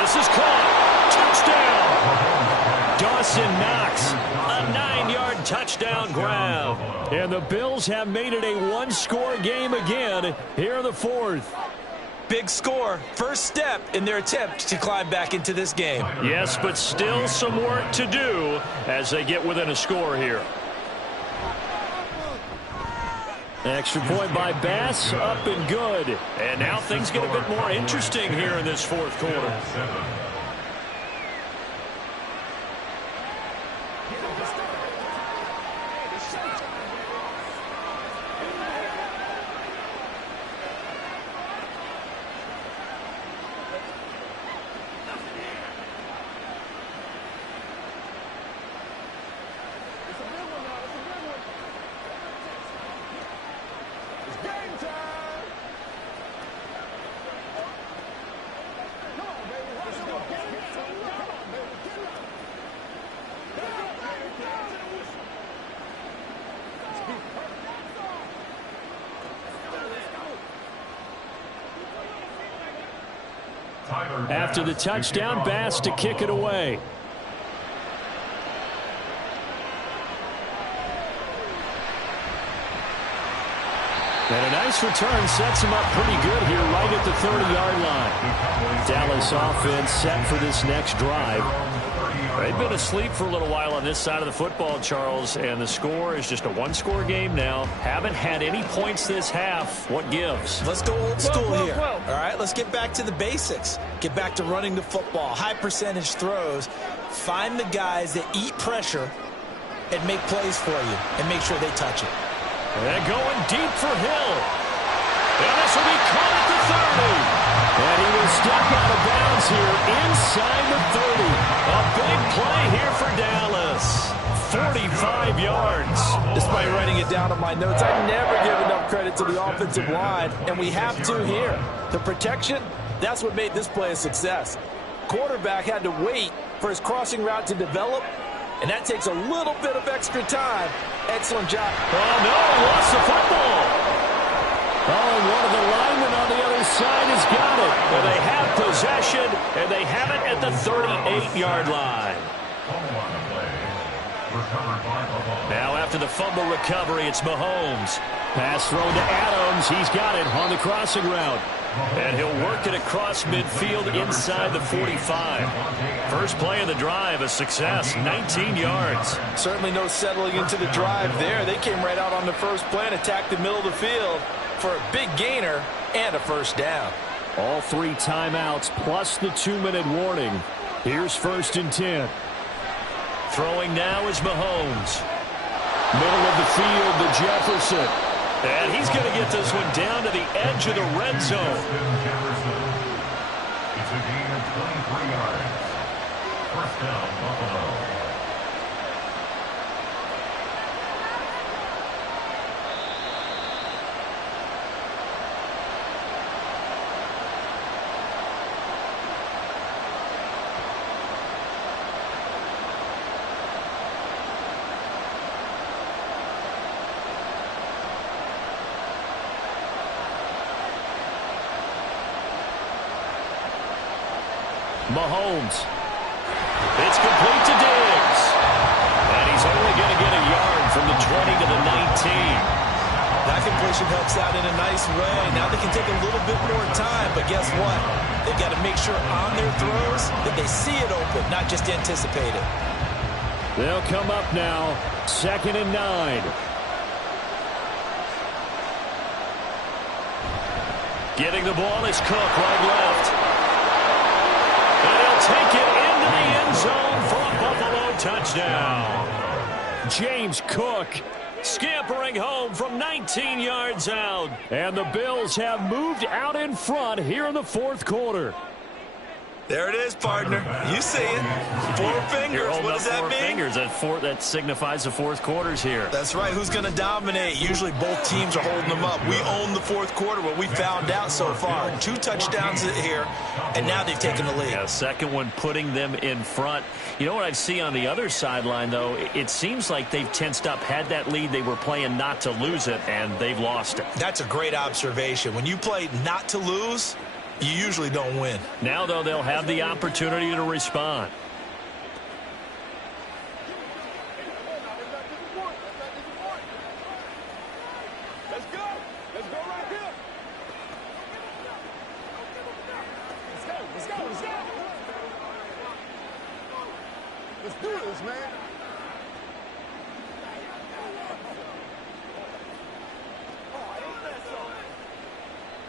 This is caught. Touchdown. Dawson Knox. A 9-yard touchdown grab. And the Bills have made it a 1-score game again here in the 4th. Big score, first step in their attempt to climb back into this game. Yes, but still some work to do as they get within a score here. Extra point by Bass, up and good. And now things get a bit more interesting here in this 4th quarter. After the touchdown, Bass to kick it away. And a nice return sets him up pretty good here right at the 30-yard line. Dallas offense set for this next drive. They've been asleep for a little while on this side of the football, Charles, and the score is just a 1-score game now. Haven't had any points this half. What gives? Let's go old school here. All right, let's get back to the basics. Get back to running the football, high percentage throws. Find the guys that eat pressure and make plays for you and make sure they touch it. And going deep for Hill. And this will be caught at the 30. And he will step out of bounds here inside the 30. A big play here for Dallas. 45 yards. Despite writing it down on my notes, I never give enough credit to the offensive line, and we have to here. The protection, that's what made this play a success. Quarterback had to wait for his crossing route to develop, and that takes a little bit of extra time. Excellent job. Oh, no, he lost the football. Oh, and one of the linemen on the other side has got it. Well, they have possession, and they have it at the 38-yard line. Now after the fumble recovery, it's Mahomes. Pass thrown to Adams. He's got it on the crossing route. And he'll work it across midfield inside the 45. First play of the drive, a success, 19 yards. Certainly no settling into the drive there. They came right out on the first play and attacked the middle of the field for a big gainer and a first down. All 3 timeouts plus the 2-minute warning. Here's 1st and 10. Throwing now is Mahomes. Middle of the field to Jefferson. And he's going to get this one down to the edge of the red zone. It's a gain of 23 yards. First down, Buffalo. Mahomes. It's complete to Diggs. And he's only going to get a yard from the 20 to the 19. That completion helps out in a nice way. Now they can take a little bit more time, but guess what? They've got to make sure on their throws that they see it open, not just anticipate it. They'll come up now, 2nd and 9. Getting the ball is Cook, right left. And he'll take it into the end zone for a Buffalo touchdown. James Cook scampering home from 19 yards out. And the Bills have moved out in front here in the 4th quarter. There it is, partner. You see it. 4 fingers. What does that mean? 4 fingers. That signifies the 4th quarter's here. That's right. Who's going to dominate? Usually both teams are holding them up. We own the 4th quarter, what we found out so far. 2 touchdowns here, and now they've taken the lead. Yeah, second one putting them in front. You know what I see on the other sideline, though? It seems like they've tensed up, had that lead. They were playing not to lose it, and they've lost it. That's a great observation. When you play not to lose, you usually don't win. Now, though, they'll have the opportunity to respond. Let's go. Let's go right here. Let's go. Let's go. Let's go. Let's do this, man.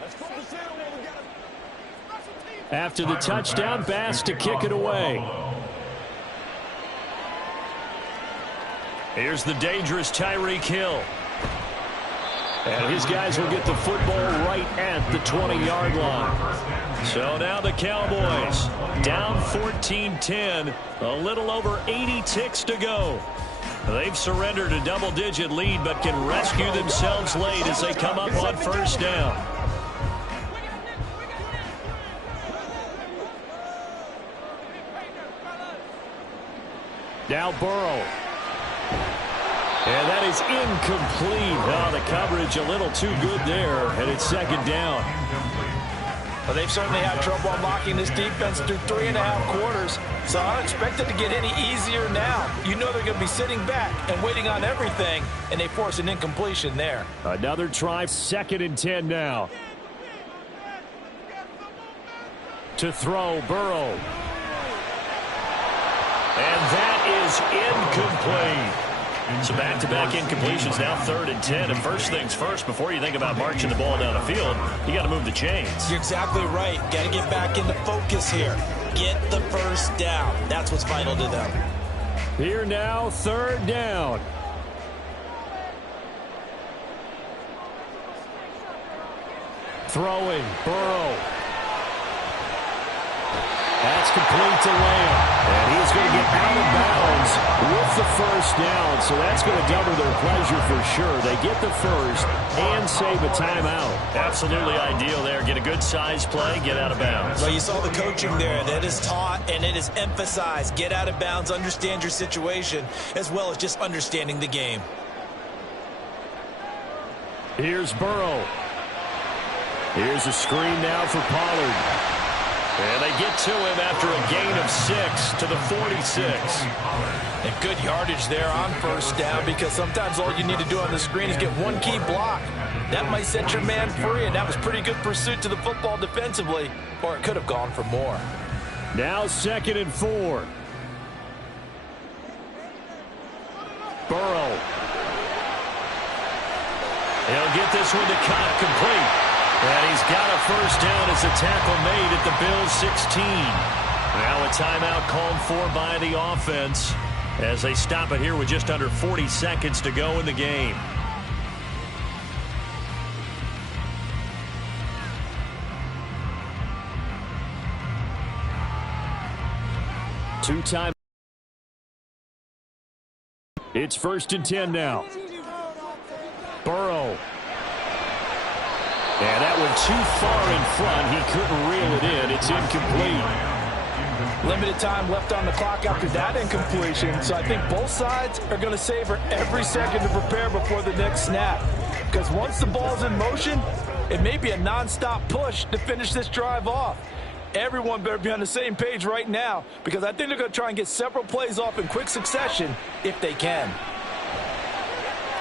Let's focus in on what we got. After the touchdown, Bass to kick it away. Here's the dangerous Tyreek Hill. And his guys will get the football right at the 20-yard line. So now the Cowboys down 14-10, a little over 80 ticks to go. They've surrendered a double-digit lead but can rescue themselves late as they come up on 1st down. Now Burrow. And that is incomplete. Oh, the coverage a little too good there, and it's 2nd down. Well, they've certainly had trouble unlocking this defense through 3.5 quarters, so I don't expect it to get any easier now. You know they're going to be sitting back and waiting on everything, and they force an incompletion there. Another try, 2nd and 10 now. To throw, Burrow. And that is incomplete. So back-to-back incompletions, now 3rd and 10. And first things first, before you think about marching the ball down the field, you got to move the chains. You're exactly right. Got to get back into focus here. Get the 1st down. That's what's vital to them. Here now, 3rd down. Throwing, Burrow. That's complete to Lamb. And he's going to get out of bounds with the 1st down. So that's going to double their pleasure for sure. They get the 1st and save a timeout. Absolutely ideal there. Get a good size play, get out of bounds. Well, you saw the coaching there. That is taught and it is emphasized. Get out of bounds, understand your situation, as well as just understanding the game. Here's Burrow. Here's a screen now for Pollard. And they get to him after a gain of 6 to the 46. And good yardage there on 1st down, because sometimes all you need to do on the screen is get one key block. That might set your man free, and that was pretty good pursuit to the football defensively, or it could have gone for more. Now 2nd and 4. Burrow. He'll get this one to Cobb, complete. And he's got a 1st down as a tackle made at the Bills' 16. Now a timeout called for by the offense as they stop it here with just under 40 seconds to go in the game. Two-time. It's 1st and 10 now. Burrow. And that one too far in front. He couldn't reel it in. It's incomplete. Limited time left on the clock after that incompletion, so I think both sides are going to savor every second to prepare before the next snap. Because once the ball's in motion, it may be a nonstop push to finish this drive off. Everyone better be on the same page right now because I think they're going to try and get several plays off in quick succession if they can.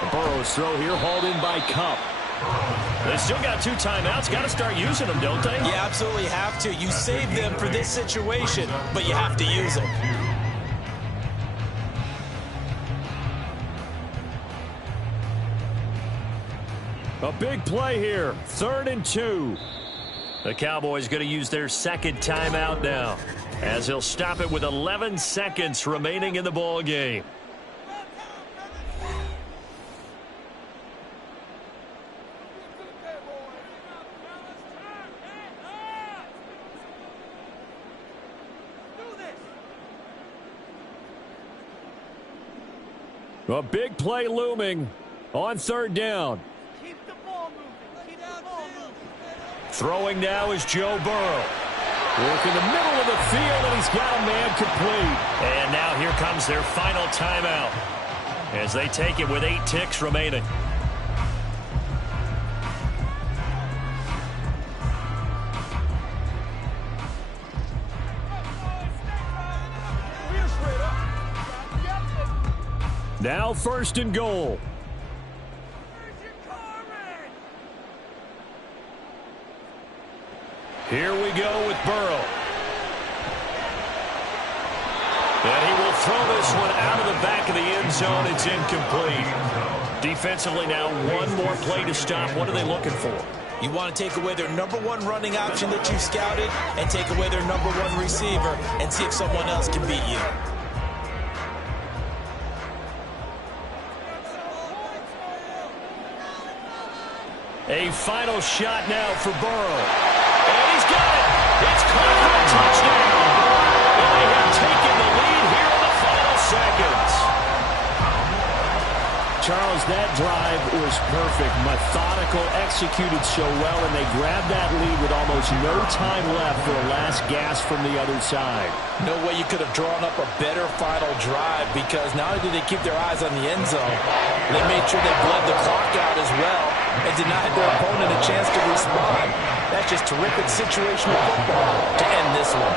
The Burrow's throw here hauled in by Kupp. They still got 2 timeouts. Got to start using them, don't they? You absolutely have to. You save them for this situation, but you have to use them. A big play here. 3rd and 2. The Cowboys going to use their 2nd timeout now, as they'll stop it with 11 seconds remaining in the ball game. A big play looming on 3rd down. Throwing now is Joe Burrow. Work in the middle of the field, and he's got a man complete. And now here comes their final timeout as they take it with 8 ticks remaining. Now 1st and goal. Here we go with Burrow. And he will throw this one out of the back of the end zone. It's incomplete. Defensively now, 1 more play to stop. What are they looking for? You want to take away their #1 running option that you scouted and take away their #1 receiver and see if someone else can beat you. A final shot now for Burrow. And he's got it. It's caught for a touchdown. And they have taken the lead here in the final seconds. Charles, that drive was perfect. Methodical, executed so well, and they grabbed that lead with almost no time left for a last gasp from the other side. No way you could have drawn up a better final drive because not only did they keep their eyes on the end zone, they made sure they bled the clock out as well and denied their opponent a chance to respond. That's just terrific situational football to end this one.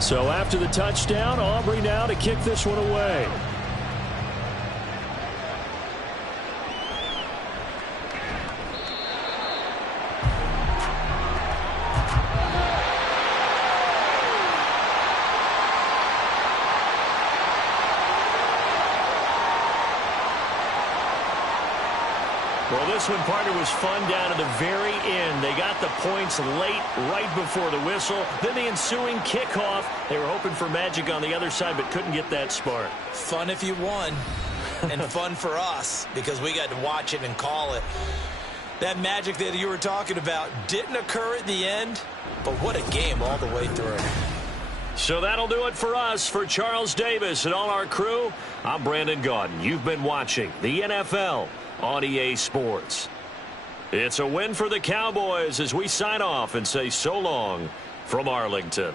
So after the touchdown, Aubrey now to kick this one away. Well, this one, partner, was fun down to the very end. They got the points late, right before the whistle. Then the ensuing kickoff. They were hoping for magic on the other side, but couldn't get that spark. Fun if you won, and fun for us because we got to watch it and call it. That magic that you were talking about didn't occur at the end, but what a game all the way through. So that'll do it for us. For Charles Davis and all our crew, I'm Brandon Gaudin. You've been watching the NFL on EA Sports. It's a win for the Cowboys as we sign off and say so long from Arlington.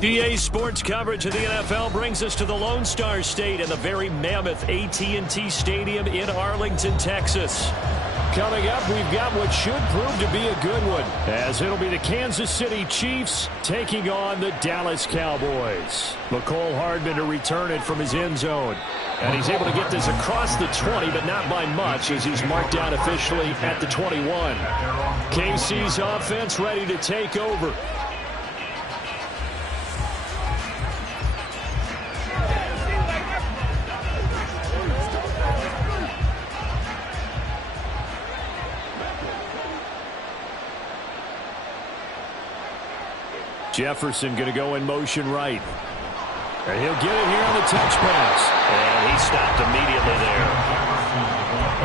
DA Sports coverage of the NFL brings us to the Lone Star State and the very mammoth AT&T Stadium in Arlington, Texas. Coming up, we've got what should prove to be a good one, as it'll be the Kansas City Chiefs taking on the Dallas Cowboys. Mecole Hardman to return it from his end zone. And he's able to get this across the 20, but not by much, as he's marked down officially at the 21. KC's offense ready to take over. Jefferson going to go in motion right. And he'll get it here on the touch pass. And he stopped immediately there.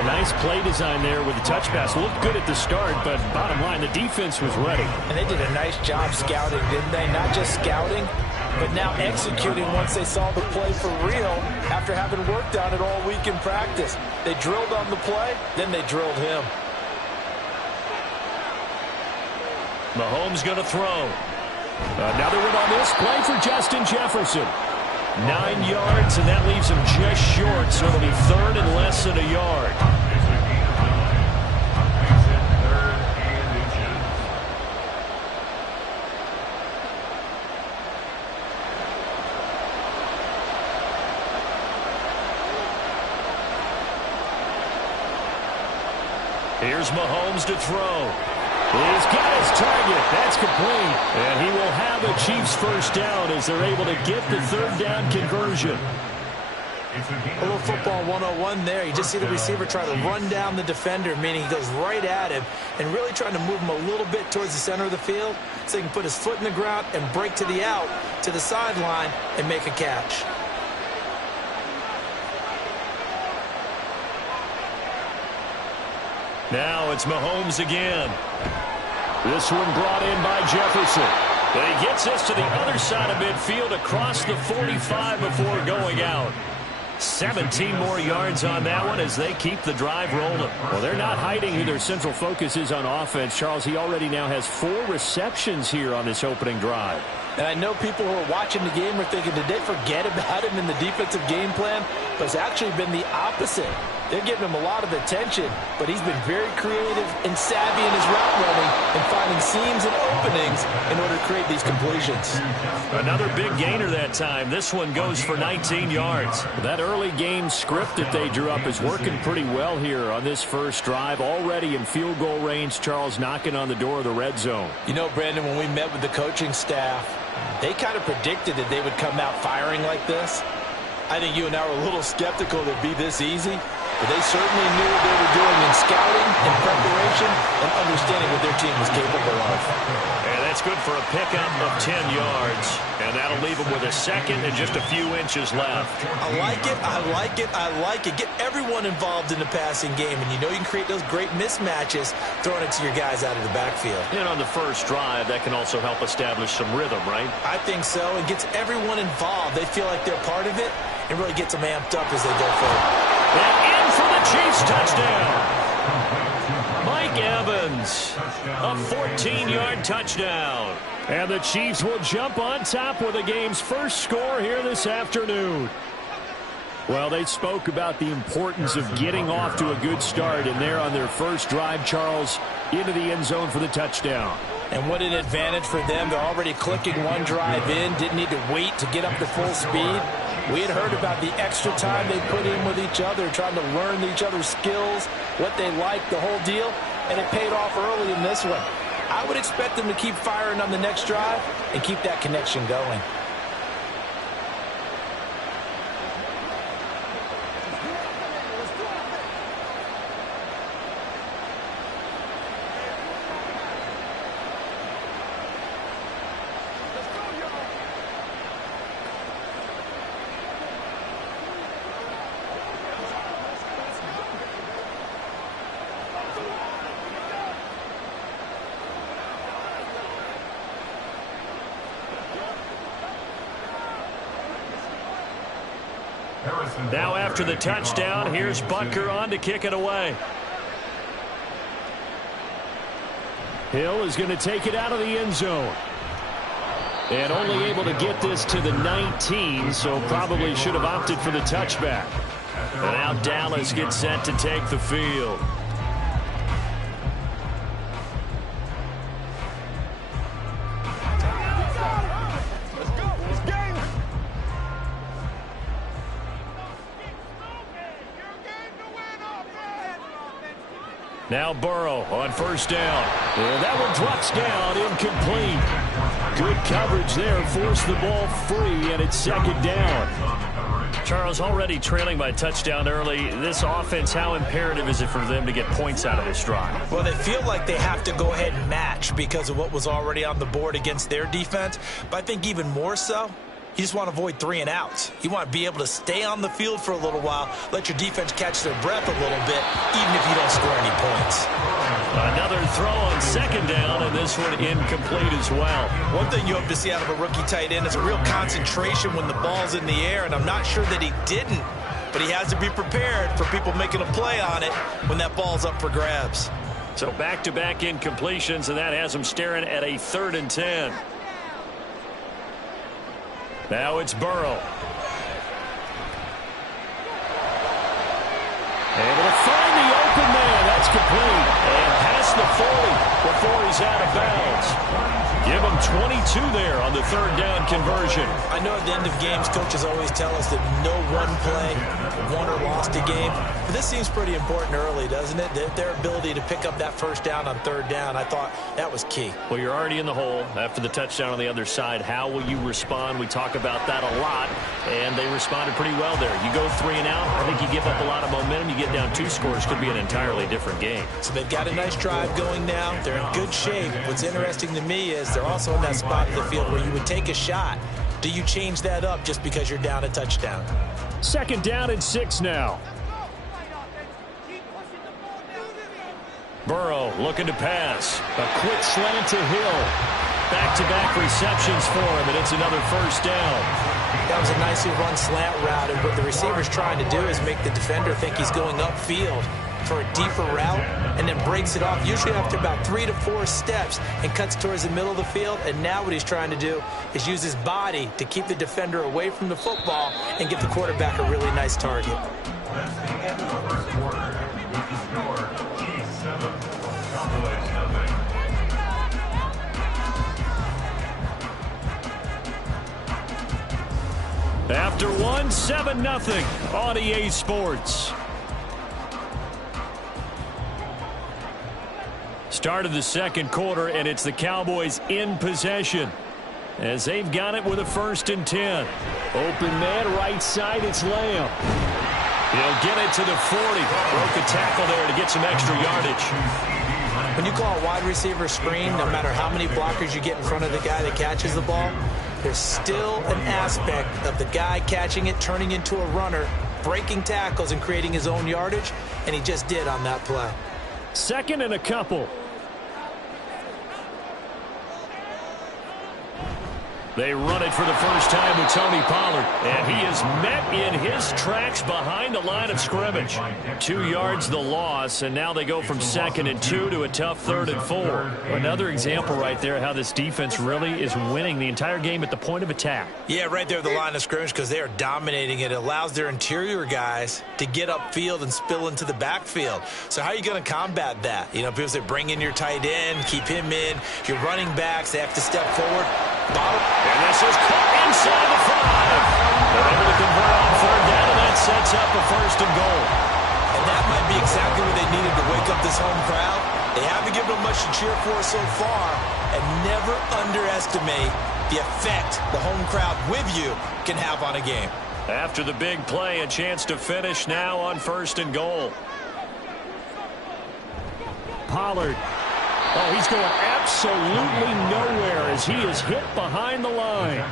A nice play design there with the touch pass. Looked good at the start, but bottom line, the defense was ready. And they did a nice job scouting, didn't they? Not just scouting, but now executing once they saw the play for real after having worked on it all week in practice. They drilled on the play, then they drilled him. Mahomes going to throw. Another one on this play for Justin Jefferson. 9 yards, and that leaves him just short, so it'll be third and less than a yard. Here's Mahomes to throw. He's got his target. That's complete. And he will have a Chiefs first down as they're able to get the third down conversion. A little football 101 there. You just see the receiver try to run down the defender, meaning he goes right at him and really trying to move him a little bit towards the center of the field so he can put his foot in the ground and break to the out, to the sideline, and make a catch. Now it's Mahomes again. This one brought in by Jefferson. And he gets us to the other side of midfield across the 45 before going out. 17 more yards on that one as they keep the drive rolling. Well, they're not hiding who their central focus is on offense. Charles, he already now has 4 receptions here on this opening drive. And I know people who are watching the game are thinking, did they forget about him in the defensive game plan? But it's actually been the opposite. They're giving him a lot of attention, but he's been very creative and savvy in his route running and finding seams and openings in order to create these completions. Another big gainer that time. This one goes for 19 yards. That early game script that they drew up is working pretty well here on this first drive. Already in field goal range, Charles knocking on the door of the red zone. You know, Brandon, when we met with the coaching staff, they kind of predicted that they would come out firing like this. I think you and I were a little skeptical that it'd be this easy. But they certainly knew what they were doing in scouting and preparation and understanding what their team was capable of. And that's good for a pickup of 10 yards. And that'll leave them with a second and just a few inches left. I like it. I like it. I like it. Get everyone involved in the passing game. And you know you can create those great mismatches throwing it to your guys out of the backfield. And on the first drive, that can also help establish some rhythm, right? I think so. It gets everyone involved. They feel like they're part of it. It really gets them amped up as they go forward. And in for the Chiefs touchdown. Mike Evans, a 14-yard touchdown. And the Chiefs will jump on top with the game's first score here this afternoon. Well, they spoke about the importance of getting off to a good start, and they're on their first drive, Charles, into the end zone for the touchdown. And what an advantage for them. They're already clicking one drive in, didn't need to wait to get up to full speed. We had heard about the extra time they put in with each other, trying to learn each other's skills, what they like, the whole deal, and it paid off early in this one. I would expect them to keep firing on the next drive and keep that connection going. Now after the touchdown, here's Butker on to kick it away. Hill is going to take it out of the end zone. And only able to get this to the 19, so probably should have opted for the touchback. And now Dallas gets set to take the field. Now Burrow on first down. And that one drops down, incomplete. Good coverage there, forced the ball free, and it's second down. Charles, already trailing by touchdown early. This offense, how imperative is it for them to get points out of this drive? Well, they feel like they have to go ahead and match because of what was already on the board against their defense. But I think even more so, you just want to avoid 3 and outs. You want to be able to stay on the field for a little while, let your defense catch their breath a little bit, even if you don't score any points. Another throw on second down, and this one incomplete as well. One thing you hope to see out of a rookie tight end is a real concentration when the ball's in the air, and I'm not sure that he didn't, but he has to be prepared for people making a play on it when that ball's up for grabs. So back-to-back incompletions, and that has him staring at a 3rd and 10. Now it's Burrow. Able to find the open man. That's complete. And past the 40 before he's out of bounds. Give him 22 there on the 3rd down conversion. I know at the end of games, coaches always tell us that no one play won or lost a game. But this seems pretty important early, doesn't it? Their ability to pick up that first down on 3rd down, I thought that was key. Well, you're already in the hole after the touchdown on the other side. How will you respond? We talk about that a lot, and they responded pretty well there. You go 3 and out, I think you give up a lot of momentum. You get down 2 scores, could be an entirely different game. So they've got a nice drive going now. They're in good shape. What's interesting to me is they're also in that spot in the field where you would take a shot. Do you change that up just because you're down a touchdown? 2nd down and 6 now. Burrow looking to pass. A quick slant to Hill. Back-to-back receptions for him, and it's another first down. That was a nicely run slant route, and what the receiver's trying to do is make the defender think he's going upfield for a deeper route, and then breaks it off, usually after about 3 to 4 steps, and cuts towards the middle of the field. And now what he's trying to do is use his body to keep the defender away from the football and give the quarterback a really nice target. That's the end of the first quarter. With the score, Chiefs 7, Cowboys nothing. After one, 7-0 on EA Sports. Start of the second quarter, and it's the Cowboys in possession as they've got it with a 1st and 10. Open man, right side, it's Lamb. He'll get it to the 40. Broke a tackle there to get some extra yardage. When you call a wide receiver screen, no matter how many blockers you get in front of the guy that catches the ball, there's still an aspect of the guy catching it, turning into a runner, breaking tackles and creating his own yardage, and he just did on that play. 2nd and a couple. They run it for the first time with Tony Pollard, and he is met in his tracks behind the line of scrimmage. 2 yards the loss, and now they go from 2nd and 2 to a tough 3rd and 4. Another example right there how this defense really is winning the entire game at the point of attack. Yeah, right there at the line of scrimmage, because they are dominating it. It allows their interior guys to get upfield and spill into the backfield. So how are you going to combat that? You know, people say bring in your tight end, keep him in. Your running backs, they have to step forward. And this is caught inside the 5. They're able to convert on 3rd down, and that sets up a 1st and goal. And that might be exactly what they needed to wake up this home crowd. They haven't given them much to cheer for so far, and never underestimate the effect the home crowd with you can have on a game. After the big play, a chance to finish now on 1st and goal. Pollard. Oh, he's going absolutely nowhere as he is hit behind the line.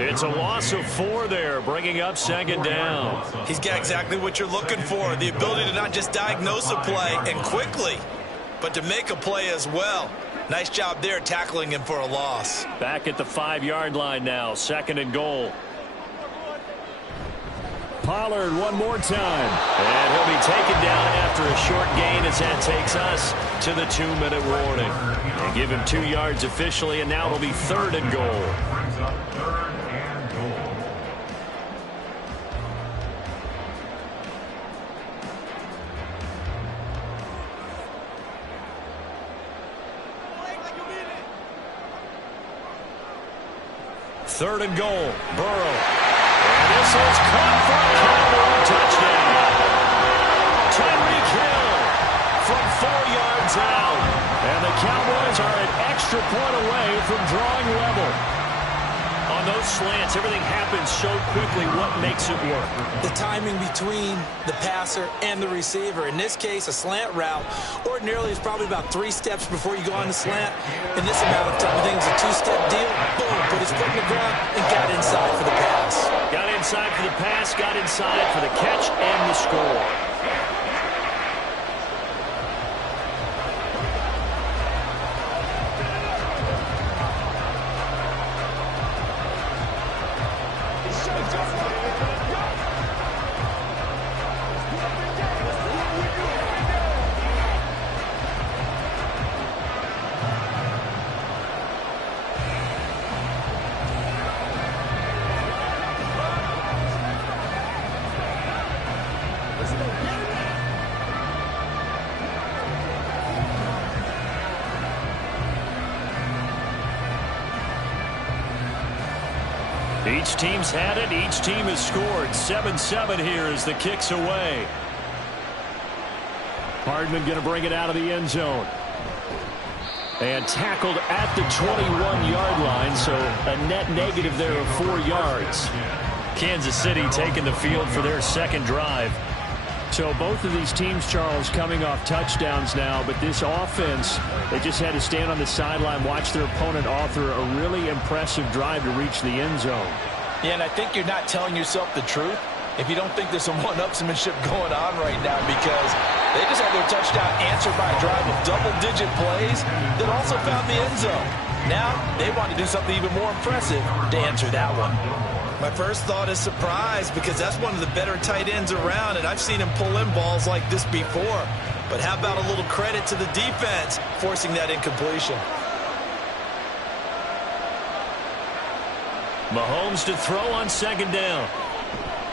It's a loss of 4 there, bringing up 2nd down. He's got exactly what you're looking for, the ability to not just diagnose a play and quickly, but to make a play as well. Nice job there tackling him for a loss. Back at the 5-yard line now, 2nd and goal. Pollard one more time. And he'll be taken down after a short gain as that takes us to the 2-minute warning. They give him 2 yards officially, and now it'll be 3rd and goal. Brings up 3rd and goal. Third and goal. Burrow. And this is caught for a Cowboy touchdown. Tyreek Hill from 4 yards out. And the Cowboys are an extra point away from drawing level. On those slants, everything happens so quickly. What makes it work? The timing between the passer and the receiver. In this case, a slant route ordinarily is probably about 3 steps before you go on the slant. In this amount of time, I think it's a 2-step deal. Boom, put his foot in the ground and got inside for the pass. Got inside for the pass, got inside for the catch and the score. Each team's had it. Each team has scored. 7-7 here as the kick's away. Hardman going to bring it out of the end zone. And tackled at the 21-yard line, so a net negative there of 4 yards. Kansas City taking the field for their second drive. So both of these teams, Charles, coming off touchdowns now, but this offense, they just had to stand on the sideline, watch their opponent author a really impressive drive to reach the end zone. Yeah, and I think you're not telling yourself the truth if you don't think there's some one-upsmanship going on right now, because They just had their touchdown answered by a drive of double-digit plays that also found the end zone. Now they want to do something even more impressive to answer that one. My first thought is surprise, because that's one of the better tight ends around, and I've seen him pull in balls like this before. But how about a little credit to the defense forcing that incompletion? Mahomes to throw on second down.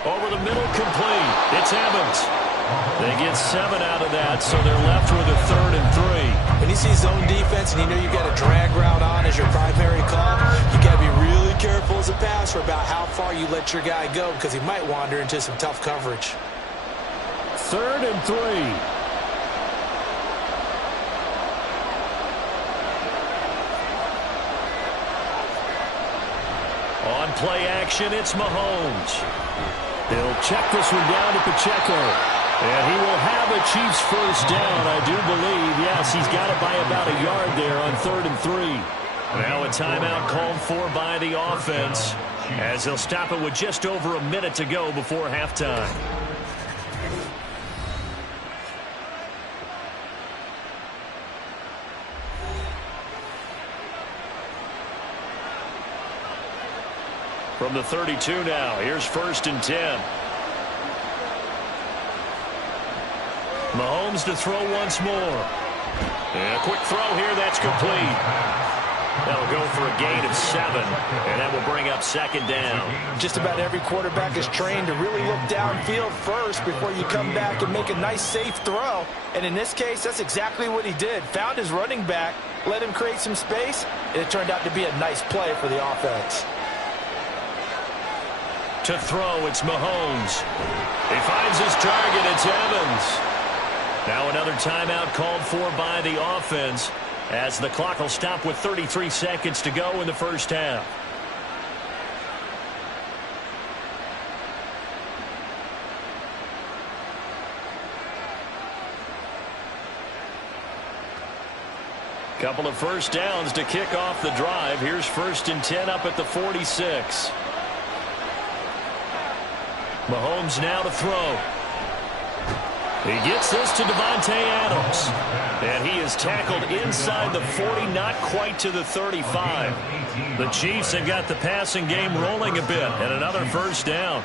Over the middle, complete. It's Evans. They get 7 out of that, so they're left with a 3rd and 3. When you see zone defense and you know you've got a drag route on as your primary call, you got to be really careful as a passer about how far you let your guy go, because he might wander into some tough coverage. 3rd and 3. On play action, it's Mahomes. He'll check this one down to Pacheco. And he will have a Chiefs first down, I do believe. Yes, he's got it by about a yard there on 3rd and 3. Now a timeout called for by the offense, as they'll stop it with just over a minute to go before halftime. From the 32 now, here's 1st and 10. Mahomes to throw once more. And a quick throw here, that's complete. That'll go for a gain of 7, and that will bring up 2nd down. Just about every quarterback is trained to really look downfield first before you come back and make a nice, safe throw. And in this case, that's exactly what he did. Found his running back, let him create some space, and it turned out to be a nice play for the offense. To throw, it's Mahomes. He finds his target, it's Evans. Now another timeout called for by the offense, as the clock will stop with 33 seconds to go in the first half. Couple of first downs to kick off the drive. Here's 1st and 10 up at the 46. Mahomes now to throw. He gets this to Davante Adams. And he is tackled inside the 40, not quite to the 35. The Chiefs have got the passing game rolling a bit, and another first down.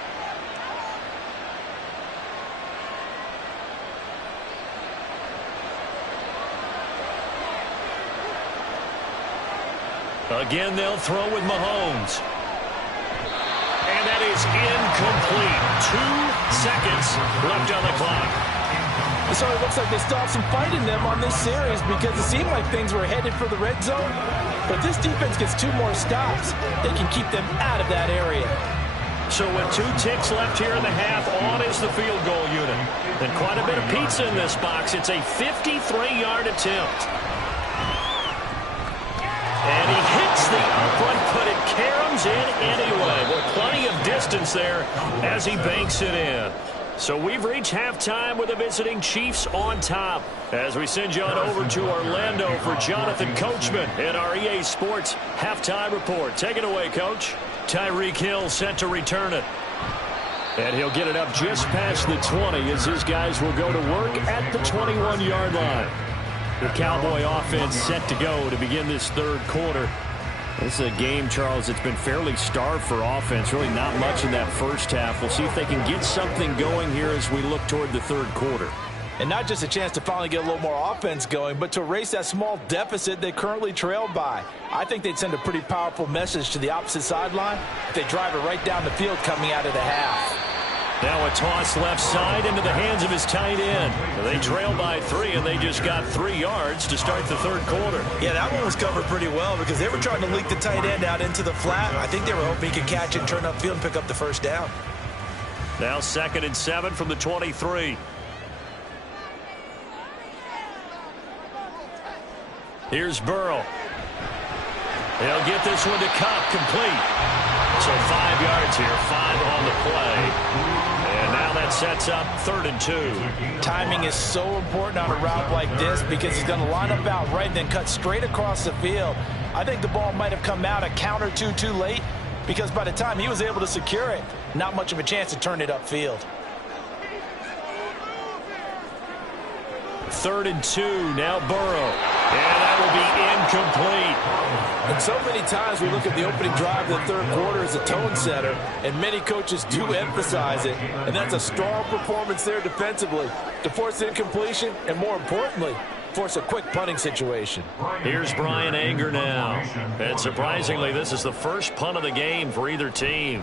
Again, they'll throw with Mahomes. And that is incomplete. 2 seconds left on the clock. So it looks like they still have some fight in them on this series, because it seemed like things were headed for the red zone. But this defense gets 2 more stops. They can keep them out of that area. So with 2 ticks left here in the half, on is the field goal unit. And quite a bit of pizza in this box. It's a 53-yard attempt. And he hits the upright, but it caroms in anyway. With plenty of distance there as he banks it in. So we've reached halftime with the visiting Chiefs on top, as we send you on over to Orlando for Jonathan Coachman in our EA Sports Halftime Report. Take it away, Coach. Tyreek Hill set to return it. And he'll get it up just past the 20 as his guys will go to work at the 21-yard line. The Cowboy offense set to go to begin this 3rd quarter. This is a game, Charles, it's been fairly starved for offense. Really not much in that first half. We'll see if they can get something going here as we look toward the 3rd quarter. And not just a chance to finally get a little more offense going, but to erase that small deficit they currently trailed by. I think they'd send a pretty powerful message to the opposite sideline if they drive it right down the field coming out of the half. Now a toss left side into the hands of his tight end. They trail by 3, and they just got 3 yards to start the 3rd quarter. Yeah, that one was covered pretty well, because they were trying to leak the tight end out into the flat. I think they were hoping he could catch it, turn upfield, and pick up the first down. Now 2nd and 7 from the 23. Here's Burrow. He'll get this one to Kupp, complete. So 5 yards here, 5 on the play. And now that sets up 3rd and 2. Timing is so important on a route like this, because he's going to line up out right and then cut straight across the field. I think the ball might have come out a count or two too late, because by the time he was able to secure it, not much of a chance to turn it upfield. 3rd and 2. Now Burrow. And that will be incomplete. And so many times we look at the opening drive of the third quarter as a tone setter, and many coaches do emphasize it. And that's a strong performance there defensively to force incompletion and, more importantly, force a quick punting situation. Here's Bryan Anger now. And surprisingly, this is the first punt of the game for either team.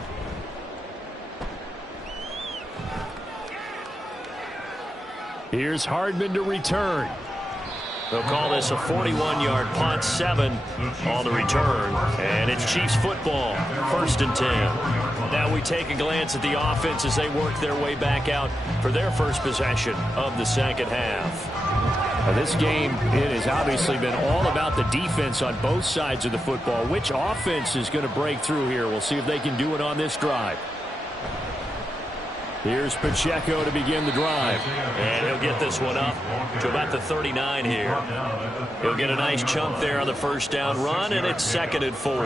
Here's Hardman to return. They'll call this a 41-yard punt, 7 on the return. And it's Chiefs football, 1st and 10. Now we take a glance at the offense as they work their way back out for their first possession of the second half. Now this game, it has obviously been all about the defense on both sides of the football. Which offense is going to break through here? We'll see if they can do it on this drive. Here's Pacheco to begin the drive. And he'll get this one up to about the 39 here. He'll get a nice chunk there on the first down run, and it's 2nd and 4.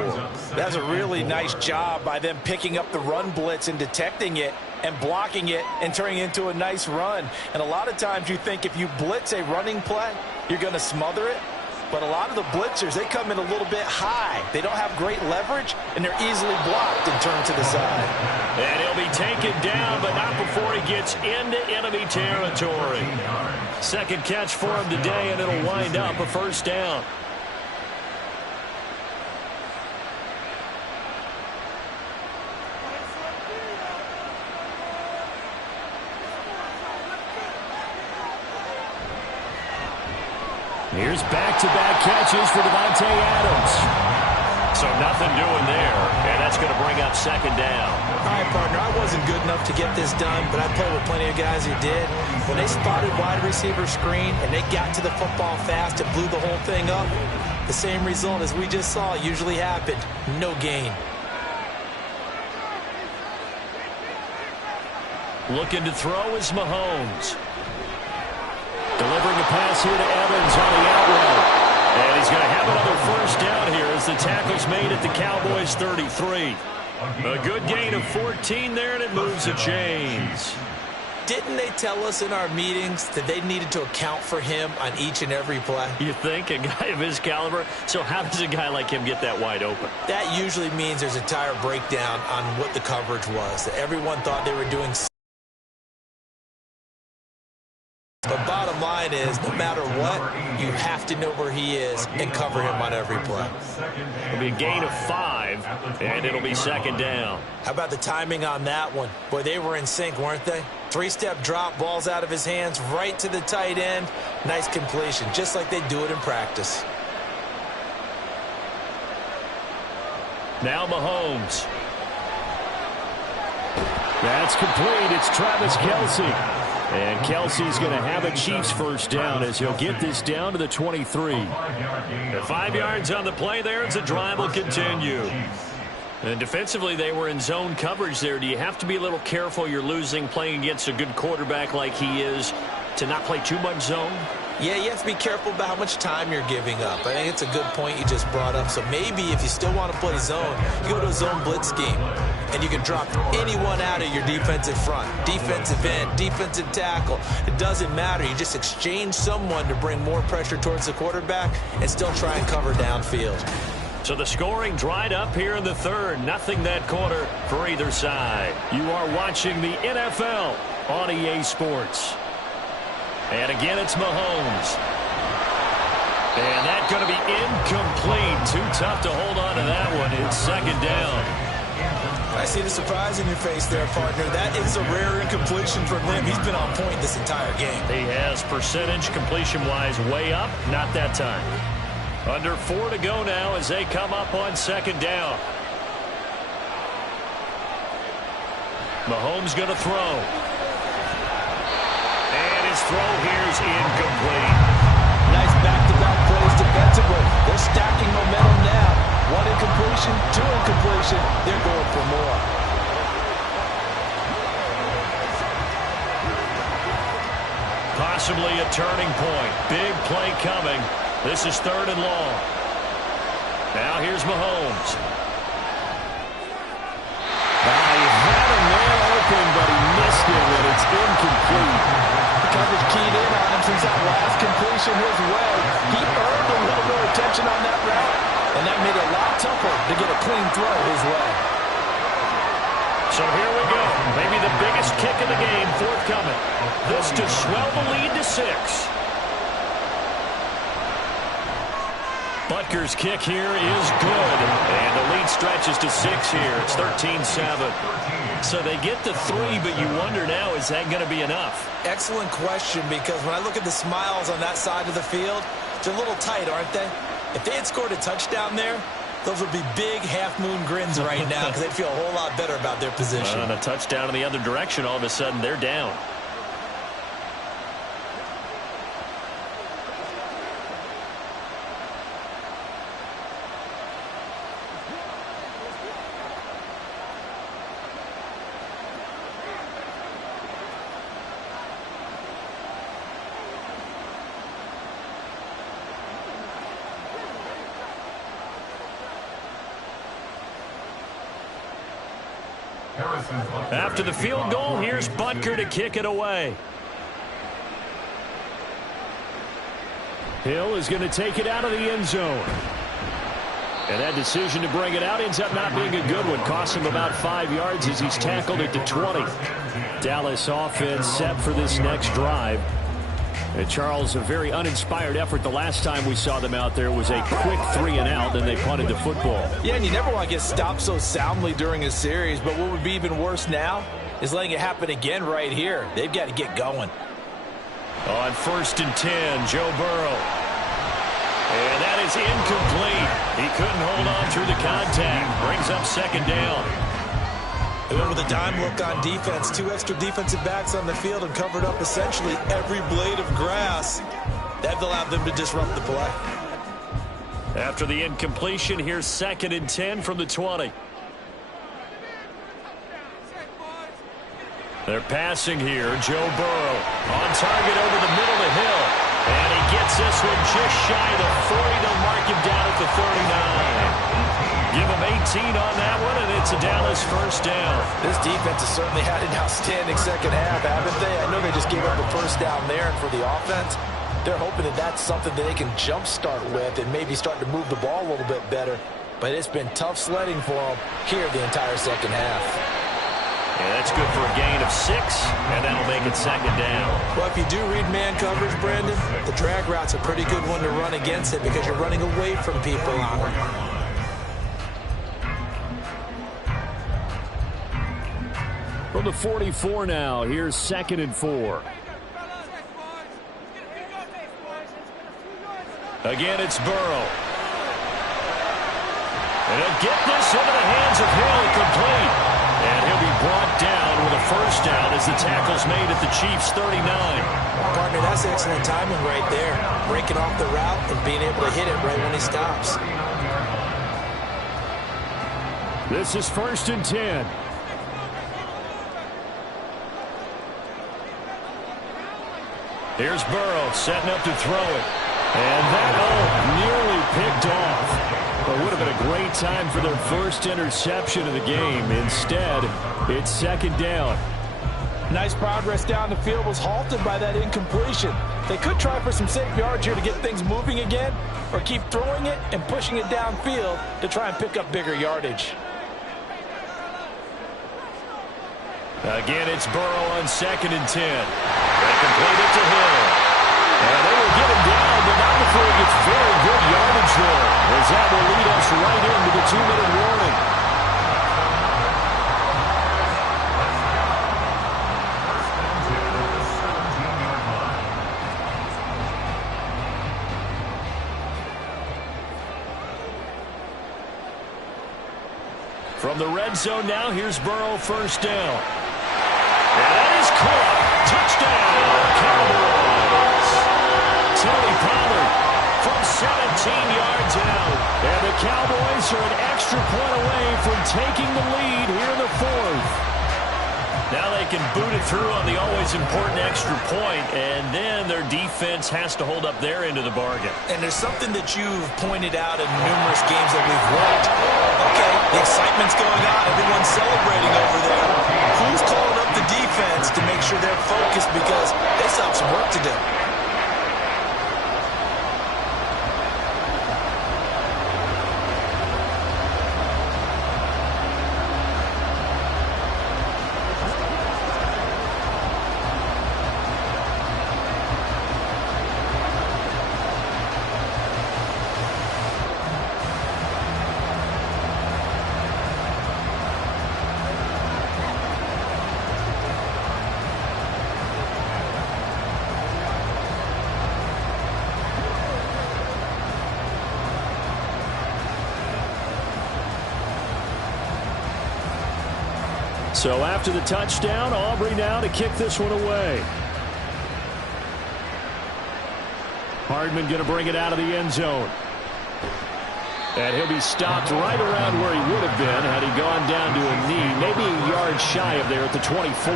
That's a really nice job by them picking up the run blitz and detecting it and blocking it and turning it into a nice run. And a lot of times you think if you blitz a running play, you're going to smother it. But a lot of the blitzers, they come in a little bit high. They don't have great leverage, and they're easily blocked and turned to the side. And he'll be taken down, but not before he gets into enemy territory. Second catch for him today, and it'll wind up a first down. Here's back-to-back catches for Davante Adams. So nothing doing there, and that's going to bring up 2nd down. All right, partner, I wasn't good enough to get this done, but I played with plenty of guys who did. When they spotted wide receiver screen and they got to the football fast and blew the whole thing up, the same result as we just saw usually happened. No gain. Looking to throw is Mahomes. Delivering a pass here to Evans on the out route. And he's going to have another first down here as the tackle's made at the Cowboys' 33. A good gain of 14 there, and it moves the chains. Didn't they tell us in our meetings that they needed to account for him on each and every play? You think? A guy of his caliber? So how does a guy like him get that wide open? That usually means there's a tire breakdown on what the coverage was. That everyone thought they were doing. But bottom line is, no matter what, you have to know where he is and cover him on every play. It'll be a gain of 5, and it'll be 2nd down. How about the timing on that one? Boy, they were in sync, weren't they? 3-step drop, balls out of his hands, right to the tight end. Nice completion, just like they do it in practice. Now Mahomes. That's complete. It's Travis Kelce. And Kelsey's going to have a Chiefs first down as he'll get this down to the 23. 5 yards on the play there as the drive will continue. And defensively, they were in zone coverage there. Do you have to be a little careful? You're losing playing against a good quarterback like he is to not play too much zone? Yeah, you have to be careful about how much time you're giving up. I think it's a good point you just brought up. So maybe if you still want to play zone, you go to a zone blitz scheme. And you can drop anyone out of your defensive front, defensive end, defensive tackle. It doesn't matter. You just exchange someone to bring more pressure towards the quarterback and still try and cover downfield. So the scoring dried up here in the third. Nothing that quarter for either side. You are watching the NFL on EA Sports. And again, it's Mahomes. And that's going to be incomplete. Too tough to hold on to that one. It's 2nd down. I see the surprise in your face there, partner. That is a rare incompletion from him. He's been on point this entire game. He has percentage completion-wise way up. Not that time. Under 4 to go now as they come up on 2nd down. Mahomes going to throw. And his throw here is incomplete. Nice back-to-back plays defensively. They're stacking momentum now. 1 incompletion, 2 incompletion. They're going for more. Possibly a turning point. Big play coming. This is 3rd and long. Now here's Mahomes. He had a man open, but he missed it, and it's incomplete. The coverage keyed in on him since that last completion his way. He earned a little more attention on that route, and that made it a lot tougher to get a clean throw his way. So here we go. Maybe the biggest kick of the game forthcoming. This to swell the lead to 6. Butker's kick here is good. And the lead stretches to 6 here. It's 13-7. So they get to 3, but you wonder now, is that going to be enough? Excellent question, because when I look at the smiles on that side of the field, they're a little tight, aren't they? If they had scored a touchdown there, those would be big half-moon grins right now because they'd feel a whole lot better about their position. On a touchdown in the other direction, all of a sudden they're down. After the field goal, here's Butker to kick it away. Hill is going to take it out of the end zone. And that decision to bring it out ends up not being a good one. Costs him about 5 yards as he's tackled at the 20. Dallas offense set for this next drive. And Charles, a very uninspired effort. The last time we saw them out there was a quick 3 and out, then they punted the football. Yeah, and you never want to get stopped so soundly during a series, but what would be even worse now is letting it happen again right here. They've got to get going. On 1st and 10, Joe Burrow. And that is incomplete. He couldn't hold on through the contact. Brings up 2nd down. They went with a dime look on defense. 2 extra defensive backs on the field and covered up essentially every blade of grass. That allowed them to disrupt the play. After the incompletion, here's 2nd and 10 from the 20. They're passing here. Joe Burrow on target over the middle of the hill. And he gets this one just shy of the 40. They'll mark him down at the 39. Give him 18 on that one, and it's a Dallas 1st down. This defense has certainly had an outstanding second half, haven't they? I know they just gave up a 1st down there, and for the offense, they're hoping that that's something that they can jumpstart with and maybe start to move the ball a little bit better. But it's been tough sledding for them here the entire second half. Yeah, that's good for a gain of 6, and that'll make it 2nd down. Well, if you do read man coverage, Brandon, the drag route's a pretty good one to run against it because you're running away from people on it. From the 44 now, here's 2nd and 4. Again, it's Burrow. And he'll get this into the hands of Hill, complete. And he'll be brought down with a 1st down as the tackle's made at the Chiefs' 39. Partner, that's excellent timing right there. Breaking off the route and being able to hit it right when he stops. This is 1st and 10. Here's Burrow setting up to throw it. And that nearly picked off. But would have been a great time for their 1st interception of the game. Instead, it's 2nd down. Nice progress down the field was halted by that incompletion. They could try for some safe yards here to get things moving again, or keep throwing it and pushing it downfield to try and pick up bigger yardage. Again, it's Burrow on 2nd and 10. They complete it to Hill. And they will get him down, but not before he gets very good yardage there, as that will lead us right into the 2-minute warning. From the red zone now, here's Burrow 1st down. And that is caught. Touchdown, Cowboys. Tony Pollard from 17 yards out. And the Cowboys are an extra point away from taking the lead here in the 4th. Now they can boot it through on the always important extra point, and then their defense has to hold up their end of the bargain. And there's something that you've pointed out in numerous games that we've watched. Okay, the excitement's going on. Everyone's celebrating over there. Who's calling up the defense to make sure they're focused because they still have some work to do? So after the touchdown, Aubrey now to kick this one away. Hardman going to bring it out of the end zone. And he'll be stopped right around where he would have been had he gone down to a knee, maybe a yard shy of there at the 24.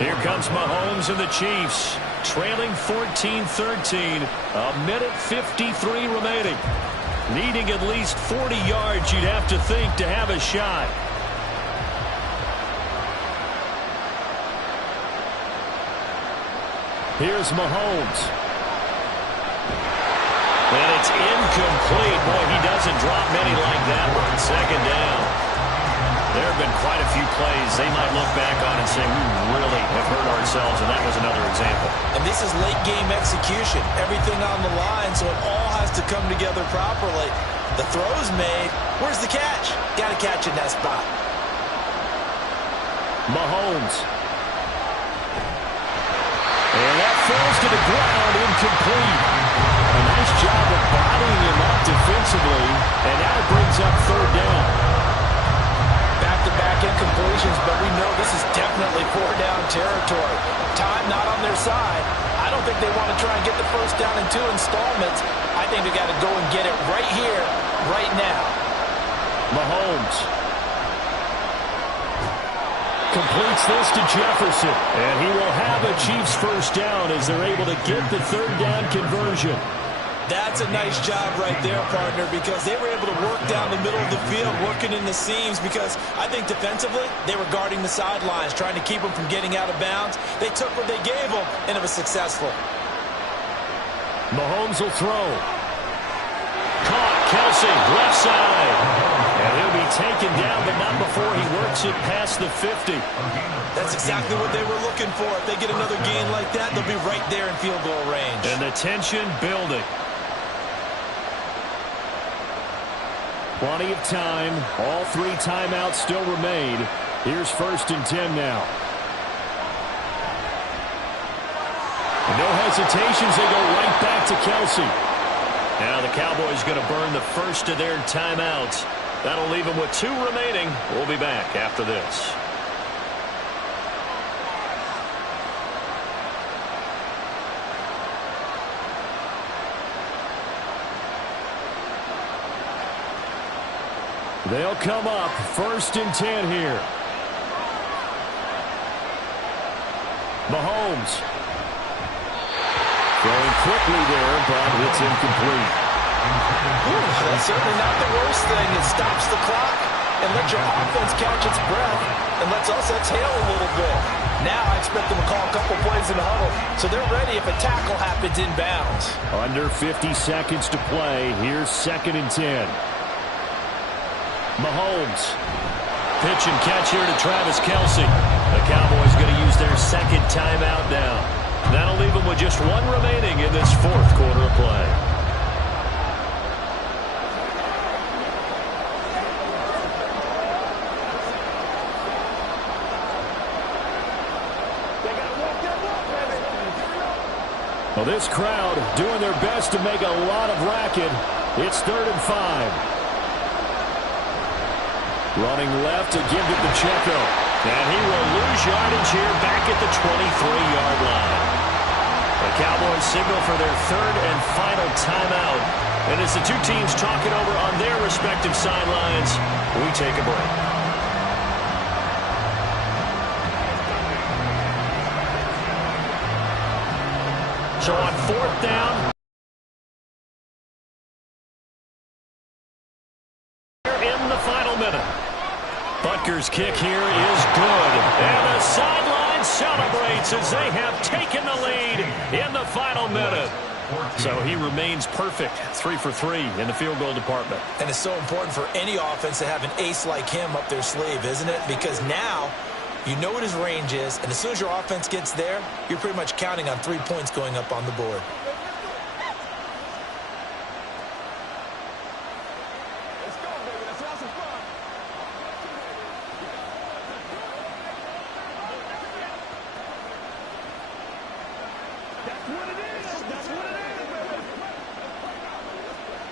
Here comes Mahomes and the Chiefs, trailing 14-13, a minute 53 remaining. Needing at least 40 yards, you'd have to think, to have a shot. Here's Mahomes. And it's incomplete. Boy, he doesn't drop many like that one. Second down. There have been quite a few plays they might look back on and say, we really have hurt ourselves, and that was another example. And this is late-game execution. Everything on the line, so it all has to come together properly. The throw's made. Where's the catch? Got to catch in that spot. Mahomes. And that falls to the ground, incomplete. A nice job of bodying him up defensively, and now it brings up third down. Back-to-back incompletions, but we know this is definitely four-down territory. Time not on their side. I don't think they want to try and get the first down in 2 installments. I think they got to go and get it right here, right now. Mahomes completes this to Jefferson, and he will have a Chiefs first down as they're able to get the third down conversion. That's a nice job right there, partner, because they were able to work down the middle of the field, working in the seams, because I think defensively they were guarding the sidelines, trying to keep them from getting out of bounds. They took what they gave them, and it was successful. Mahomes will throw. Caught, Kelsey, left side. And he'll be taken down, but not before he works it past the 50. That's exactly what they were looking for. If they get another gain like that, they'll be right there in field goal range. And the tension building. Plenty of time. All 3 timeouts still remain. Here's 1st and 10 now. And no hesitations. They go right back to Kelsey. Now the Cowboys going to burn the first of their timeouts. That'll leave them with 2 remaining. We'll be back after this. They'll come up 1st and 10 here. Mahomes. Throwing quickly there, but it's incomplete. That's certainly not the worst thing. It stops the clock and lets your offense catch its breath and lets us exhale a little bit. Now I expect them to call a couple plays in the huddle so they're ready if a tackle happens inbounds. Under 50 seconds to play. Here's 2nd and 10. Mahomes. Pitch and catch here to Travis Kelsey. The Cowboys going to use their 2nd timeout now. That'll leave them with just 1 remaining in this 4th quarter of play. Well, this crowd doing their best to make a lot of racket. It's 3rd and 5. Running left to give to Pacheco. And he will lose yardage here back at the 23-yard line. The Cowboys signal for their 3rd and final timeout. And as the 2 teams talk it over on their respective sidelines, we take a break. So on 4th down, in the final minute. Butker's kick here is good. And the sideline celebrates as they have taken the lead in the final minute. So he remains perfect, 3 for 3 in the field goal department. And it's so important for any offense to have an ace like him up their sleeve, isn't it? Because now you know what his range is, and as soon as your offense gets there, you're pretty much counting on 3 points going up on the board. Let's go, baby. Let's have some fun. That's what it is. That's what it is, baby.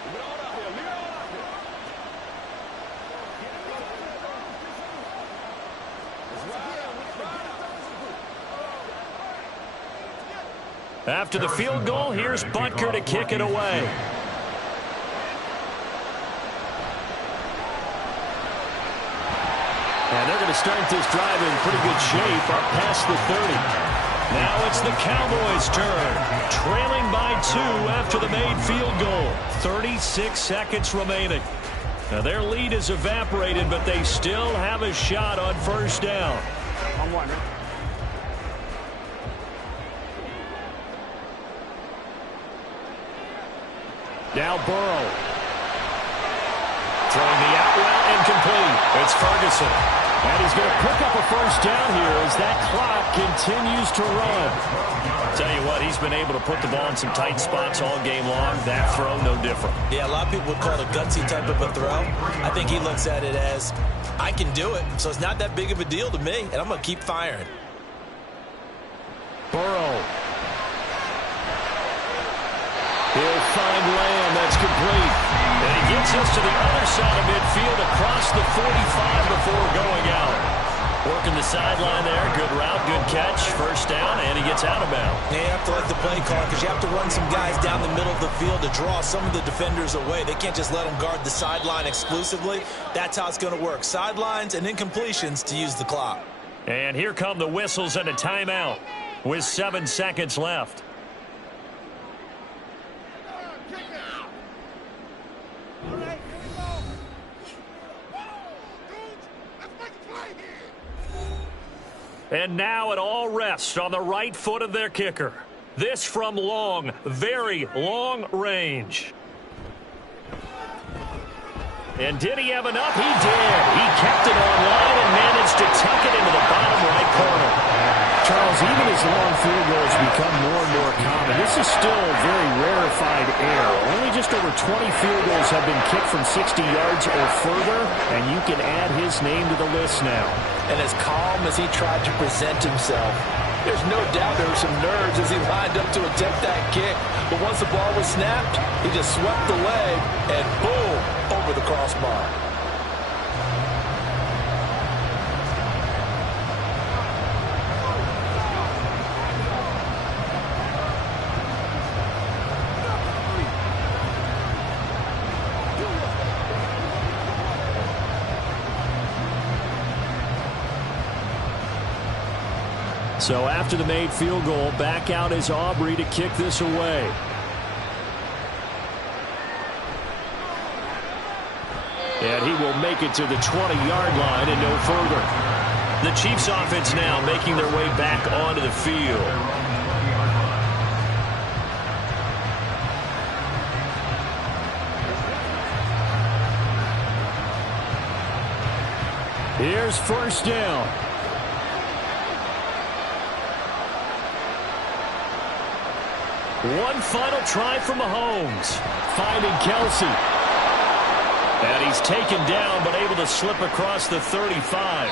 Leave it all out here. Leave it all out here. Let's After the field goal, here's Butker to kick it away. And they're going to start this drive in pretty good shape up past the 30. Now it's the Cowboys' turn. Trailing by 2 after the made field goal. 36 seconds remaining. Now their lead is evaporated, but they still have a shot on first down. I'm wondering. Now Burrow. Throwing the out route incomplete. It's Ferguson. And he's going to pick up a first down here as that clock continues to run. Tell you what, he's been able to put the ball in some tight spots all game long. That throw, no different. Yeah, a lot of people would call it a gutsy type of a throw. I think he looks at it as, I can do it, so it's not that big of a deal to me, and I'm going to keep firing. Burrow. He'll find Lamb. That's complete. And he gets us to the other side of midfield across the 45 before going out. Working the sideline there. Good route, good catch. First down, and he gets out of bounds. Yeah, you have to like the play call because you have to run some guys down the middle of the field to draw some of the defenders away. They can't just let them guard the sideline exclusively. That's how it's going to work. Sidelines and incompletions to use the clock. And here come the whistles and a timeout with 7 seconds left. And now it all rests on the right foot of their kicker. This from long, very long range. And did he have enough? He did. He kept it online and managed to tuck it into the bottom right corner. Charles, even as long field goals become more and more common, this is still very rarefied air. Only just over 20 field goals have been kicked from 60 yards or further, and you can add his name to the list now. And as calm as he tried to present himself, there's no doubt there were some nerves as he lined up to attempt that kick. But once the ball was snapped, he just swept the leg and boom, over the crossbar. So after the made field goal, back out is Aubrey to kick this away. And he will make it to the 20-yard line and no further. The Chiefs offense now making their way back onto the field. Here's first down. One final try for Mahomes. Finding Kelsey. And he's taken down, but able to slip across the 35.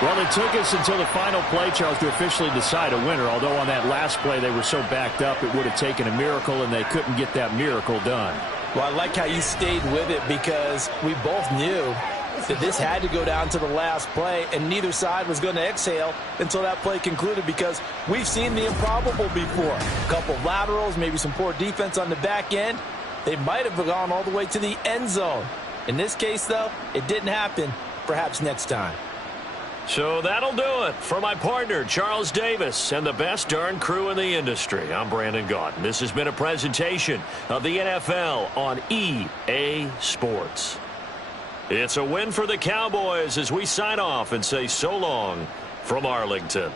Well, it took us until the final play, Charles, to officially decide a winner. Although on that last play they were so backed up, it would have taken a miracle, and they couldn't get that miracle done. Well, I like how you stayed with it because we both knew that this had to go down to the last play, and neither side was going to exhale until that play concluded because we've seen the improbable before. A couple of laterals, maybe some poor defense on the back end. They might have gone all the way to the end zone. In this case, though, it didn't happen. Perhaps next time. So that'll do it for my partner, Charles Davis, and the best darn crew in the industry. I'm Brandon Gaudin. This has been a presentation of the NFL on EA Sports. It's a win for the Cowboys as we sign off and say so long from Arlington.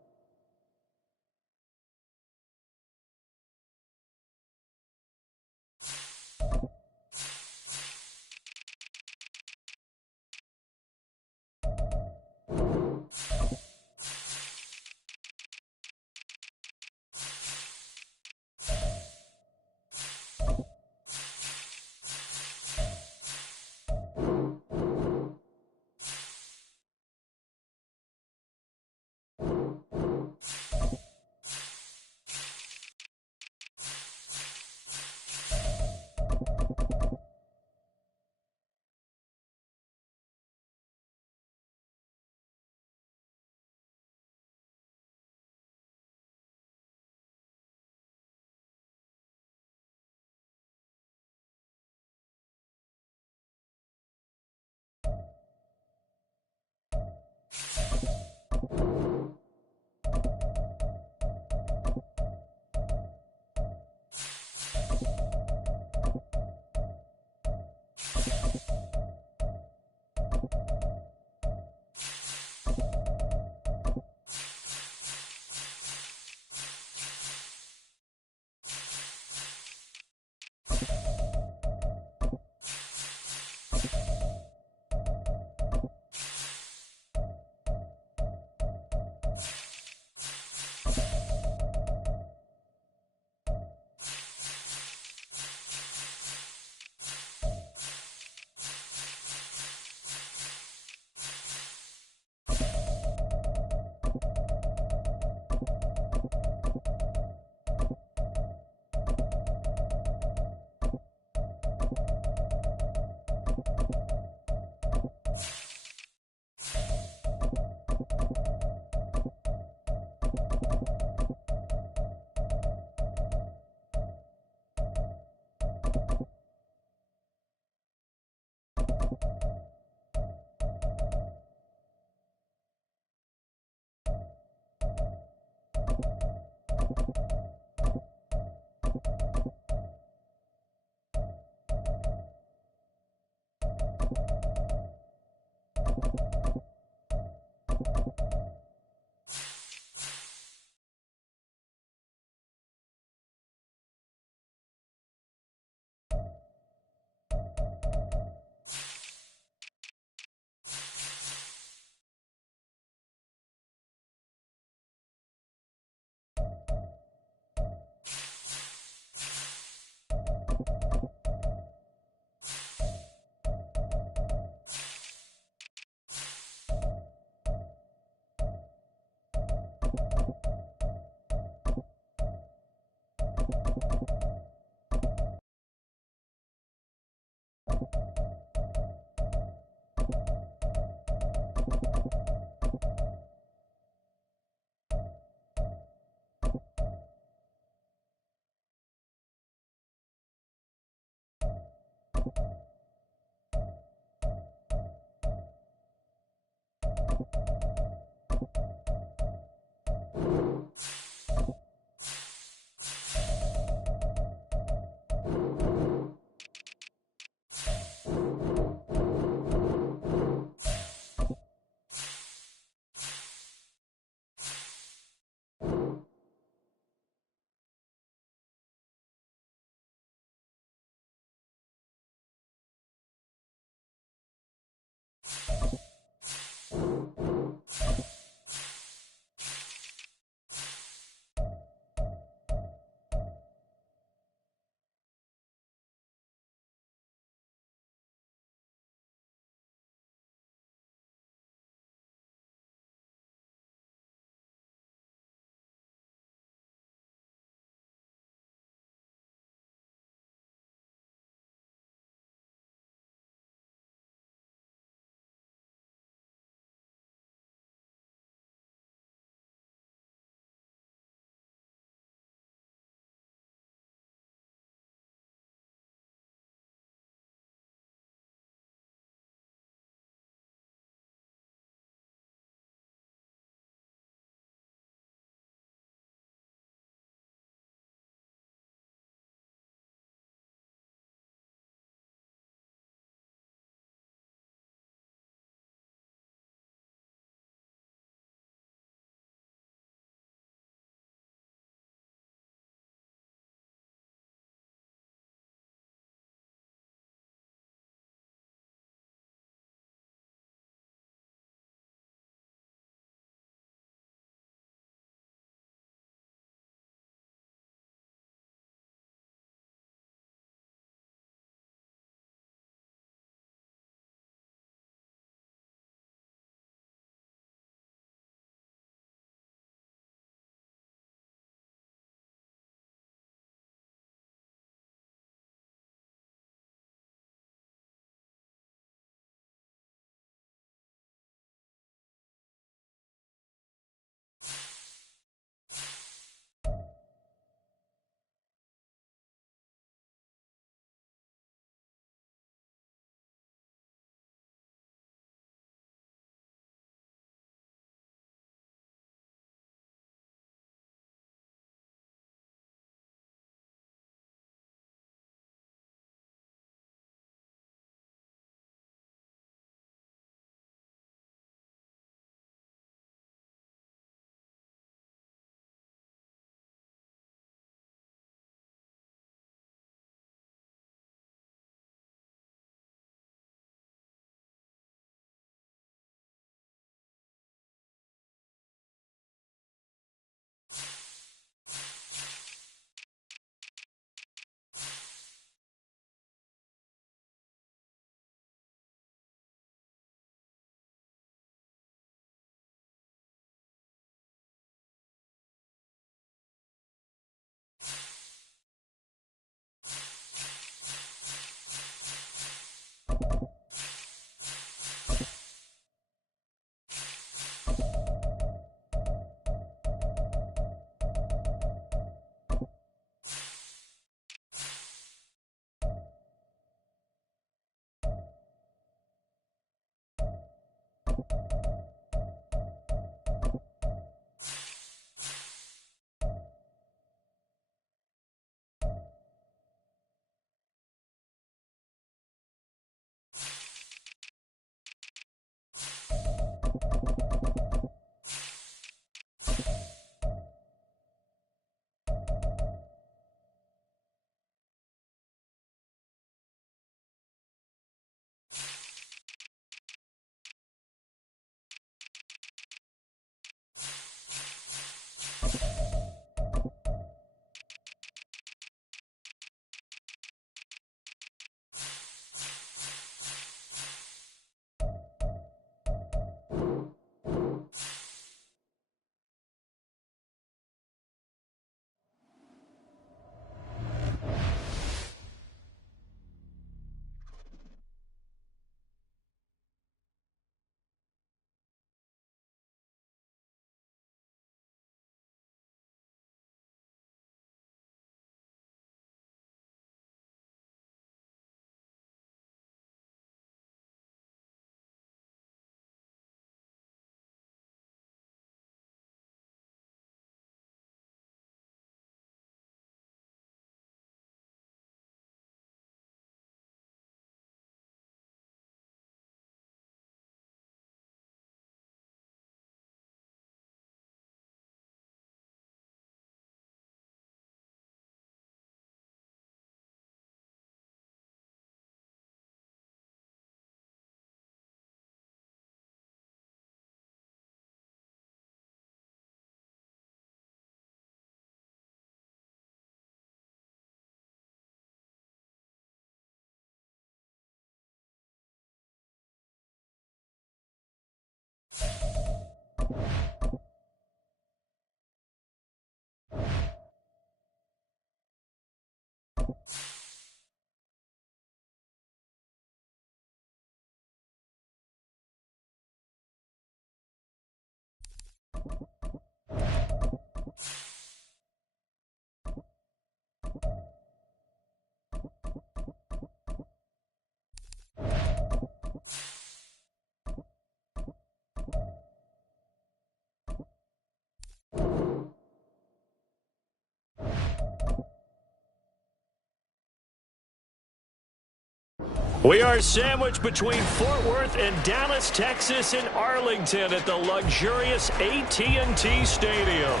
We are sandwiched between Fort Worth and Dallas, Texas, and Arlington at the luxurious AT&T Stadium.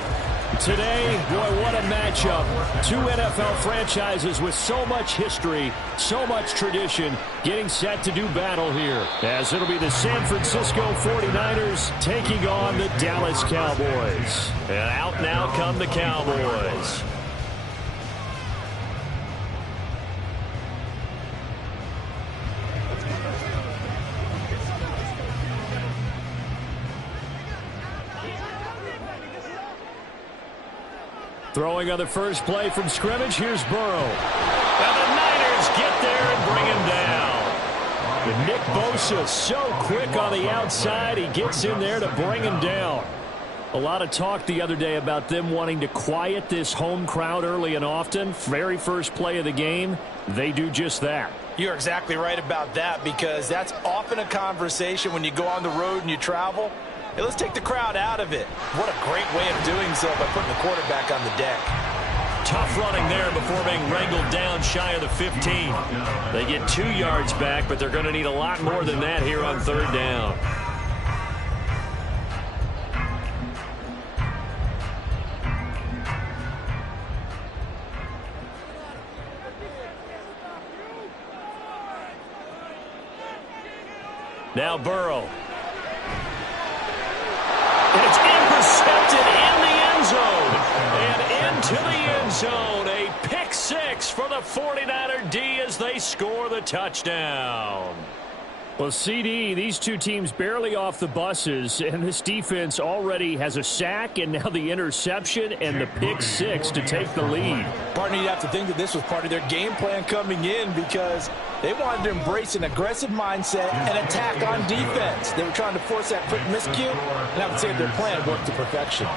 Today, boy, what a matchup. Two NFL franchises with so much history, so much tradition, getting set to do battle here. As it'll be the San Francisco 49ers taking on the Dallas Cowboys. And out now come the Cowboys. Throwing on the first play from scrimmage, here's Burrow. And the Niners get there and bring him down. And Nick Bosa so quick on the outside, he gets in there to bring him down. A lot of talk the other day about them wanting to quiet this home crowd early and often. Very first play of the game, they do just that. You're exactly right about that, because that's often a conversation when you go on the road and you travel. Hey, let's take the crowd out of it. What a great way of doing so by putting the quarterback on the deck. Tough running there before being wrangled down shy of the 15. They get 2 yards back, but they're going to need a lot more than that here on third down. Now Burrow. And it's intercepted in the end zone. And into the end zone. A pick six for the 49er D as they score the touchdown. Well, CD, these two teams barely off the buses, and this defense already has a sack and now the interception and the pick six to take the lead. Partner, you'd have to think that this was part of their game plan coming in, because they wanted to embrace an aggressive mindset and attack on defense. They were trying to force that quick miscue, and I would say their plan worked to perfection.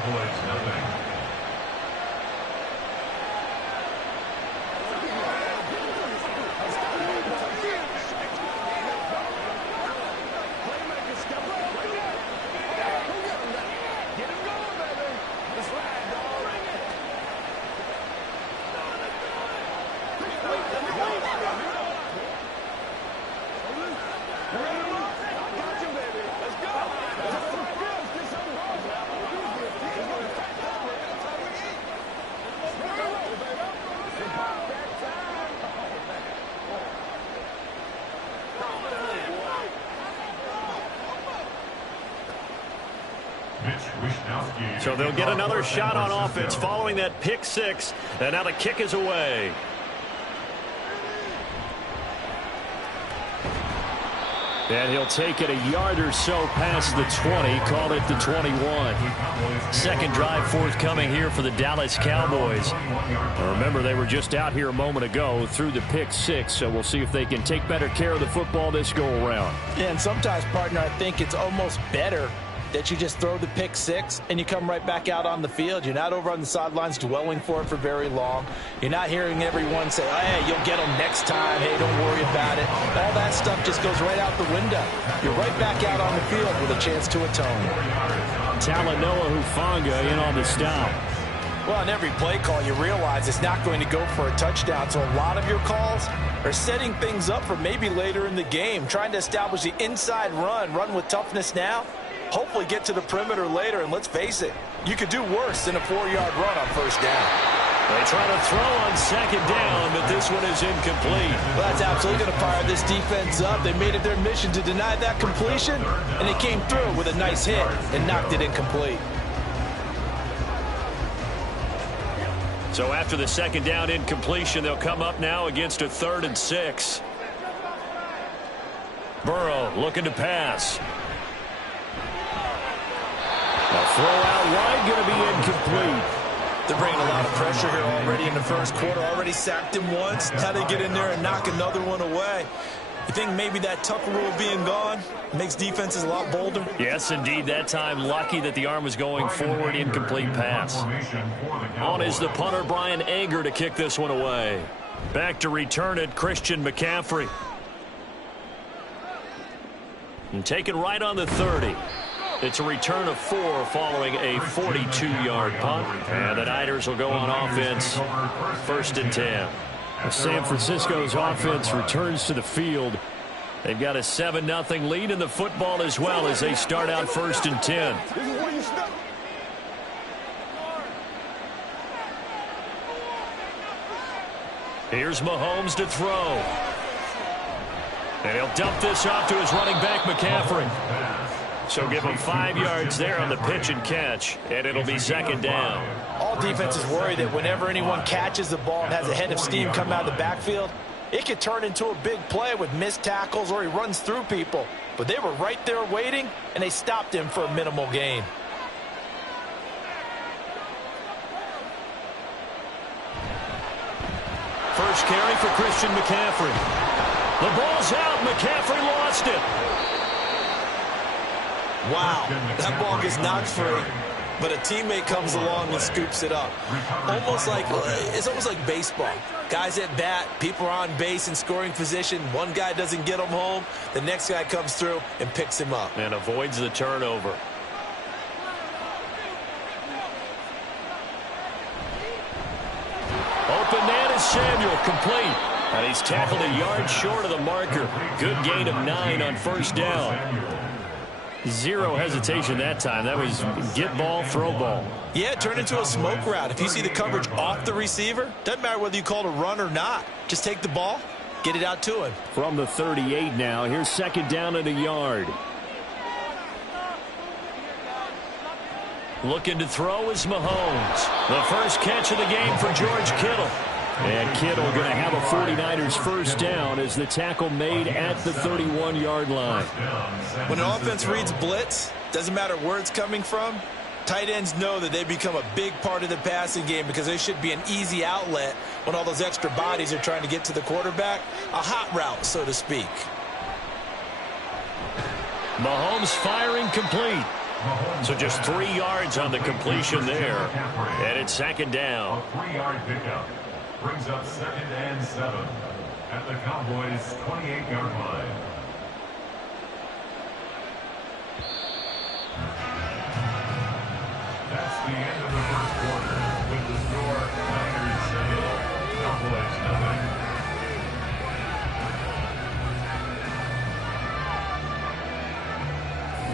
So they'll get another shot on offense following that pick six. And now the kick is away. And he'll take it a yard or so past the 20, call it the 21. Second drive forthcoming here for the Dallas Cowboys. Remember, they were just out here a moment ago through the pick six, so we'll see if they can take better care of the football this go-around. Yeah, and sometimes, partner, I think it's almost better that you just throw the pick six and you come right back out on the field. You're not over on the sidelines dwelling for it for very long. You're not hearing everyone say, oh, hey, you'll get them next time. Hey, don't worry about it. All that stuff just goes right out the window. You're right back out on the field with a chance to atone. Talanoa Hufanga in on the stop. Well, on every play call, you realize it's not going to go for a touchdown. So a lot of your calls are setting things up for maybe later in the game, trying to establish the inside run with toughness now. Hopefully get to the perimeter later, and let's face it, you could do worse than a 4-yard run on first down. They try to throw on second down, but this one is incomplete. Well, that's absolutely going to fire this defense up. They made it their mission to deny that completion, and they came through with a nice hit and knocked it incomplete. So after the second down incompletion, they'll come up now against a 3rd and 6. Burrow looking to pass. A throw out wide, going to be incomplete. They're bringing a lot of pressure here already in the first quarter. Already sacked him once. Now they get in there and knock another one away. You think maybe that tucker rule being gone makes defenses a lot bolder? Yes, indeed. That time, lucky that the arm was going forward. Incomplete pass. On is the punter, Brian Anger, to kick this one away. Back to return it, Christian McCaffrey. And taken right on the 30. It's a return of 4 following a 42-yard punt. And the Niners will go on offense, 1st and 10. San Francisco's offense returns to the field. They've got a 7-0 lead in the football as well as they start out 1st and 10. Here's Mahomes to throw. And he'll dump this off to his running back, McCaffrey. So give him 5 yards there on the pitch and catch, and it'll be 2nd down. All defenses worry that whenever anyone catches the ball and has a head of steam come out of the backfield, it could turn into a big play with missed tackles or he runs through people. But they were right there waiting, and they stopped him for a minimal gain. First carry for Christian McCaffrey. The ball's out. McCaffrey lost it. Wow, that ball gets knocked free, but a teammate comes along and scoops it up. It's almost like baseball. Guys at bat, people are on base in scoring position. One guy doesn't get him home. The next guy comes through and picks him up. And avoids the turnover. Open man is Samuel, complete. And he's tackled a yard short of the marker. Good gain of 9 on 1st down. Zero hesitation that time. That was get ball, throw ball. Yeah, it turned into a smoke route. If you see the coverage off the receiver, doesn't matter whether you call it a run or not. Just take the ball, get it out to him. From the 38 now, here's 2nd down and a yard. Looking to throw is Mahomes. The first catch of the game for George Kittle. And Kittle going to have a 49ers 1st down as the tackle made at the 31-yard line. When an offense reads blitz, doesn't matter where it's coming from, tight ends know that they become a big part of the passing game because there should be an easy outlet when all those extra bodies are trying to get to the quarterback. A hot route, so to speak. Mahomes firing complete. So just 3 yards on the completion there. And it's 2nd down. A 3-yard pickup brings up 2nd and 7 at the Cowboys' 28-yard line. That's the end of the first quarter with the score Niners 7, Cowboys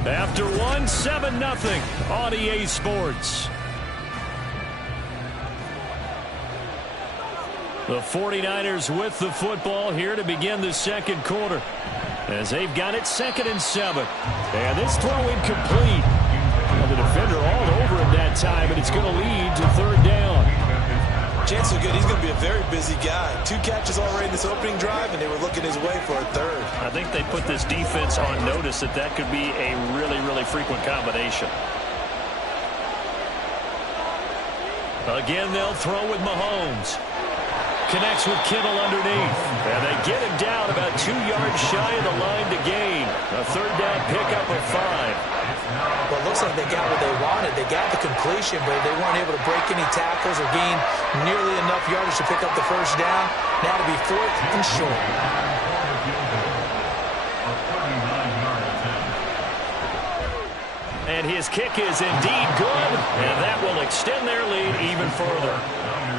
0. After 1, 7-0 on EA Sports. The 49ers with the football here to begin the 2nd quarter. As they've got it 2nd and 7. And this throw incomplete. Well, the defender all over him that time, and it's going to lead to third down. Chances are good he's going to be a very busy guy. 2 catches already in this opening drive, and they were looking his way for a third. I think they put this defense on notice that that could be a really, really frequent combination. Again, they'll throw with Mahomes. Connects with Kittle underneath. And they get him down about 2 yards shy of the line to gain. A third down pickup of 5. Well, it looks like they got what they wanted. They got the completion, but they weren't able to break any tackles or gain nearly enough yardage to pick up the first down. Now to be 4th and short. And his kick is indeed good, and that will extend their lead even further.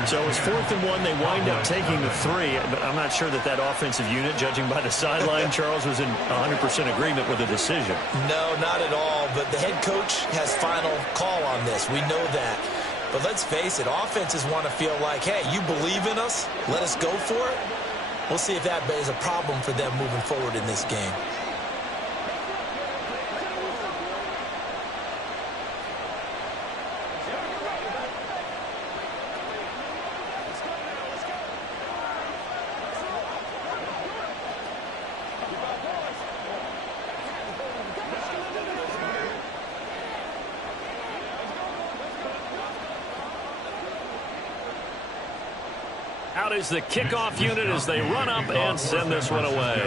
So it's 4th and 1. They wind up taking the 3, but I'm not sure that that offensive unit, judging by the sideline, Charles, was in 100% agreement with the decision. No, not at all, but the head coach has final call on this. We know that. But let's face it, offenses want to feel like, hey, you believe in us, let us go for it. We'll see if that is a problem for them moving forward in this game. Out is the kickoff unit as they run up and send this one away.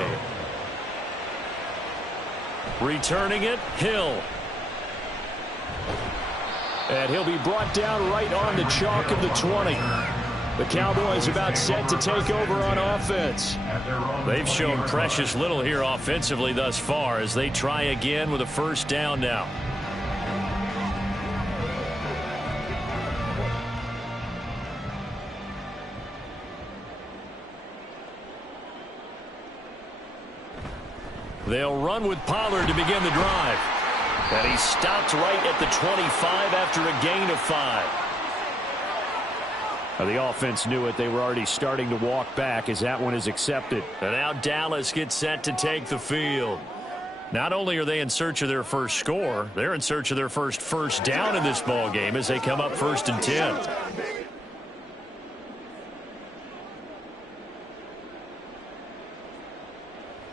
Returning it, Hill. And he'll be brought down right on the chalk of the 20. The Cowboys about set to take over on offense. They've shown precious little here offensively thus far as they try again with a first down now. They'll run with Pollard to begin the drive. And he stopped right at the 25 after a gain of 5. The offense knew it. They were already starting to walk back as that one is accepted. And now Dallas gets set to take the field. Not only are they in search of their first score, they're in search of their first down in this ball game as they come up 1st and 10.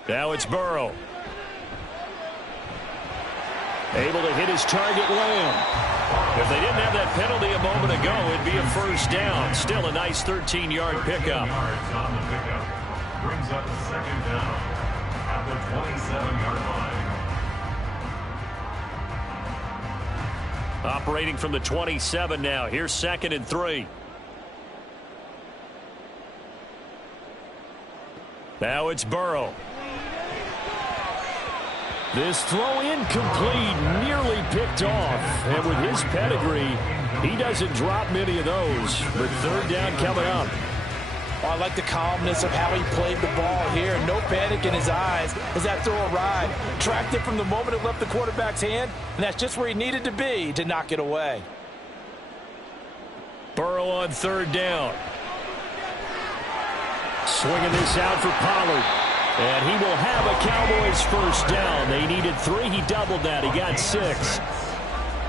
Now it's Burrow. Able to hit his target, Lamb. If they didn't have that penalty a moment ago, it'd be a first down. Still a nice 13-yard pickup. Yards on the pickup. Brings up 2nd down at the 27-yard line. Operating from the 27 now. Here's 2nd and 3. Now it's Burrow. This throw incomplete, nearly picked off. And with his pedigree, he doesn't drop many of those. But third down coming up. Oh, I like the calmness of how he played the ball here. No panic in his eyes as that throw arrived. Tracked it from the moment it left the quarterback's hand, and that's just where he needed to be to knock it away. Burrow on third down. Swinging this out for Pollard. And he will have a Cowboys first down. They needed 3. He doubled that. He got 6.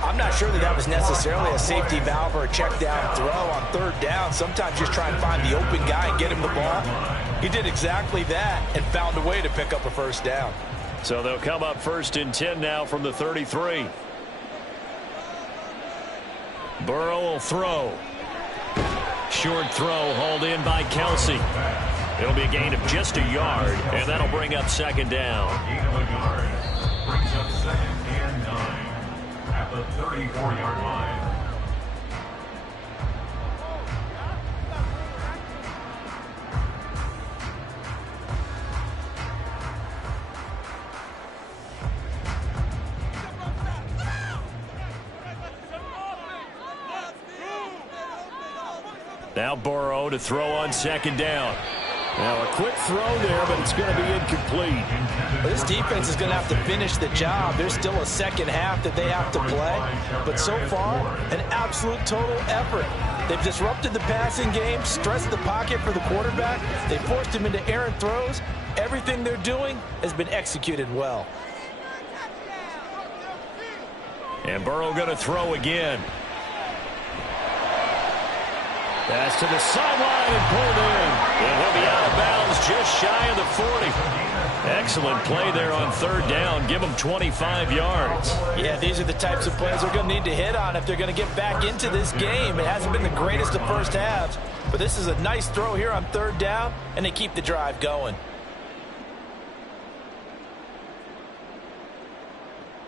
I'm not sure that was necessarily a safety valve or a check down throw on third down. Sometimes just try and find the open guy and get him the ball. He did exactly that and found a way to pick up a first down. So they'll come up 1st and 10 now from the 33. Burrow will throw. Short throw hauled in by Kelsey. It'll be a gain of just a yard, and that'll bring up 2nd down. Gain of a yard. Brings up 2nd and 9 at the 34-yard line. Now Burrow to throw on 2nd down. Now a quick throw there, but it's going to be incomplete. Well, this defense is going to have to finish the job. There's still a second half that they have to play. But so far, an absolute total effort. They've disrupted the passing game, stressed the pocket for the quarterback. They forced him into errant throws. Everything they're doing has been executed well. And Burrow going to throw again. Pass to the sideline and pulled in. And he'll be out of bounds just shy of the 40. Excellent play there on third down. Give them 25 yards. Yeah, these are the types of plays they're going to need to hit on if they're going to get back into this game. It hasn't been the greatest of first halves, but this is a nice throw here on third down, and they keep the drive going.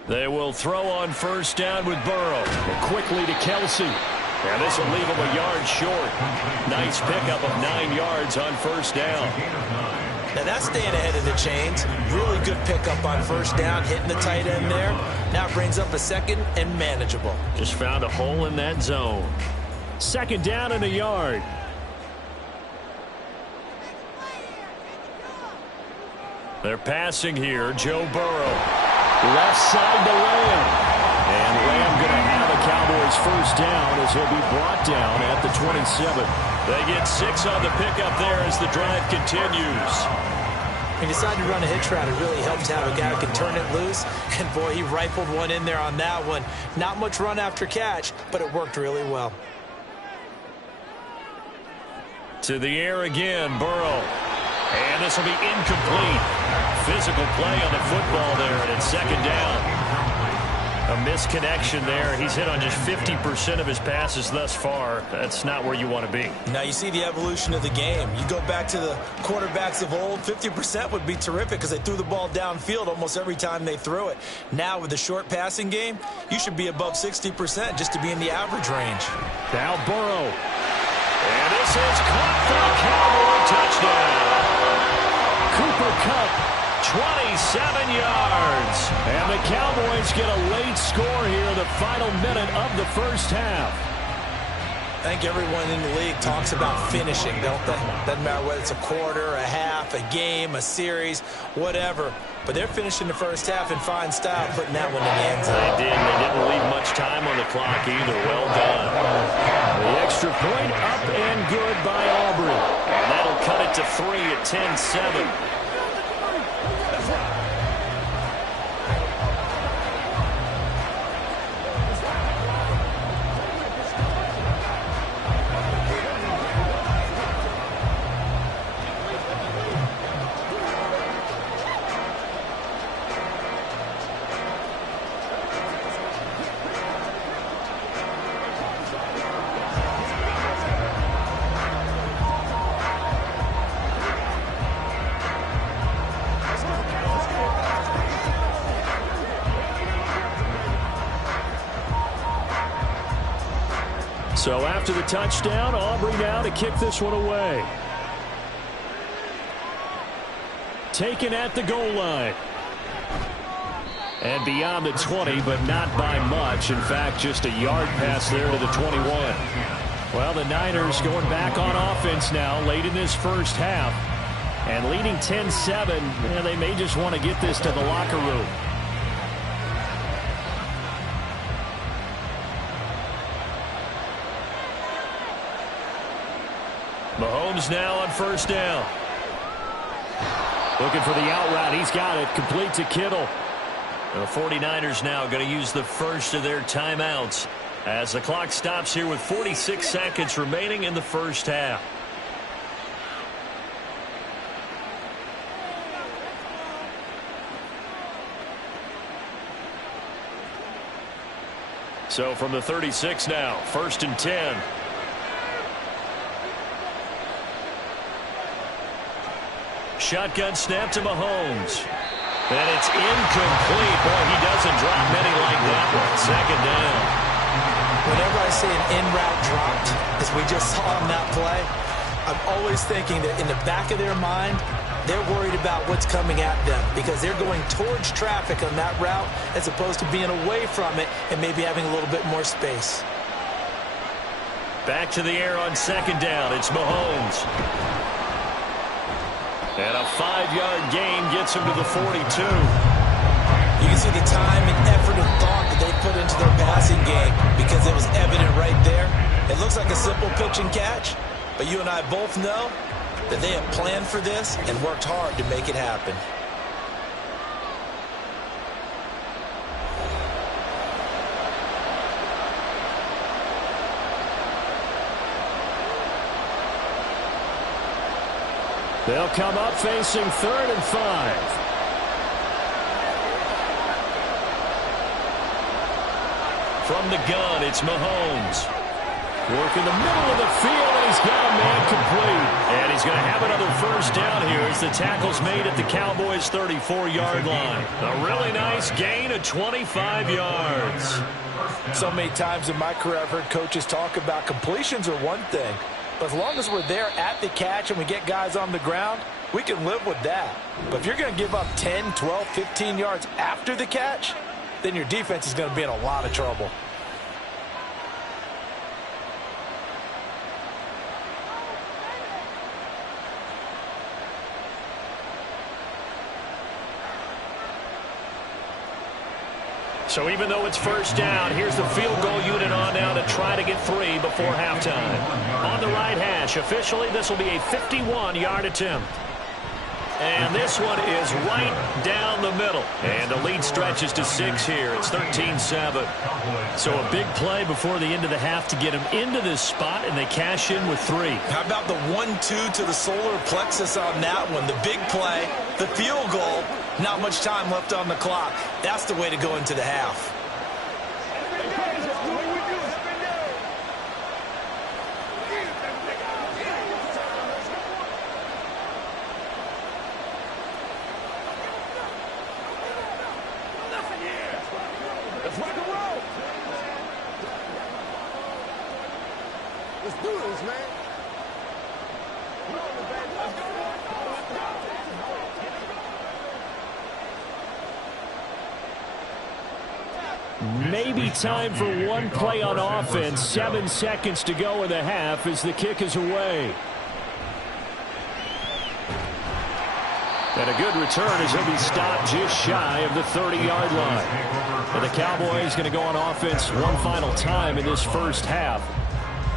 They will throw on first down with Burrow. Quickly to Kelsey. And this will leave him a yard short. Nice pickup of 9 yards on first down. Now that's staying ahead of the chains. Really good pickup on first down, hitting the tight end there. Now brings up a second and manageable. Just found a hole in that zone. Second down and a yard. They're passing here. Joe Burrow. Left side to Lamb. And Lamb going to have a Cowboys first down as he'll be brought down at the 27. They get 6 on the pickup there as the drive continues. He decided to run a hitch route. It really helps to have a guy who can turn it loose. And, boy, he rifled one in there on that one. Not much run after catch, but it worked really well. To the air again, Burrow. And this will be incomplete. Physical play on the football there, and it's second down. A misconnection there. He's hit on just 50% of his passes thus far. That's not where you want to be. Now you see the evolution of the game. You go back to the quarterbacks of old, 50% would be terrific because they threw the ball downfield almost every time they threw it. Now with the short passing game, you should be above 60% just to be in the average range. Now Burrow. And this is caught for a Cowboy touchdown. Cooper Kupp. 27 yards. And the Cowboys get a late score here in the final minute of the first half. I think everyone in the league talks about finishing, don't they? Doesn't matter whether it's a quarter, a half, a game, a series, whatever. But they're finishing the first half in fine style, putting that one in the end zone. They did. They didn't leave much time on the clock either. Well done. The extra point up and good by Aubrey. And that'll cut it to 3 at 10-7. So after the touchdown, Aubrey now to kick this one away. Taken at the goal line. And beyond the 20, but not by much. In fact, just a yard pass there to the 21. Well, the Niners going back on offense now late in this first half. And leading 10-7, they may just want to get this to the locker room. Mahomes now on first down. Looking for the out route. He's got it. Complete to Kittle. The 49ers now going to use the first of their timeouts as the clock stops here with 46 seconds remaining in the first half. So from the 36 now, 1st and 10. Shotgun snap to Mahomes. And it's incomplete. Boy, he doesn't drop many like that one. Second down. Whenever I see an in-route dropped, as we just saw on that play, I'm always thinking that in the back of their mind, they're worried about what's coming at them because they're going towards traffic on that route as opposed to being away from it and maybe having a little bit more space. Back to the air on second down. It's Mahomes. And a 5-yard gain gets him to the 42. You can see the time and effort and thought that they put into their passing game because it was evident right there. It looks like a simple pitch and catch, but you and I both know that they have planned for this and worked hard to make it happen. They'll come up facing 3rd and 5. From the gun, it's Mahomes. Working the middle of the field, and he's got a man complete. And he's going to have another first down here as the tackle's made at the Cowboys' 34-yard line. A really nice gain of 25 yards. So many times in my career I've heard coaches talk about completions are one thing. But as long as we're there at the catch and we get guys on the ground, we can live with that. But if you're going to give up 10, 12, 15 yards after the catch, then your defense is going to be in a lot of trouble. So even though it's first down, here's the field goal unit on now to try to get 3 before halftime. On the right hash, officially this will be a 51-yard attempt. And this one is right down the middle. And the lead stretches to 6 here. It's 13-7. So a big play before the end of the half to get them into this spot, and they cash in with 3. How about the 1-2 to the solar plexus on that one? The big play, the field goal, not much time left on the clock. That's the way to go into the half. Let's rock and roll. Let's do this, man. Come on, baby. Let's go. Maybe time for one play on offense. 7 seconds to go in the half as the kick is away. And a good return as he'll be stopped just shy of the 30-yard line. And the Cowboys going to go on offense one final time in this first half.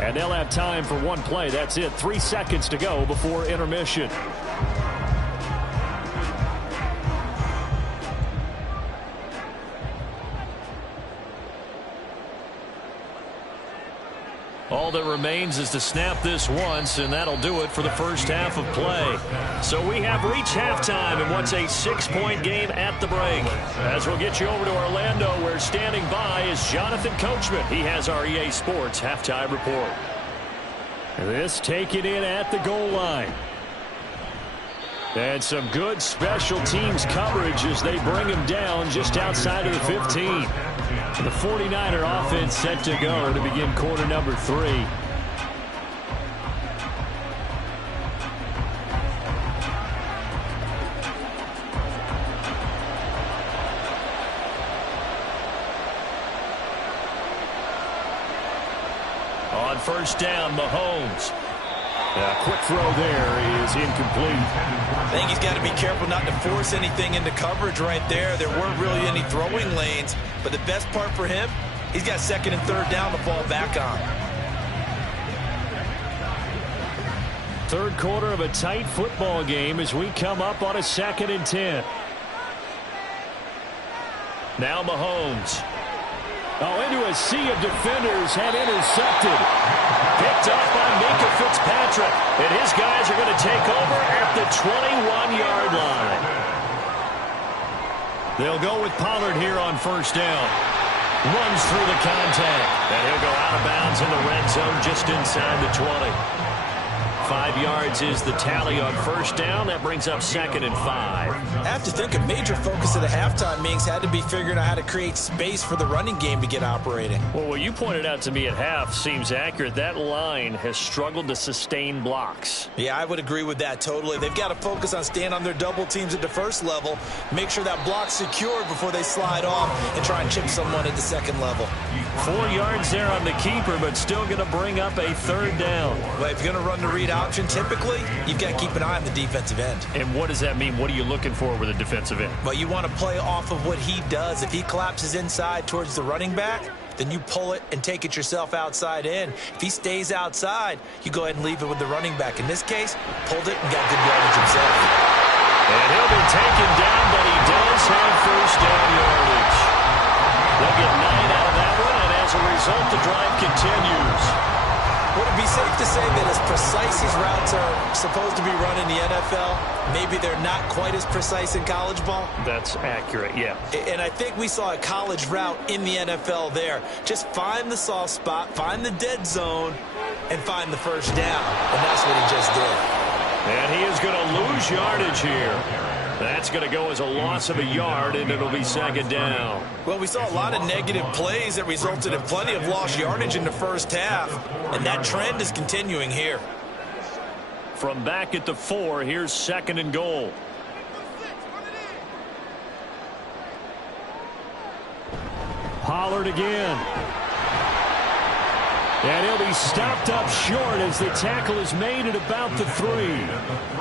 And they'll have time for one play. That's it. 3 seconds to go before intermission. All that remains is to snap this once, and that'll do it for the first half of play. So we have reached halftime in what's a 6-point game at the break. As we'll get you over to Orlando, where standing by is Jonathan Coachman. He has our EA Sports halftime report. This taken in at the goal line. And some good special teams coverage as they bring him down just outside of the 15. The 49er offense set to go to begin quarter number 3. On first down, Mahomes. A quick throw there is incomplete. I think he's got to be careful not to force anything into coverage right there. There weren't really any throwing lanes, but the best part for him, he's got 2nd and 3rd down to fall back on. Third quarter of a tight football game as we come up on a 2nd and 10. Now Mahomes. Oh, into a sea of defenders and intercepted. Picked up by Minkah Fitzpatrick. And his guys are going to take over at the 21-yard line. They'll go with Pollard here on first down. Runs through the contact. And he'll go out of bounds in the red zone just inside the 20. 5 yards is the tally on first down. That brings up 2nd and 5. I have to think a major focus of the halftime meetings had to be figuring out how to create space for the running game to get operating. Well, what you pointed out to me at half seems accurate. That line has struggled to sustain blocks. Yeah, I would agree with that totally. They've got to focus on staying on their double teams at the first level, make sure that block's secured before they slide off and try and chip someone at the second level. 4 yards there on the keeper, but still going to bring up a 3rd down. Well, if you're going to run the read option, typically, you've got to keep an eye on the defensive end. And what does that mean? What are you looking for with a defensive end? Well, you want to play off of what he does. If he collapses inside towards the running back, then you pull it and take it yourself outside in. If he stays outside, you go ahead and leave it with the running back. In this case, pulled it and got good yardage himself. And he'll be taken down, but he does have first down yardage. They'll get 9 out of that one, and as a result, the drive continues. Would it be safe to say that as precise as routes are supposed to be run in the NFL, maybe they're not quite as precise in college ball? That's accurate, yeah. And I think we saw a college route in the NFL there. Just find the soft spot, find the dead zone, and find the first down. And that's what he just did. And he is going to lose yardage here. That's going to go as a loss of a yard, and it'll be second down. Well, we saw a lot of negative plays that resulted in plenty of lost yardage in the first half, and that trend is continuing here. From back at the 4, here's second and goal. Pollard again. And he'll be stopped up short as the tackle is made at about the 3.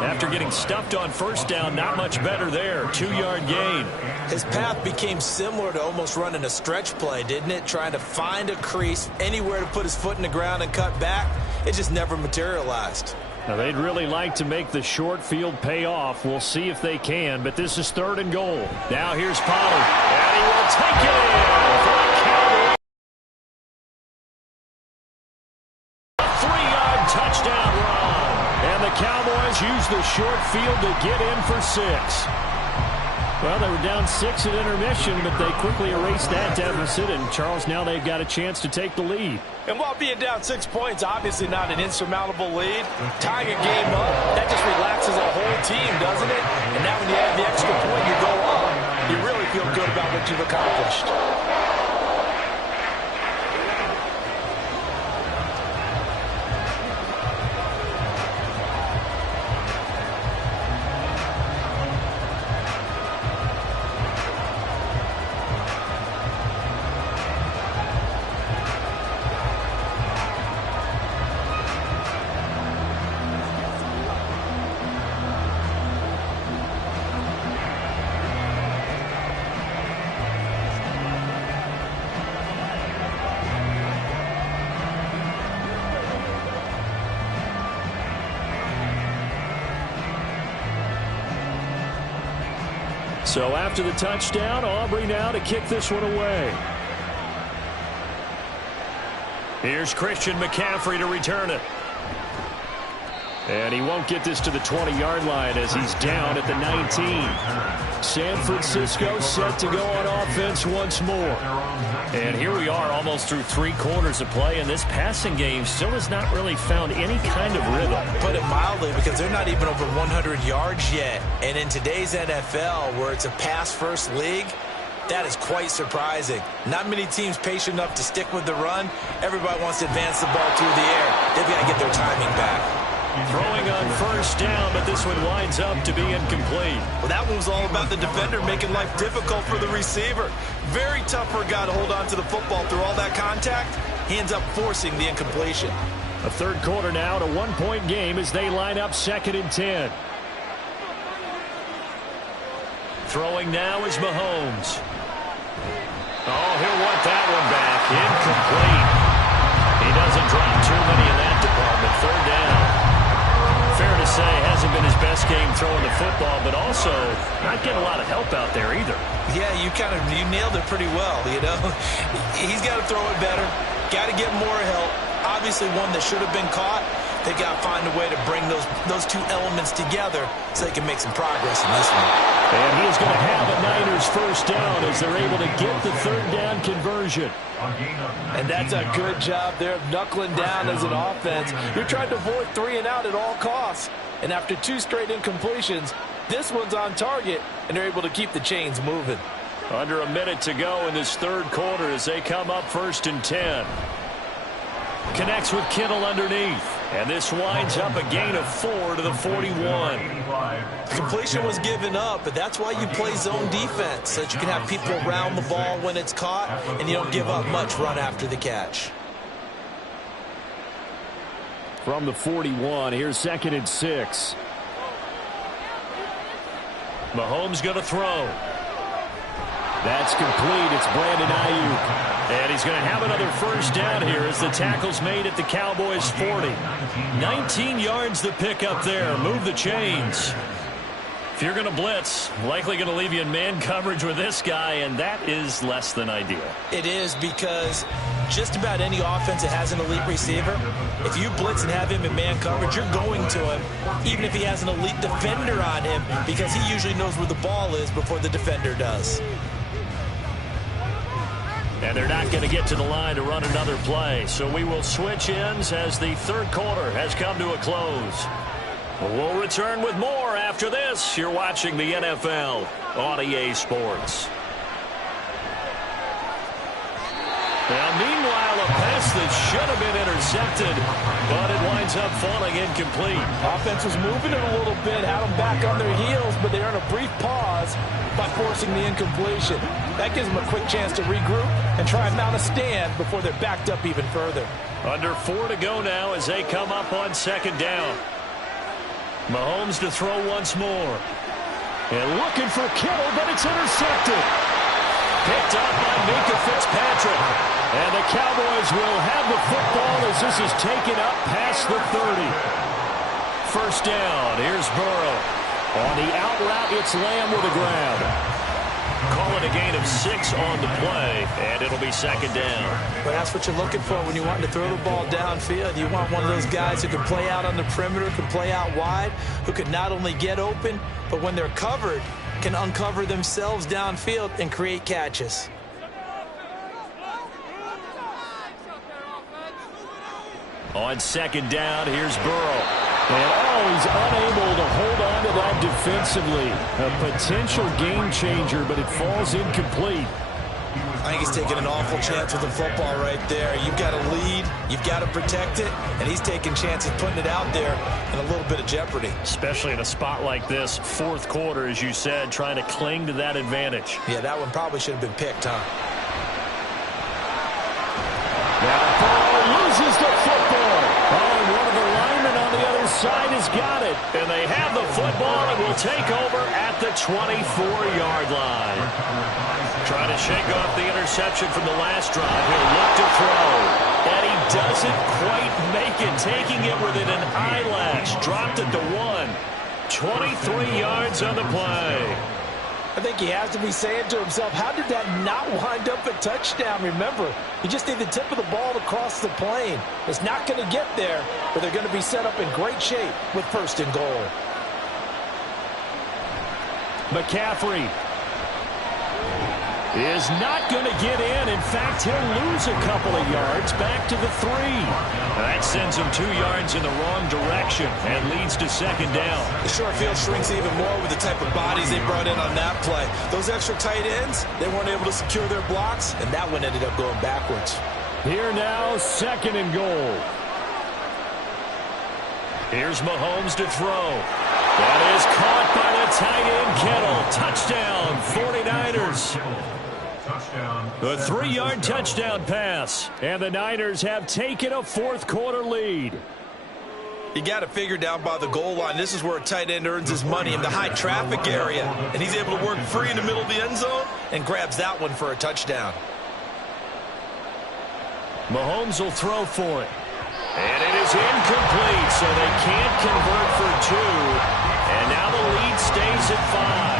After getting stuffed on first down, not much better there. 2-yard gain. His path became similar to almost running a stretch play, didn't it? Trying to find a crease, anywhere to put his foot in the ground and cut back. It just never materialized. Now, they'd really like to make the short field pay off. We'll see if they can, but this is third and goal. Now here's Pollard, and he will take it in for a Cowboy. 3-yard touchdown run. And the Cowboys use the short field to get in for 6. Well, they were down 6 at intermission, but they quickly erased that deficit, and Charles, now they've got a chance to take the lead. And while being down 6 points, obviously not an insurmountable lead, tying a game up, that just relaxes a whole team, doesn't it? And now when you add the extra point, you go up, you really feel good about what you've accomplished. So after the touchdown, Aubrey now to kick this one away. Here's Christian McCaffrey to return it. And he won't get this to the 20-yard line as he's down at the 19. San Francisco set to go on offense once more. And here we are almost through 3 quarters of play, and this passing game still has not really found any kind of rhythm. Put it mildly, because they're not even over 100 yards yet. And in today's NFL, where it's a pass-first league, that is quite surprising. Not many teams patient enough to stick with the run. Everybody wants to advance the ball through the air. They've got to get their timing back. Throwing on first down, but this one winds up to be incomplete. Well, that one was all about the defender making life difficult for the receiver. Very tough for a guy to hold on to the football through all that contact. He ends up forcing the incompletion. A third quarter now, and a 1-point game as they line up second and 10. Throwing now is Mahomes. Oh, he'll want that one back. Incomplete. He doesn't drop too many in that department. Third down. Fair to say, hasn't been his best game throwing the football, but also not getting a lot of help out there either. Yeah, you nailed it pretty well, you know. He's got to throw it better. Got to get more help. Obviously one that should have been caught. They got to find a way to bring those two elements together so they can make some progress in this one. And he is going to have a Niners first down as they're able to get the third down conversion. And that's a good job there of knuckling down as an offense. You're trying to avoid 3 and out at all costs. And after 2 straight incompletions, this one's on target, and they're able to keep the chains moving. Under a minute to go in this third quarter as they come up first and 10. Connects with Kittle underneath. And this winds up a gain of 4 to the 41. The completion was given up, but that's why you play zone defense, so that you can have people around the ball when it's caught, and you don't give up much run after the catch. From the 41, here's second and 6. Mahomes going to throw. That's complete. It's Brandon Ayuk. And he's going to have another first down here as the tackle's made at the Cowboys' 40. 19 yards the pick up there. Move the chains. If you're going to blitz, likely going to leave you in man coverage with this guy, and that is less than ideal. It is, because just about any offense that has an elite receiver, if you blitz and have him in man coverage, you're going to him, even if he has an elite defender on him, because he usually knows where the ball is before the defender does. And they're not going to get to the line to run another play, so we will switch ends as the third quarter has come to a close. We'll return with more after this. You're watching the NFL on EA Sports. Now, meanwhile, a pass that should have been intercepted, but it winds up falling incomplete. Offense was moving it a little bit, had them back on their heels, but they earned a brief pause by forcing the incompletion. That gives them a quick chance to regroup and try and mount a stand before they're backed up even further. Under 4 to go now as they come up on second down. Mahomes to throw once more. And looking for Kittle, but it's intercepted. Picked up by Minkah Fitzpatrick. And the Cowboys will have the football as this is taken up past the 30. First down, here's Burrow. On the out route, it's Lamb with a grab. Call it a gain of 6 on the play, and it'll be second down. But that's what you're looking for when you want to throw the ball downfield. You want one of those guys who can play out on the perimeter, can play out wide, who can not only get open, but when they're covered, can uncover themselves downfield and create catches. On second down, here's Burrow. And he's unable to hold on to that defensively. A potential game changer, but it falls incomplete. I think he's taking an awful chance with the football right there. You've got to lead, you've got to protect it, and he's taking chances putting it out there in a little bit of jeopardy. Especially in a spot like this, fourth quarter, as you said, trying to cling to that advantage. Yeah, that one probably should have been picked, huh? Now Burrow loses the football. Oh, and one of the linemen on the other side has got it. And they have the football and will take over at the 24-yard line. Trying to shake off the interception from the last drive. He'll look to throw. And he doesn't quite make it, taking it within an eyelash. Dropped it to 1. 23 yards on the play. I think he has to be saying to himself, how did that not wind up a touchdown? Remember, you just need the tip of the ball to cross the plane. It's not going to get there, but they're going to be set up in great shape with first and goal. McCaffrey is not going to get in. In fact, he'll lose a couple of yards back to the 3. That sends him 2 yards in the wrong direction and leads to second down. The short field shrinks even more with the type of bodies they brought in on that play. Those extra tight ends, they weren't able to secure their blocks, and that one ended up going backwards. Here now, second and goal. Here's Mahomes to throw. That is caught by the tight end, Kittle. Touchdown, 49ers. A 3-yard touchdown pass. And the Niners have taken a fourth quarter lead. You got to figure down by the goal line. This is where a tight end earns his money in the high traffic area. And he's able to work free in the middle of the end zone and grabs that one for a touchdown. Mahomes will throw for it. And it is incomplete, so they can't convert for 2. And now the lead stays at 5.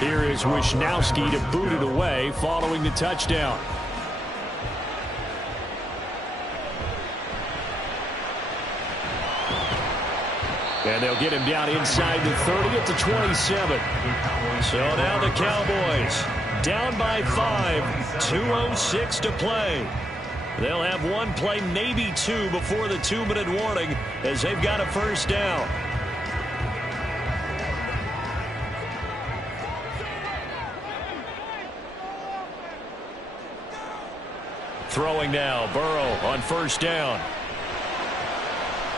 Here is Wishnowski to boot it away following the touchdown. And they'll get him down inside the 30 at the 27. So now the Cowboys down by 5, 2:06 to play. They'll have one play, maybe 2, before the 2-minute warning as they've got a first down. Throwing now, Burrow on first down.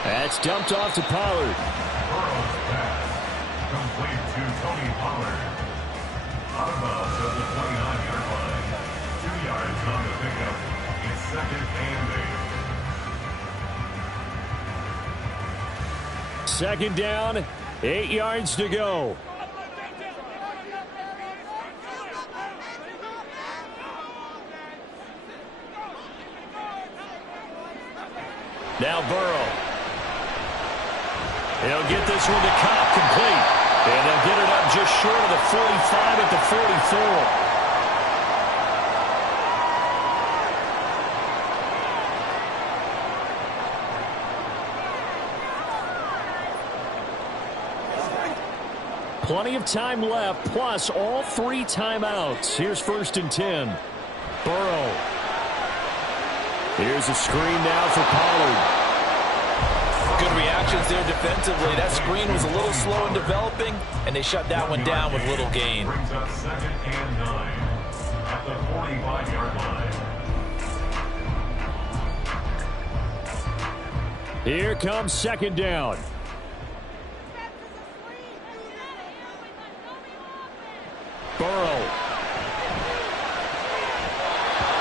That's dumped off to Pollard. Burrow's pass. Complete to Tony Pollard. Out of bounds at the 29-yard line. 2 yards on the pickup. It's 2nd and 8. 2nd down, 8 yards to go. Now Burrow. He'll get this one to Cobb, complete. And they'll get it up just short of the 45 at the 44. Plenty of time left, plus all 3 timeouts. Here's 1st and 10. Burrow. Here's a screen now for Pollard. Good reactions there defensively. That screen was a little slow in developing, and they shut that one down with little gain. Brings up 2nd and 9 at the 45-yard line. Here comes 2nd down. Burrow.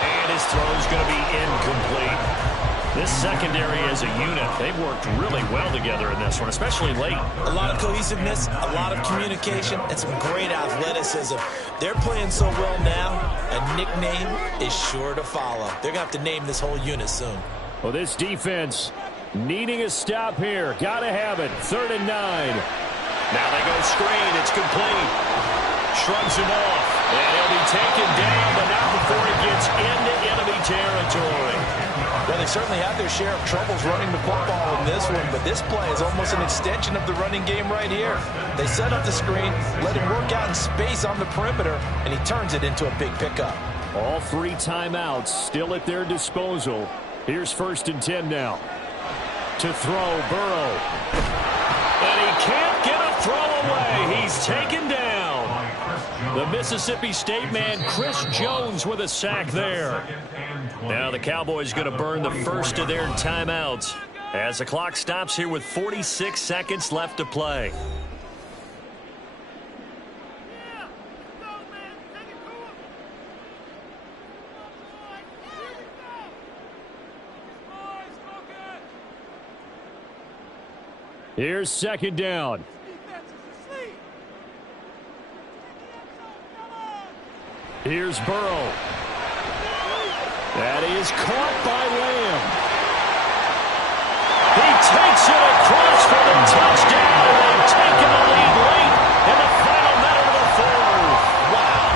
And his throw's going to be incomplete. This secondary as a unit, they've worked really well together in this one, especially late. A lot of cohesiveness, a lot of communication, and some great athleticism. They're playing so well now, a nickname is sure to follow. They're going to have to name this whole unit soon. Well, this defense needing a stop here. Got to have it. 3rd and 9. Now they go screen. It's complete. Shrugs him off. And he'll be taken down, but not before he gets into enemy territory. Well, they certainly had their share of troubles running the football in this one, but this play is almost an extension of the running game right here. They set up the screen, let him work out in space on the perimeter, and he turns it into a big pickup. All 3 timeouts still at their disposal. Here's 1st and 10 now. To throw, Burrow. And he can't get a throw away. He's taken down. The Mississippi State man, Chris Jones, with a sack there. Now the Cowboys going to burn the first of their timeouts as the clock stops here with 46 seconds left to play. Here's 2nd down. Here's Burrow. That is caught by Lamb. He takes it across for the touchdown, and they've taken the lead late in the final minute of the 4th. Wow.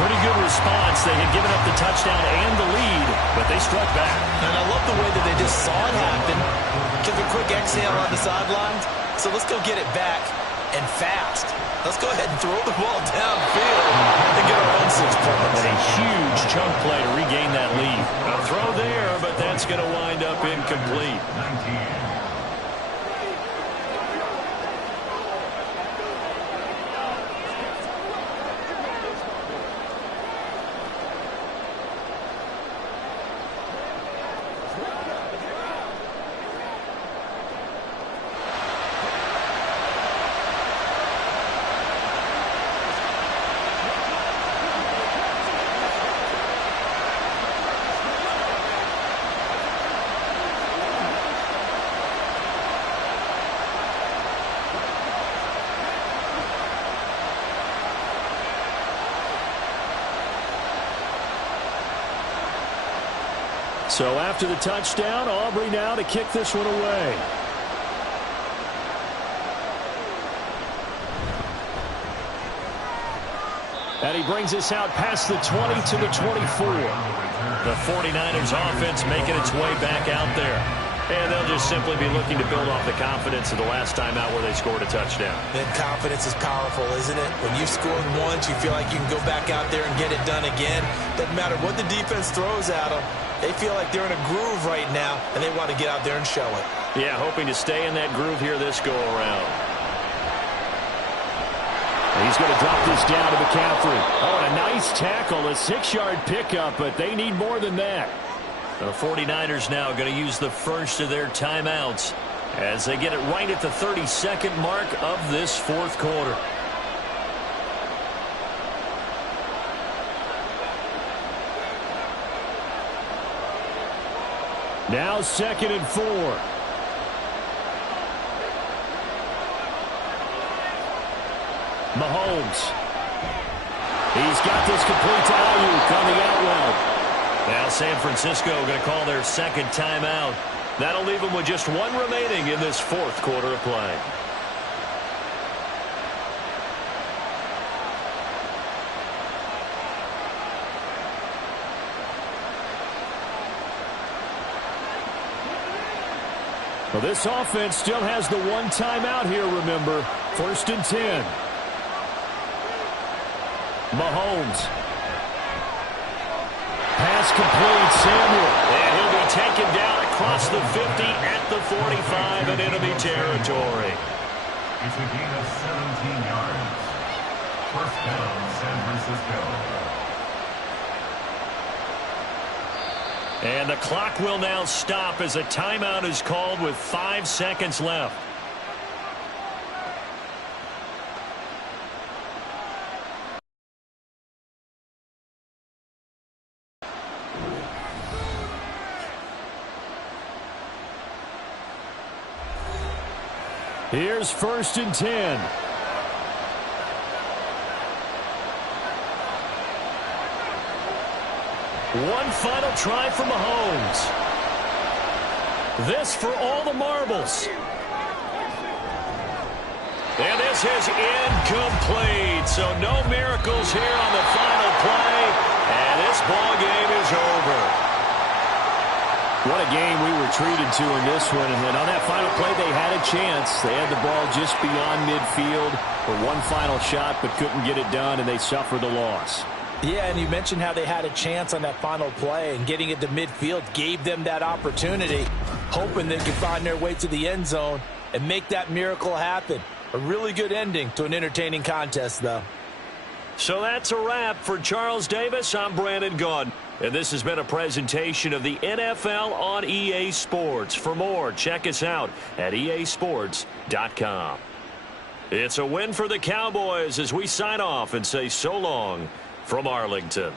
Pretty good response. They had given up the touchdown and the lead, but they struck back. And I love the way that they just saw it happen, took a quick exhale on the sidelines. So let's go get it back, and fast. Let's go ahead and throw the ball downfield and get our own 6 points. And a huge chunk play to regain that lead. A throw there, but that's going to wind up incomplete. 19. So after the touchdown, Aubrey now to kick this one away. And he brings us out past the 20 to the 24. The 49ers offense making its way back out there. And they'll just simply be looking to build off the confidence of the last time out where they scored a touchdown. Then confidence is powerful, isn't it? When you've scored once, you feel like you can go back out there and get it done again. Doesn't matter what the defense throws at them. They feel like they're in a groove right now, and they want to get out there and show it. Yeah, hoping to stay in that groove here this go-around. He's going to drop this down to McCaffrey. Oh, and a nice tackle, a 6-yard pickup, but they need more than that. The 49ers now going to use the first of their timeouts as they get it right at the 32nd mark of this fourth quarter. Now 2nd and 4. Mahomes. He's got this complete to Ayuk on the out route. Now San Francisco going to call their second timeout. That'll leave them with just one remaining in this fourth quarter of play. Well, this offense still has the one timeout here, remember. 1st and 10. Mahomes. Pass complete, Samuel. And he'll be taken down across the 50 at the 45 in enemy territory. It's a gain of 17 yards. First down, San Francisco. And the clock will now stop as a timeout is called with 5 seconds left. Here's 1st and 10. One final try for Mahomes. This for all the marbles. And this is incomplete. So no miracles here on the final play. And this ball game is over. What a game we were treated to in this one. And on that final play, they had a chance. They had the ball just beyond midfield for one final shot, but couldn't get it done, and they suffered the loss. Yeah, and you mentioned how they had a chance on that final play, and getting it to midfield gave them that opportunity, hoping they could find their way to the end zone and make that miracle happen. A really good ending to an entertaining contest, though. So that's a wrap for Charles Davis. I'm Brandon Gaudin, and this has been a presentation of the NFL on EA Sports. For more, check us out at easports.com. It's a win for the Cowboys as we sign off and say so long from Arlington.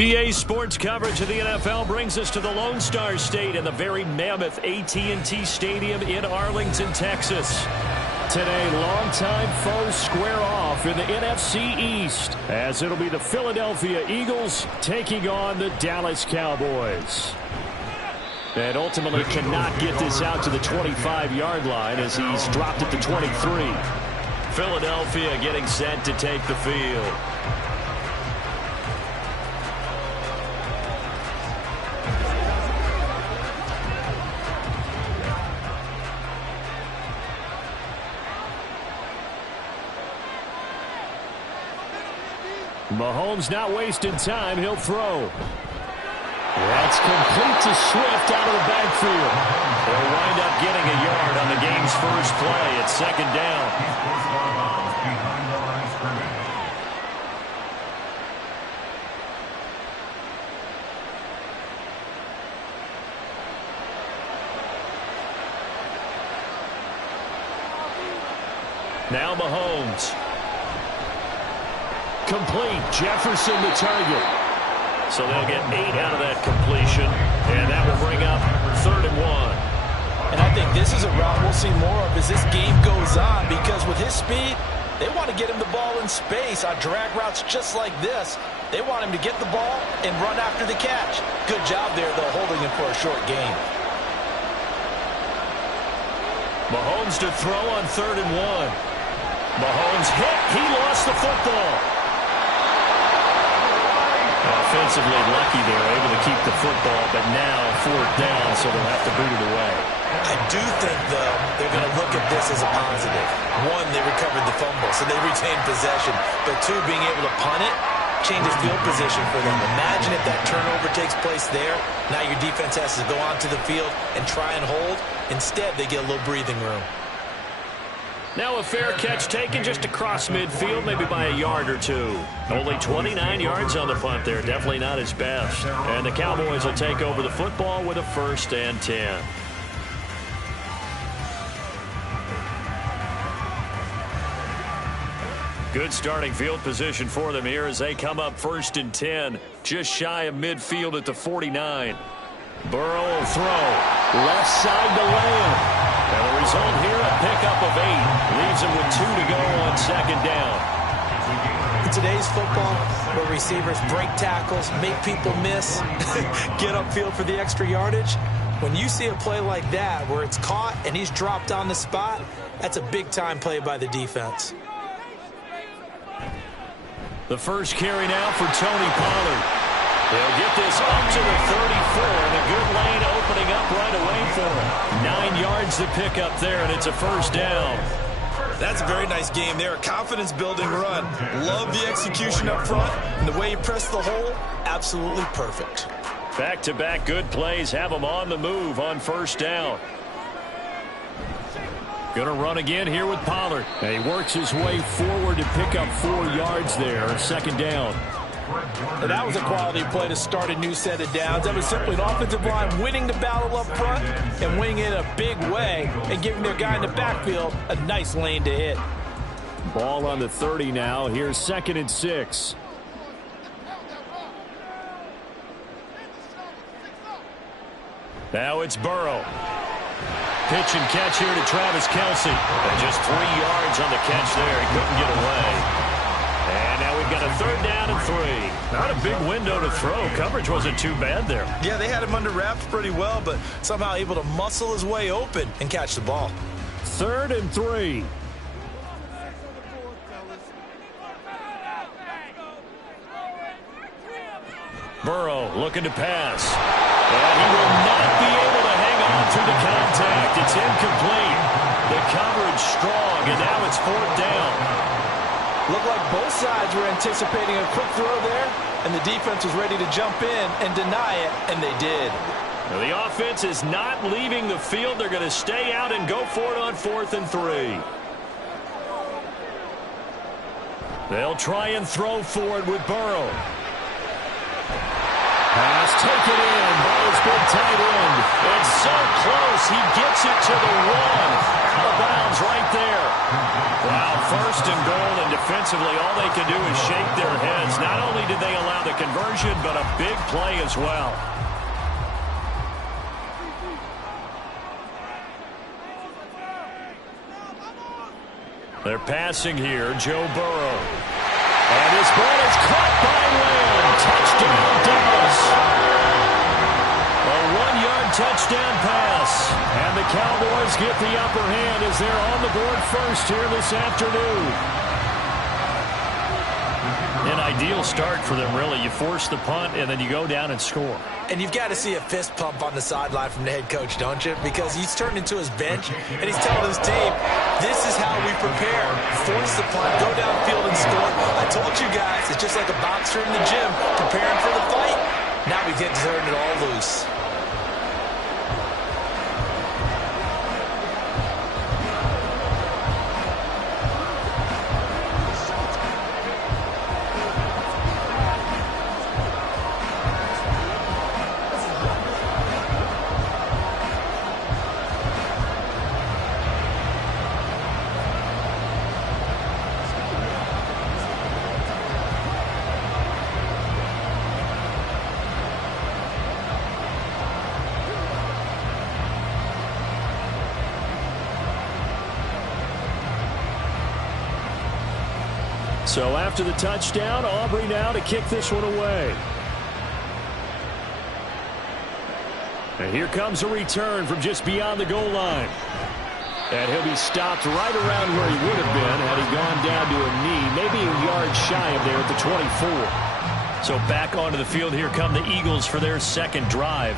EA Sports coverage of the NFL brings us to the Lone Star State in the very mammoth AT&T Stadium in Arlington, Texas. Today, longtime foes square off in the NFC East, as it'll be the Philadelphia Eagles taking on the Dallas Cowboys. And ultimately cannot get this out to the 25-yard line as he's dropped at the 23. Philadelphia getting set to take the field. Mahomes not wasting time. He'll throw. That's complete to Swift out of the backfield. They'll wind up getting a yard on the game's first play. It's second down. Behind the line of scrimmage. Now Mahomes. Complete. Jefferson the target. So they'll get 8 out of that completion, and that will bring up 3rd and 1. And I think this is a route we'll see more of as this game goes on, because with his speed, they want to get him the ball in space on drag routes just like this. They want him to get the ball and run after the catch. Good job there, though, holding him for a short gain. Mahomes to throw on 3rd and 1. Mahomes hit. He lost the football. Offensively lucky they're able to keep the football, but now 4th down, so they'll have to boot it away. I do think, though, they're going to look at this as a positive. 1, they recovered the fumble, so they retained possession. But 2, being able to punt it changes field position for them. Imagine if that turnover takes place there. Now your defense has to go onto the field and try and hold. Instead, they get a little breathing room. Now a fair catch taken just across midfield, maybe by a yard or 2. Only 29 yards on the punt there. Definitely not his best. And the Cowboys will take over the football with a 1st and 10. Good starting field position for them here as they come up 1st and 10. Just shy of midfield at the 49. Burrow will throw. Left side to Lamb. And the result here, a pickup of 8. Leaves him with 2 to go on 2nd down. In today's football, where receivers break tackles, make people miss, get upfield for the extra yardage, when you see a play like that where it's caught and he's dropped on the spot, that's a big-time play by the defense. The first carry now for Tony Pollard. They'll get this up to the 34, and a good lane opening up right away for him. 9 yards to pick up there, and it's a 1st down. That's a very nice game there. A confidence-building run. Love the execution up front, and the way he pressed the hole, absolutely perfect. Back-to-back good plays have him on the move on 1st down. Going to run again here with Pollard. And he works his way forward to pick up 4 yards there. 2nd down. And that was a quality play to start a new set of downs. That was simply an offensive line winning the battle up front and winning it in a big way and giving their guy in the backfield a nice lane to hit. Ball on the 30 now. Here's 2nd and 6. Now it's Burrow. Pitch and catch here to Travis Kelce. And just 3 yards on the catch there. He couldn't get away. And now we've got a 3rd down and 3. Not a big window to throw. Coverage wasn't too bad there. Yeah, they had him under wraps pretty well, but somehow able to muscle his way open and catch the ball. 3rd and 3. Burrow looking to pass. And he will not be able to hang on through the contact. It's incomplete. The coverage strong, and now it's 4th down. Looked like both sides were anticipating a quick throw there, and the defense was ready to jump in and deny it, and they did. Now the offense is not leaving the field. They're going to stay out and go for it on 4th and 3. They'll try and throw forward with Burrow. Pass taken in by his big tight end. It's so close. He gets it to the 1. Out of bounds right there. Wow, 1st and goal, and defensively all they can do is shake their heads. Not only did they allow the conversion, but a big play as well. They're passing here, Joe Burrow. And this ball is caught by Lamb. Touchdown, Dallas. A 1-yard touchdown pass. And the Cowboys get the upper hand as they're on the board first here this afternoon. An ideal start for them, really. You force the punt, and then you go down and score. And you've got to see a fist pump on the sideline from the head coach, don't you? Because he's turned into his bench, and he's telling his team, this is how we prepare. Force the punt, go downfield and score. I told you guys, it's just like a boxer in the gym preparing for the fight. Now we get to turn it all loose. So after the touchdown, Aubrey now to kick this one away. And here comes a return from just beyond the goal line. And he'll be stopped right around where he would have been had he gone down to a knee, maybe a yard shy of there at the 24. So back onto the field, here come the Eagles for their second drive.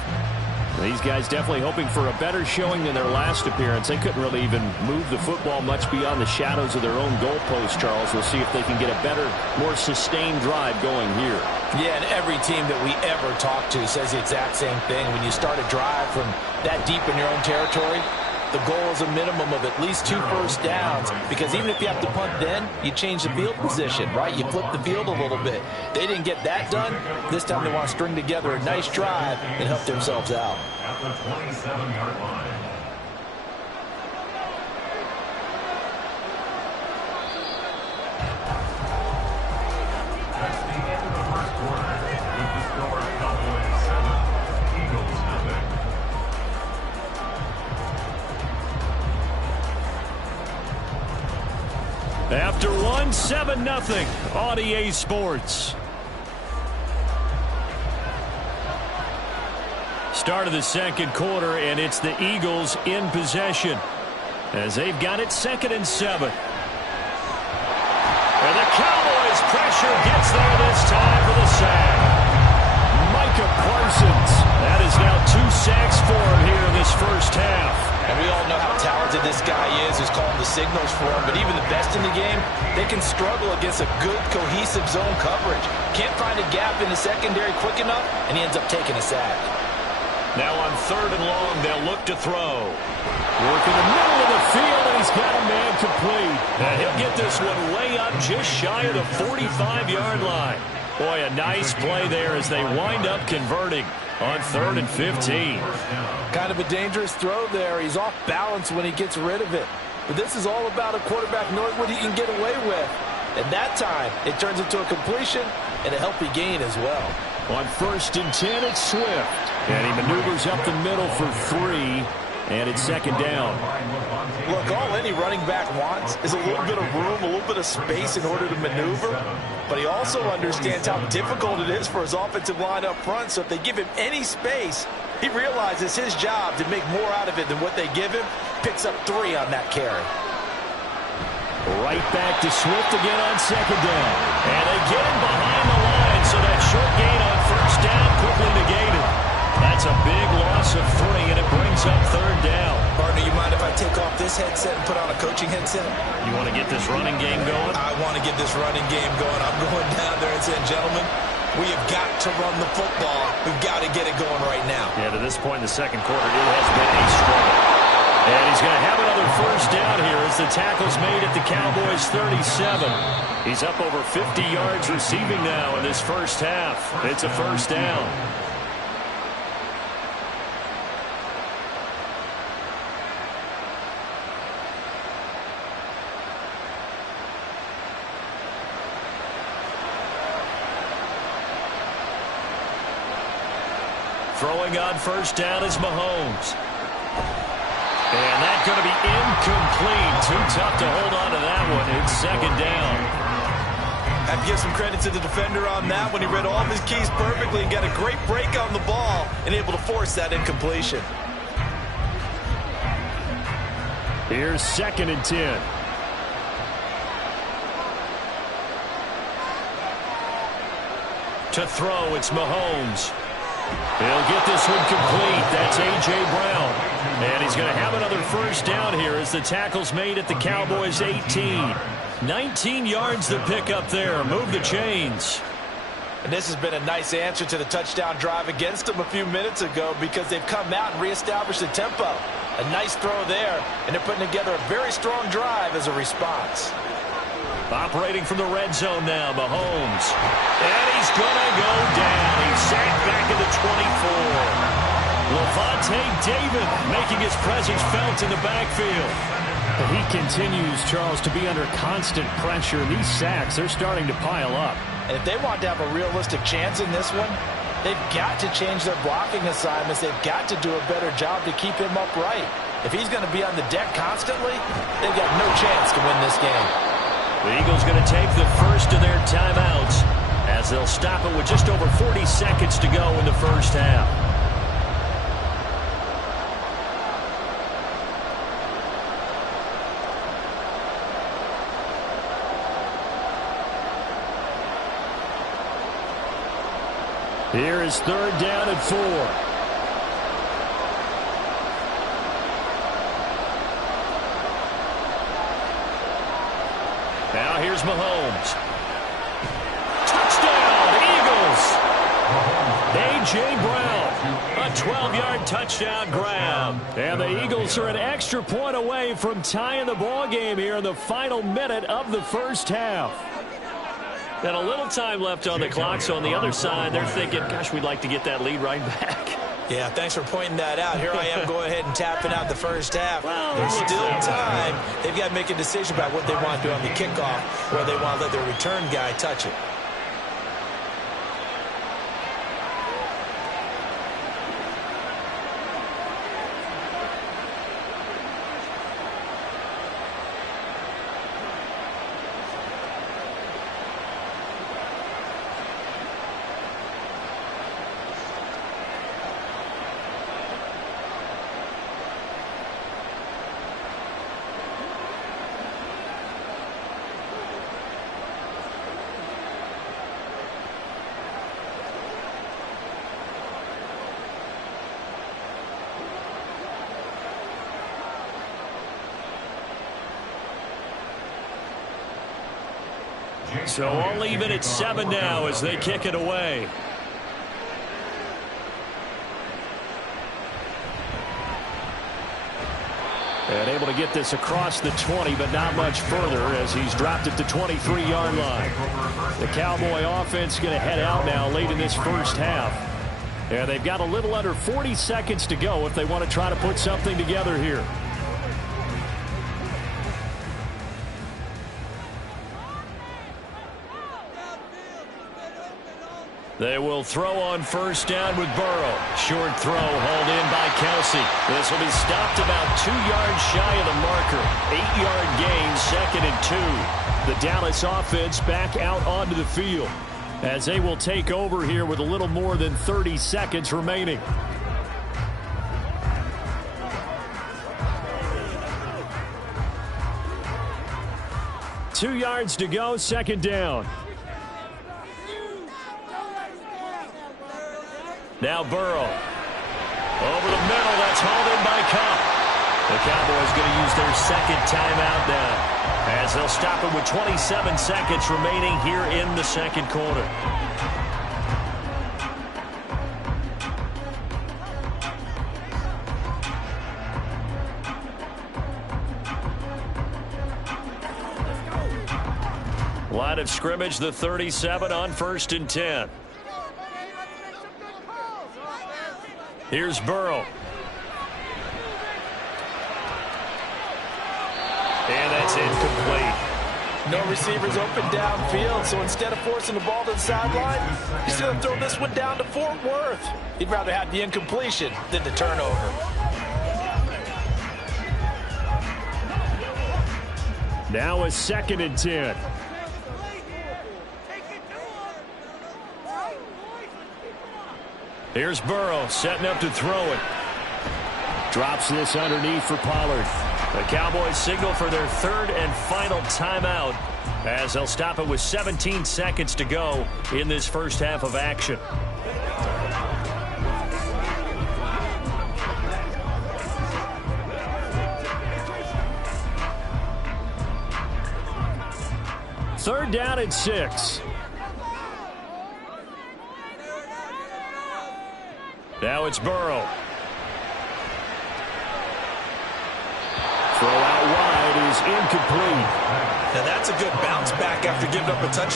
These guys definitely hoping for a better showing than their last appearance. They couldn't really even move the football much beyond the shadows of their own goalpost, Charles. We'll see if they can get a better, more sustained drive going here. Yeah, and every team that we ever talk to says the exact same thing. When you start a drive from that deep in your own territory, the goal is a minimum of at least 2 first downs, because even if you have to punt then, you change the field position, right? You flip the field a little bit. They didn't get that done. This time they want to string together a nice drive and help themselves out. At the 27-yard line. That's the end of the first quarter. With the score, Cowboys 7, Eagles nothing. After one, 7-0 on EA Sports. Start of the second quarter, and it's the Eagles in possession as they've got it 2nd and 7. And the Cowboys pressure gets there this time for the sack. Micah Parsons. That is now 2 sacks for him here in this first half. And we all know how talented this guy is, who's calling the signals for him. But even the best in the game, they can struggle against a good, cohesive zone coverage. Can't find a gap in the secondary quick enough, and he ends up taking a sack. Now on 3rd and long, they'll look to throw. Work in the middle of the field, and he's got a man complete. And he'll get this one way up just shy of the 45-yard line. Boy, a nice play there as they wind up converting on 3rd and 15. Kind of a dangerous throw there. He's off balance when he gets rid of it. But this is all about a quarterback knowing what he can get away with. And that time, it turns into a completion and a healthy gain as well. On 1st and 10, it's Swift. And he maneuvers up the middle for 3. And it's 2nd down. Look, all any running back wants is a little bit of room, a little bit of space in order to maneuver. But he also understands how difficult it is for his offensive line up front. So if they give him any space, he realizes his job to make more out of it than what they give him. Picks up 3 on that carry. Right back to Swift again on 2nd down. And again behind the line. So that short gain on 1st down quickly negated. That's a big loss of 3, and it brings up 3rd down. Partner, you mind if I take off this headset and put on a coaching headset? You want to get this running game going? I want to get this running game going. I'm going down there and saying, gentlemen, we have got to run the football. We've got to get it going right now. Yeah, to this point in the second quarter, it has been a struggle. And he's going to have another 1st down here as the tackle's made at the Cowboys' 37. He's up over 50 yards receiving now in this first half. It's a 1st down. Throwing on 1st down is Mahomes. And that's going to be incomplete. Too tough to hold on to that one. It's 2nd down. I have to give some credit to the defender on that when he read all of his keys perfectly and got a great break on the ball and able to force that incompletion. Here's 2nd and 10. To throw, it's Mahomes. He'll get this one complete. That's A.J. Brown. And he's going to have another first down here as the tackle's made at the Cowboys' 18. 19 yards to pick up there. Move the chains. And this has been a nice answer to the touchdown drive against them a few minutes ago because they've come out and reestablished the tempo. A nice throw there, and they're putting together a very strong drive as a response. Operating from the red zone now, Mahomes. And he's going to go down. He's sacked back at the 24. Lavonte David making his presence felt in the backfield. He continues, Charles, to be under constant pressure. These sacks, they're starting to pile up. And if they want to have a realistic chance in this one, they've got to change their blocking assignments. They've got to do a better job to keep him upright. If he's going to be on the deck constantly, they've got no chance to win this game. The Eagles going to take the first of their timeouts as they'll stop it with just over 40 seconds to go in the first half. Here is third down and 4. Now here's Mahomes. Touchdown, Eagles! A.J. Brown, a 12-yard touchdown grab. And the Eagles are an extra point away from tying the ball game here in the final minute of the first half. And a little time left on the clock, so on the other side, they're thinking, gosh, we'd like to get that lead right back. Yeah, thanks for pointing that out. Here I am going ahead and tapping out the first half. There's still time. They've got to make a decision about what they want to do on the kickoff, or they want to let their return guy touch it. So I'll leave it at 7 now as they kick it away. And able to get this across the 20, but not much further as he's dropped at the 23-yard line. The Cowboy offense going to head out now late in this first half. And they've got a little under 40 seconds to go if they want to try to put something together here. They will throw on first down with Burrow. Short throw hauled in by Kelsey. This will be stopped about 2 yards shy of the marker. 8-yard gain, 2nd and 2. The Dallas offense back out onto the field as they will take over here with a little more than 30 seconds remaining. Two yards to go, 2nd down. Now Burrow. Over the middle, that's hauled in by Kupp. The Cowboys going to use their second timeout now as they'll stop it with 27 seconds remaining here in the second quarter. Line of scrimmage, the 37 on 1st and 10. Here's Burrow. And that's incomplete. No receivers open downfield, so instead of forcing the ball to the sideline, he's going to throw this one down to Fort Worth. He'd rather have the incompletion than the turnover. Now a 2nd and 10. Here's Burrow setting up to throw it. Drops this underneath for Pollard. The Cowboys signal for their third and final timeout as they'll stop it with 17 seconds to go in this first half of action. Third down and 6. Now it's Burrow. Throw out wide is incomplete. Now that's a good bounce back after giving up a touchdown.